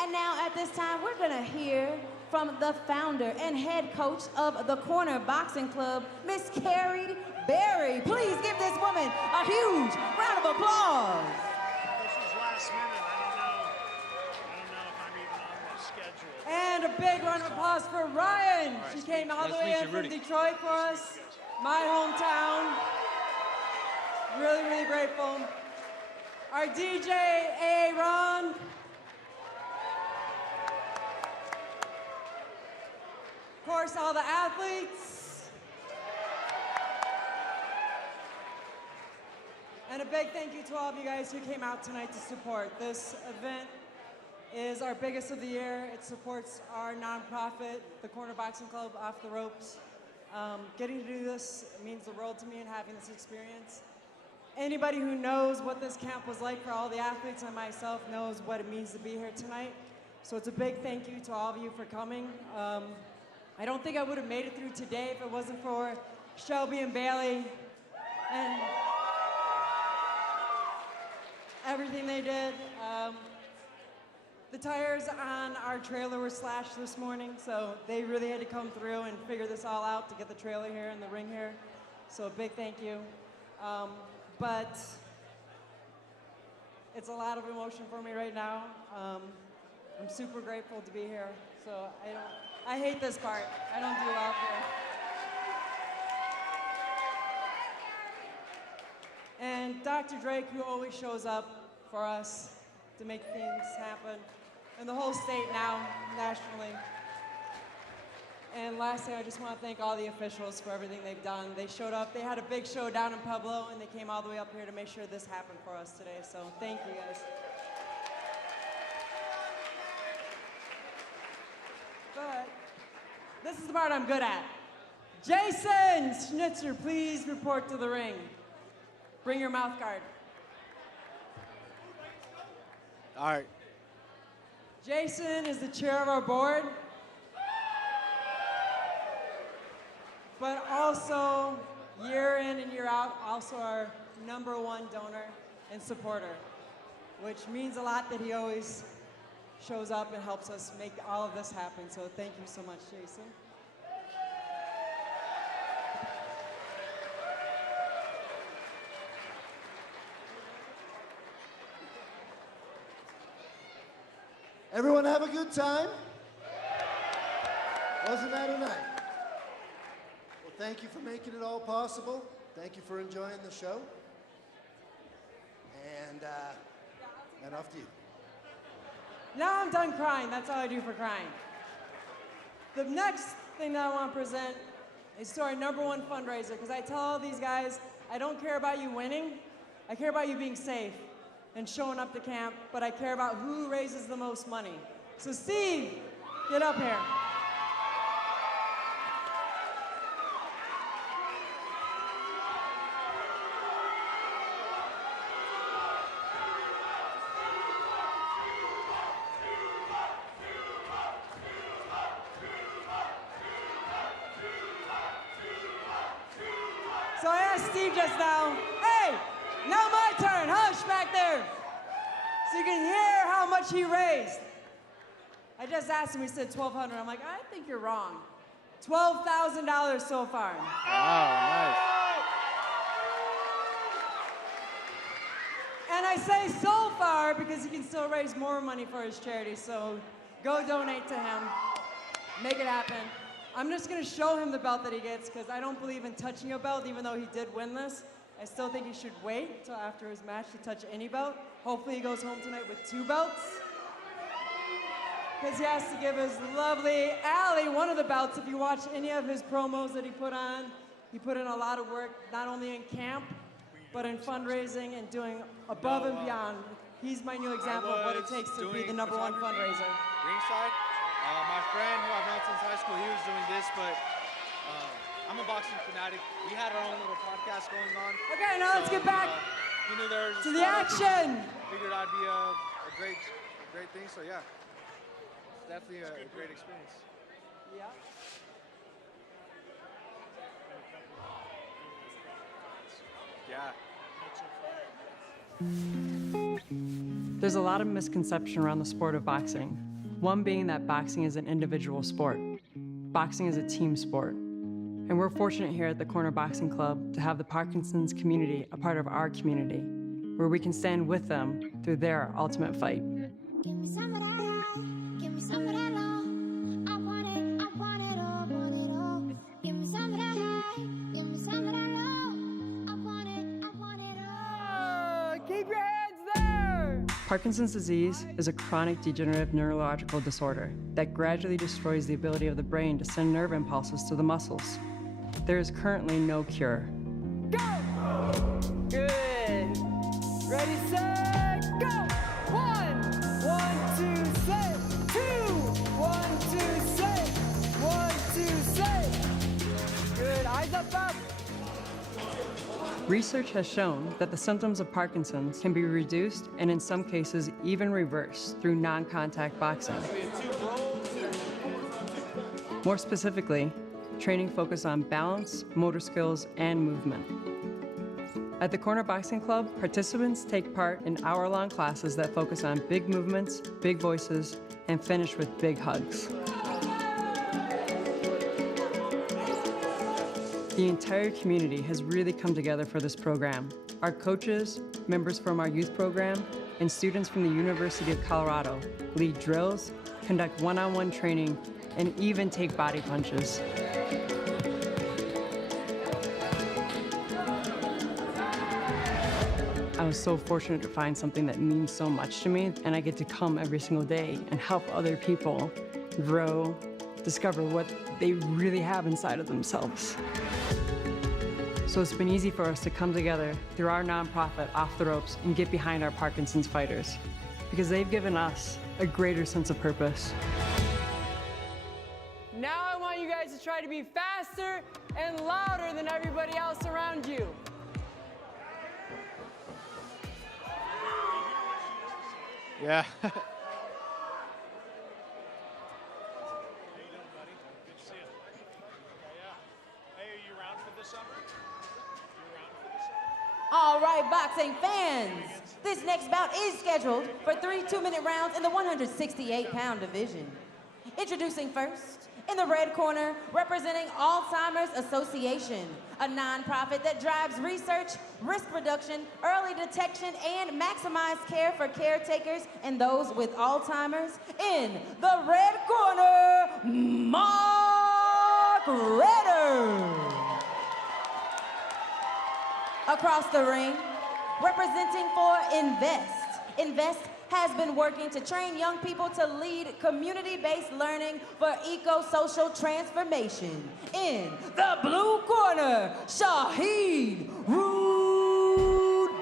And now at this time, we're gonna hear from the founder and head coach of the Corner Boxing Club, Miss Carrie Berry. Please give this woman a huge round of applause. This is last minute. I don't know if I'm even on the schedule. And a big round of applause for Ryan. She came all the way in from Detroit for us, my hometown. Really, really grateful. Our DJ, Aaron. Of course, all the athletes. And a big thank you to all of you guys who came out tonight to support. This event is our biggest of the year. It supports our nonprofit, the Corner Boxing Club, Off the Ropes. Getting to do this means the world to me and having this experience. Anybody who knows what this camp was like for all the athletes and myself knows what it means to be here tonight. So it's a big thank you to all of you for coming. I don't think I would have made it through today if it wasn't for Shelby and Bailey and everything they did. The tires on our trailer were slashed this morning, so they really had to come through and figure this all out to get the trailer here and the ring here. So a big thank you. But it's a lot of emotion for me right now. I'm super grateful to be here. So I hate this part. I don't do well here. And Dr. Drake, who always shows up for us to make things happen, and the whole state now, nationally. And lastly, I just want to thank all the officials for everything they've done. They showed up, they had a big show down in Pueblo, and they came all the way up here to make sure this happened for us today. So thank you guys. But this is the part I'm good at. Jason Schnitzer, please report to the ring. Bring your mouth guard. All right. Jason is the chair of our board, but also year in and year out, also our #1 donor and supporter, which means a lot that he always shows up and helps us make all of this happen. So thank you so much, Jason. Everyone have a good time? Wasn't that a night? Well, thank you for making it all possible. Thank you for enjoying the show. And off to you. Now I'm done crying. That's all I do for crying. The next thing that I want to present is to our #1 fundraiser, because I tell all these guys, I don't care about you winning. I care about you being safe and showing up to camp, but I care about who raises the most money. So Steve, get up here. So I asked Steve just now, hey, now my turn, hush back there. So you can hear how much he raised. I just asked him, he said $1,200. I'm like, I think you're wrong. $12,000 so far. Wow, And I say so far because he can still raise more money for his charity, so go donate to him. Make it happen. I'm just gonna show him the belt that he gets because I don't believe in touching a belt, even though he did win this. I still think he should wait till after his match to touch any belt. Hopefully he goes home tonight with 2 belts. because he has to give his lovely Allie one of the belts. If you watch any of his promos that he put in a lot of work, not only in camp, but in fundraising and doing above and beyond. He's my new example of what it takes to be the #1 fundraiser. Ringside. My friend who I've known since high school, he was doing this, but I'm a boxing fanatic. We had our own little podcast going on. Okay, now let's get back he knew there was to the action. Figured I'd be a great thing. So yeah, it's definitely a great experience. Yeah. Yeah. There's a lot of misconception around the sport of boxing. One being that boxing is an individual sport. Boxing is a team sport. And we're fortunate here at the Corner Boxing Club to have the Parkinson's community a part of our community, where we can stand with them through their ultimate fight. Give me some of that high, give me some of that low. I want it all, want it all. Give me some of that high, give me some of that low. I want it all. Keep your hands there! Parkinson's disease is a chronic degenerative neurological disorder that gradually destroys the ability of the brain to send nerve impulses to the muscles. There is currently no cure. Go! Good. Ready, set, go! 1, 1, 2, set, 2, 1, 2, set, 1, 2, set. Good, eyes up. Research has shown that the symptoms of Parkinson's can be reduced and in some cases even reversed through non-contact boxing. More specifically, training focused on balance, motor skills, and movement. At the Corner Boxing Club, participants take part in hour-long classes that focus on big movements, big voices, and finish with big hugs. The entire community has really come together for this program. Our coaches, members from our youth program, and students from the University of Colorado lead drills, conduct one-on-one training, and even take body punches. I was so fortunate to find something that means so much to me, and I get to come every single day and help other people grow, discover what they really have inside of themselves. So it's been easy for us to come together through our nonprofit, Off the Ropes, and get behind our Parkinson's fighters, because they've given us a greater sense of purpose. Now I want you guys to try to be faster and louder than everybody else around you. Yeah. How you doing, buddy? Good to see you. Yeah. Hey, are you around for the summer? All right, boxing fans. This next bout is scheduled for 3 2-minute rounds in the 168-pound division. Introducing first, in the red corner, representing Alzheimer's Association, a nonprofit that drives research, risk reduction, early detection, and maximized care for caretakers and those with Alzheimer's. In the red corner, Mark Redder. Across the ring, representing for Invest. Invest has been working to train young people to lead community-based learning for eco-social transformation. In the blue corner, Shahid Rudbari.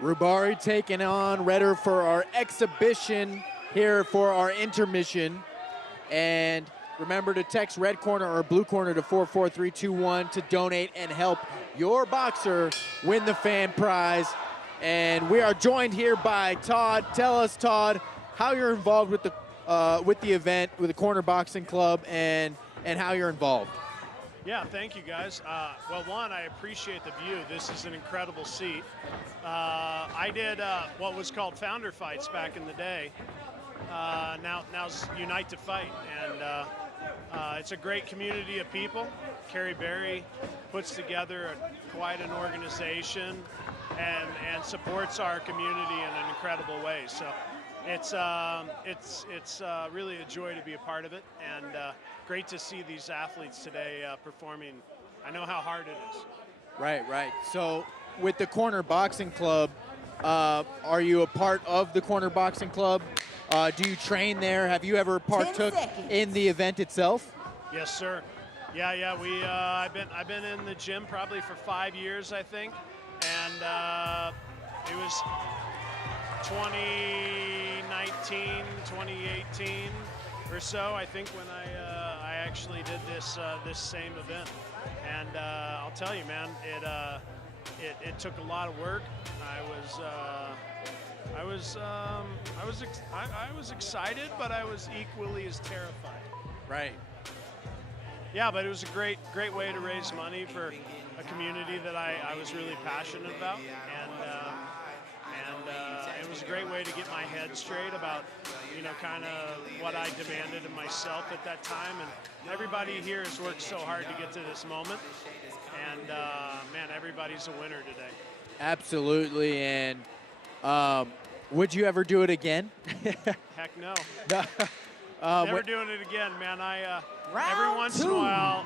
Rudbari taking on Redder for our exhibition here for our intermission. And remember to text red corner or blue corner to 44321 to donate and help your boxer win the fan prize. And we are joined here by Todd. Tell us, Todd, how you're involved with the event, with the Corner Boxing Club, and how you're involved. Yeah, thank you, guys. Well, one, I appreciate the view. This is an incredible seat. I did what was called Founder Fights back in the day. Now's Unite to Fight, and it's a great community of people. Carrie Berry puts together quite an organization and supports our community in an incredible way. So it's really a joy to be a part of it, and great to see these athletes today performing. I know how hard it is. Right. So with the Corner Boxing Club, Are you a part of the Corner Boxing Club? Do you train there? Have you ever partook in the event itself? Yes, sir. Yeah. I've been in the gym probably for 5 years, I think, and it was 2019, 2018 or so, I think, when I actually did this same event. And I'll tell you, man, it took a lot of work. I was excited, but I was equally as terrified. Right. Yeah, but it was a great way to raise money for a community that I was really passionate about, and it was a great way to get my head straight about, kind of what I demanded of myself at that time. And everybody here has worked so hard to get to this moment, and man, everybody's a winner today. Absolutely. And would you ever do it again? Heck no. Never doing it again, man. Every once in a while,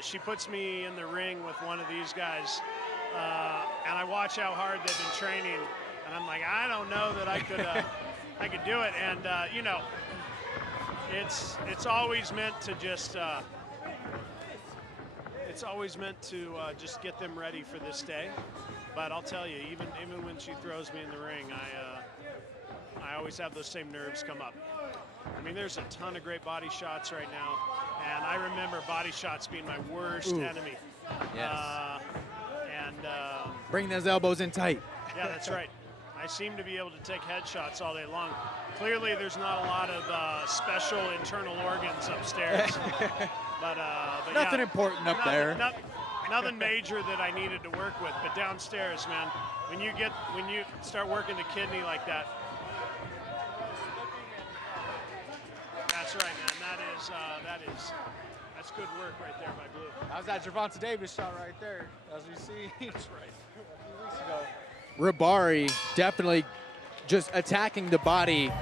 she puts me in the ring with one of these guys, and I watch how hard they've been training, and I'm like, I don't know that I could do it. And it's always meant to just just get them ready for this day. But I'll tell you, even when she throws me in the ring, I always have those same nerves come up. I mean, there's a ton of great body shots right now, and I remember body shots being my worst enemy. Yes. And bring those elbows in tight. Yeah, that's right. I seem to be able to take headshots all day long. Clearly, there's not a lot of special internal organs upstairs. but nothing yeah, important up there. Nothing major that I needed to work with. But downstairs, man, when you start working the kidney like that. That's right, man. That's good work right there by Blue. That was that Gervonta Davis shot right there, as we see. That's right. A few weeks ago. Ribari definitely just attacking the body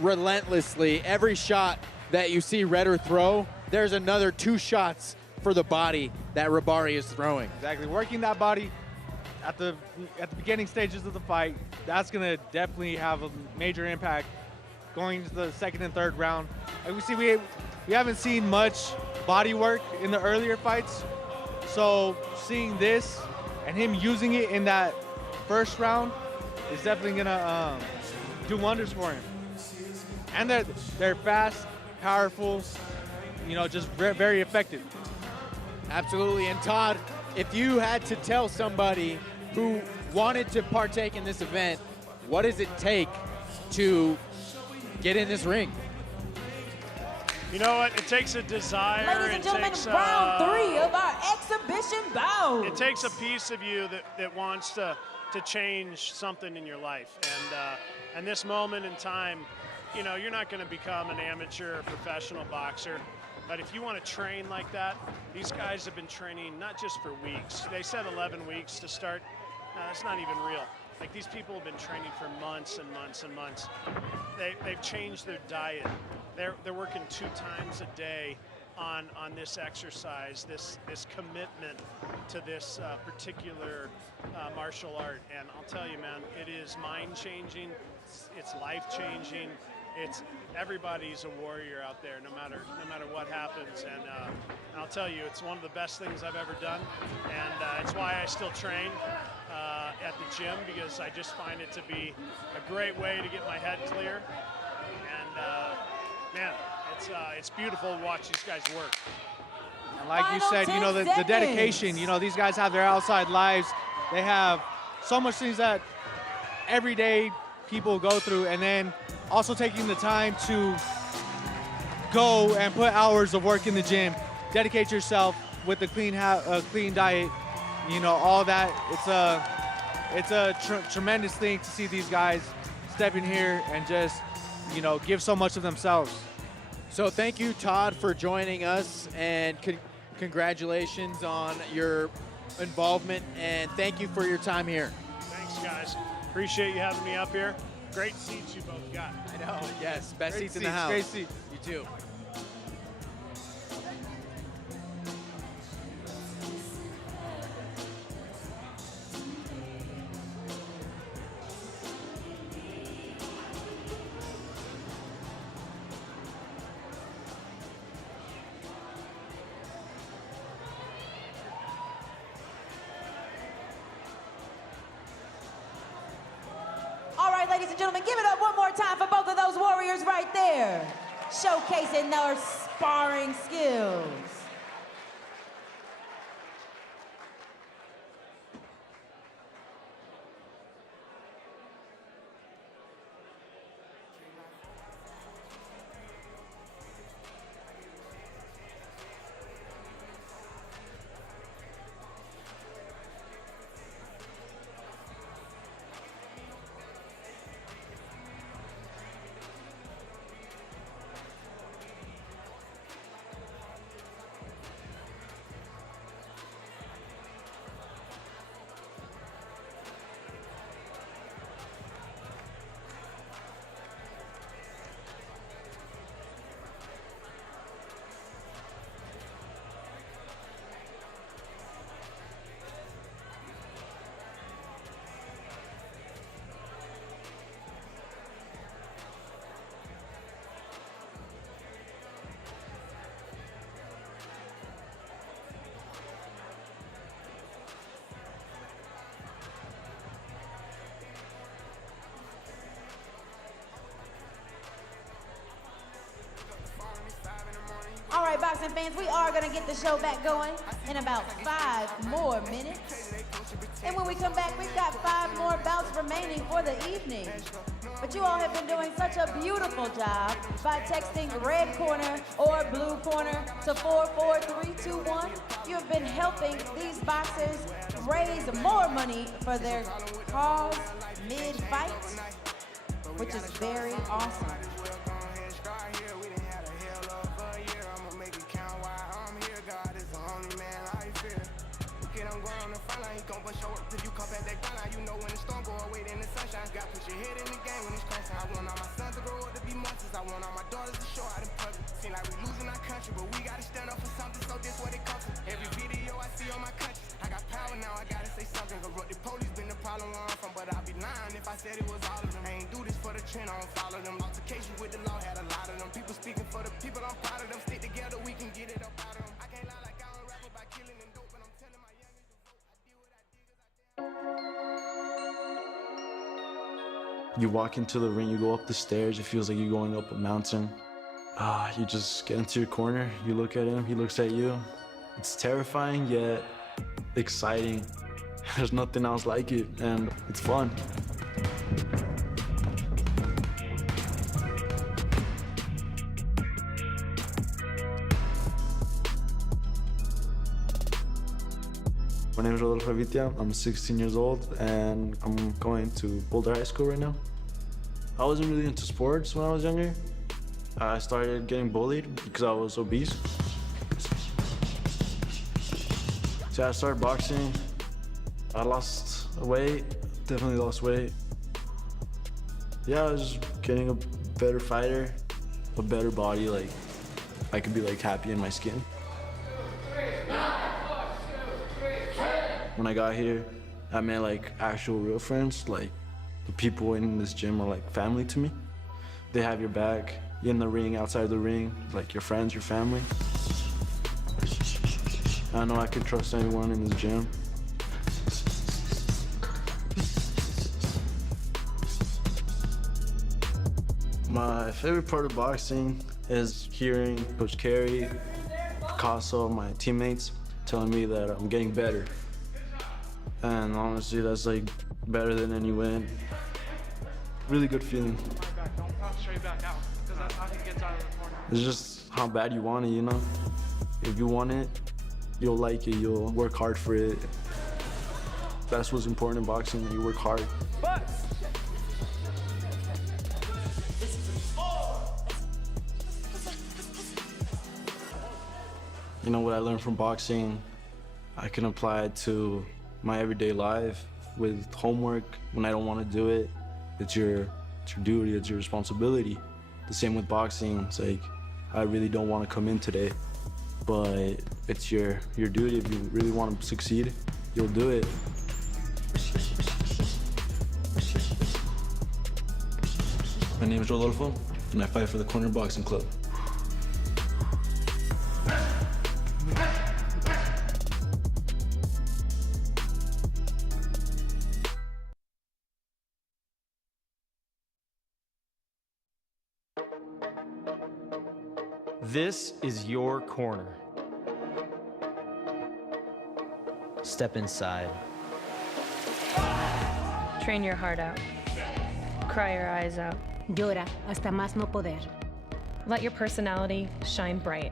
relentlessly. Every shot that you see Redder throw, there's another 2 shots for the body that Ribari is throwing. Exactly, working that body at the beginning stages of the fight, that's gonna definitely have a major impact going into the second and third round. Like we see, we haven't seen much body work in the earlier fights, so seeing this and him using it in that first round is definitely gonna do wonders for him. And they're fast, powerful, just very effective. Absolutely. And Todd, if you had to tell somebody who wanted to partake in this event, what does it take to get in this ring? You know what? It takes a desire. Ladies and gentlemen, round 3 of our exhibition bout. It takes a piece of you that wants to change something in your life. And this moment in time, you're not going to become an amateur or professional boxer. But if you want to train like that, these guys have been training not just for weeks. They said 11 weeks to start. No, that's not even real. Like, these people have been training for months and months and months. They've changed their diet. They're working 2 times a day on this exercise, this commitment to this particular martial art. And I'll tell you, man, it is mind-changing. It's life-changing. Everybody's a warrior out there, no matter what happens. And I'll tell you, it's one of the best things I've ever done, and it's why I still train at the gym, because I just find it to be a great way to get my head clear. And man, it's beautiful to watch these guys work. And like you said, the dedication. These guys have their outside lives. They have so much things that everyday people go through, and then also taking the time to go and put hours of work in the gym, dedicate yourself with a clean diet, all that. It's a tremendous thing to see these guys step in here and just, give so much of themselves. So thank you, Todd, for joining us, and congratulations on your involvement, and thank you for your time here. Thanks, guys. Appreciate you having me up here. Great seats you both got. I know, yes. Best Great seats in the house. Great seats. You too. ladies and gentlemen, give it up one more time for both of those warriors right there, showcasing their sparring skills. All right, boxing fans, we are going to get the show back going in about 5 more minutes. And when we come back, we've got 5 more bouts remaining for the evening. But you all have been doing such a beautiful job by texting red corner or blue corner to 44321. You have been helping these boxers raise more money for their cause mid-fight, which is very awesome. I want all my sons to grow up to be monsters. I want all my daughters to show out in public. Seem like we losing our country, but we gotta stand up for something, so this what it comes to. Every video I see on my country, I got power now, I gotta say something. Corrupt the police been the problem where I'm from, but I'd be lying if I said it was all of them. I ain't do this for the trend, I don't follow them. Altercations with the law had a lot of them. People speaking for the people, I'm proud of them. Stick together, we can get it up out of them. I can't lie like I don't rap about killing and dope, but I'm telling my youngest to vote. I do what I dig You walk into the ring, you go up the stairs, it feels like you're going up a mountain. You just get into your corner, you look at him, he looks at you. It's terrifying yet exciting. There's nothing else like it, and it's fun. My name is Rodolfo Vitia. I'm 16 years old and I'm going to Boulder High School right now. I wasn't really into sports when I was younger. I started getting bullied because I was obese. So I started boxing. I lost weight, definitely lost weight. Yeah, I was just getting a better fighter, a better body, like I could be like happy in my skin. When I got here, I met like actual real friends. Like the people in this gym are like family to me. They have your back in the ring, outside the ring, like your friends, your family. I know I can trust anyone in this gym. My favorite part of boxing is hearing Coach Carey, Picasso, my teammates telling me that I'm getting better. And honestly, that's like better than any win. Really good feeling. Don't pop straight back out, because that's how he gets out of the corner. It's just how bad you want it, you know? If you want it, you'll like it, you'll work hard for it. That's what's important in boxing, that you work hard. You know what I learned from boxing, I can apply it to my everyday life with homework. When I don't want to do it, it's your duty, it's your responsibility. The same with boxing. It's like, I really don't want to come in today, but it's your duty. If you really want to succeed, you'll do it. My name is Rodolfo, and I fight for the Corner Boxing Club. This is your corner. Step inside. Train your heart out. Cry your eyes out. Llora hasta más no poder. Let your personality shine bright.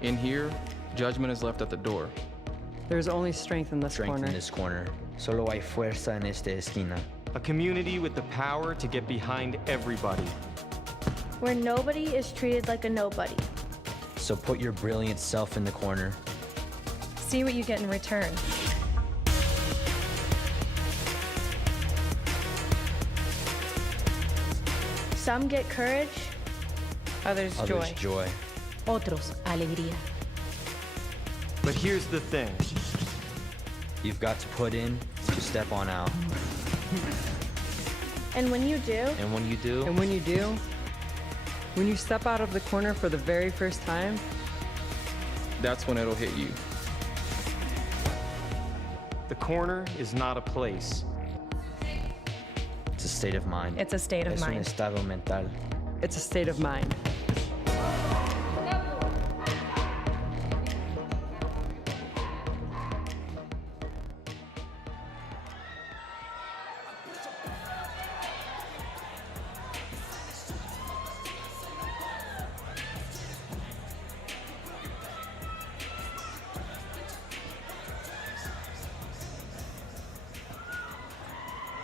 In here, judgment is left at the door. There's only strength in this Strength corner. in this corner. Solo hay fuerza en esta esquina. A community with the power to get behind everybody. Where nobody is treated like a nobody. So put your brilliant self in the corner. See what you get in return. Some get courage, others joy. Otros, alegría. But here's the thing. You've got to put in to step on out. And when you do, And when you do, And when you do, when you step out of the corner for the very first time, That's when it'll hit you. The corner is not a place. it's a state of mind. It's a state of Es un mind. estado mental. it's a state of mind.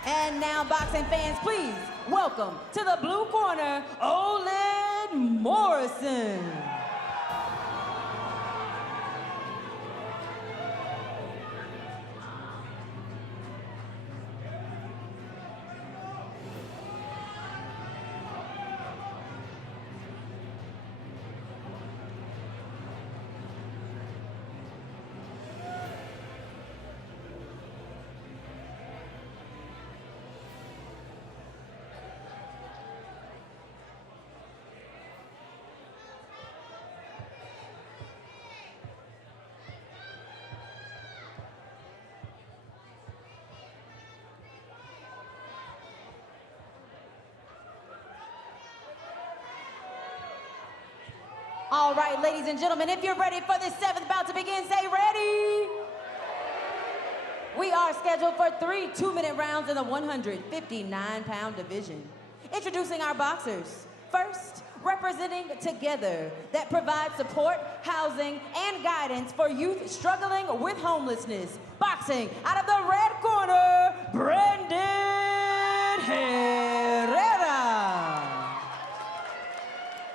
And now, boxing fans, please welcome to the blue corner, Olin Morrison. All right, ladies and gentlemen, if you're ready for this seventh bout to begin, say ready. We are scheduled for 3 2-minute rounds in the 159-pound division. Introducing our boxers. First, representing Together, that provides support, housing, and guidance for youth struggling with homelessness. Boxing out of the red corner, Brandon Herrera.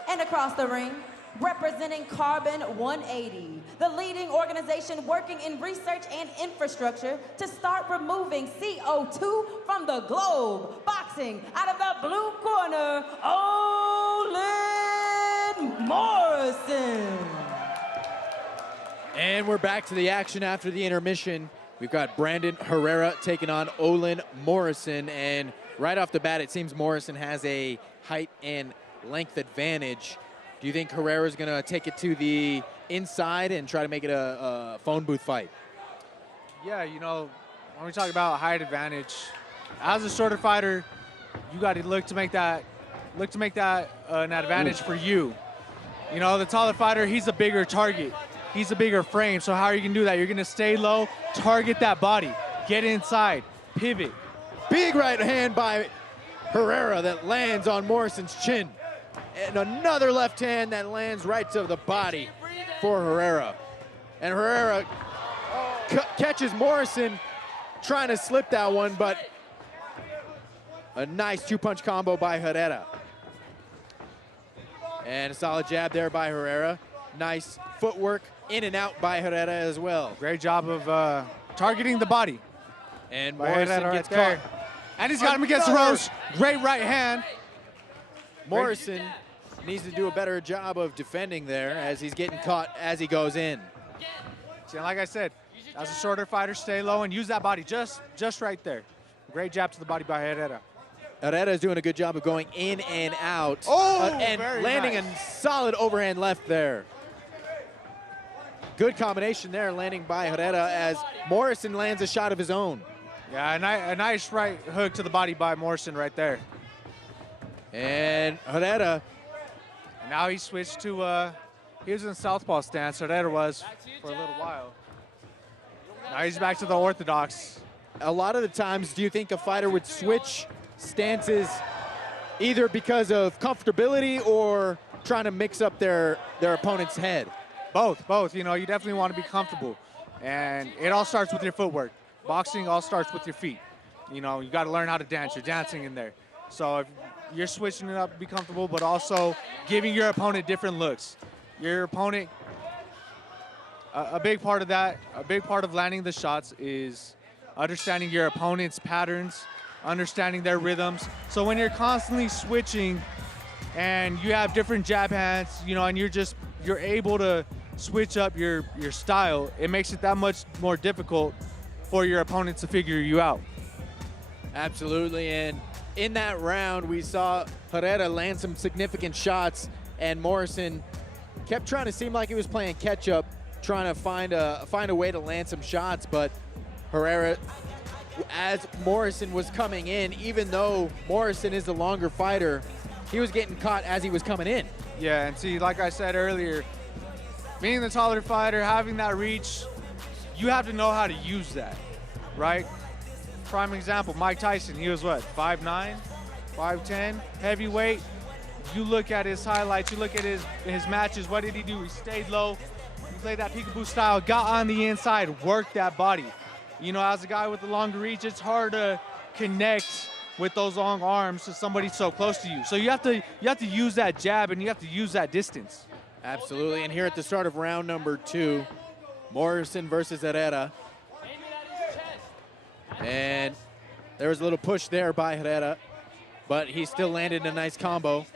And across the ring, representing Carbon 180, the leading organization working in research and infrastructure to start removing CO2 from the globe. Boxing out of the blue corner, Olin Morrison. And we're back to the action after the intermission. We've got Brandon Herrera taking on Olin Morrison. And right off the bat, it seems Morrison has a height and length advantage. Do you think Herrera's going to take it to the inside and try to make it a phone booth fight? Yeah, you know, when we talk about height advantage, as a shorter fighter, you got to look to make that an advantage for you. You know, the taller fighter, he's a bigger target. He's a bigger frame. So how are you going to do that? You're going to stay low, target that body, get inside, pivot. Big right hand by Herrera that lands on Morrison's chin. And another left hand that lands right to the body for Herrera. And Herrera catches Morrison trying to slip that one, but a nice two-punch combo by Herrera. And a solid jab there by Herrera. Nice footwork in and out by Herrera as well. Great job of targeting the body. And By Morrison Herrera gets right there. caught. And he's got him against the ropes. Great right hand. Morrison needs to do a better job of defending there as he's getting caught as he goes in. See, like I said, as a shorter fighter, stay low and use that body just right there. Great jab to the body by Herrera. Herrera is doing a good job of going in and out. Oh, and very landing nice. a solid overhand left there. Good combination there, landing by Herrera as Morrison lands a shot of his own. Yeah, a nice right hook to the body by Morrison right there. And Herrera Now he switched to, he was in southpaw stance, Herrera was for a little while. Now he's back to the orthodox. A lot of the times, do you think a fighter would switch stances either because of comfortability or trying to mix up their opponent's head? Both. You know, you definitely want to be comfortable. And it all starts with your footwork. Boxing all starts with your feet. You know, you got to learn how to dance. You're dancing in there. So if you're switching it up to be comfortable, but also giving your opponent different looks. Your opponent, a big part of that, a big part of landing the shots is understanding your opponent's patterns, understanding their rhythms. So when you're constantly switching and you have different jab hands, you know, and you're able to switch up your style, it makes it that much more difficult for your opponent to figure you out. Absolutely, and in that round, we saw Herrera land some significant shots, and Morrison kept trying to seem like he was playing catch-up, trying to find a way to land some shots, but Herrera, as Morrison was coming in, even though Morrison is the longer fighter, he was getting caught as he was coming in. Yeah, and see, like I said earlier, being the taller fighter, having that reach, you have to know how to use that, right? Prime example, Mike Tyson, he was what, 5'9", 5'10", heavyweight. You look at his highlights, you look at his matches, what did he do? He stayed low, he played that peekaboo style, got on the inside, worked that body. You know, as a guy with the longer reach, it's hard to connect with those long arms to somebody so close to you. So you have to use that jab and you have to use that distance. Absolutely, and here at the start of round number 2, Morrison versus Herrera. And there was a little push there by Herrera, but he still landed a nice combo.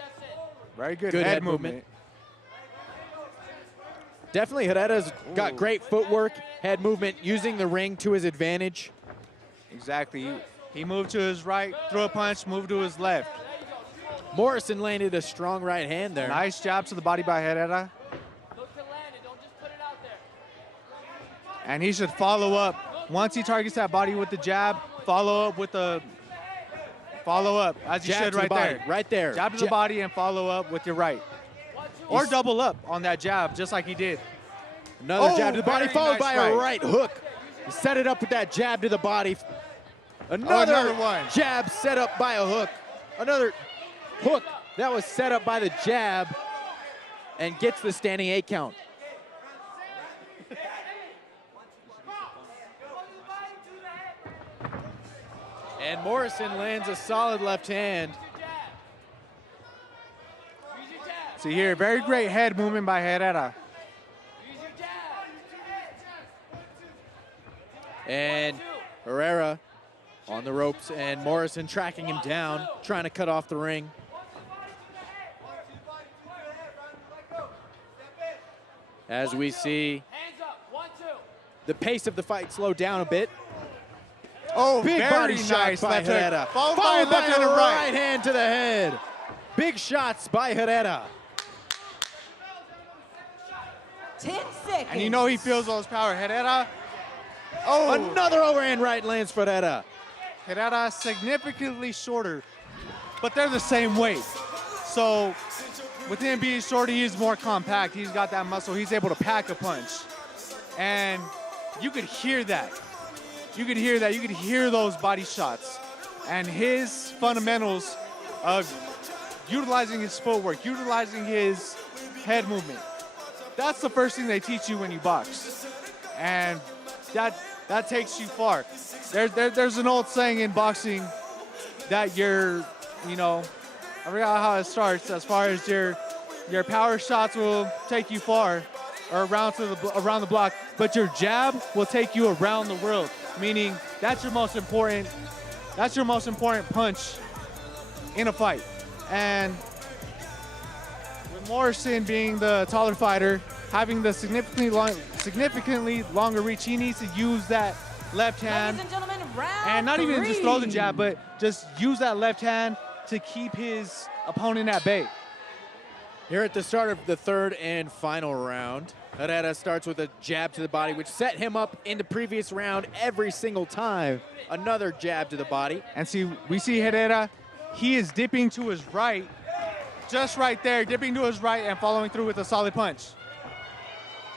Very good head movement. Definitely Herrera's got great footwork, head movement, using the ring to his advantage. Exactly. He moved to his right, threw a punch, moved to his left. Morrison landed a strong right hand there. Nice jab to the body by Herrera. And he should follow up. Once he targets that body with the jab, follow up with the as you should right there. Right there. Jab to the body and follow up with your right. Or double up on that jab, just like he did. Another jab to the body, followed by a right hook. He set it up with that jab to the body. Another one. Jab set up by a hook. Another hook that was set up by the jab and gets the standing 8 count. And Morrison lands a solid left hand. See here, very great head movement by Herrera. And Herrera on the ropes, and Morrison tracking him down, trying to cut off the ring. As we see the pace of the fight slow down a bit. Oh, big body nice shot by Herrera. Followed by a right hand to the head. Big shots by Herrera. 10 seconds. And you know he feels all his power. Herrera. Oh. Another overhand right lands for Herrera. Herrera significantly shorter, but they're the same weight. So with him being shorter, he's more compact. He's got that muscle. He's able to pack a punch. And you could hear that. You could hear that. You could hear those body shots. And his fundamentals of utilizing his footwork, utilizing his head movement, that's the first thing they teach you when you box. And that takes you far. There's an old saying in boxing that I forgot how it starts, as far as your power shots will take you far or around the block, but your jab will take you around the world, meaning that's your most important punch in a fight. And with Morrison being the taller fighter, having the significantly longer reach, he needs to use that left hand. Ladies and gentlemen, round and not even 3. just throw the jab, but just use that left hand to keep his opponent at bay. Here at the start of the 3rd and final round, Herrera starts with a jab to the body, which set him up in the previous round every single time. Another jab to the body. And we see Herrera, he is dipping to his right just right there, dipping to his right and following through with a solid punch.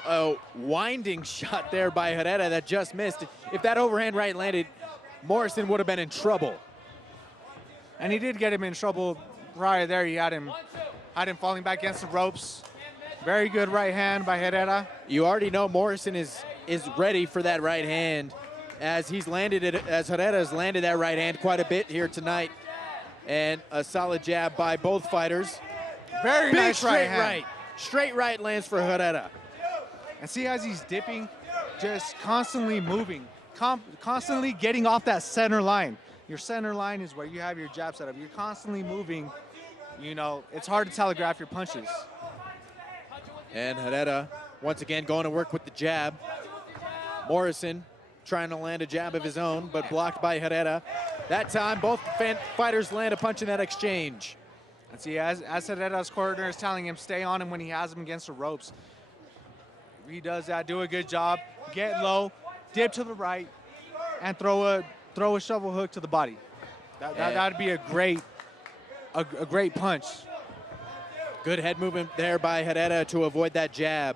A winding shot there by Herrera that just missed. If that overhand right landed, Morrison would have been in trouble. And he did get him in trouble prior there. He had him falling back against the ropes. Very good right hand by Herrera. You already know Morrison is ready for that right hand, as Herrera's landed that right hand quite a bit here tonight. And a solid jab by both fighters. Very Big nice straight right hand. right. Straight right lands for Herrera. And see, as he's dipping, just constantly moving, constantly getting off that center line. Your center line is where you have your jab set up. You're constantly moving. You know, it's hard to telegraph your punches. And Herrera, once again, going to work with the jab. Morrison trying to land a jab of his own, but blocked by Herrera. That time, both fighters land a punch in that exchange. And see, as Herrera's corner is telling him, stay on him when he has him against the ropes. He does that, do a good job, get low, dip to the right, and throw a shovel hook to the body. That'd be a great punch. Good head movement there by Herrera to avoid that jab.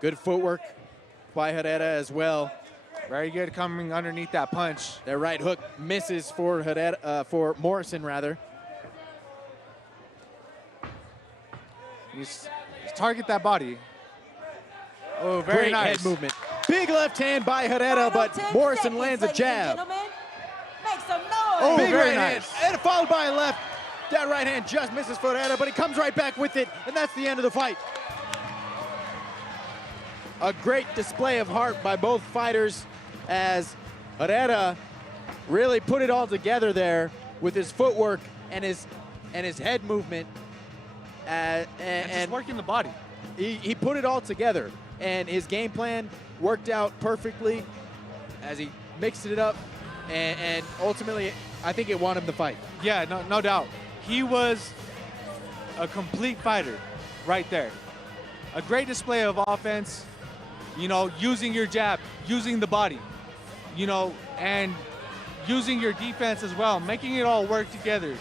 Good footwork by Herrera as well. Very good coming underneath that punch. That right hook misses for Herrera, for Morrison rather. He's target that body. Oh, very Great nice. head movement. Big left hand by Herrera, but Morrison lands a jab. Make some noise. Oh, big very right nice. hand, and followed by a left. That right hand just misses for Herrera, but he comes right back with it, and that's the end of the fight. A great display of heart by both fighters, as Herrera really put it all together there with his footwork and his head movement. And just working the body. He put it all together, and his game plan worked out perfectly as he mixed it up, and ultimately, I think it won him the fight. Yeah, no doubt. He was a complete fighter right there. A great display of offense, you know, using your jab, using the body, you know, and using your defense as well, making it all work together.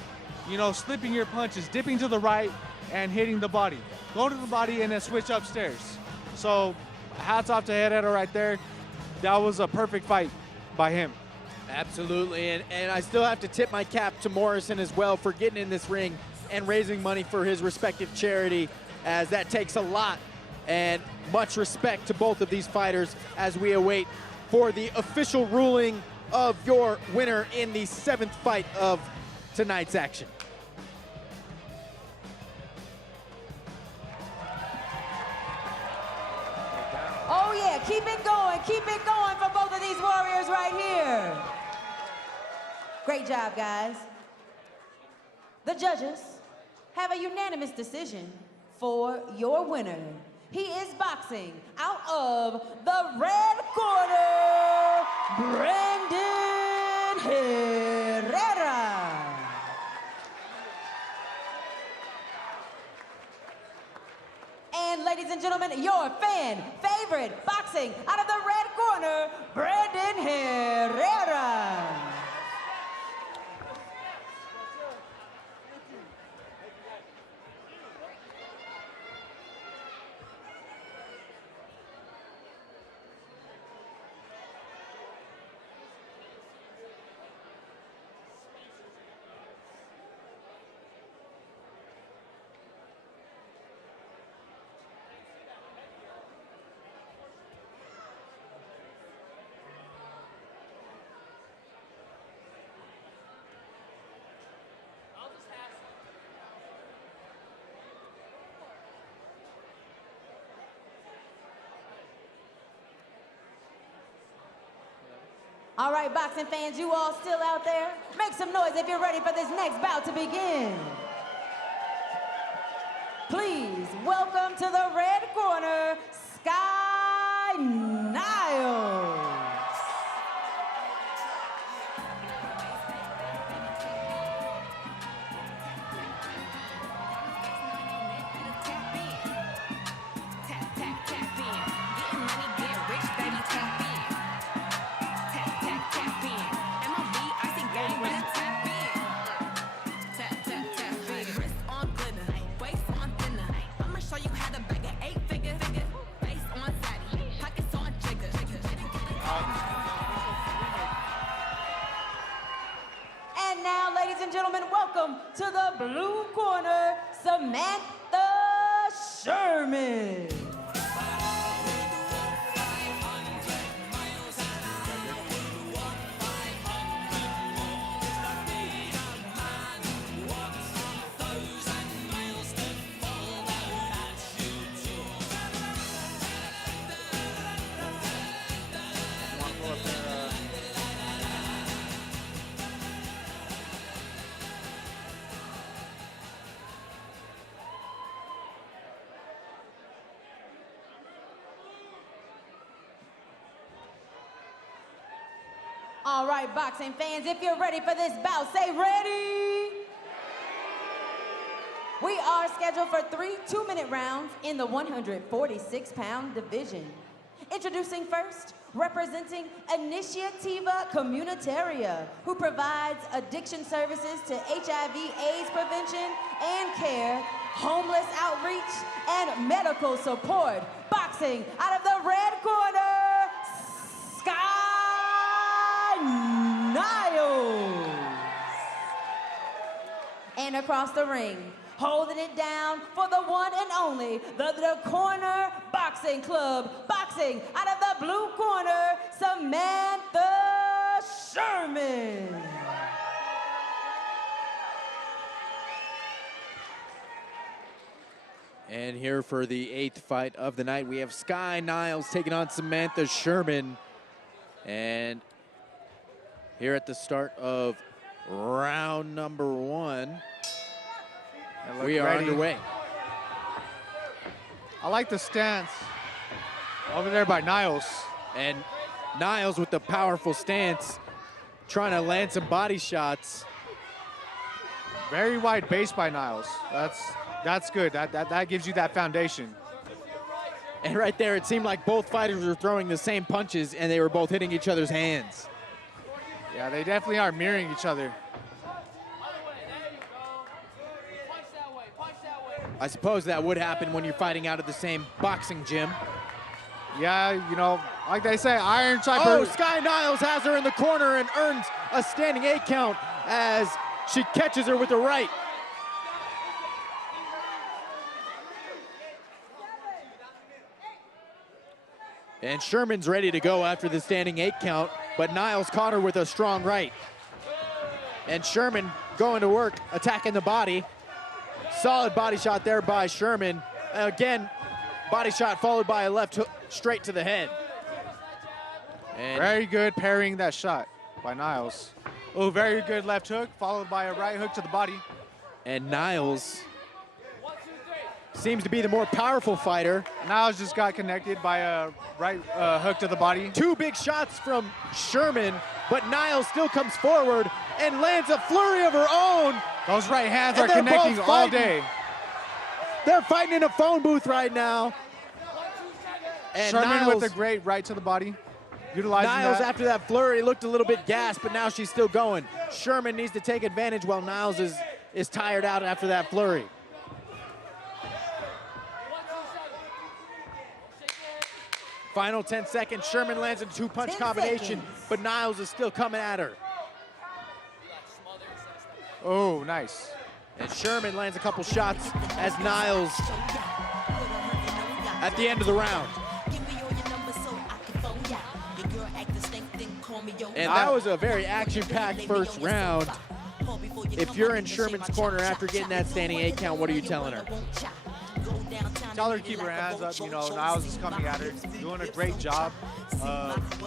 You know, slipping your punches, dipping to the right, and hitting the body. Going to the body and then switch upstairs. So hats off to Herrera right there. That was a perfect fight by him. Absolutely, and I still have to tip my cap to Morrison as well for getting in this ring and raising money for his respective charity, as that takes a lot, and much respect to both of these fighters as we await for the official ruling of your winner in the 7th fight of tonight's action. Oh yeah, keep it going for both of these warriors right here. Great job, guys. The judges have a unanimous decision for your winner. He is boxing out of the red corner, Brandon Herrera. And ladies and gentlemen, your fan favorite boxing out of the red corner, Brandon Herrera. All right, boxing fans, you all still out there? Make some noise if you're ready for this next bout to begin. Please welcome to the red corner, Sky Niles. Samantha Sherman. All right, boxing fans, if you're ready for this bout, say ready. We are scheduled for 3 two-minute rounds in the 146-pound division. Introducing first, representing Iniciativa Comunitaria, who provides addiction services to HIV/AIDS prevention and care, homeless outreach, and medical support. Boxing out of the red corner, Sky Niles. And across the ring, holding it down for the one and only, the Corner Boxing Club. Boxing out of the blue corner, Samantha Sherman. And here for the 8th fight of the night, we have Sky Niles taking on Samantha Sherman. And here at the start of round number 1, we are underway. I like the stance over there by Niles. And Niles with the powerful stance, trying to land some body shots. Very wide base by Niles. That's good. That gives you that foundation. And right there, it seemed like both fighters were throwing the same punches and they were both hitting each other's hands. Yeah, they definitely are mirroring each other. I suppose that would happen when you're fighting out of the same boxing gym. Yeah, you know, like they say, iron type. Oh, Sky Niles has her in the corner and earns a standing 8 count as she catches her with the right. And Sherman's ready to go after the standing 8 count, but Niles caught her with a strong right. And Sherman going to work, attacking the body. Solid body shot there by Sherman. Again, body shot followed by a left hook straight to the head. And very good parrying that shot by Niles. Oh, very good left hook followed by a right hook to the body. And Niles seems to be the more powerful fighter. Niles just got connected by a right hook to the body. 2 big shots from Sherman, but Niles still comes forward and lands a flurry of her own. Those right hands are connecting all day. They're fighting in a phone booth right now. And Sherman Niles, with a great right to the body. Utilizing Niles that. after that flurry looked a little bit gassed, but now she's still going. Sherman needs to take advantage while Niles is tired out after that flurry. Final 10 seconds. Sherman lands a 2-punch combination, but Niles is still coming at her. Oh, nice. And Sherman lands a couple shots as Niles at the end of the round. And that was a very action-packed first round. If you're in Sherman's corner after getting that standing 8 count, what are you telling her? Tell her to keep her hands up. You know, Niles is coming at her, doing a great job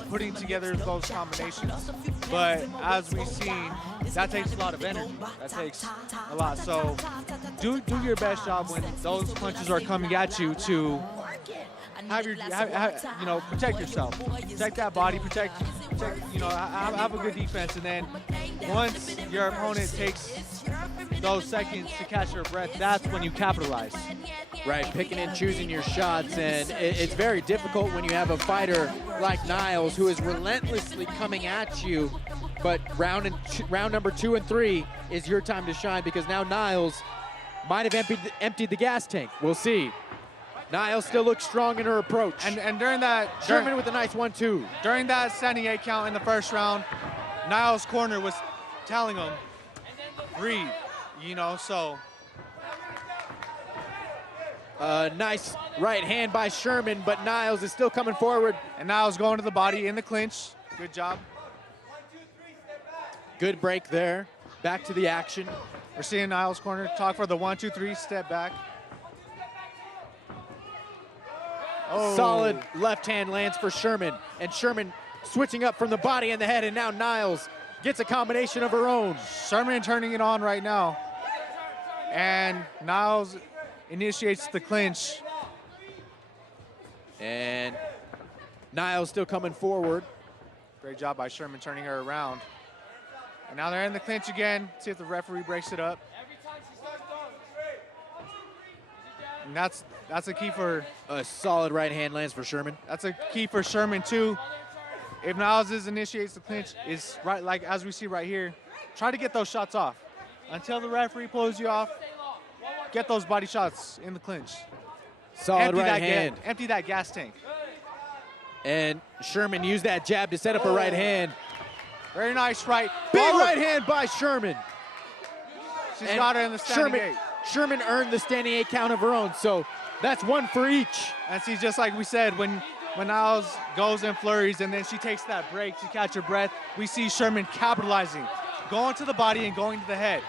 putting together those combinations. But as we've seen, that takes a lot of energy. That takes a lot. So do your best job when those punches are coming at you to protect yourself, protect that body, protect have a good defense, and then once your opponent takes those seconds to catch their breath, that's when you capitalize. Right, picking and choosing your shots, and it's very difficult when you have a fighter like Niles who is relentlessly coming at you, but round number 2 and 3 is your time to shine, because now Niles might have emptied the gas tank. We'll see. Niles still looks strong in her approach. And during that, Sherman with a nice 1-2. During that standing 8 count in the first round, Niles' corner was telling him, breathe, so Nice right hand by Sherman, but Niles is still coming forward. And Niles going to the body in the clinch. Good job. Good break there. Back to the action. We're seeing Niles' corner talk for the 1-2-3 step back. Oh. Solid left hand lands for Sherman. And Sherman switching up from the body and the head, and now Niles gets a combination of her own. Sherman turning it on right now. And Niles initiates the clinch. And Niles still coming forward. Great job by Sherman turning her around. And now they're in the clinch again. See if the referee breaks it up. And that's a key for... A solid right hand lands for Sherman. That's a key for Sherman too. If Niles initiates the clinch, is right, like as we see right here, try to get those shots off. Until the referee pulls you off, get those body shots in the clinch. Solid right hand. Empty that gas tank. And Sherman used that jab to set up a right hand. Very nice right. Big right hand by Sherman. She's got her in the standing eight. Sherman earned the standing 8 count of her own, so that's 1 for each. And see, just like we said, when Niles goes in flurries and then she takes that break to catch her breath, we see Sherman capitalizing, going to the body and going to the head.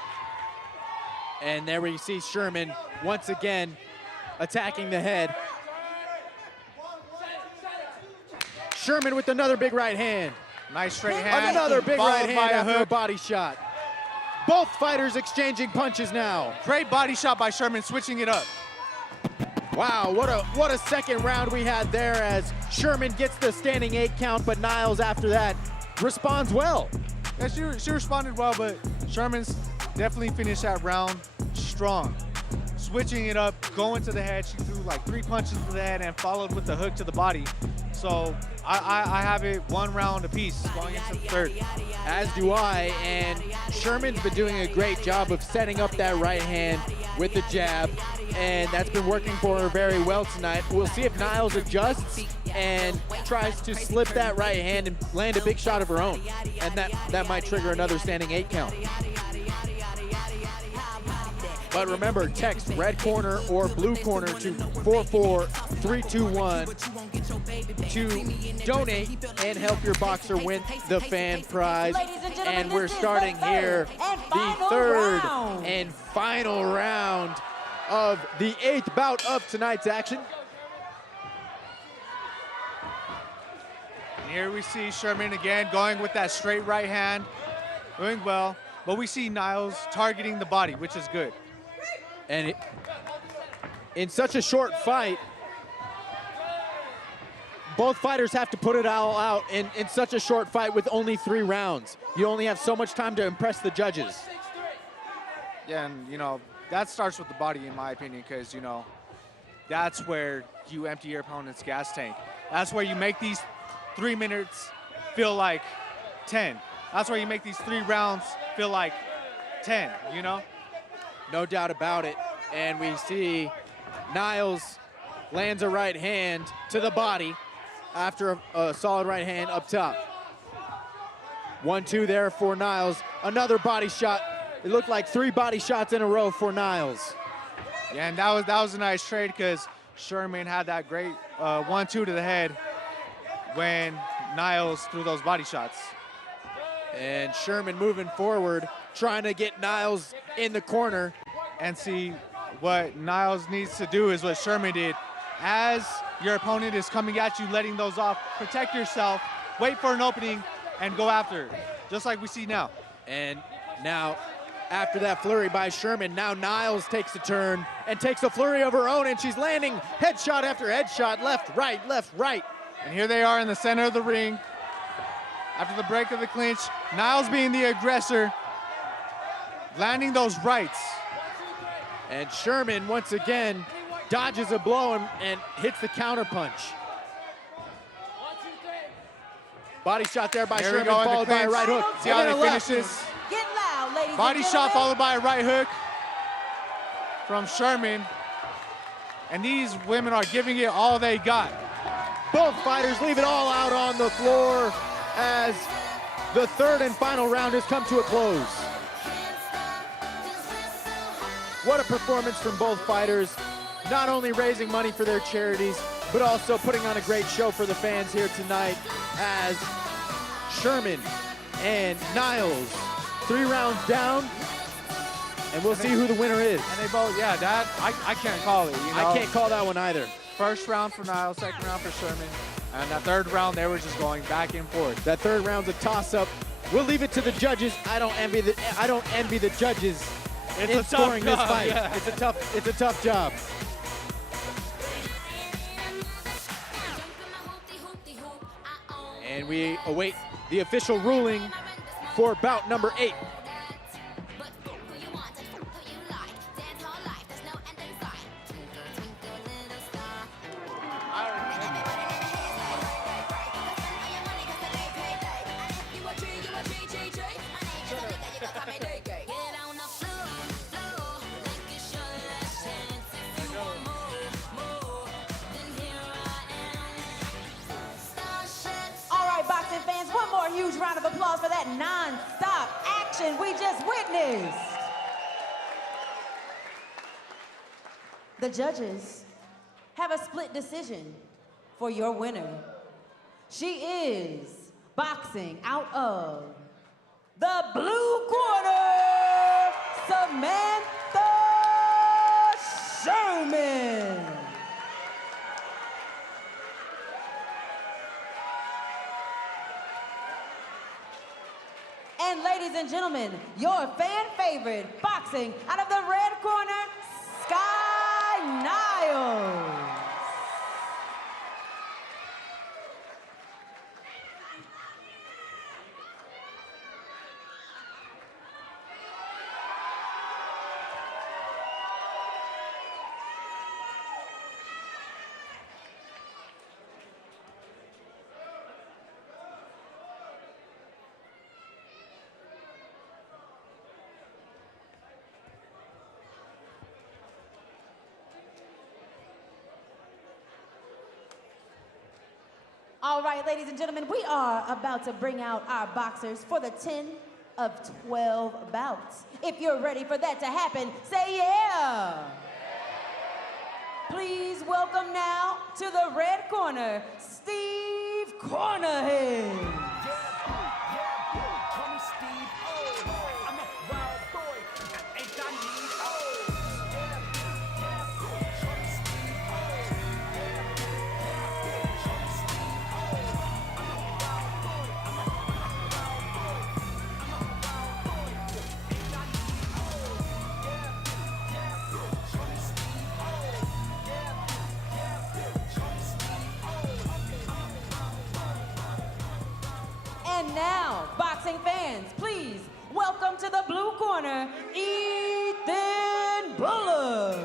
And there we see Sherman once again attacking the head. Sherman with another big right hand. Nice straight hand. Another big right hand after a hook. body shot. Both fighters exchanging punches now. Great body shot by Sherman, switching it up. Wow, what a second round we had there as Sherman gets the standing 8 count, but Niles after that responds well. Yeah, she responded well, but Sherman's definitely finished that round strong. Switching it up, going to the head. She threw like 3 punches to the head and followed with the hook to the body. So I have it 1 round apiece going into the third. As do I, and Sherman's been doing a great job of setting up that right hand with the jab, and that's been working for her very well tonight. We'll see if Niles adjusts and tries to slip that right hand and land a big shot of her own, and that might trigger another standing 8 count. But remember, text red corner or blue corner to 44321 to donate and help your boxer win the fan prize. And we're starting here the third and final round of the 8th bout of tonight's action. And here we see Sherman again going with that straight right hand, doing well. But we see Niles targeting the body, which is good. And in such a short fight, both fighters have to put it all out in such a short fight with only 3 rounds. You only have so much time to impress the judges. Yeah, and you know, that starts with the body in my opinion, because you know, that's where you empty your opponent's gas tank. That's where you make these 3 minutes feel like 10. That's where you make these 3 rounds feel like 10, you know? No doubt about it. And we see Niles lands a right hand to the body after a solid right hand up top. 1-2 there for Niles. Another body shot. It looked like 3 body shots in a row for Niles. Yeah, and that was a nice trade because Sherman had that great 1-2 to the head when Niles threw those body shots. And Sherman moving forward, trying to get Niles in the corner. And see, what Niles needs to do is what Sherman did. As your opponent is coming at you, letting those off, protect yourself, wait for an opening, and go after it, just like we see now. And now, after that flurry by Sherman, now Niles takes a turn and takes a flurry of her own, and she's landing headshot after headshot, left, right, left, right. And here they are in the center of the ring. After the break of the clinch, Niles being the aggressor, landing those rights. And Sherman, once again, dodges a blow and hits the counter punch. Body shot there by Sherman, followed by a right hook. See how they finishes. Get loud, ladies Body and shot gentlemen. followed by a right hook from Sherman. And these women are giving it all they got. Both fighters leave it all out on the floor as the third and final round has come to a close. What a performance from both fighters. not only raising money for their charities, but also putting on a great show for the fans here tonight as Sherman and Niles, 3 rounds down, and we'll see who the winner is. And they both, yeah, that, I can't call it, you know? I can't call that one either. First round for Niles, second round for Sherman. And that third round, they were just going back and forth. That third round's a toss-up. We'll leave it to the judges. I don't envy the judges in scoring this fight. Yeah. It's a tough job. And we await the official ruling for bout number 8. Huge round of applause for that non-stop action we just witnessed. The judges have a split decision for your winner. She is boxing out of the blue corner, Samantha Sherman. And ladies and gentlemen, your fan favorite, boxing out of the red corner, Sky Niles. All right, ladies and gentlemen, we are about to bring out our boxers for the 10 of 12 bouts. If you're ready for that to happen, say yeah. Please welcome now to the red corner, Steve Cornahan. And now, boxing fans, please welcome to the blue corner, Ethan Bullock.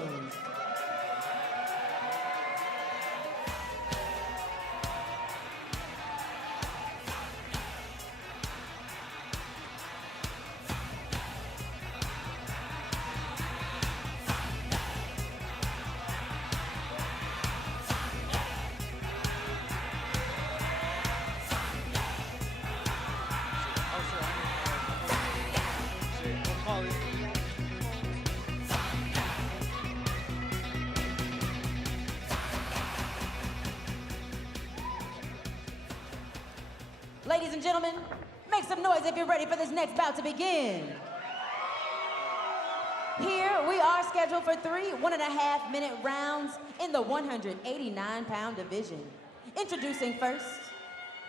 Ladies and gentlemen, make some noise if you're ready for this next bout to begin. Here we are scheduled for 3 1.5-minute rounds in the 189-pound division. Introducing first,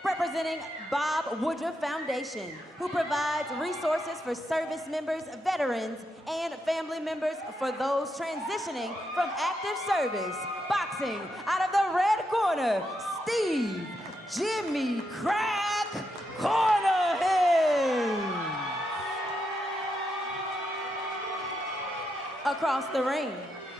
representing Bob Woodruff Foundation, who provides resources for service members, veterans, and family members for those transitioning from active service. Boxing out of the red corner, Steve Jimmy Crack Cornahan. Across the ring,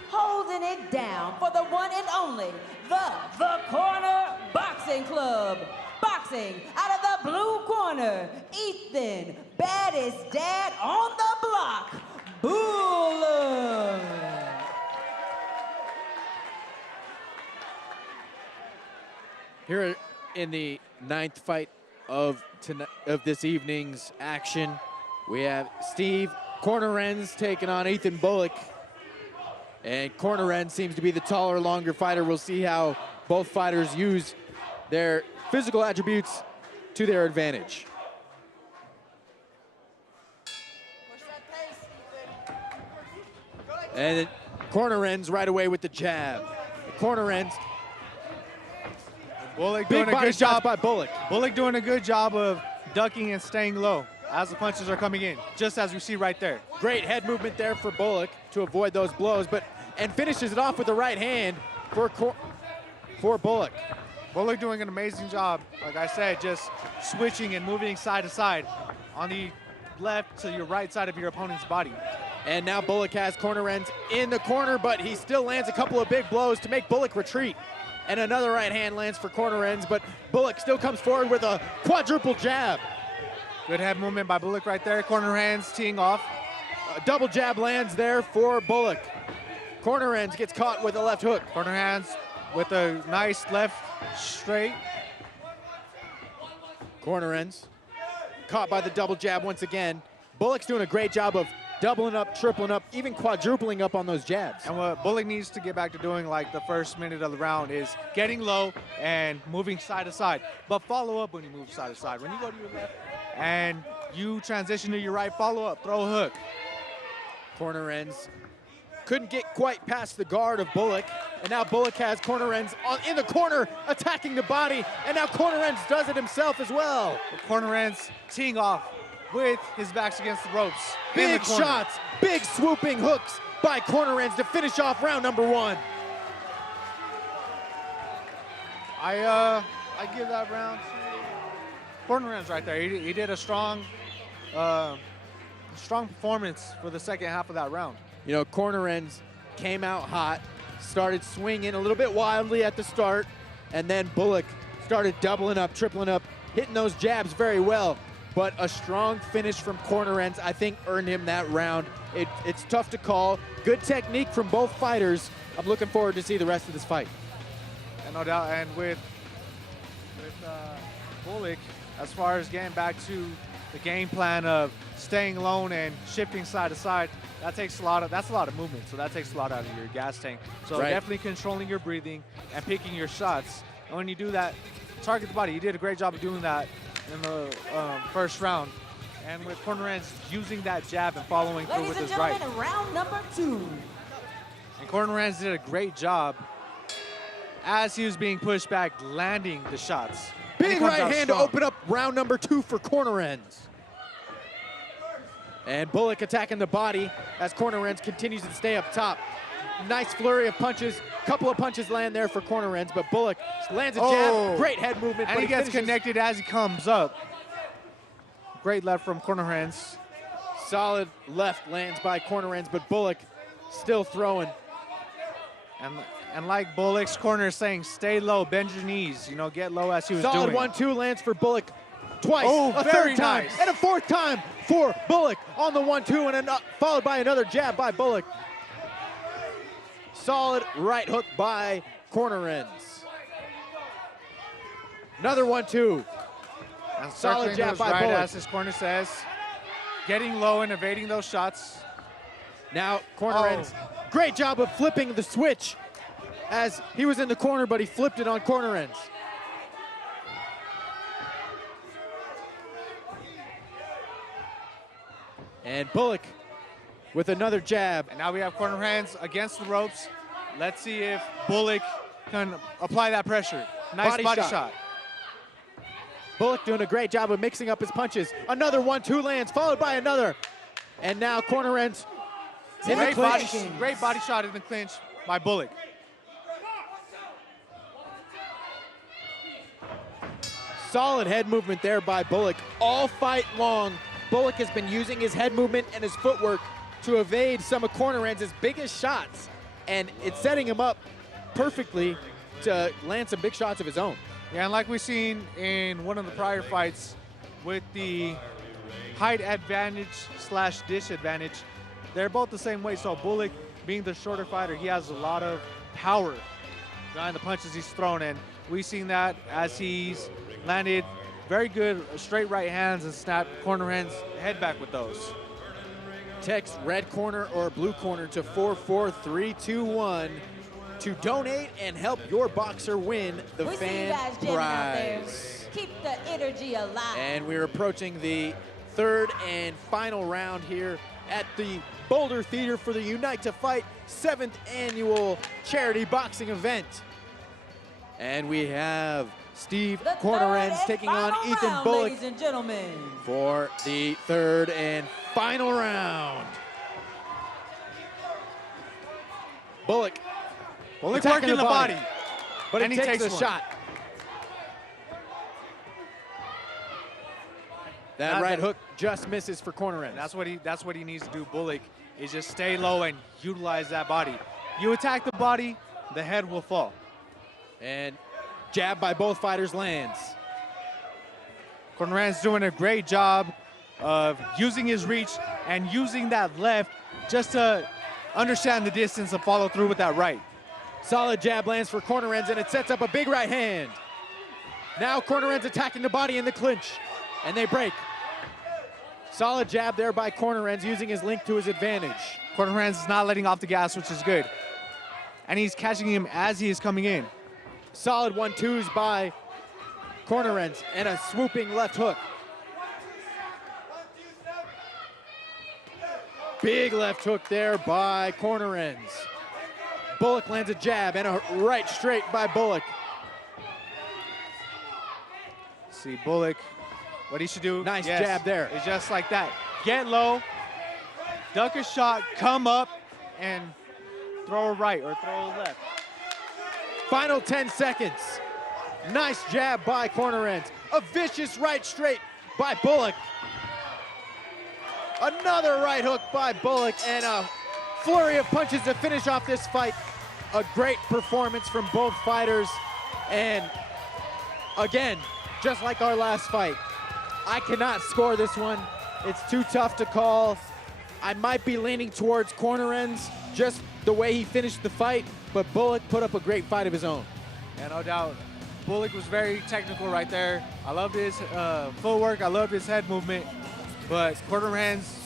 holding it down for the one and only, the Corner Boxing Club. Boxing out of the blue corner, Ethan, baddest dad on the block, Bullock. Here in the 9th fight of this evening's action, we have Steve Cornahan taking on Ethan Bullock. And Corner End seems to be the taller, longer fighter. We'll see how both fighters use their physical attributes to their advantage. And Corner Ends right away with the jab. Corner Ends. Bullock Big doing a body good job by Bullock. Bullock doing a good job of ducking and staying low as the punches are coming in, just as we see right there. Great head movement there for Bullock to avoid those blows, and finishes it off with the right hand for Bullock. Bullock doing an amazing job, like I said, just switching and moving side to side on the left to your right side of your opponent's body. And now Bullock has Corner Ends in the corner, but he still lands a couple of big blows to make Bullock retreat. And another right hand lands for Corner Ends, but Bullock still comes forward with a quadruple jab. Good head movement by Bullock right there. Corner Hands teeing off. A double jab lands there for Bullock. Corner Ends gets caught with a left hook. Corner Hands with a nice left straight. Corner Ends caught by the double jab once again. Bullock's doing a great job of doubling up, tripling up, even quadrupling up on those jabs. And what Bullock needs to get back to doing, like the first minute of the round, is getting low and moving side to side. But follow up when you move side to side. When you go to your left and you transition to your right, follow up, throw a hook. Corner Ends couldn't get quite past the guard of Bullock, and now Bullock has Corner Ends in the corner attacking the body, and now Corner Ends does it himself as well. Corner Ends teeing off with his backs against the ropes. Big shots, big swooping hooks by Corner Ends to finish off round number 1. I give that round to Corner Ends right there. He did a strong performance for the second half of that round. You know, Corner Ends came out hot, started swinging a little bit wildly at the start, and then Bullock started doubling up, tripling up, hitting those jabs very well. But a strong finish from Corner Ends, I think, earned him that round. It's tough to call. Good technique from both fighters. I'm looking forward to see the rest of this fight. And no doubt, and with Bullock, as far as getting back to the game plan of staying alone and shifting side to side, that's a lot of movement, so that takes a lot out of your gas tank. So right. Definitely controlling your breathing and picking your shots. And when you do that, target the body. You did a great job of doing that in the first round. And with Corner Ends using that jab and following through with his right. Ladies and gentlemen, round number 2. And Corner Ends did a great job as he was being pushed back, landing the shots. Big right hand to open up round number 2 for Corner Ends. And Bullock attacking the body as Corner Ends continues to stay up top. Nice flurry of punches. Couple of punches land there for Corner Ends, but Bullock lands a jab. Great head movement. And but he gets finishes. connected as he comes up. Great left from Corner Ends. Solid left lands by Corner Ends, but Bullock still throwing. And like Bullock's corner is saying, stay low, bend your knees, you know, get low as he was doing. Solid 1-2 lands for Bullock twice. Oh, a very third time, nice. and a fourth time for Bullock on the 1-2, and followed by another jab by Bullock. Solid right hook by Corner Ends. Another 1-2. And solid jab by right Bullock. as his corner says, getting low and evading those shots. Now Corner Ends, great job of flipping the switch as he was in the corner, but he flipped it on Corner Ends. And Bullock with another jab. And now we have Corner Ends against the ropes. Let's see if Bullock can apply that pressure. Nice body shot. Bullock doing a great job of mixing up his punches. Another 1-2 lands, followed by another. And now Corner Ends in the clinch. Great body shot in the clinch by Bullock. Solid head movement there by Bullock. All fight long, Bullock has been using his head movement and his footwork to evade some of Corner Ends' biggest shots. And it's setting him up perfectly to land some big shots of his own. Yeah, and like we've seen in one of the prior fights with the height advantage / disadvantage, they're both the same weight. So Bullock, being the shorter fighter, he has a lot of power behind the punches he's thrown in. We've seen that as he's landed very good straight right hands and snapped Corner Ends' head back with those. Text red corner or blue corner to 44321 to donate and help your boxer win the We see you fan guys jamming out there. prize. Keep the energy alive. And we're approaching the third and final round here at the Boulder Theater for the Unite to Fight 7th annual charity boxing event. And we have Steve The Cornerens third and taking on final Ethan round, Bullock ladies and gentlemen. for the third and final round. Bullock attacking working the body. but And he he takes takes a one. shot. That right hook just misses for Cornerens. That's what he needs to do. Bullock is just stay low and utilize that body. You attack the body, the head will fall. And jab by both fighters lands. Cornerens doing a great job of using his reach and using that left just to understand the distance and follow through with that right. Solid jab lands for Cornerens, and it sets up a big right hand. Now Cornerens attacking the body in the clinch, and they break. Solid jab there by Cornerens, using his link to his advantage. Cornerens is not letting off the gas, which is good. And he's catching him as he is coming in. Solid 1-2s by Cornerens, and a swooping left hook. Big left hook there by Cornerens. Bullock lands a jab and a right straight by Bullock. See Bullock, what he should do. Nice jab there. Is just like that. Get low, duck a shot, come up, and throw a right or throw a left. Final 10 seconds. Nice jab by Cornerens. A vicious right straight by Bullock. Another right hook by Bullock, and a flurry of punches to finish off this fight. A great performance from both fighters. And again, just like our last fight, I cannot score this one. It's too tough to call. I might be leaning towards Cornerens, just the way he finished the fight, but Bullock put up a great fight of his own. Yeah, no doubt. Bullock was very technical right there. I loved his footwork. I loved his head movement. But Cornerens,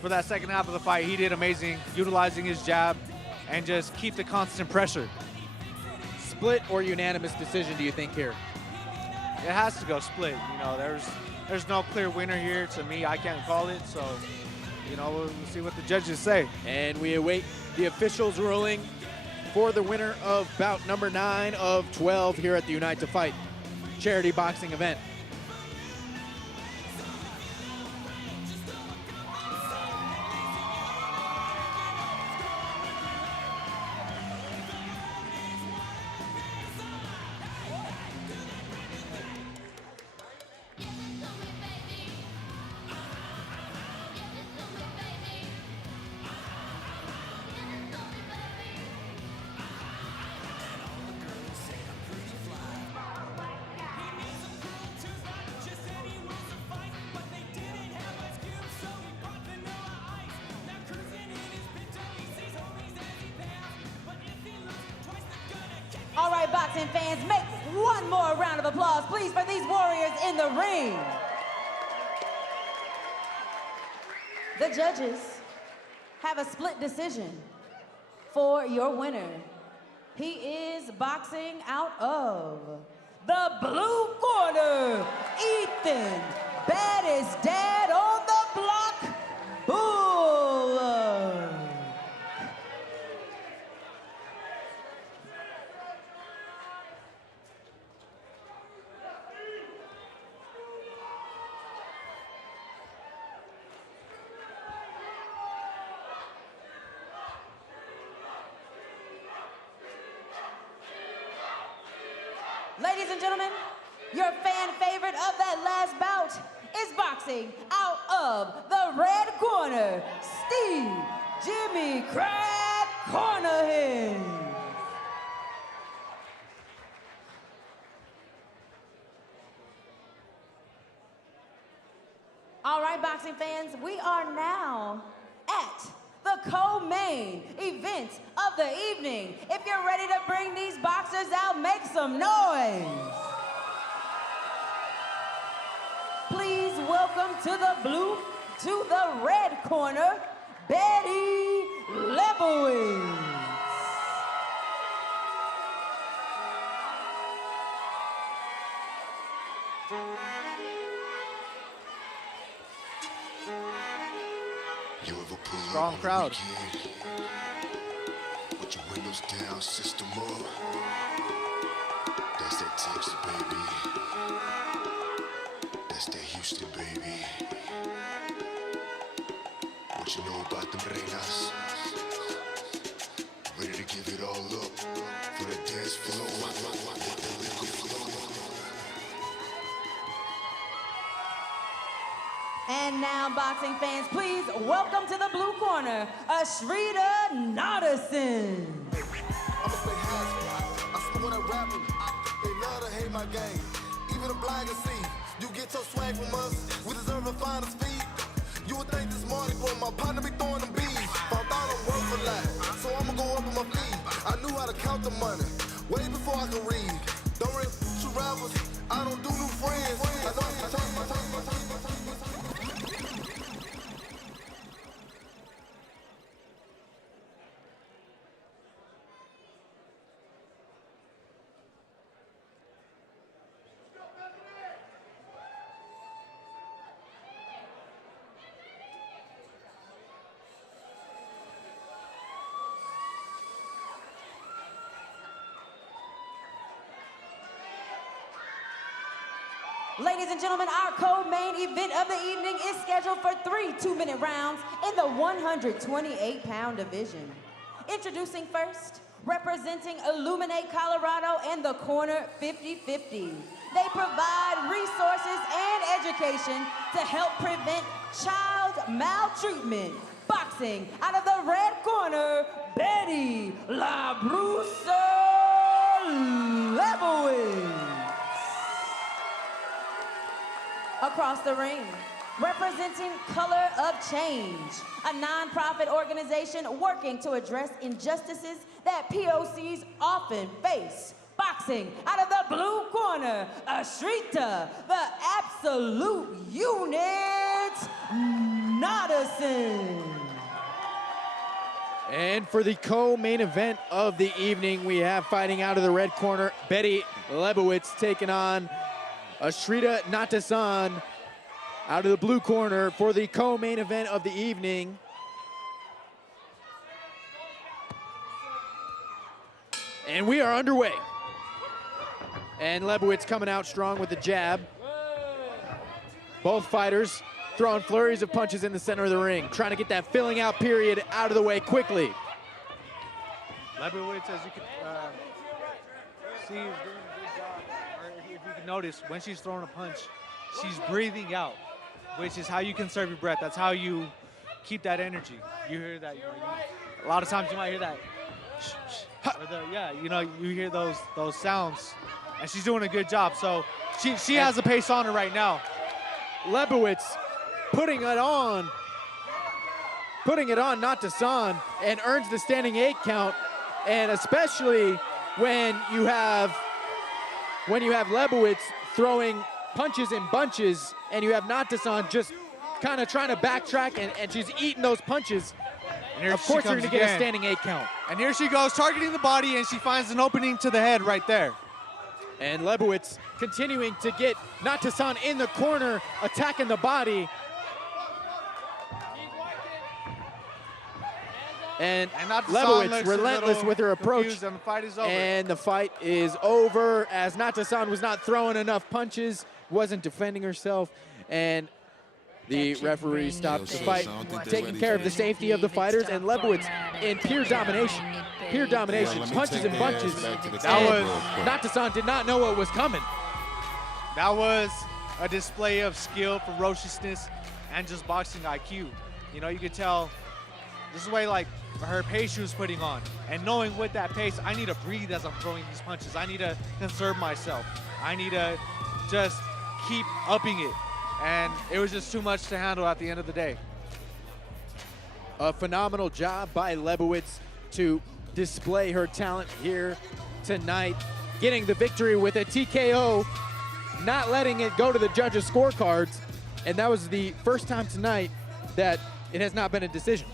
for that second half of the fight, he did amazing, utilizing his jab and just keep the constant pressure. Split or unanimous decision, do you think here? It has to go split. You know, there's no clear winner here. To me, I can't call it. So, you know, we'll see what the judges say. And we await the officials' ruling for the winner of bout number 9 of 12 here at the Unite to Fight charity boxing event. All right, boxing fans, make one more round of applause, please, for these warriors in the ring. The judges have a split decision for your winner. He is boxing out of the blue corner, Ethan, baddest dad on the block, Bullock. Ladies and gentlemen, your fan favorite of that last bout is boxing out of the red corner, Steve Jimmy Crab Cornerhead. All right, boxing fans, we are now at the co-main event of the evening. If you're ready to bring these boxers out, make some noise. Please welcome to the red corner, Betty Lebowitz. Strong crowd. With your windows down, system up. That's that Texas, baby. That's that Houston, baby. What you know about them reinas? Ready to give it all up for the dance floor. Let the liquor flow. And now, boxing fans, please welcome to the blue corner, Ashrita Nadasen. I'ma stay high. I swear when I rap them, they love to hate my game. Even the blind can see. You get your swag from us, we deserve to find a speed. You would think this morning, boy, my partner be throwing them bees. Found out I'm worth a lot, so I'ma go up on my feet. I knew how to count the money, way before I could read. Don't really to rappers, I don't do new friends. I know I talk my time. Ladies and gentlemen, our co-main event of the evening is scheduled for 3 two-minute rounds in the 128-pound division. Introducing first, representing Illuminate, Colorado, and the corner 50-50. They provide resources and education to help prevent child maltreatment. Boxing out of the red corner, Betty LaBrusa Lebowitz. Across the ring, representing Color of Change, a nonprofit organization working to address injustices that POCs often face. Boxing out of the blue corner, Ashrita, the Absolute Unit Nadasen. And for the co-main event of the evening, we have fighting out of the red corner, Betty Lebowitz taking on Ashrita Nadasen out of the blue corner for the co-main event of the evening. And we are underway. And Lebowitz coming out strong with the jab. Both fighters throwing flurries of punches in the center of the ring, trying to get that filling out period out of the way quickly. Lebowitz, as you can see, is doing a good job. Or if you can notice, when she's throwing a punch, she's breathing out, which is how you conserve your breath. That's how you keep that energy. You hear that, a lot of times you might hear that, you hear those sounds, and she's doing a good job. So she has a pace on her right now. Lebowitz putting it on Nadasen, and earns the standing 8 count. And especially when you have Lebowitz throwing punches in bunches, and you have Nadasen just kind of trying to backtrack, and she's eating those punches. Of course you're going to get a standing 8 count. And here she goes, targeting the body, and she finds an opening to the head right there. And Lebowitz continuing to get Nadasen in the corner, attacking the body. And Lebowitz relentless with her approach. And the fight is over. And the fight is over as Nadasen was not throwing enough punches, wasn't defending herself, and the referee stopped the fight, taking care of the safety of the fighters, and Lebowitz in pure domination, punches and bunches. Nadasen did not know what was coming. That was a display of skill, ferociousness, and just boxing IQ. You know, you could tell this is the way, like, her pace she was putting on. And knowing with that pace, I need to breathe as I'm throwing these punches. I need to conserve myself. I need to just keep upping it. And it was just too much to handle at the end of the day. A phenomenal job by Lebowitz to display her talent here tonight, getting the victory with a TKO, not letting it go to the judges' scorecards. And that was the first time tonight that it has not been a decision.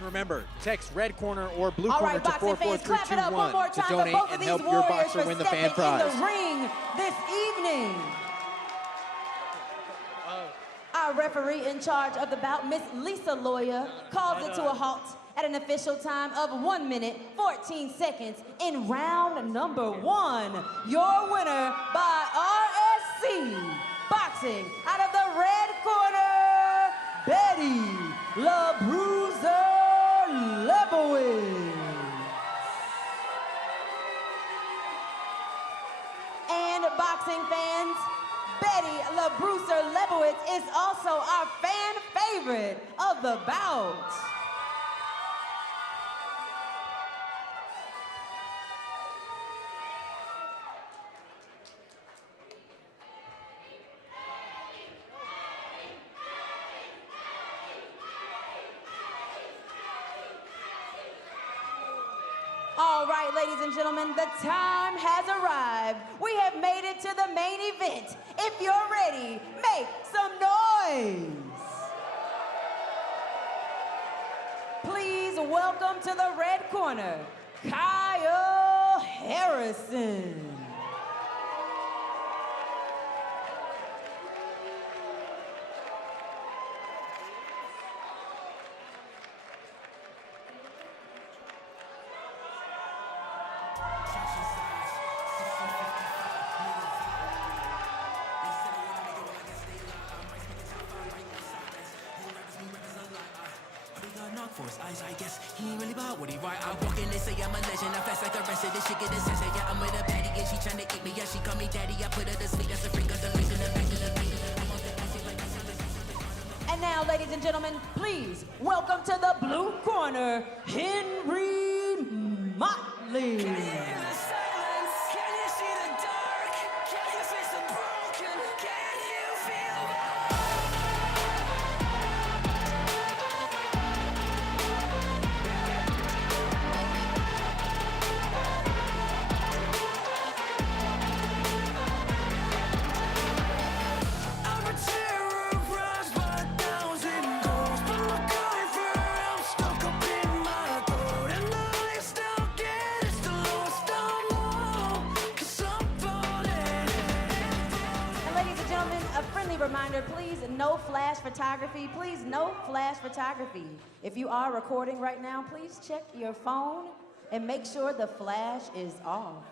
And remember, text red corner or blue All corner right, to boxing fans, clap it up one more 44321 to time for donate both of and these help your warriors boxer for win the fan stepping in prize. the ring this evening. Our referee in charge of the bout, Miss Lisa Loya, calls it to a halt at an official time of 1 minute, 14 seconds in round number 1. Your winner by RSC Boxing out of the red corner, Betty La Bruiser Lebowitz. And boxing fans, Betty La Bruiser Lebowitz is also our fan favorite of the bout. All right, ladies and gentlemen, the time has arrived. We have made it to the main event. If you're ready, make some noise. Please welcome to the red corner, Kyle Harrison. I guess he ain't really about what he write. I walk in and say I'm a legend. I'm fast like the rest of this shit. Get a sense. Yeah, I'm with a baddie and she tryna eat me. Yeah, she call me daddy. I put her to sleep. That's a freak of the mission. And now, ladies and gentlemen, please welcome to the blue corner, Henry Motley. Reminder, please, no flash photography. Please, no flash photography. If you are recording right now, please check your phone and make sure the flash is off.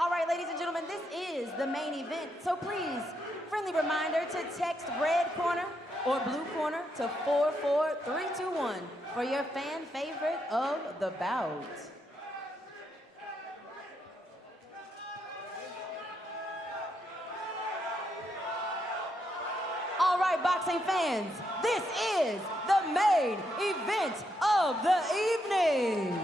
All right, ladies and gentlemen, this is the main event, so please, friendly reminder to text red corner or blue corner to 44321 for your fan favorite of the bout. All right, boxing fans, this is the main event of the evening.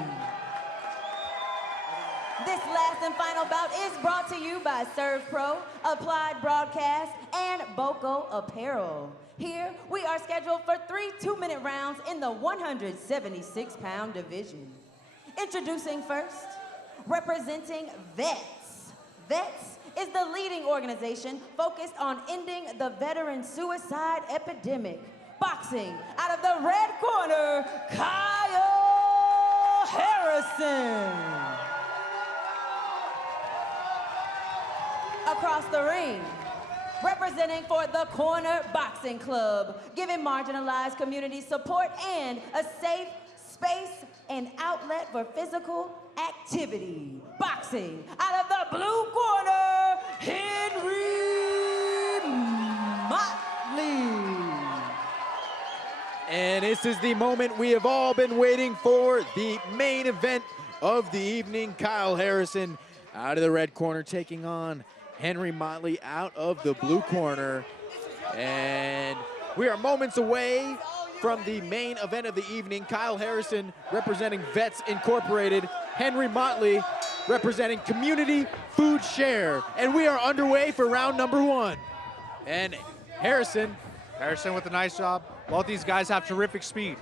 This last and final bout is brought to you by Serve Pro, Applied Broadcast, and Boco Apparel. Here, we are scheduled for 3 two-minute rounds in the 176-pound division. Introducing first, representing VETS. VETS is the leading organization focused on ending the veteran suicide epidemic. Boxing out of the red corner, Kyle Harrison. Across the ring, representing for the Corner Boxing Club, giving marginalized communities support and a safe space and outlet for physical activity. Boxing out of the blue corner, Henry Motley. And this is the moment we have all been waiting for, the main event of the evening. Kyle Harrison out of the red corner taking on Henry Motley out of the blue corner. And we are moments away from the main event of the evening. Kyle Harrison representing Vets Incorporated, Henry Motley representing Community Food Share. And we are underway for round number 1. And Harrison with a nice job. Both these guys have terrific speed.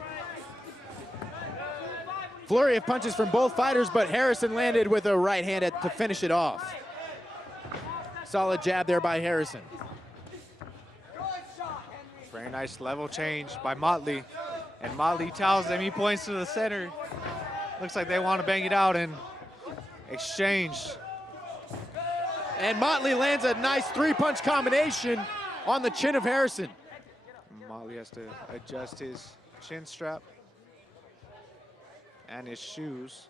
Flurry of punches from both fighters, but Harrison landed with a right hand to finish it off. Solid jab there by Harrison. Very nice level change by Motley. And Motley tells him, he points to the center. Looks like they want to bang it out and exchange. And Motley lands a nice three-punch combination on the chin of Harrison. Motley has to adjust his chin strap and his shoes.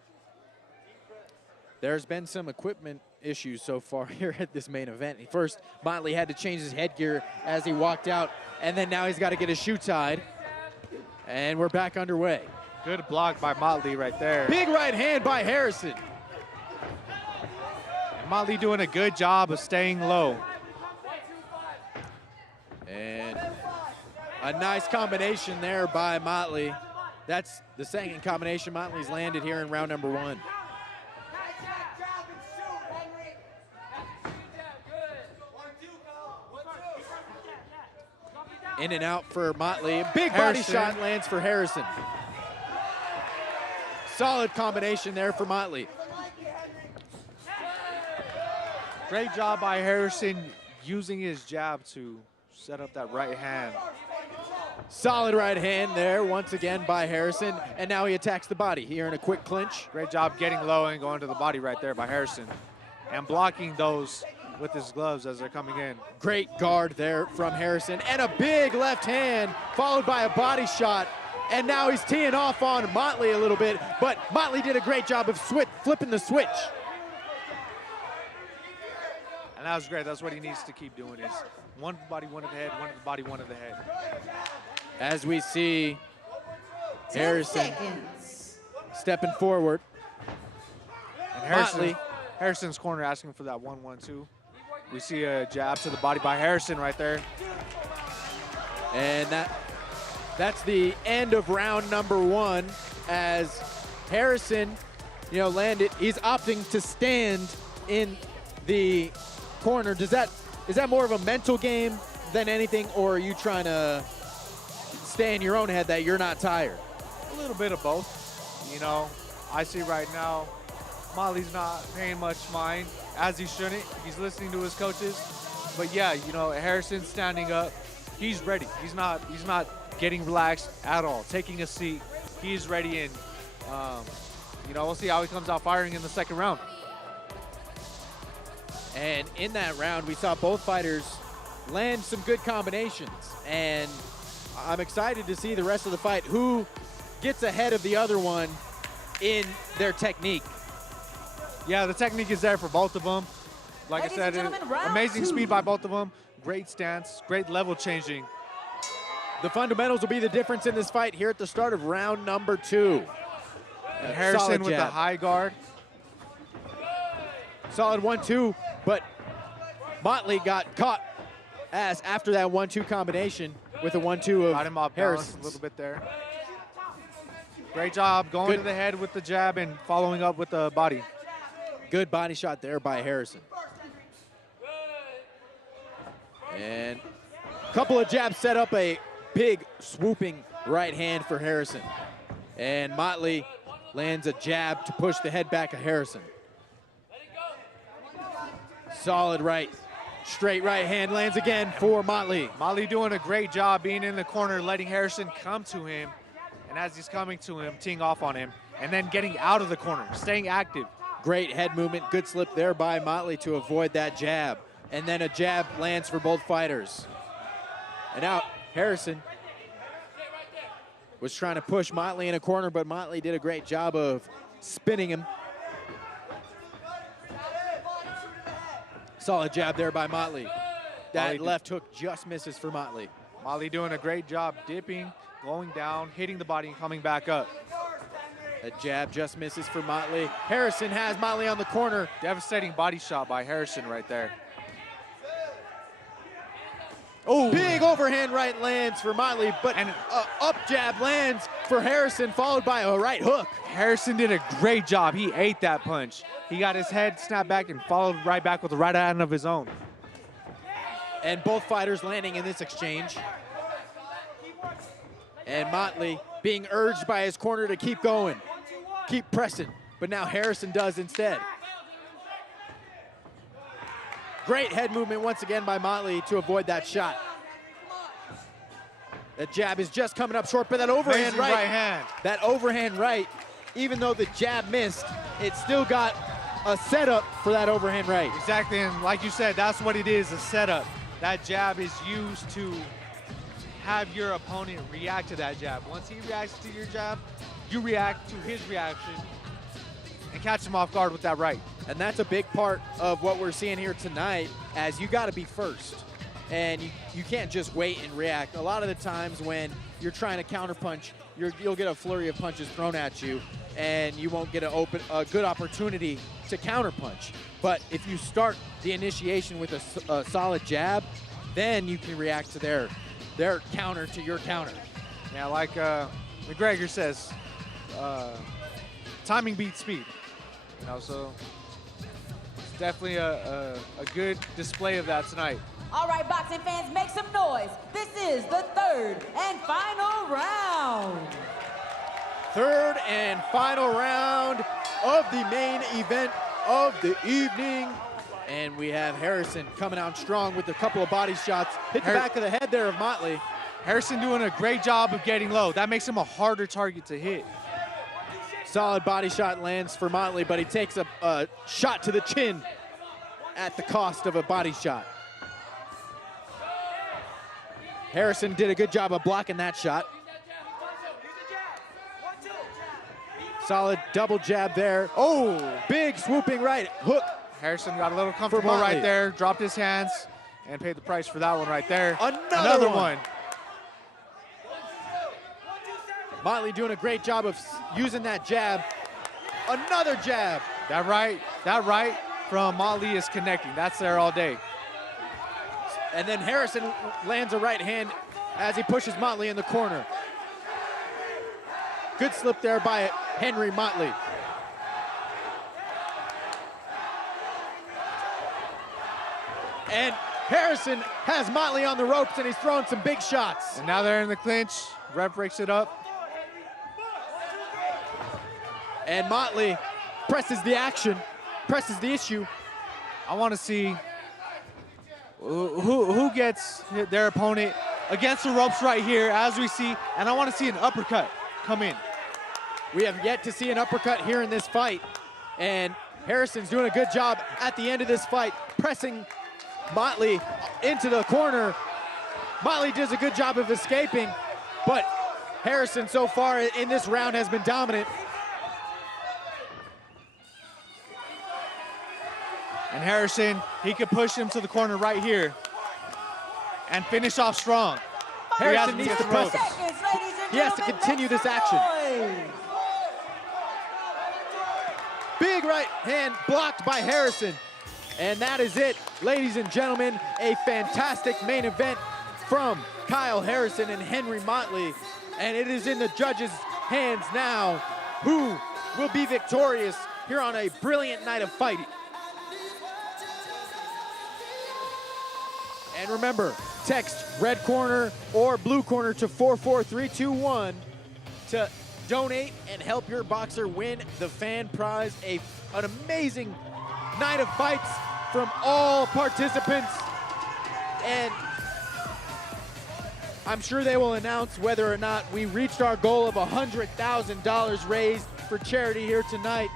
There's been some equipment issues so far here at this main event. First, Motley had to change his headgear as he walked out, and then now he's got to get his shoe tied. And we're back underway. Good block by Motley right there. Big right hand by Harrison. And Motley doing a good job of staying low. And a nice combination there by Motley. That's the second combination Motley's landed here in round number 1. In and out for Motley. Big body shot lands for Harrison. Solid combination there for Motley. Great job by Harrison using his jab to set up that right hand. Solid right hand there once again by Harrison, and now he attacks the body here in a quick clinch. Great job getting low and going to the body right there by Harrison and blocking those with his gloves as they're coming in. Great guard there from Harrison, and a big left hand followed by a body shot, and now he's teeing off on Motley a little bit, but Motley did a great job of flipping the switch. And that was great. That's what he needs to keep doing, is one body, one to the head, one to the body, one to the head. As we see Harrison stepping forward. And Harrison's corner asking for that 1-1-2. We see a jab to the body by Harrison right there. And that's the end of round number 1 as Harrison, landed. He's opting to stand in the corner. Is that more of a mental game than anything, or are you trying to stay in your own head that you're not tired? A little bit of both. I see right now Motley's not paying much mind, as he shouldn't. He's listening to his coaches. But yeah, Harrison's standing up. He's ready. He's not getting relaxed at all, taking a seat. He's ready, and we'll see how he comes out firing in the second round. And in that round, we saw both fighters land some good combinations. And I'm excited to see the rest of the fight, who gets ahead of the other one in their technique. Yeah, the technique is there for both of them. Like I said, amazing speed by both of them. Great stance, great level changing. The fundamentals will be the difference in this fight here at the start of round number 2. And Harrison with the high guard. Solid 1-2, but Motley got caught as after that 1-2 combination with a 1-2 of got him off balance a little bit there. Great job going to the head with the jab and following up with the body. Good body shot there by Harrison. And a couple of jabs set up a big swooping right hand for Harrison. And Motley lands a jab to push the head back of Harrison. Solid right, straight right hand lands again for Motley. Motley doing a great job being in the corner, letting Harrison come to him. And as he's coming to him, teeing off on him, and then getting out of the corner, staying active. Great head movement, good slip there by Motley to avoid that jab. And then a jab lands for both fighters. And now Harrison was trying to push Motley in a corner, but Motley did a great job of spinning him. Solid jab there by Motley. That left hook just misses for Motley. Motley doing a great job dipping, going down, hitting the body, and coming back up. A jab just misses for Motley. Harrison has Motley on the corner. Devastating body shot by Harrison right there. Oh, big overhand right lands for Motley, but an up jab lands for Harrison, followed by a right hook. Harrison did a great job. He ate that punch. He got his head snapped back and followed right back with the right hand of his own. And both fighters landing in this exchange. And Motley being urged by his corner to keep going. keep pressing, but now Harrison does instead. Great head movement once again by Motley to avoid that shot. That jab is just coming up short, but that overhand Amazing right hand. That overhand right, even though the jab missed, it still got a setup for that overhand right. Exactly, and like you said, that's what it is, a setup. That jab is used to have your opponent react to that jab. Once he reacts to your jab, you react to his reaction and catch him off guard with that right. And that's a big part of what we're seeing here tonight, as you gotta be first. And you can't just wait and react. A lot of the times when you're trying to counterpunch, you'll get a flurry of punches thrown at you, and you won't get a good opportunity to counterpunch. But if you start the initiation with a solid jab, then you can react to their counter to your counter. Yeah, like McGregor says, timing beats speed. You know, so it's definitely a good display of that tonight. All right, boxing fans, make some noise. This is the third and final round. Third and final round of the main event of the evening. And we have Harrison coming out strong with a couple of body shots. Hit the back of the head there of Motley. Harrison doing a great job of getting low. That makes him a harder target to hit. Solid body shot lands for Motley, but he takes a shot to the chin at the cost of a body shot. Harrison did a good job of blocking that shot. Solid double jab there. Oh, big swooping right hook. Harrison got a little comfortable right there, dropped his hands, and paid the price for that one right there. Another one. Motley doing a great job of using that jab. Another jab. That right from Motley is connecting. That's there all day. And then Harrison lands a right hand as he pushes Motley in the corner. Good slip there by Henry Motley. And Harrison has Motley on the ropes, and he's throwing some big shots. And now they're in the clinch. Ref breaks it up. And Motley presses the action, presses the issue. I want to see who gets their opponent against the ropes right here, as we see. And I want to see an uppercut come in. We have yet to see an uppercut here in this fight. And Harrison's doing a good job at the end of this fight, pressing Motley into the corner. Motley does a good job of escaping, but Harrison so far in this round has been dominant. And Harrison, he could push him to the corner right here and finish off strong. Harrison needs to press him. He has to continue this action. Big right hand blocked by Harrison. And that is it, ladies and gentlemen. A fantastic main event from Kyle Harrison and Henry Motley. And it is in the judges' hands now who will be victorious here on a brilliant night of fighting. And remember, text red corner or blue corner to 44321 to donate and help your boxer win the fan prize. An amazing night of fights from all participants. And I'm sure they will announce whether or not we reached our goal of $100,000 raised for charity here tonight.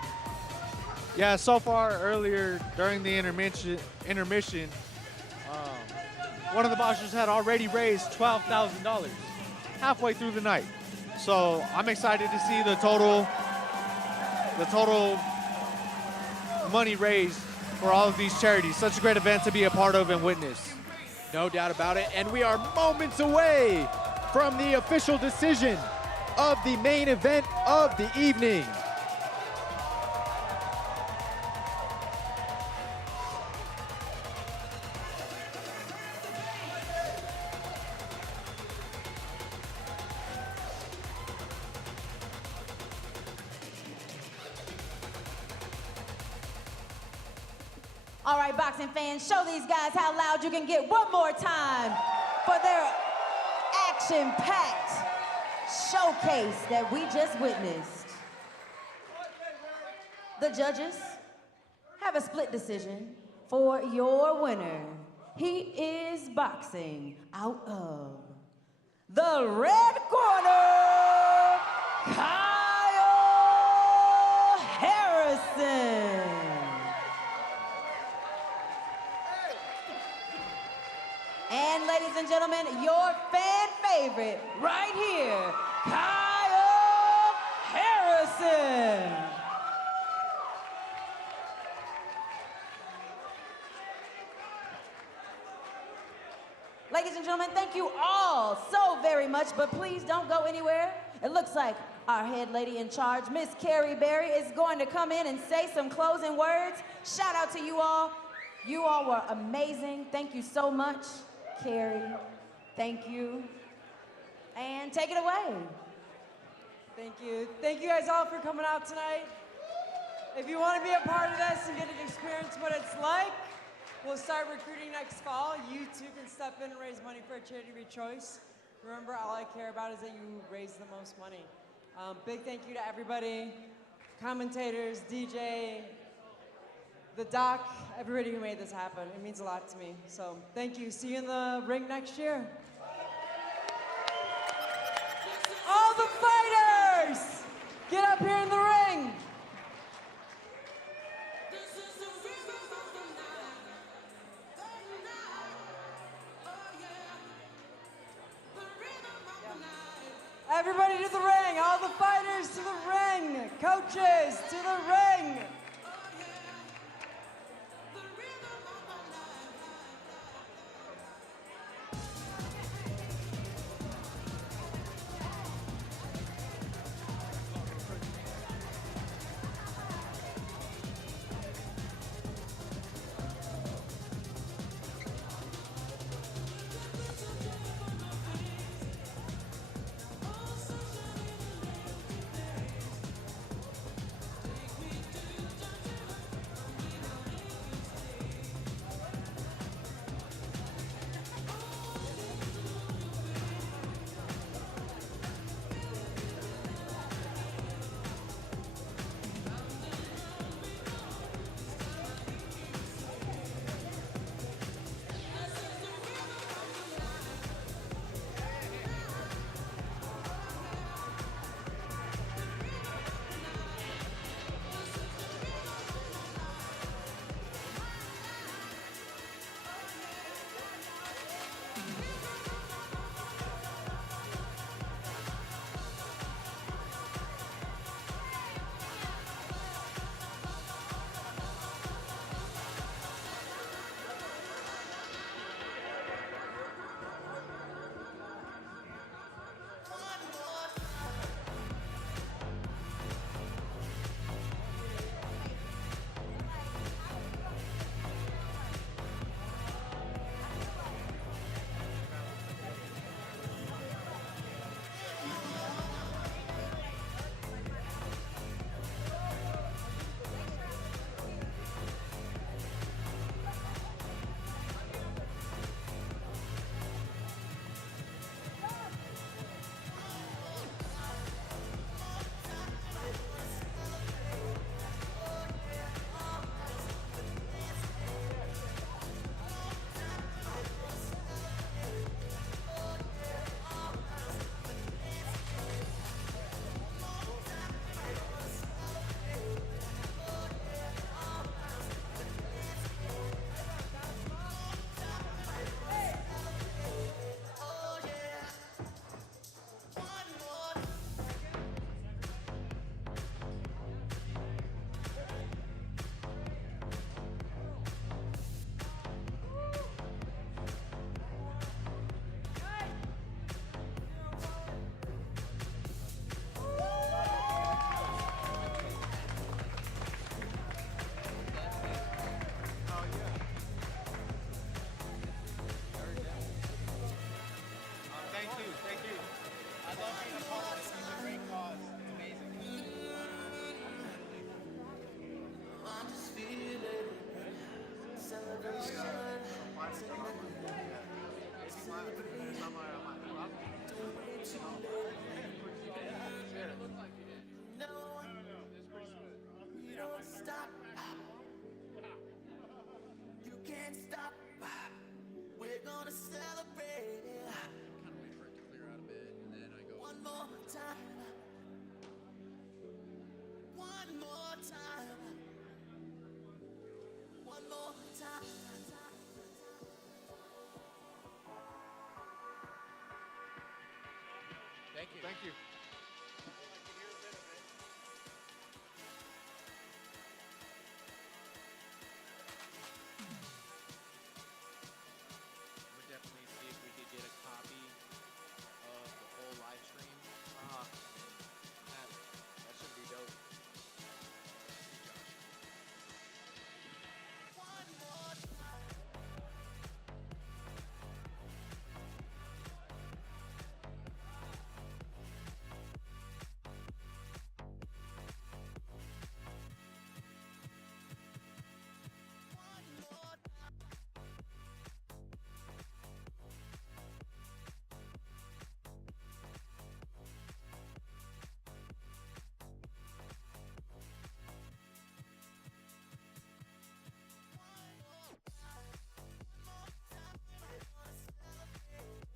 Yeah, so far earlier during the intermission, one of the boxers had already raised $12,000 halfway through the night. So I'm excited to see the total money raised for all of these charities. Such a great event to be a part of and witness. No doubt about it. And we are moments away from the official decision of the main event of the evening. All right, boxing fans, show these guys how loud you can get one more time for their action-packed showcase that we just witnessed. The judges have a split decision for your winner. He is boxing out of the red corner, Kyle Harrison. And ladies and gentlemen, your fan favorite right here, Kyle Harrison. Ladies and gentlemen, thank you all so very much, but please don't go anywhere. It looks like our head lady in charge, Miss Carrie Berry, is going to come in and say some closing words. Shout out to you all. You all were amazing. Thank you so much, Carrie. Thank you. And take it away. Thank you. Thank you guys all for coming out tonight. If you want to be a part of this and get to experience what it's like, we'll start recruiting next fall. You too can step in and raise money for a charity of your choice. Remember, all I care about is that you raise the most money. Big thank you to everybody, commentators, DJ, the doc, everybody who made this happen. It means a lot to me. So thank you. See you in the ring next year. All the fighters, get up here in the ring. Everybody to the ring, all the fighters to the ring, coaches to the ring. No, you don't stop. You can't stop. We're gonna celebrate. Kind of wait for it to clear out a bit, and then I go. One more time. One more time. One more time. Thank you. Thank you.